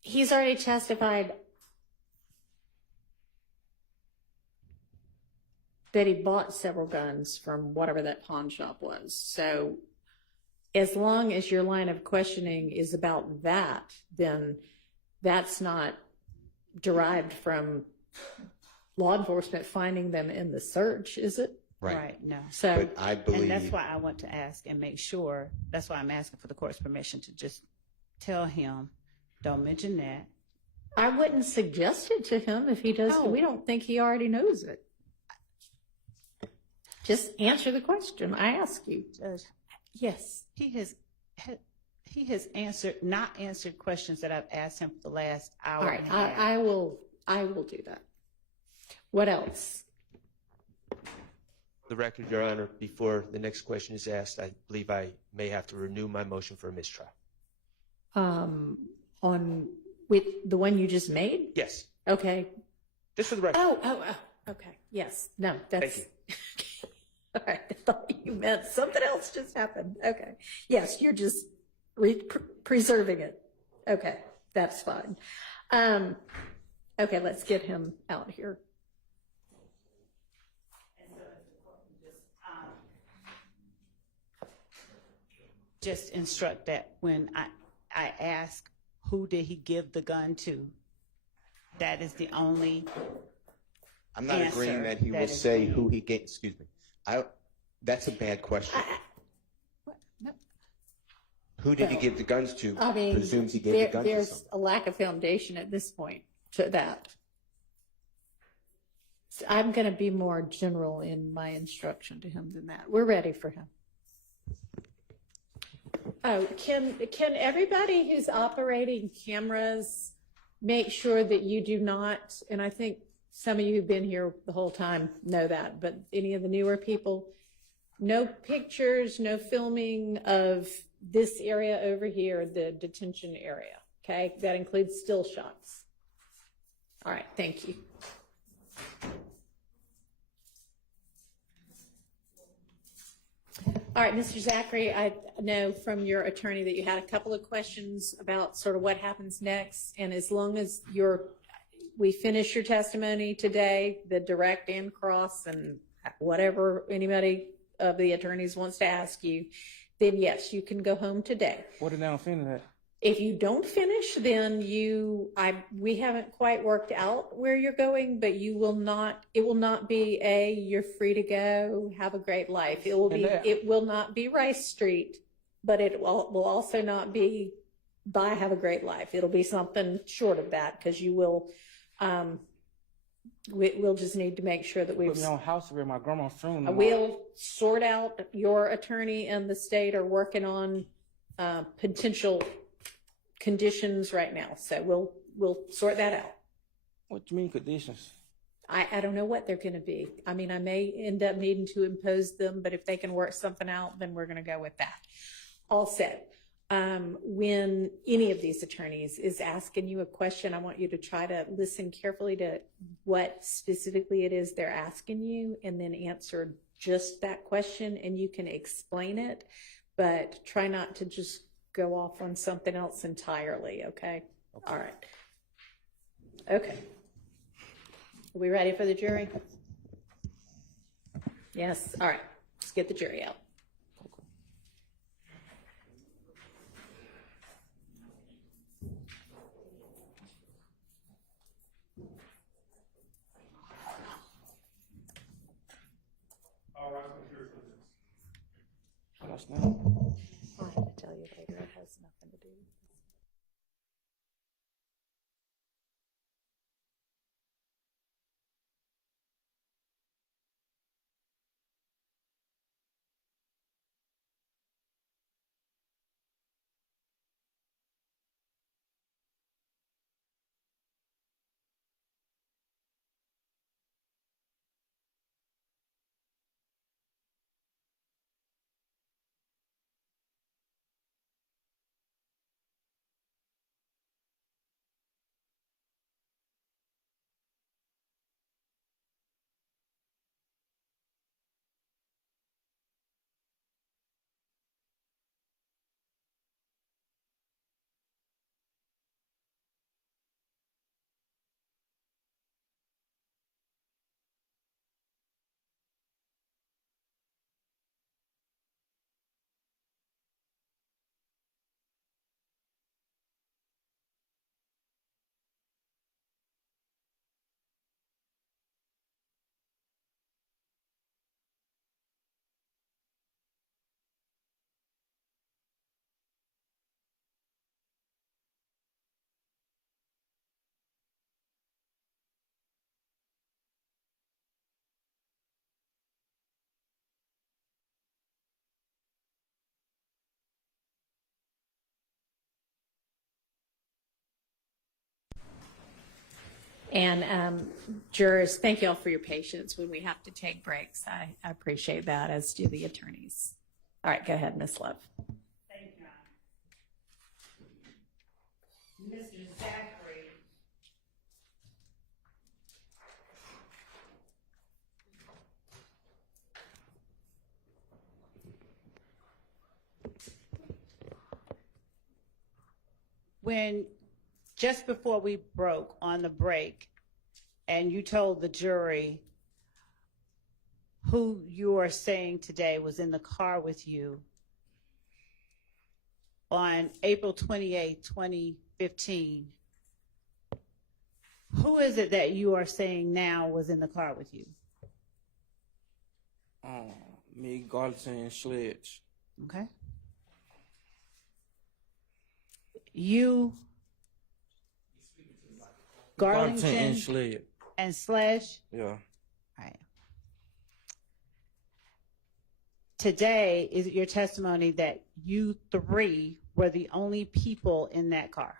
He's already testified that he bought several guns from whatever that pawn shop was. So as long as your line of questioning is about that, then that's not derived from law enforcement finding them in the search, is it? Right, no. So, but I believe, and that's why I want to ask and make sure, that's why I'm asking for the court's permission to just tell him, don't mention that. I wouldn't suggest it to him if he does. No. We don't think he already knows it. Just answer the question I ask you. Judge, Yes. he has not answered questions that I've asked him for the last hour. All right. and a half. I will do that. What else? The record, Your Honor, before the next question is asked, I believe I may have to renew my motion for a mistrial. On with the one you just made? Yes, Okay. just for the record. Oh, okay. Yes. No, that's. Thank All right. I thought you meant something else just happened. Okay. Yes, you're just preserving it. Okay. That's fine. Okay, let's get him out here. just instruct that when I ask who did he give the gun to, that is the only I'm not agreeing answer that he that will is say being- who he gave, excuse me. That's a bad question. Who did he give the guns to? I mean, Presumes he gave the gun to there's someone. a lack of foundation at this point to that. So I'm going to be more general in my instruction to him than that. We're ready for him. Oh, can everybody who's operating cameras make sure that you do not, and I think some of you who've been here the whole time know that, but any of the newer people, no pictures, no filming of this area over here, the detention area, okay? That includes still shots. All right, thank you. All right, Mr. Zachary, I know from your attorney that you had a couple of questions about sort of what happens next, and as long as we finish your testimony today, the direct and cross and whatever anybody of the attorneys wants to ask you, then yes, you can go home today. What did I finish that? If you don't finish, then we haven't quite worked out where you're going, but it will not be you're free to go, have a great life. It will not be Rice Street, but it will also not be bye, have a great life. It'll be something short of that, because you will, we'll just need to make sure that Put me on house arrest. My grandma's funeral tomorrow. we'll sort out. Your attorney and the state are working on potential conditions right now, so we'll sort that out. What do you mean conditions? I don't know what they're going to be. I mean, I may end up needing to impose them, but if they can work something out, then we're going to go with that. Also, when any of these attorneys is asking you a question, I want you to try to listen carefully to what specifically it is they're asking you, and then answer just that question, and you can explain it, but try not to just go off on something else entirely, okay? All right. Okay. Are we ready for the jury? Yes. All right. Let's get the jury out. All right, so here's the next. That's not. I'll have to tell you later. It has nothing to do with this. And jurors, thank you all for your patience when we have to take breaks. I appreciate that, as do the attorneys. All right, go ahead, Ms. Love. Thank you, Mr. Zachary. When just before we broke on the break, and you told the jury who you are saying today was in the car with you, on April 28th, 2015, who is it that you are saying now was in the car with you? Me, Garlington, and Sledge. Okay. You, Garlington and Garlington, Sledge. and Sledge? Yeah. All right. Today, is it your testimony that you three were the only people in that car?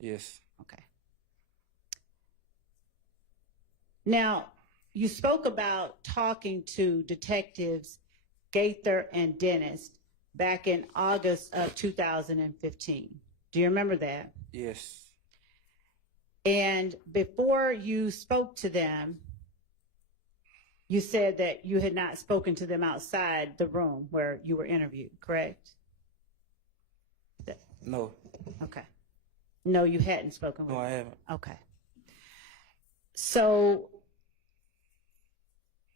Yes. Okay. Now, you spoke about talking to detectives Gaither and Dennis back in August of 2015. Do you remember that? Yes. And before you spoke to them, you said that you had not spoken to them outside the room where you were interviewed, correct? No. Okay. No, you hadn't spoken with No, I them. haven't. Okay. So,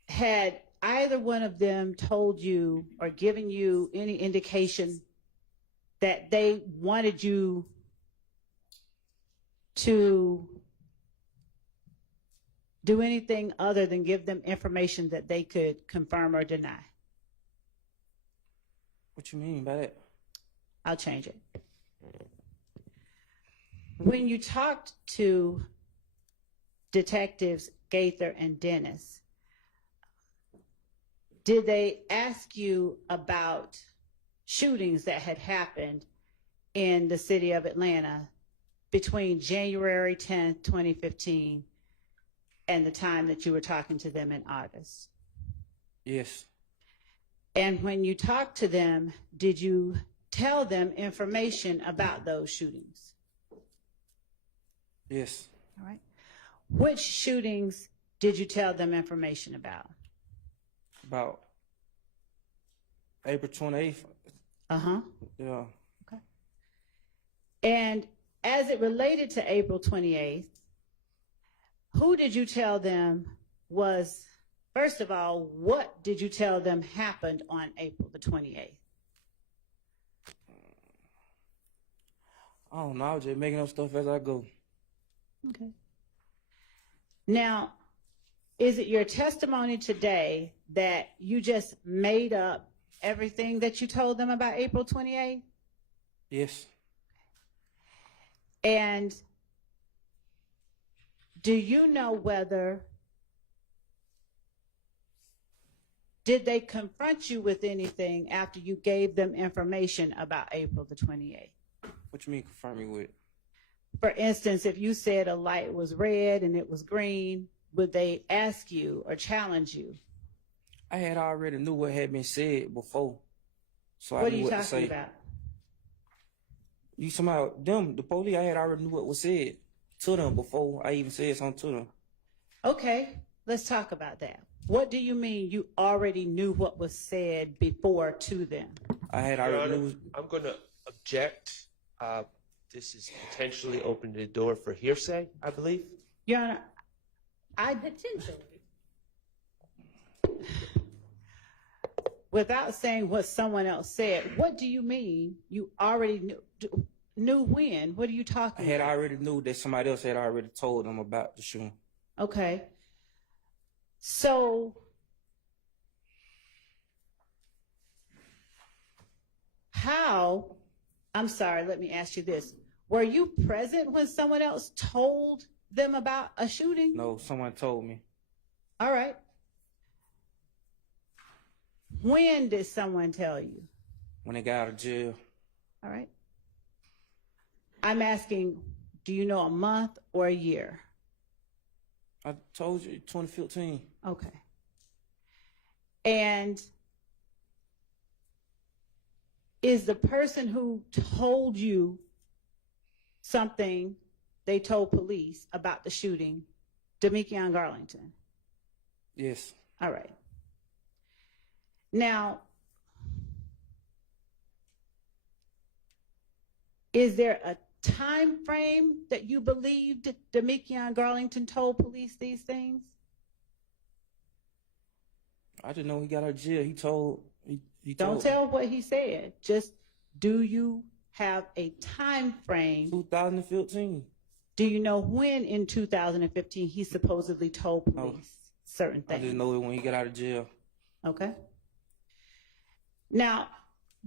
had either one of them told you or given you any indication that they wanted you to do anything other than give them information that they could confirm or deny? What you mean by that? I'll change it. When you talked to detectives Gaither and Dennis, did they ask you about shootings that had happened in the city of Atlanta between January 10th, 2015 and the time that you were talking to them in August? Yes. And when you talked to them, did you tell them information about those shootings? Yes. All right. Which shootings did you tell them information about? About April 28th. Uh-huh. Yeah. Okay. And as it related to April 28th, who did you tell them was, first of all, what did you tell them happened on April the 28th? I don't know. I was just making up stuff as I go. Okay. Now, is it your testimony today that you just made up everything that you told them about April 28th? Yes. And do you know whether, did they confront you with anything after you gave them information about April the 28th? What you mean confirm me with? For instance, if you said a light was red and it was green, would they ask you or challenge you? I had already knew what had been said before. So What I are knew you what to talking say. about? You somehow, them, the police, I had already knew what was said to them before I even said something to them. Okay, let's talk about that. What do you mean you already knew what was said before to them? I had Your already Honor, knew. I'm going to object. This is potentially opening the door for hearsay, I believe. Your Honor, I Potentially. without saying what someone else said, what do you mean you already knew when? What are you I talking had about? already knew that somebody else had already told them about the shooting. Okay. So how, I'm sorry, let me ask you this. Were you present when someone else told them about a shooting? No, someone told me. All right. When did someone tell you? When they got out of jail. All right. I'm asking, do you know a month or a year? I told you, 2015. Okay. And is the person who told you something they told police about the shooting Demekion Garlington? Yes. All right. Now, is there a time frame that you believed Demekion Garlington told police these things? I just know he got out of jail. He told. Don't tell what he said. Just, do you have a time frame? 2015. Do you know when in 2015 he supposedly told police certain I things? just know it when he got out of jail. Okay. Now,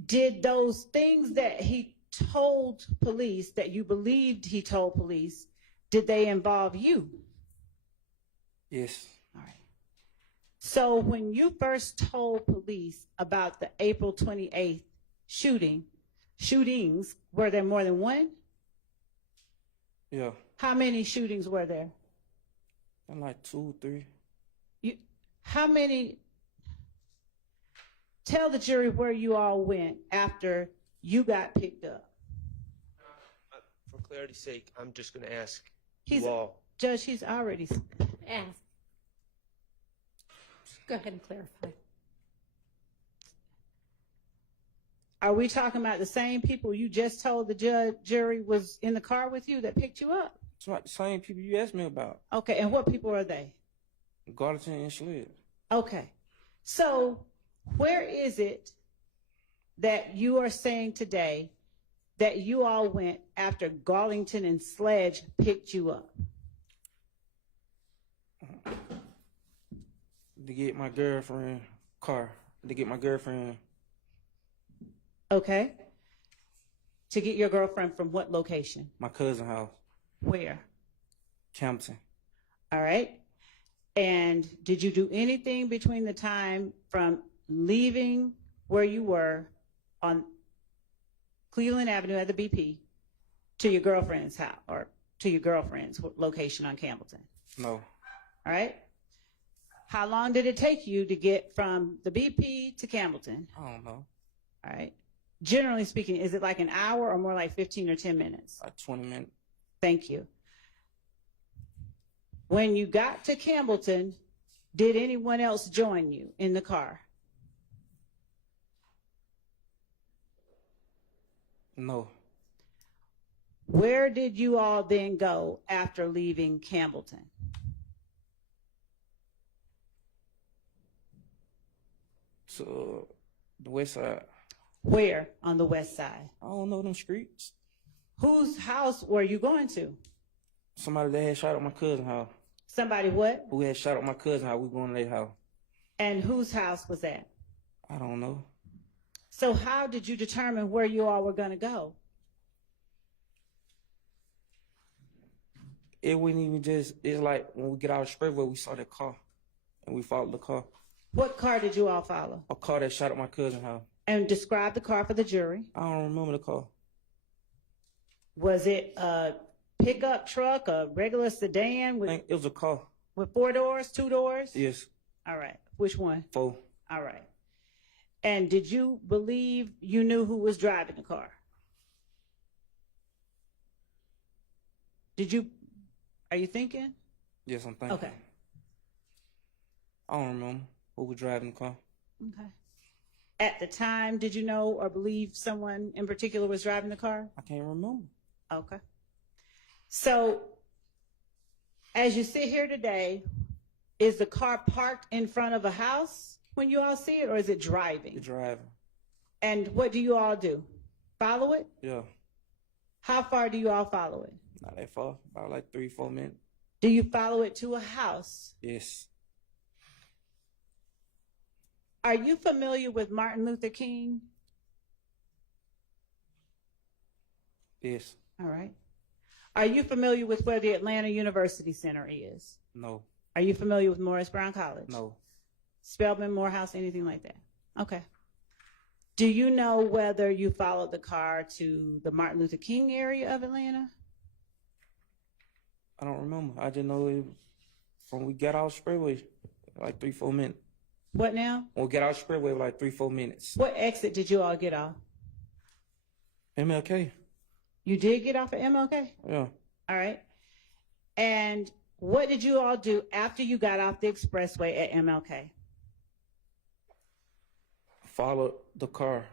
did those things that he told police, that you believed he told police, did they involve you? Yes. All right. So when you first told police about the April 28th shootings, were there more than one? Yeah. How many shootings were there? I'm like 2, 3. How many? Tell the jury where you all went after you got picked up. For clarity's sake, I'm just going to ask you all. Judge, he's already Ask. Go ahead and clarify. Are we talking about the same people you just told the jury was in the car with you that picked you up? It's not the same people you asked me about. Okay, and what people are they? Garlington and Schlid. Okay, so where is it that you are saying today that you all went after Garlington and Sledge picked you up? To get my girlfriend car. To get my girlfriend. Okay. To get your girlfriend from what location? My cousin's house. Where? Campton. All right. And did you do anything between the time from leaving where you were on Cleveland Avenue at the BP to your girlfriend's house or to your girlfriend's location on Campbellton? No. All right. How long did it take you to get from the BP to Campbellton? I don't know. All right. Generally speaking, is it like an hour or more like 15 or 10 minutes? Like 20 minutes. Thank you. When you got to Campbellton, did anyone else join you in the car? No. Where did you all then go after leaving Campbellton? To the west side. Where on the west side? I don't know them streets. Whose house were you going to? Somebody that had shot at my cousin's house. Somebody what? Who had shot at my cousin's house. We going to their house. And whose house was that? I don't know. So how did you determine where you all were going to go? It wasn't even just, it's like when we get out of the expressway, we saw that car. And we followed the car. What car did you all follow? A car that shot at my cousin's house. And describe the car for the jury. I don't remember the car. Was it a pickup truck, a regular sedan I think it was a car. with 4 doors, 2 doors? Yes. All right. Which one? 4. All right. And did you believe you knew who was driving the car? Are you thinking? Yes, I'm thinking. Okay. I don't remember who was driving the car. Okay. At the time, did you know or believe someone in particular was driving the car? I can't remember. Okay. So, as you sit here today, is the car parked in front of a house when you all see it, or is it driving? The driver. And what do you all do? Follow it? Yeah. How far do you all follow it? Not that far. About like 3-4 minutes. Do you follow it to a house? Yes. Are you familiar with Martin Luther King? Yes. All right. Are you familiar with where the Atlanta University Center is? No. Are you familiar with Morris Brown College? No. Spelman, Morehouse, anything like that? Okay. Do you know whether you followed the car to the Martin Luther King area of Atlanta? I don't remember. I just know it was from we got off Sprayway, like 3-4 minutes. What now? When we got off Sprayway, like 3-4 minutes. What exit did you all get off? MLK. You did get off at MLK? Yeah. All right. And what did you all do after you got off the expressway at MLK? Followed the car.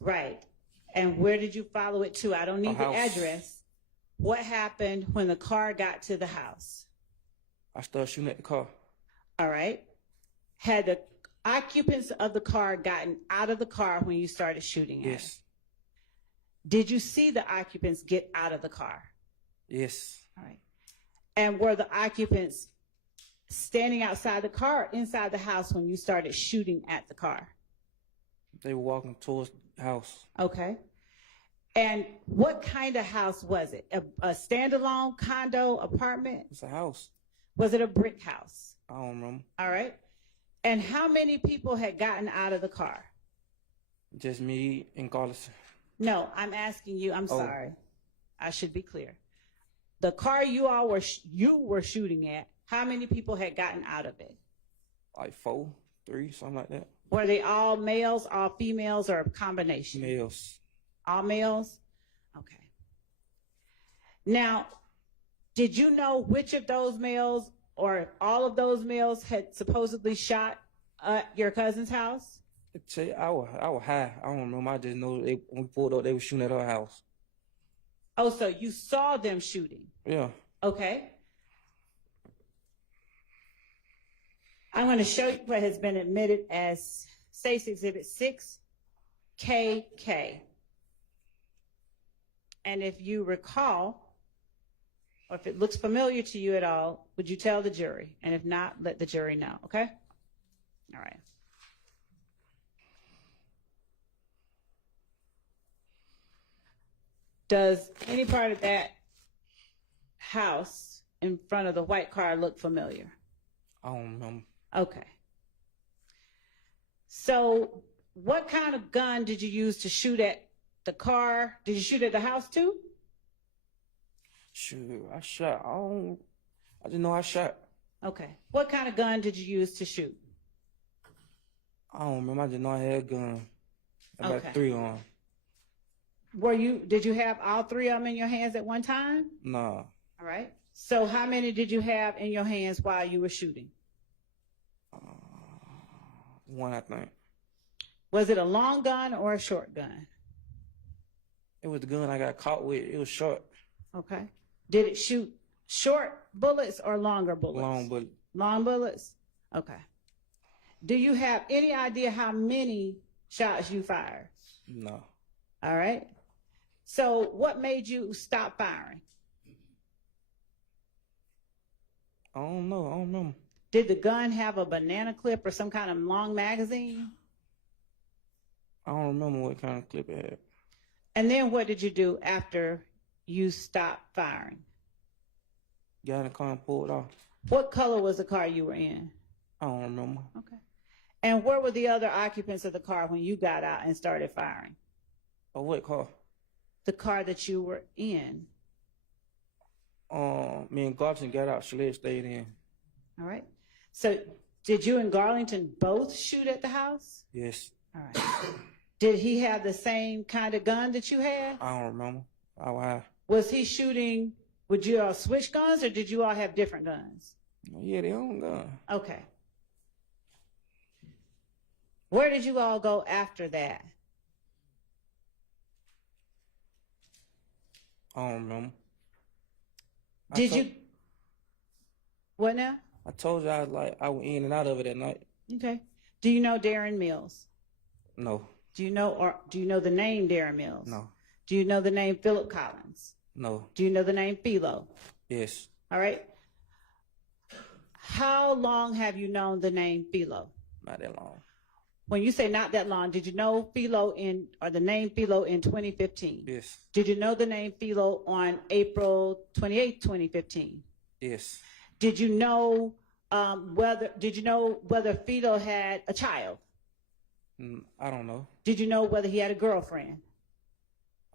Right. And where did you follow it to? I don't need the address. What happened when the car got to the house? I started shooting at the car. All right. Had the occupants of the car gotten out of the car when you started shooting at it? Yes. Did you see the occupants get out of the car? Yes. All right. And were the occupants standing outside the car or inside the house when you started shooting at the car? They were walking towards the house. Okay. And what kind of house was it? A standalone condo apartment? It's a house. Was it a brick house? I don't remember. All right. And how many people had gotten out of the car? Just me and Carlos. No, I'm asking you. I'm Oh. sorry. I should be clear. The car you were shooting at, how many people had gotten out of it? Like 4, 3, something like that. Were they all males, all females, or a combination? Males. All males? Okay. Now, did you know which of those males or all of those males had supposedly shot at your cousin's house? I was high. I don't remember. I just know when we pulled up, they were shooting at our house. Oh, so you saw them shooting? Yeah. Okay. I'm going to show you what has been admitted as State's Exhibit 6KK. And if you recall, or if it looks familiar to you at all, would you tell the jury? And if not, let the jury know, okay? All right. Does any part of that house in front of the white car look familiar? I don't remember. Okay. So what kind of gun did you use to shoot at the car? Did you shoot at the house too? Shoot, I shot. I just know I shot. Okay. What kind of gun did you use to shoot? I don't remember. I just know I had a gun. I got Okay. 3 on. Did you have all 3 of them in your hands at one time? Nah. All right. So how many did you have in your hands while you were shooting? 1, I think. Was it a long gun or a short gun? It was the gun I got caught with. It was short. Okay. Did it shoot short bullets or longer bullets? Long bullet. Long bullets? Okay. Do you have any idea how many shots you fired? No. All right. So what made you stop firing? I don't know. I don't remember. Did the gun have a banana clip or some kind of long magazine? I don't remember what kind of clip it had. And then what did you do after you stopped firing? Got in the car and pulled off. What color was the car you were in? I don't remember. Okay. And where were the other occupants of the car when you got out and started firing? Oh, what car? The car that you were in. Me and Garton got out. Shalette stayed in. All right. So did you and Garlington both shoot at the house? Yes. All right. Did he have the same kind of gun that you had? I don't remember. I was high. Was he shooting, would you all switch guns or did you all have different guns? Yeah, they own gun. Okay. Where did you all go after that? I don't remember. What now? I told you I was in and out of it at night. Okay. Do you know Darren Mills? No. Do you know the name Darren Mills? No. Do you know the name Philip Collins? No. Do you know the name Philo? Yes. All right. How long have you known the name Philo? Not that long. When you say not that long, did you know Philo the name Philo in 2015? Yes. Did you know the name Philo on April 28, 2015? Yes. Did you know whether Philo had a child? I don't know. Did you know whether he had a girlfriend?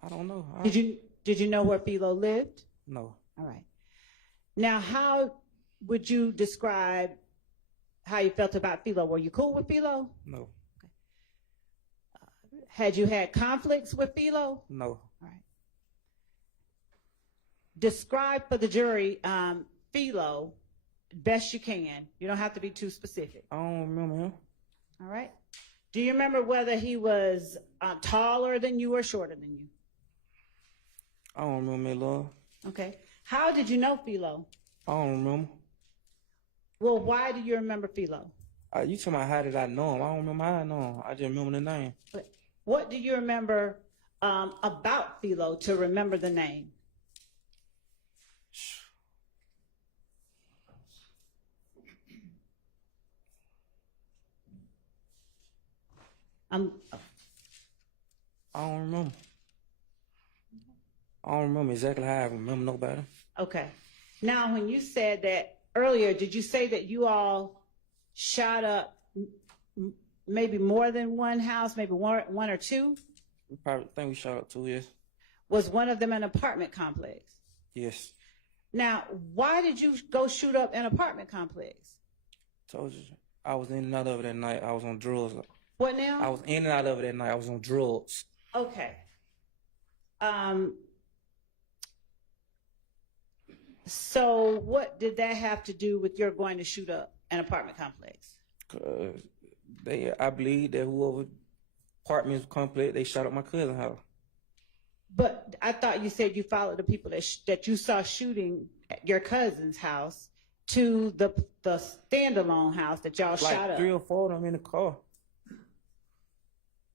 I don't know. Did you know where Philo lived? No. All right. Now, how would you describe how you felt about Philo? Were you cool with Philo? No. Had you had conflicts with Philo? No. All right. Describe for the jury Philo best you can. You don't have to be too specific. I don't remember him. All right. Do you remember whether he was taller than you or shorter than you? I don't remember me, Lord. Okay. How did you know Philo? I don't remember. Well, why do you remember Philo? You talking about how did I know him? I don't remember how I know him. I just remember the name. What do you remember about Philo to remember the name? I don't remember. I don't remember exactly how I remember nobody. Okay. Now, when you said that earlier, did you say that you all shot up maybe more than one house, maybe one or two? We probably think we shot up 2 years. Was one of them an apartment complex? Yes. Now, why did you go shoot up an apartment complex? Told you. I was in and out of it that night. I was on drugs. What now? I was in and out of it that night. I was on drugs. Okay. So what did that have to do with your going to shoot up an apartment complex? I believe that whoever apartment complex, they shot up my cousin's house. But I thought you said you followed the people that you saw shooting at your cousin's house to the standalone house that y'all shot up. Like 3 or 4 of them in the car.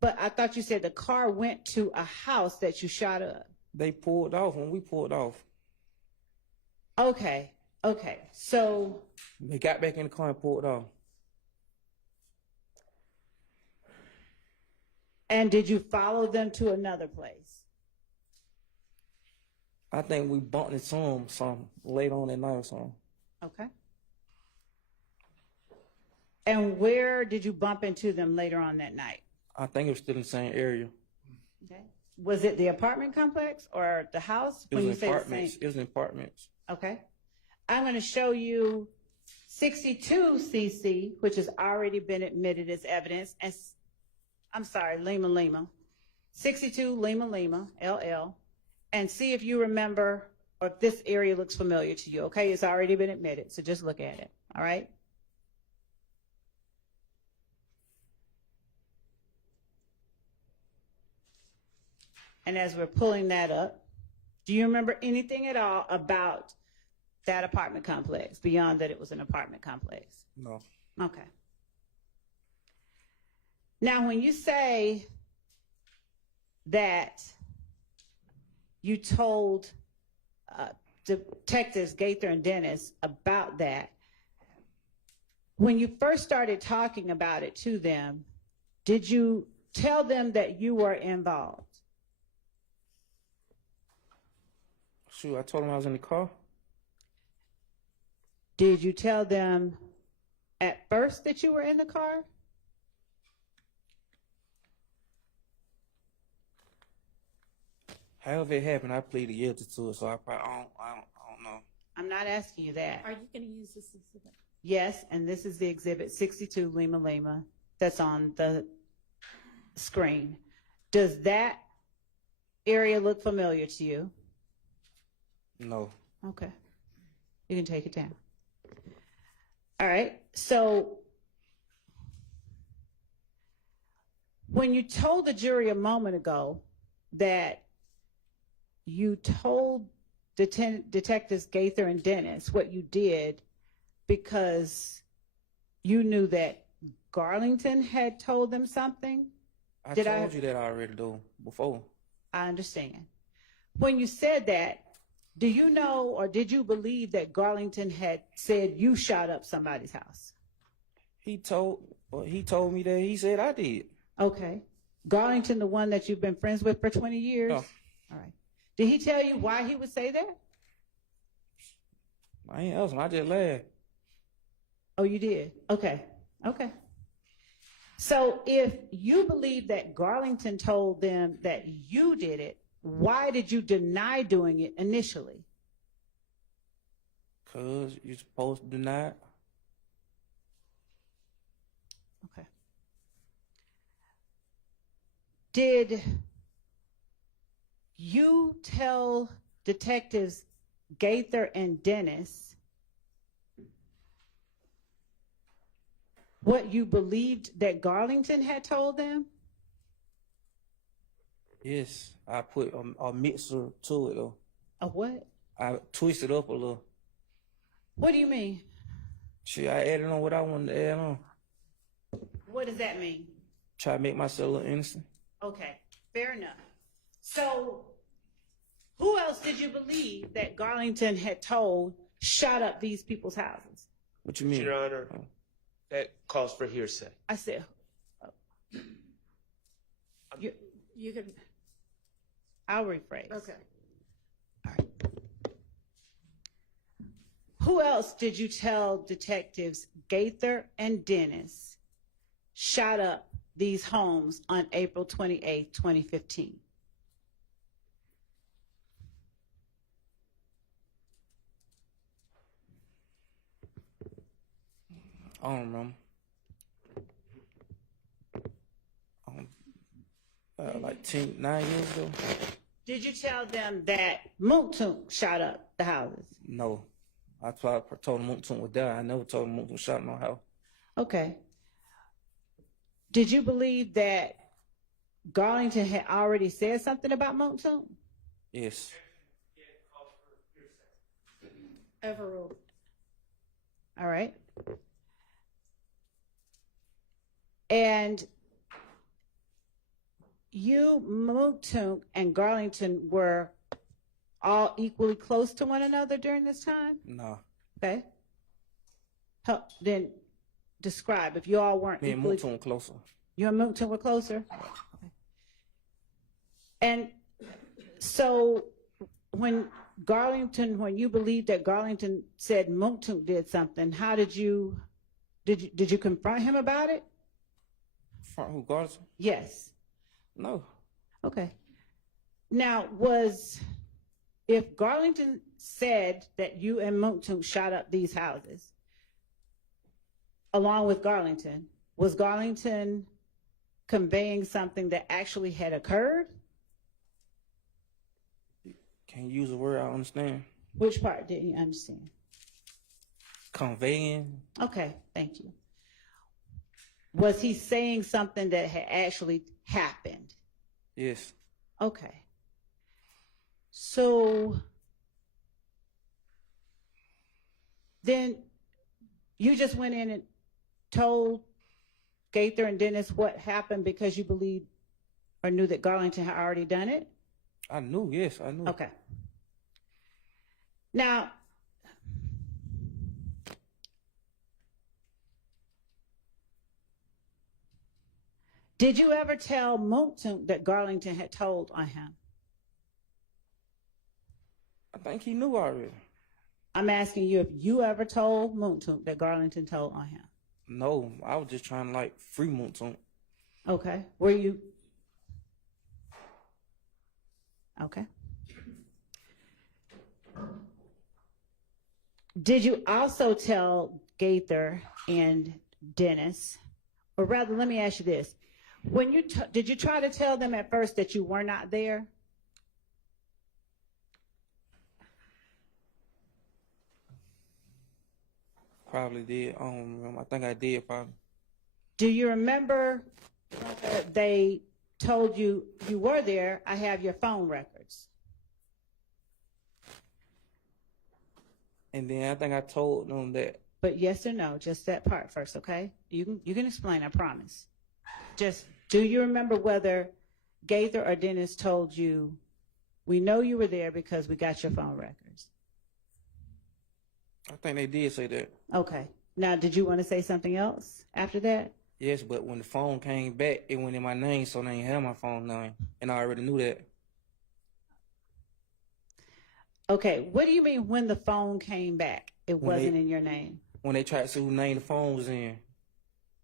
But I thought you said the car went to a house that you shot up. They pulled off when we pulled off. Okay. So they got back in the car and pulled off. And did you follow them to another place? I think we bumped into them some late on that night or something. Okay. And where did you bump into them later on that night? I think it was still in the same area. Okay. Was it the apartment complex or the house? It was in apartments. It was in apartments. Okay. I'm going to show you 62 CC, which has already been admitted as evidence. And I'm sorry, Lima. 62 Lima, LL. And see if you remember or if this area looks familiar to you. Okay. It's already been admitted. So just look at it. All right. And as we're pulling that up, do you remember anything at all about that apartment complex beyond that it was an apartment complex? No. Okay. Now, when you say that you told Detectives Gaither and Dennis about that, when you first started talking about it to them, did you tell them that you were involved? Shoot, I told them I was in the car. Did you tell them at first that you were in the car? However it happened, I pleaded guilty to it, so I don't know. I'm not asking you that. Are you going to use this exhibit? Yes, and this is the exhibit 62 Lima that's on the screen. Does that area look familiar to you? No. Okay. You can take it down. All right. So when you told the jury a moment ago that you told Detectives Gaither and Dennis what you did because you knew that Garlington had told them something? I told you that already, though, before. I understand. When you said that, do you know or did you believe that Garlington had said you shot up somebody's house? He told me that he said I did. Okay. Garlington, the one that you've been friends with for 20 years? No. All right. Did he tell you why he would say that? I ain't asked him. I just laughed. Oh, you did? Okay. So if you believe that Garlington told them that you did it, why did you deny doing it initially? Because you're supposed to deny it. Okay. Did you tell Detectives Gaither and Dennis what you believed that Garlington had told them? Yes, I put a mixer to it, though. A what? I twisted up a little. What do you mean? Shit, I added on what I wanted to add on. What does that mean? Try to make myself look innocent. Okay, fair enough. So, who else did you believe that Garlington had told shot up these people's houses? What you mean? Your Honor, that calls for hearsay. I said, you can, I'll rephrase. Okay. All right. Who else did you tell detectives Gaither and Dennis shot up these homes on April 28, 2015? I don't remember. Like 9 years ago? Did you tell them that Moontoon shot up the houses? No. I told him Moontoon was there. I never told him Moontoon shot my house. Okay. Did you believe that Garlington had already said something about Moontoon? Yes. Overruled. All right. And you, Moontoon, and Garlington were all equally close to one another during this time? No. Okay. Then describe if you all weren't Me and equally. Moontoon closer. You and Moontoon were closer? Okay. And so when you believed that Garlington said Moontoon did something, how did you confront him about it? Front who, Garlington? Yes. No. Okay. Now, if Garlington said that you and Moontoon shot up these houses, along with Garlington, was Garlington conveying something that actually had occurred? Can you use a word I understand? Which part didn't you understand? Conveying. Okay, thank you. Was he saying something that had actually happened? Yes. Okay. So then you just went in and told Gaither and Dennis what happened because you believed or knew that Garlington had already done it? I knew, yes, I knew. Okay. Now, did you ever tell Moontoon that Garlington had told on him? I think he knew already. I'm asking you if you ever told Moontoon that Garlington told on him. No, I was just trying to free Moontoon. Okay. Were you? Okay. Did you also tell Gaither and Dennis, or rather, let me ask you this. When did you try to tell them at first that you were not there? Probably did. I don't remember. I think I did probably. Do you remember whether they told you you were there? I have your phone records. And then I think I told them that. But yes or no, just that part first, okay? You can explain, I promise. Just, do you remember whether Gaither or Dennis told you, we know you were there because we got your phone records? I think they did say that. Okay. Now, did you want to say something else after that? Yes, but when the phone came back, it went in my name, so they didn't have my phone name. And I already knew that. Okay. What do you mean when the phone came back, it wasn't in your name? When they tried to see whose name the phone was in.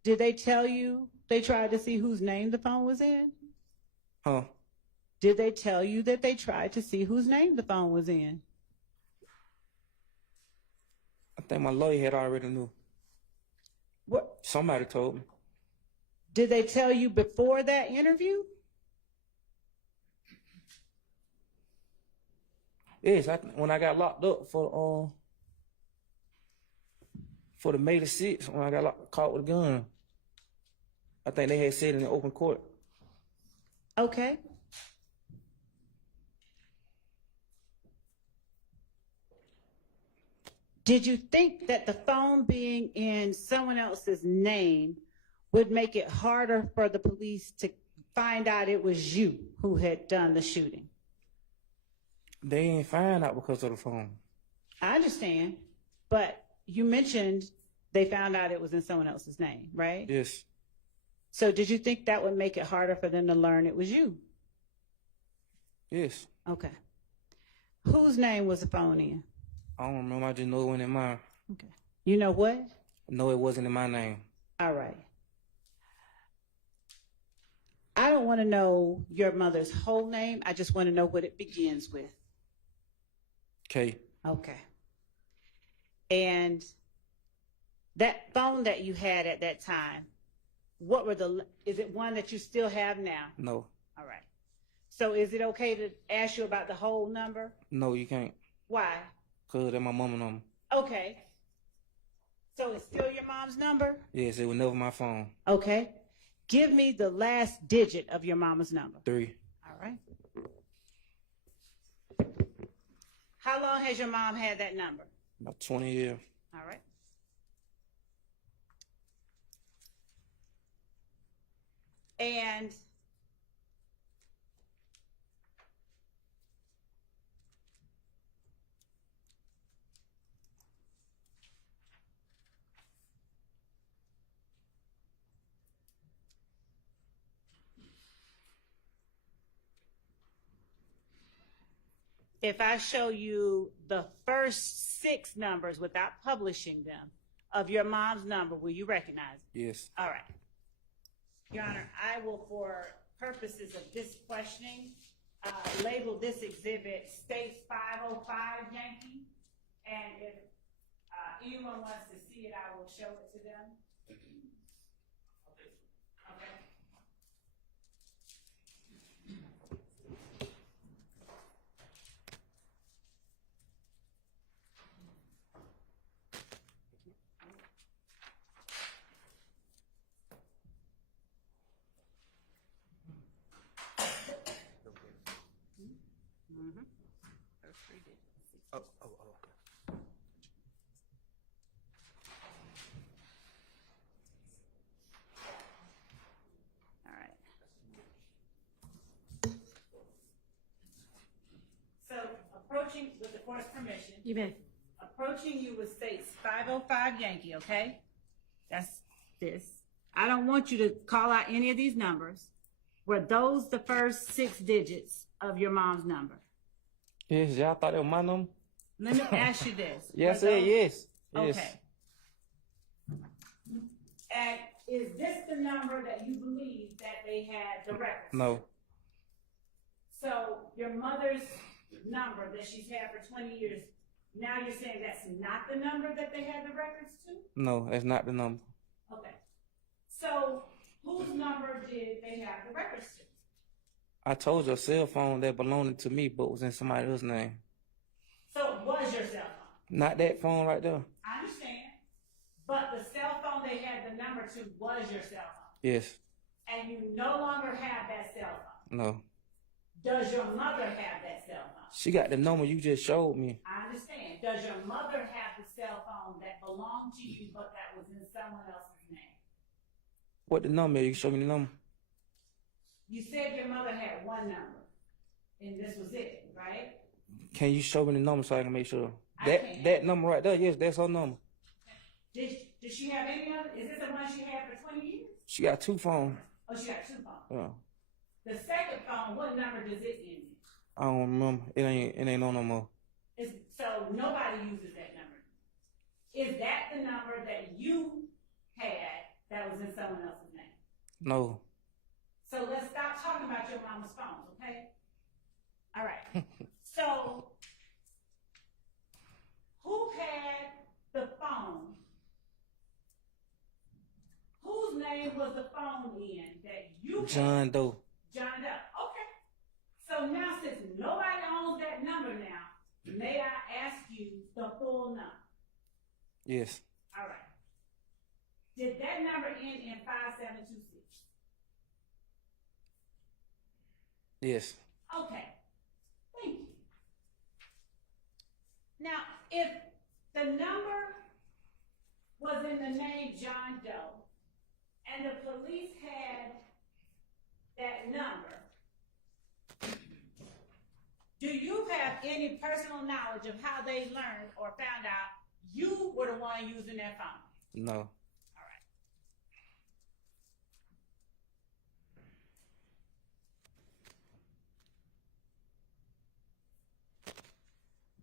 Did they tell you they tried to see whose name the phone was in? Huh? Did they tell you that they tried to see whose name the phone was in? I think my lawyer had already knew. What? Somebody told me. Did they tell you before that interview? Yes, when I got locked up for the May the 6th, when I got caught with a gun, I think they had said in the open court. Okay. Did you think that the phone being in someone else's name would make it harder for the police to find out it was you who had done the shooting? They ain't find out because of the phone. I understand, but you mentioned they found out it was in someone else's name, right? Yes. So did you think that would make it harder for them to learn it was you? Yes. Okay. Whose name was the phone in? I don't remember. I just know it wasn't in mine. Okay. You know what? No, it wasn't in my name. All right. I don't want to know your mother's whole name. I just want to know what it begins with. Okay. Okay. And that phone that you had at that time, what were is it one that you still have now? No. All right. So is it okay to ask you about the whole number? No, you can't. Why? Because that's my mama number. Okay. So it's still your mom's number? Yes, it was never my phone. Okay. Give me the last digit of your mama's number. 3. All right. How long has your mom had that number? About 20 years. All right. And if I show you the first 6 numbers without publishing them of your mom's number, will you recognize it? Yes. All right. Your Honor, I will, for purposes of this questioning, label this exhibit States 505 Yankee. And if anyone wants to see it, I will show it to them. Okay. Okay. All right. So approaching, with the court's permission. You may. Approaching you with States 505 Yankee, okay? That's this. I don't want you to call out any of these numbers. Were those the first 6 digits of your mom's number? Yes, y'all thought it was my number? Let me ask you this. Yes, Were sir, those- yes. Yes. Okay. And is this the number that you believe that they had the records? No. So your mother's number that she's had for 20 years, now you're saying that's not the number that they had the records to? No, that's not the number. Okay. So whose number did they have the records to? I told you a cell phone that belonged to me but was in somebody else's name. So it was your cell phone? Not that phone right there. I understand. But the cell phone they had the number to was your cell phone? Yes. And you no longer have that cell phone? No. Does your mother have that cell phone? She got the number you just showed me. I understand. Does your mother have the cell phone that belonged to you but that was in someone else's name? What the number? You show me the number. You said your mother had one number, and this was it, right? Can you show me the number so I can make sure? I can't. That number right there, yes, that's her number. Did she have any other? Is this the one she had for 20 years? She got 2 phones. Oh, she got 2 phones. Yeah. The second phone, what number does it end in? I don't remember. It ain't on no more. So nobody uses that number. Is that the number that you had that was in someone else's name? No. So let's stop talking about your mama's phones, okay? All right. So who had the phone? Whose name was the phone in that you had? John Doe. John Doe. Okay. So now, since nobody owns that number now, may I ask you the full number? Yes. All right. Did that number end in 5726? Yes. Okay. Thank you. Now, if the number was in the name John Doe, and the police had that that number, do you have any personal knowledge of how they learned or found out you were the one using that phone? No. All right.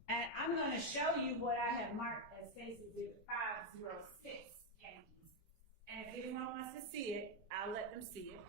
And I'm going to show you what I have marked as case exhibit 506, Yankees. And if anyone wants to see it, I'll let them see it.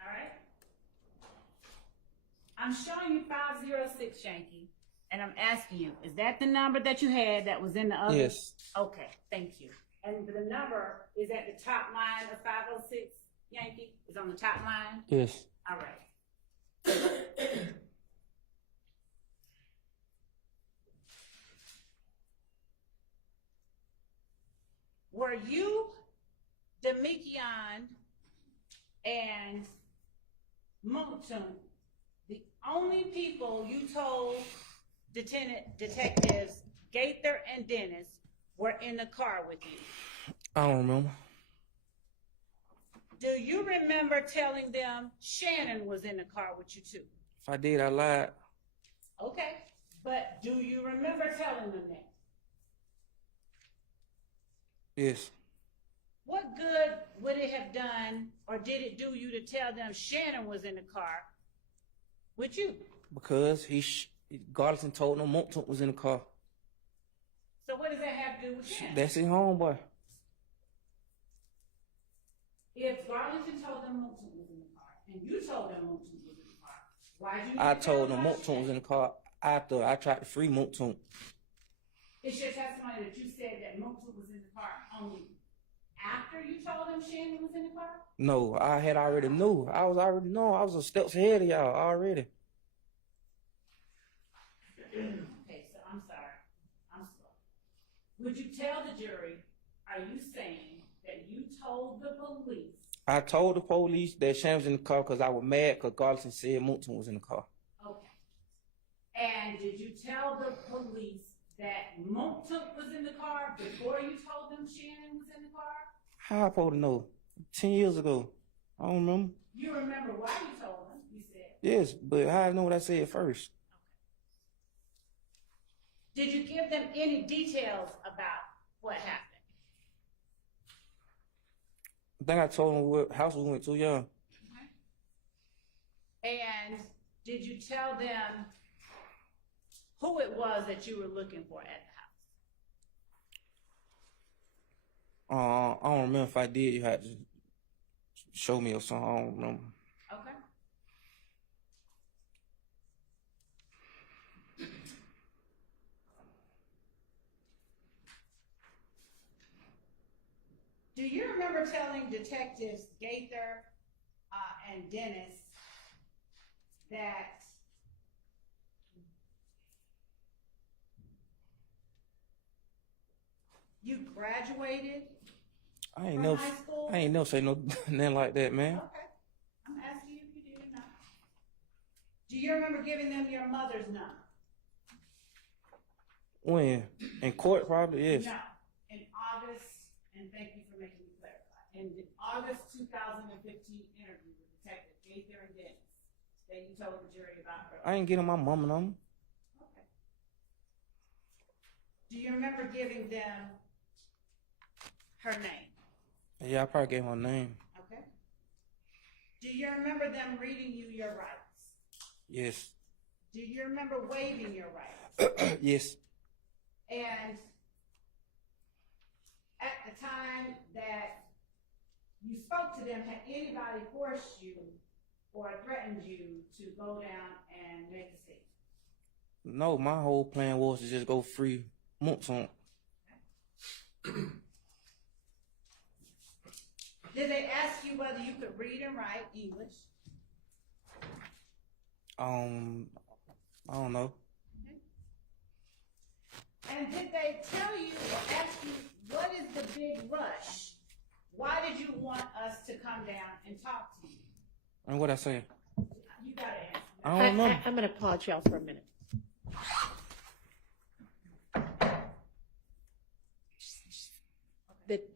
All right. I'm showing you 506, Yankee, and I'm asking you, is that the number that you had that was in the other? Yes. Okay, thank you. And the number is at the top line of 506, Yankee? Is on the top line? Yes. All right. Were you, Demikion, and Motum the only people you told detectives Gaither and Dennis were in the car with you? I don't remember. Do you remember telling them Shannon was in the car with you too? If I did, I lied. Okay, but do you remember telling them that? Yes. What good would it have done, or did it do you to tell them Shannon was in the car with you? Because Garlison told him Motum was in the car. So what does that have to do with Shannon? That's his homeboy. If Garlington told them Moulton was in the car, and you told them Moulton was in the car, why did you? I told them Moulton was in the car after I tried to free Moulton. It's your testimony that you said that Moulton was in the car only after you told them Shannon was in the car? No, I had already knew. I was a steps ahead of y'all already. Okay, so I'm sorry. I'm slow. Would you tell the jury, are you saying that you told the police? I told the police that Shannon was in the car because I was mad because Garlison said Moulton was in the car. Okay. And did you tell the police that Moulton was in the car before you told them Shannon was in the car? How I supposed to know? 10 years ago. I don't remember. You remember why you told them, you said? Yes, but how I know what I said first? Okay. Did you give them any details about what happened? I think I told them what house we went to, yeah. Okay. And did you tell them who it was that you were looking for at the house? I don't remember if I did. You had to show me or something. I don't remember. Okay. Do you remember telling detectives Gaither and Dennis that you graduated I ain't from never, high school? I ain't never say no nothing like that, man. Okay. I'm asking you if you did or not. Do you remember giving them your mother's number? When? In court, probably, yes. No. In August, and thank you for making me clarify. In the August 2015 interview with Detective Gaither and Dennis, that you told the jury about her. I ain't getting my mama number. Okay. Do you remember giving them her name? Yeah, I probably gave my name. Okay. Do you remember them reading you your rights? Yes. Do you remember waiving your rights? Yes. And at the time that you spoke to them, had anybody forced you or threatened you to go down and make a statement? No, my whole plan was to just go free Moulton. Did they ask you whether you could read and write English? I don't know. And did they tell you or ask you, what is the big rush? Why did you want us to come down and talk to you? And what I say? You gotta answer. I don't know. I'm going to pause y'all for a minute.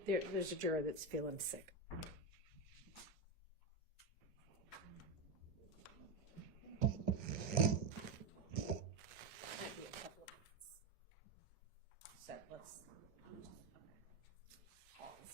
There's a juror that's feeling sick. Might be a couple of minutes. So let's pause.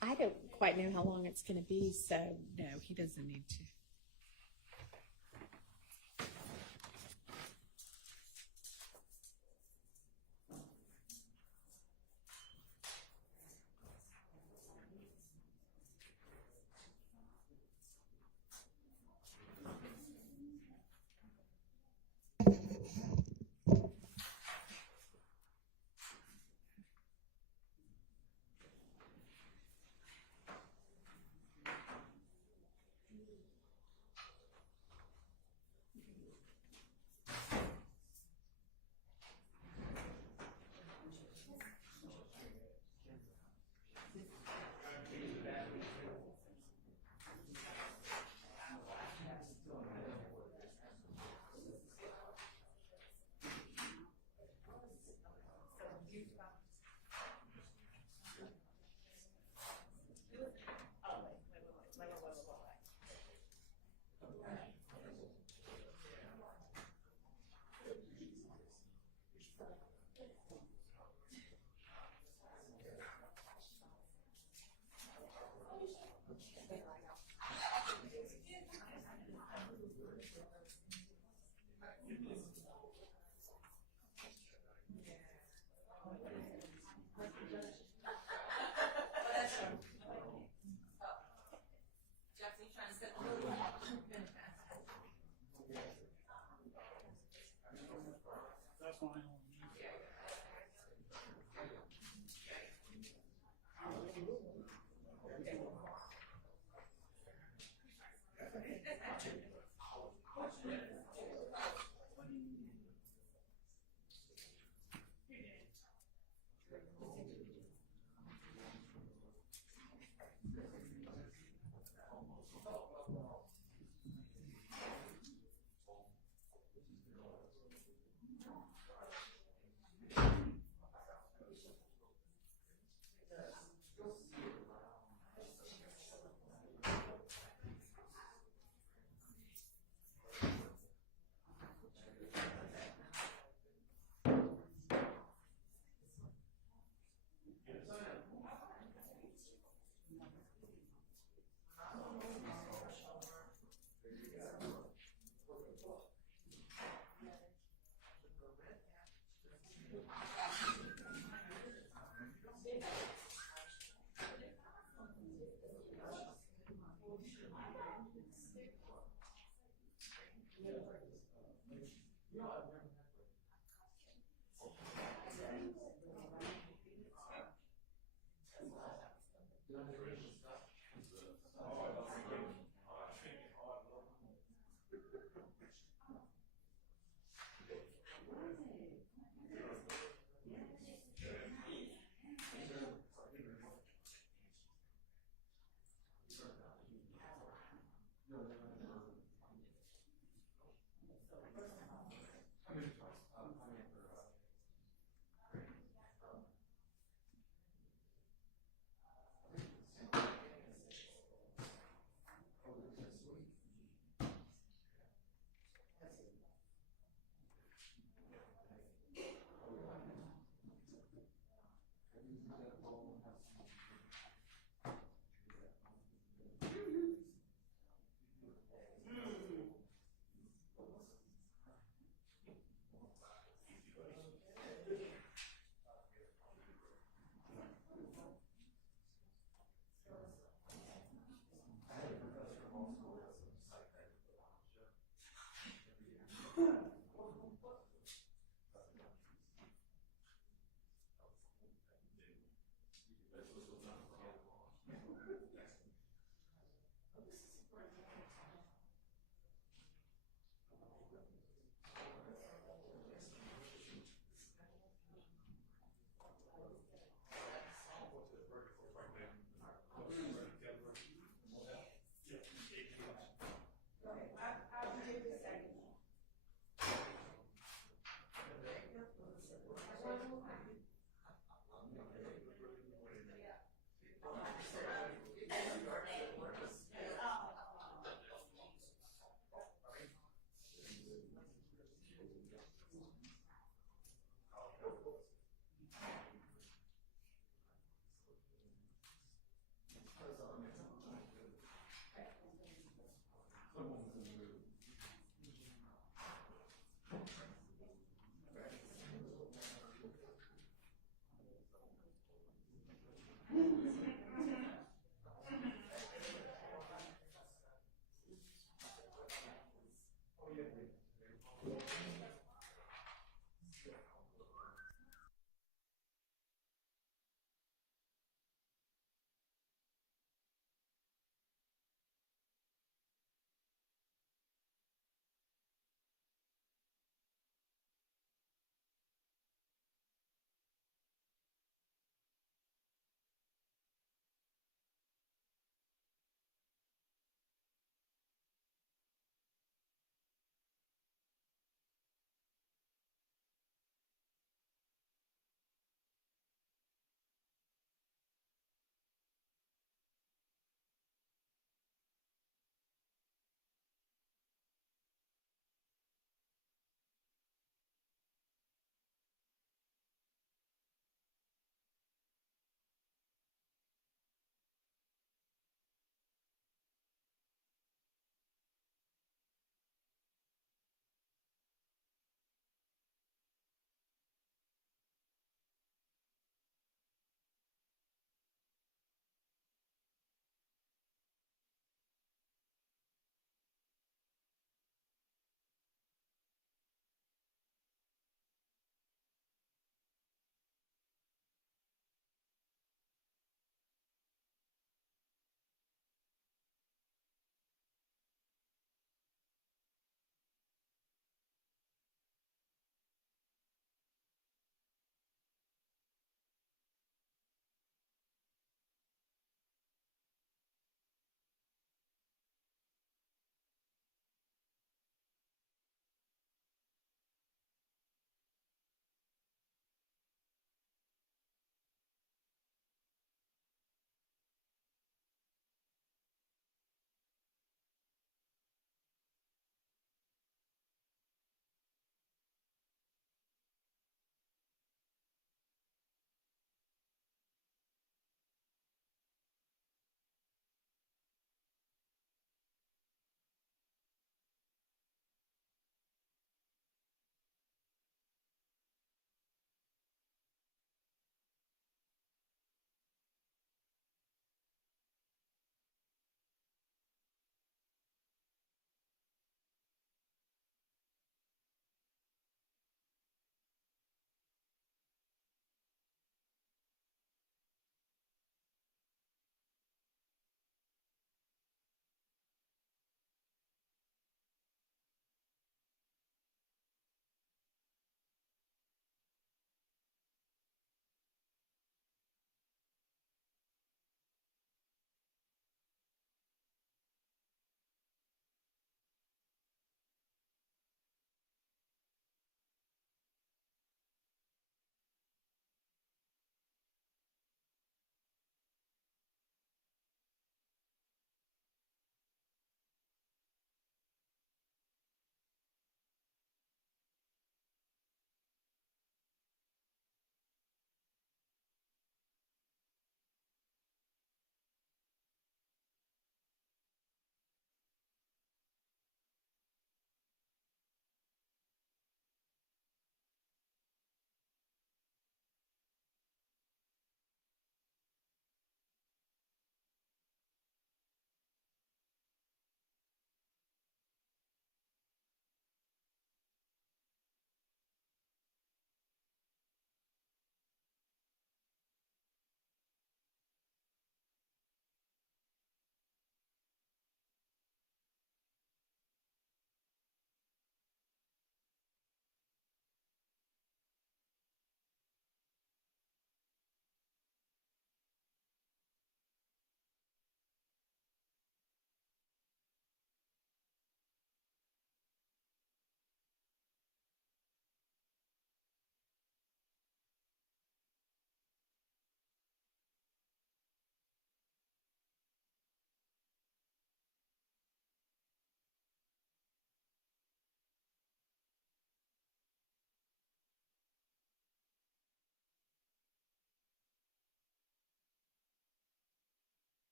I don't quite know how long it's going to be, so no, he doesn't need to.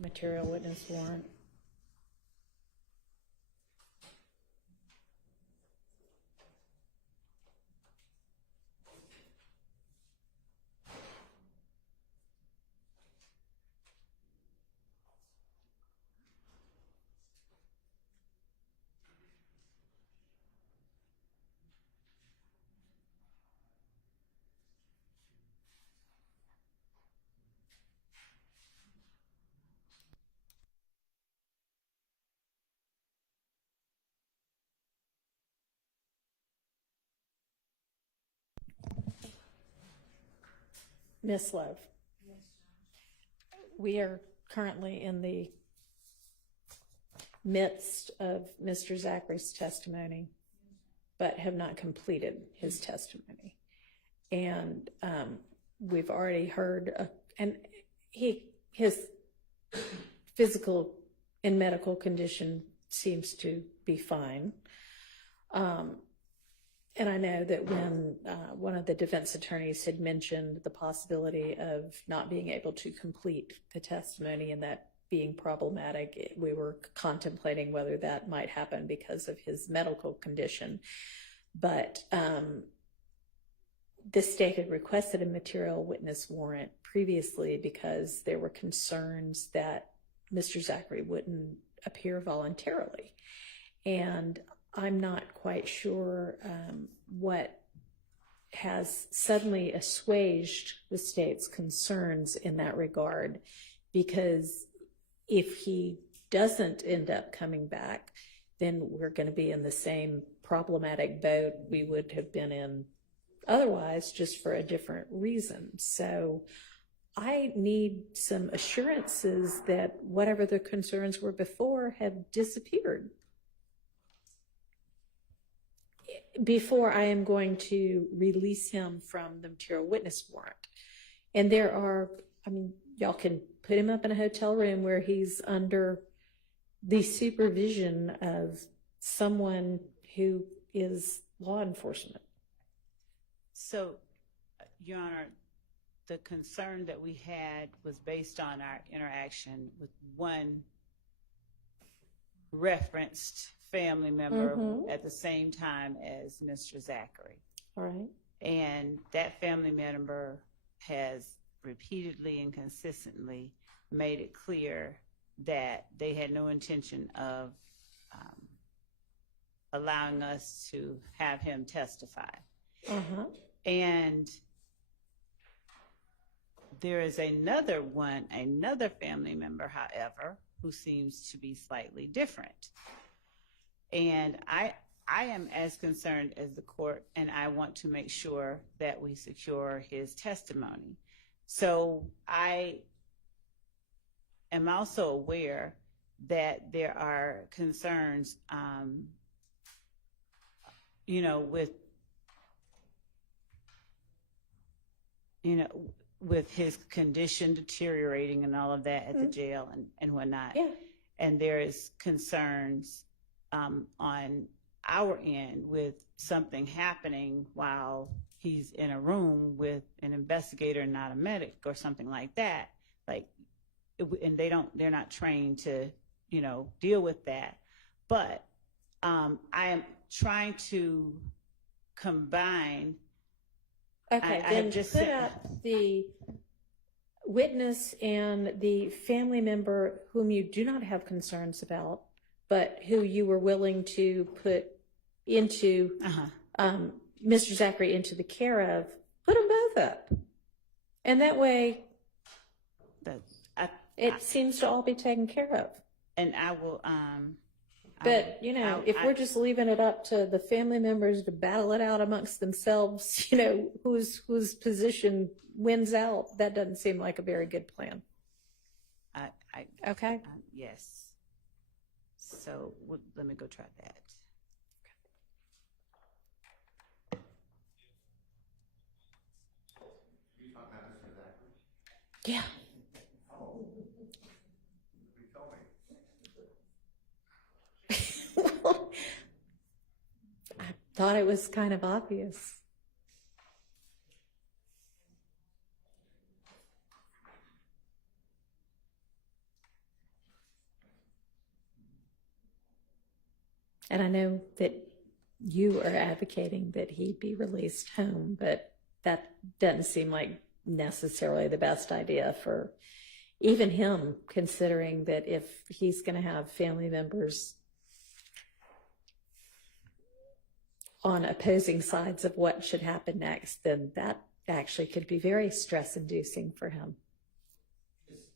material witness warrant. Miss Love, we are currently in the midst of Mr. Zachary's testimony, but have not completed his testimony. And we've already heard, and his physical and medical condition seems to be fine. And I know that when one of the defense attorneys had mentioned the possibility of not being able to complete the testimony and that being problematic, we were contemplating whether that might happen because of his medical condition. But the state had requested a material witness warrant previously because there were concerns that Mr. Zachary wouldn't appear voluntarily. And I'm not quite sure what has suddenly assuaged the state's concerns in that regard, because if he doesn't end up coming back, then we're going to be in the same problematic boat we would have been in otherwise, just for a different reason. So I need some assurances that whatever the concerns were before have disappeared before I am going to release him from the material witness warrant. And there are, I mean, y'all can put him up in a hotel room where he's under the supervision of someone who is law enforcement. So, Your Honor, the concern that we had was based on our interaction with one referenced family member at the same time as Mr. Zachary. All right. And that family member has repeatedly and consistently made it clear that they had no intention of allowing us to have him testify. And there is another family member, however, who seems to be slightly different. And I am as concerned as the court, and I want to make sure that we secure his testimony. So I am also aware that there are concerns, with his condition deteriorating and all of that at the jail and whatnot. Yeah. And there is concerns on our end with something happening while he's in a room with an investigator, not a medic, or something like that. And they're not trained to, deal with that. But I am trying to combine. Okay, then put up the witness and the family member whom you do not have concerns about, but who you were willing to put into Mr. Zachary into the care of. Put them both up, and that way it seems to all be taken care of. And I will. But if we're just leaving it up to the family members to battle it out amongst themselves, whose position wins out, that doesn't seem like a very good plan. Okay. Yes. So let me go try that. Yeah. I thought it was kind of obvious. And I know that you are advocating that he be released home, but that doesn't seem like necessarily the best idea for even him, considering that if he's going to have family members on opposing sides of what should happen next, then that actually could be very stress-inducing for him. His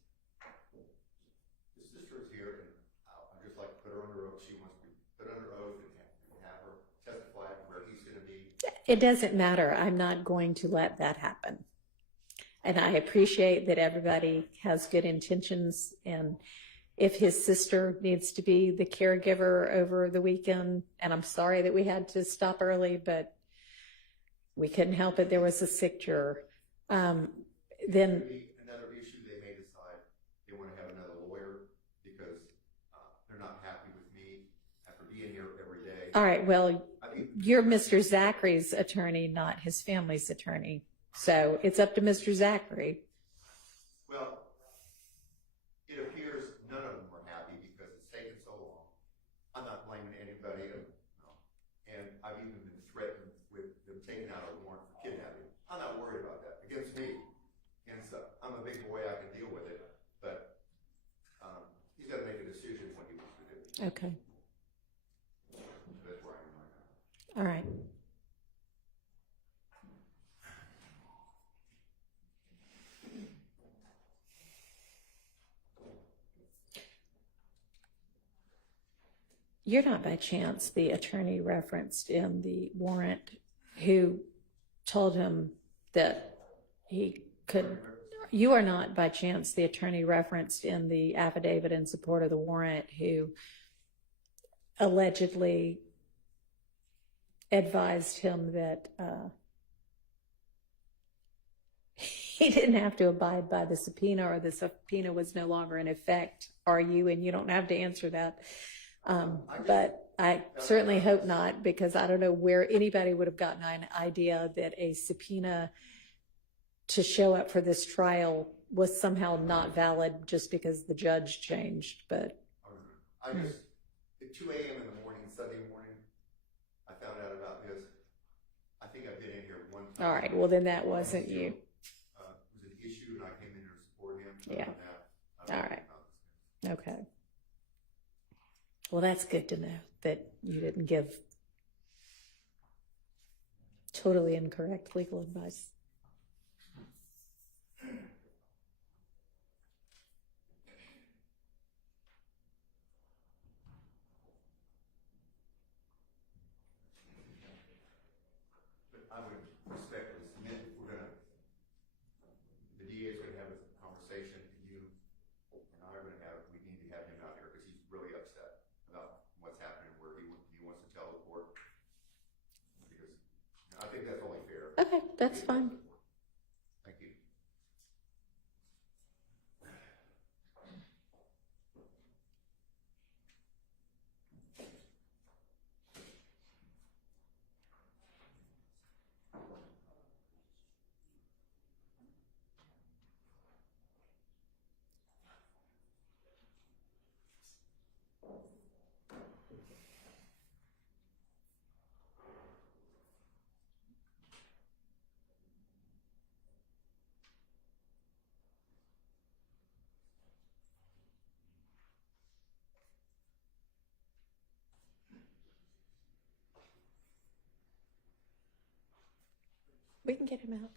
sister is here, and I'd just like to put her under oath. She wants to be put under oath and have her testify where he's going to be. It doesn't matter. I'm not going to let that happen. And I appreciate that everybody has good intentions, and if his sister needs to be the caregiver over the weekend, and I'm sorry that we had to stop early, but we couldn't help it. There was a sick juror. Then Another issue, they may decide they want to have another lawyer because they're not happy with me after being here every day. all right, well, you're Mr. Zachary's attorney, not his family's attorney. So it's up to Mr. Zachary. Well, it appears none of them are happy because it's taken so long. I'm not blaming anybody, no. And I've even been threatened with them taking out a warrant for kidnapping. I'm not worried about that against me. And so I'm a big boy, I can deal with it. But he's got to make a decision what he wants to do. Okay. So that's where I am right now. All right. You're not by chance the attorney referenced in the warrant who told him that he could. You are not by chance the attorney referenced in the affidavit in support of the warrant who allegedly advised him that he didn't have to abide by the subpoena, or the subpoena was no longer in effect, are you? And you don't have to answer that. But I certainly hope not, because I don't know where anybody would have gotten an idea that a subpoena to show up for this trial was somehow not valid just because the judge changed. But I just, at 2 a.m. in the morning, Sunday morning, I found out about this. I think I've been in here one time. all right, well then that wasn't you. It was an issue, and I came in here to support him. Yeah. All right. Okay. Well, that's good to know that you didn't give totally incorrect legal advice. But I would respectfully submit if we're gonna, the DA is gonna have a conversation, and you and I are gonna have, we need to have him out here because he's really upset about what's happening, where he wants to tell the court. Because I think that's only fair. Okay, that's fine. Thank you. We can get him out.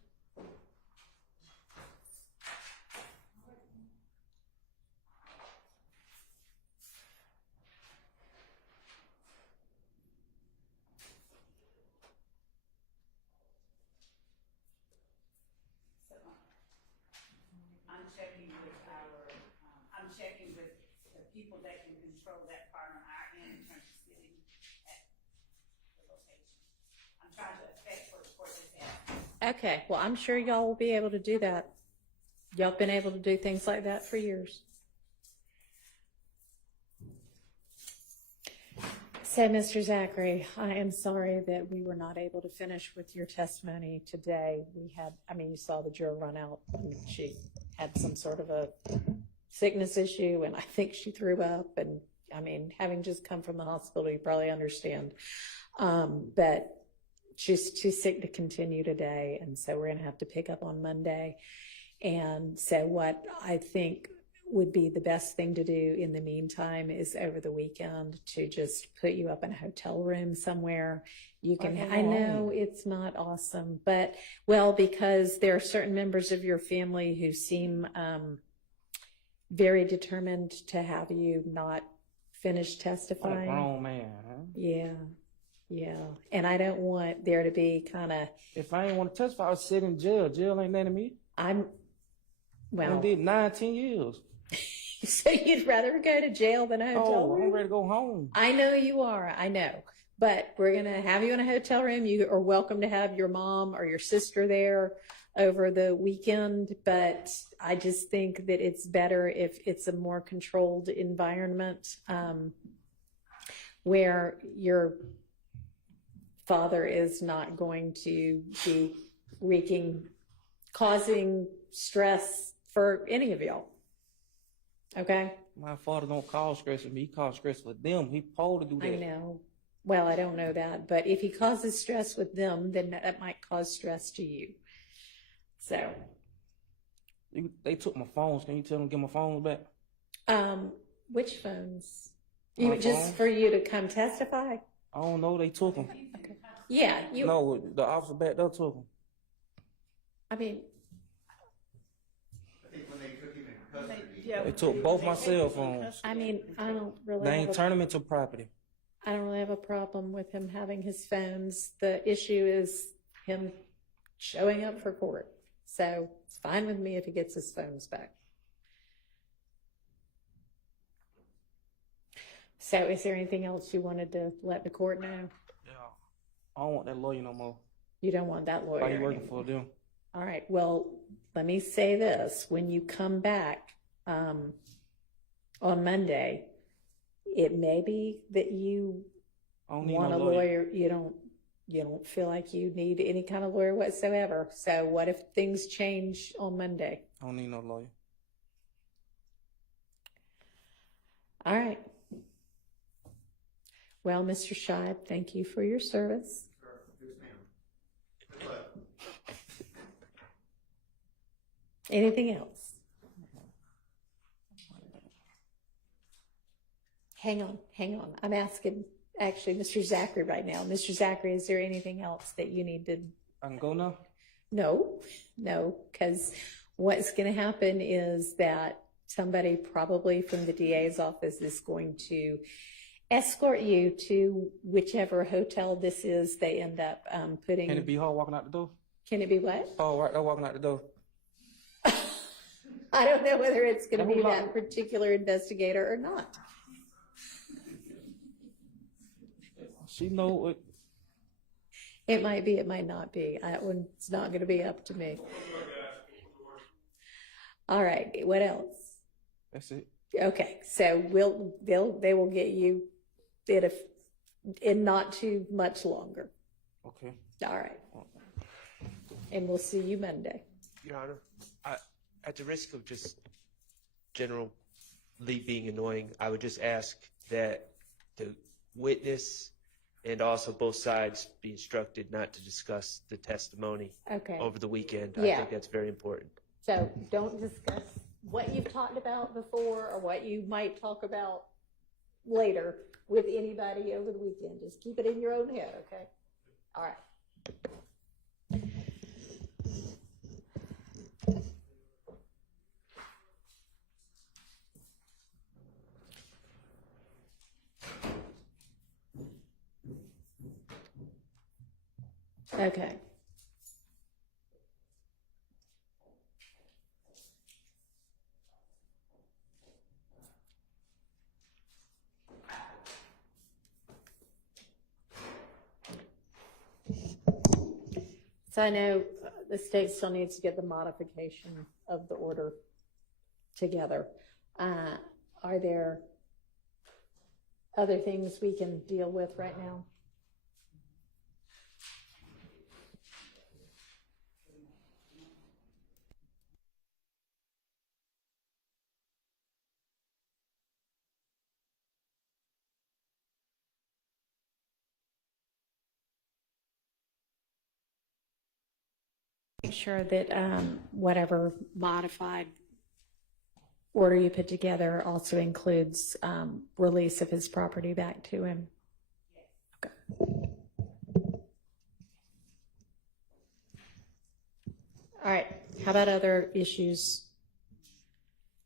I'm checking with the people that can control that part on our end in terms of sitting at the location. I'm trying to affect what the court is asking. Okay, well, I'm sure y'all will be able to do that. Y'all have been able to do things like that for years. So, Mr. Zachary, I am sorry that we were not able to finish with your testimony today. We had, you saw the juror run out, and she had some sort of a sickness issue, and I think she threw up, and I mean, having just come from the hospital, you probably understand. But she's too sick to continue today, and so we're going to have to pick up on Monday. And so what I think would be the best thing to do in the meantime is over the weekend to just put you up in a hotel room somewhere. You can, I know it's not awesome, but well, because there are certain members of your family who seem very determined to have you not finish testifying. I'm a grown man, huh? Yeah. Yeah. And I don't want there to be kind of, If I ain't want to testify, I would sit in jail. Jail ain't letting me. I well, did 19 years. so you'd rather go to jail than a hotel Oh, room? I'm ready to go home. I know you are. I know. But we're going to have you in a hotel room. You are welcome to have your mom or your sister there over the weekend. But I just think that it's better if it's a more controlled environment where your father is not going to be causing stress for any of y'all. Okay? My father don't cause stress with me. He cause stress with them. He supposed to do that. I know. Well, I don't know that, but if he causes stress with them, then that might cause stress to you. So. They took my phones. Can you tell them to get my phones back? Which phones? My Just phone? for you to come testify? I don't know. They took them. Okay. Yeah. No, the officer back there took them. I mean. I think when they took him in custody. Yeah. They took both my cell phones. I mean, I don't really. They ain't turn them into property. I don't really have a problem with him having his phones. The issue is him showing up for court. So it's fine with me if he gets his phones back. So is there anything else you wanted to let the court know? Yeah. I don't want that lawyer no more. You don't want that lawyer Why you working anymore. for them? All right. Well, let me say this. When you come back on Monday, it may be that you I don't need want no a lawyer. You don't feel like you need any kind of lawyer whatsoever. So what if things change on Monday? I don't need no lawyer. All right. Well, Mr. Scheib, thank you for your service. Yes, ma'am. Good luck. Anything else? Hang on. I'm asking actually Mr. Zachary right now. Mr. Zachary, is there anything else that you need to? I can go now? No, because what's going to happen is that somebody probably from the DA's office is going to escort you to whichever hotel this is they end up putting. Can it be her walking out the door? Can it be what? Oh, right there walking out the door. I don't know whether it's going to Now, be who that locked- particular investigator or not. She know it. It might be, it might not be. That one's not going to be up to me. All right. What else? That's it. Okay. So they will get you in not too much longer. Okay. All right. And we'll see you Monday. Your Honor, at the risk of just generally being annoying, I would just ask that the witness and also both sides be instructed not to discuss the testimony Okay. over the weekend. Yeah. I think that's very important. So don't discuss what you've talked about before or what you might talk about later with anybody over the weekend. Just keep it in your own head, okay? All right. Okay. So I know the state still needs to get the modification of the order together. Are there other things we can deal with right now? Sure that whatever modified order you put together also includes release of his property back to him. Okay. All right. How about other issues?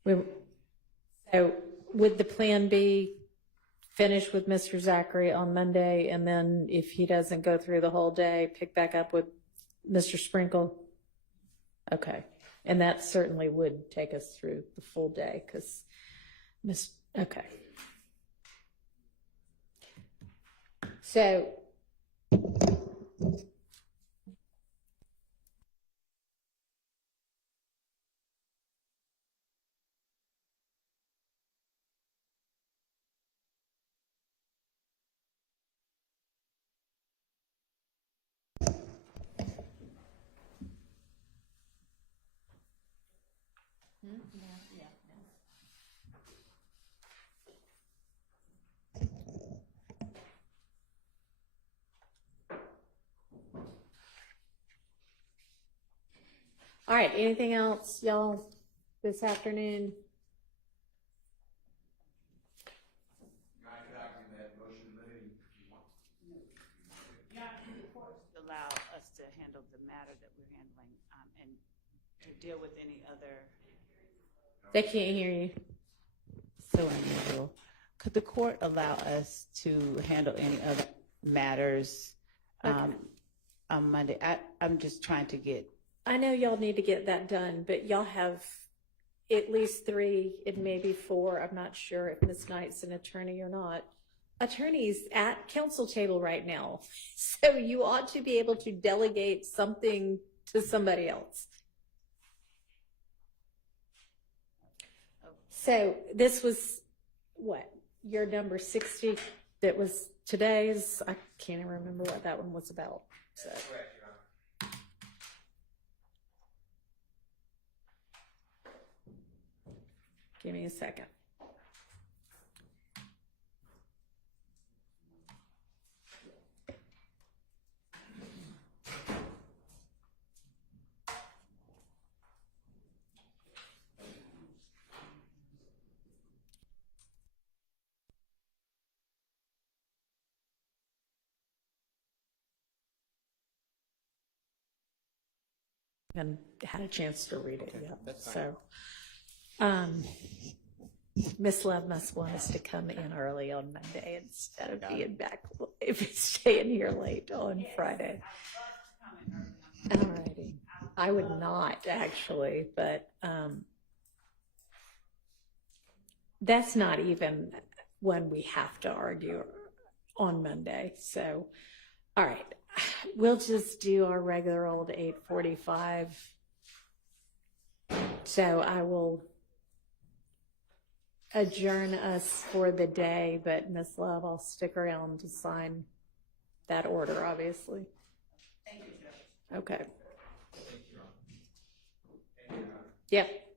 So would the plan be finish with Mr. Zachary on Monday, and then if he doesn't go through the whole day, pick back up with Mr. Sprinkle? Okay. And that certainly would take us through the full day because okay. So all right, anything else, y'all, this afternoon? Allow us to handle the matter that we're handling and to deal with any other. They can't hear you. So unusual. Could the court allow us to handle any other matters on Monday? I'm just trying to get. I know y'all need to get that done, but y'all have at least 3, it may be 4. I'm not sure if Ms. Knight's an attorney or not. Attorneys at council table right now. So you ought to be able to delegate something to somebody else. So this was what? Your number 60 that was today's? I can't even remember what that one was about. So. Give me a second. And had a chance to read it yet. So, Miss Love must want us to come in early on Monday instead of being back, staying here late on Friday. Alrighty. I would not actually, but that's not even when we have to argue on Monday. So, all right. We'll just do our regular old 8:45. So I will adjourn us for the day, but Ms. Love, I'll stick around to sign that order, obviously. Thank you, Judge. Okay. Thank you. Yep.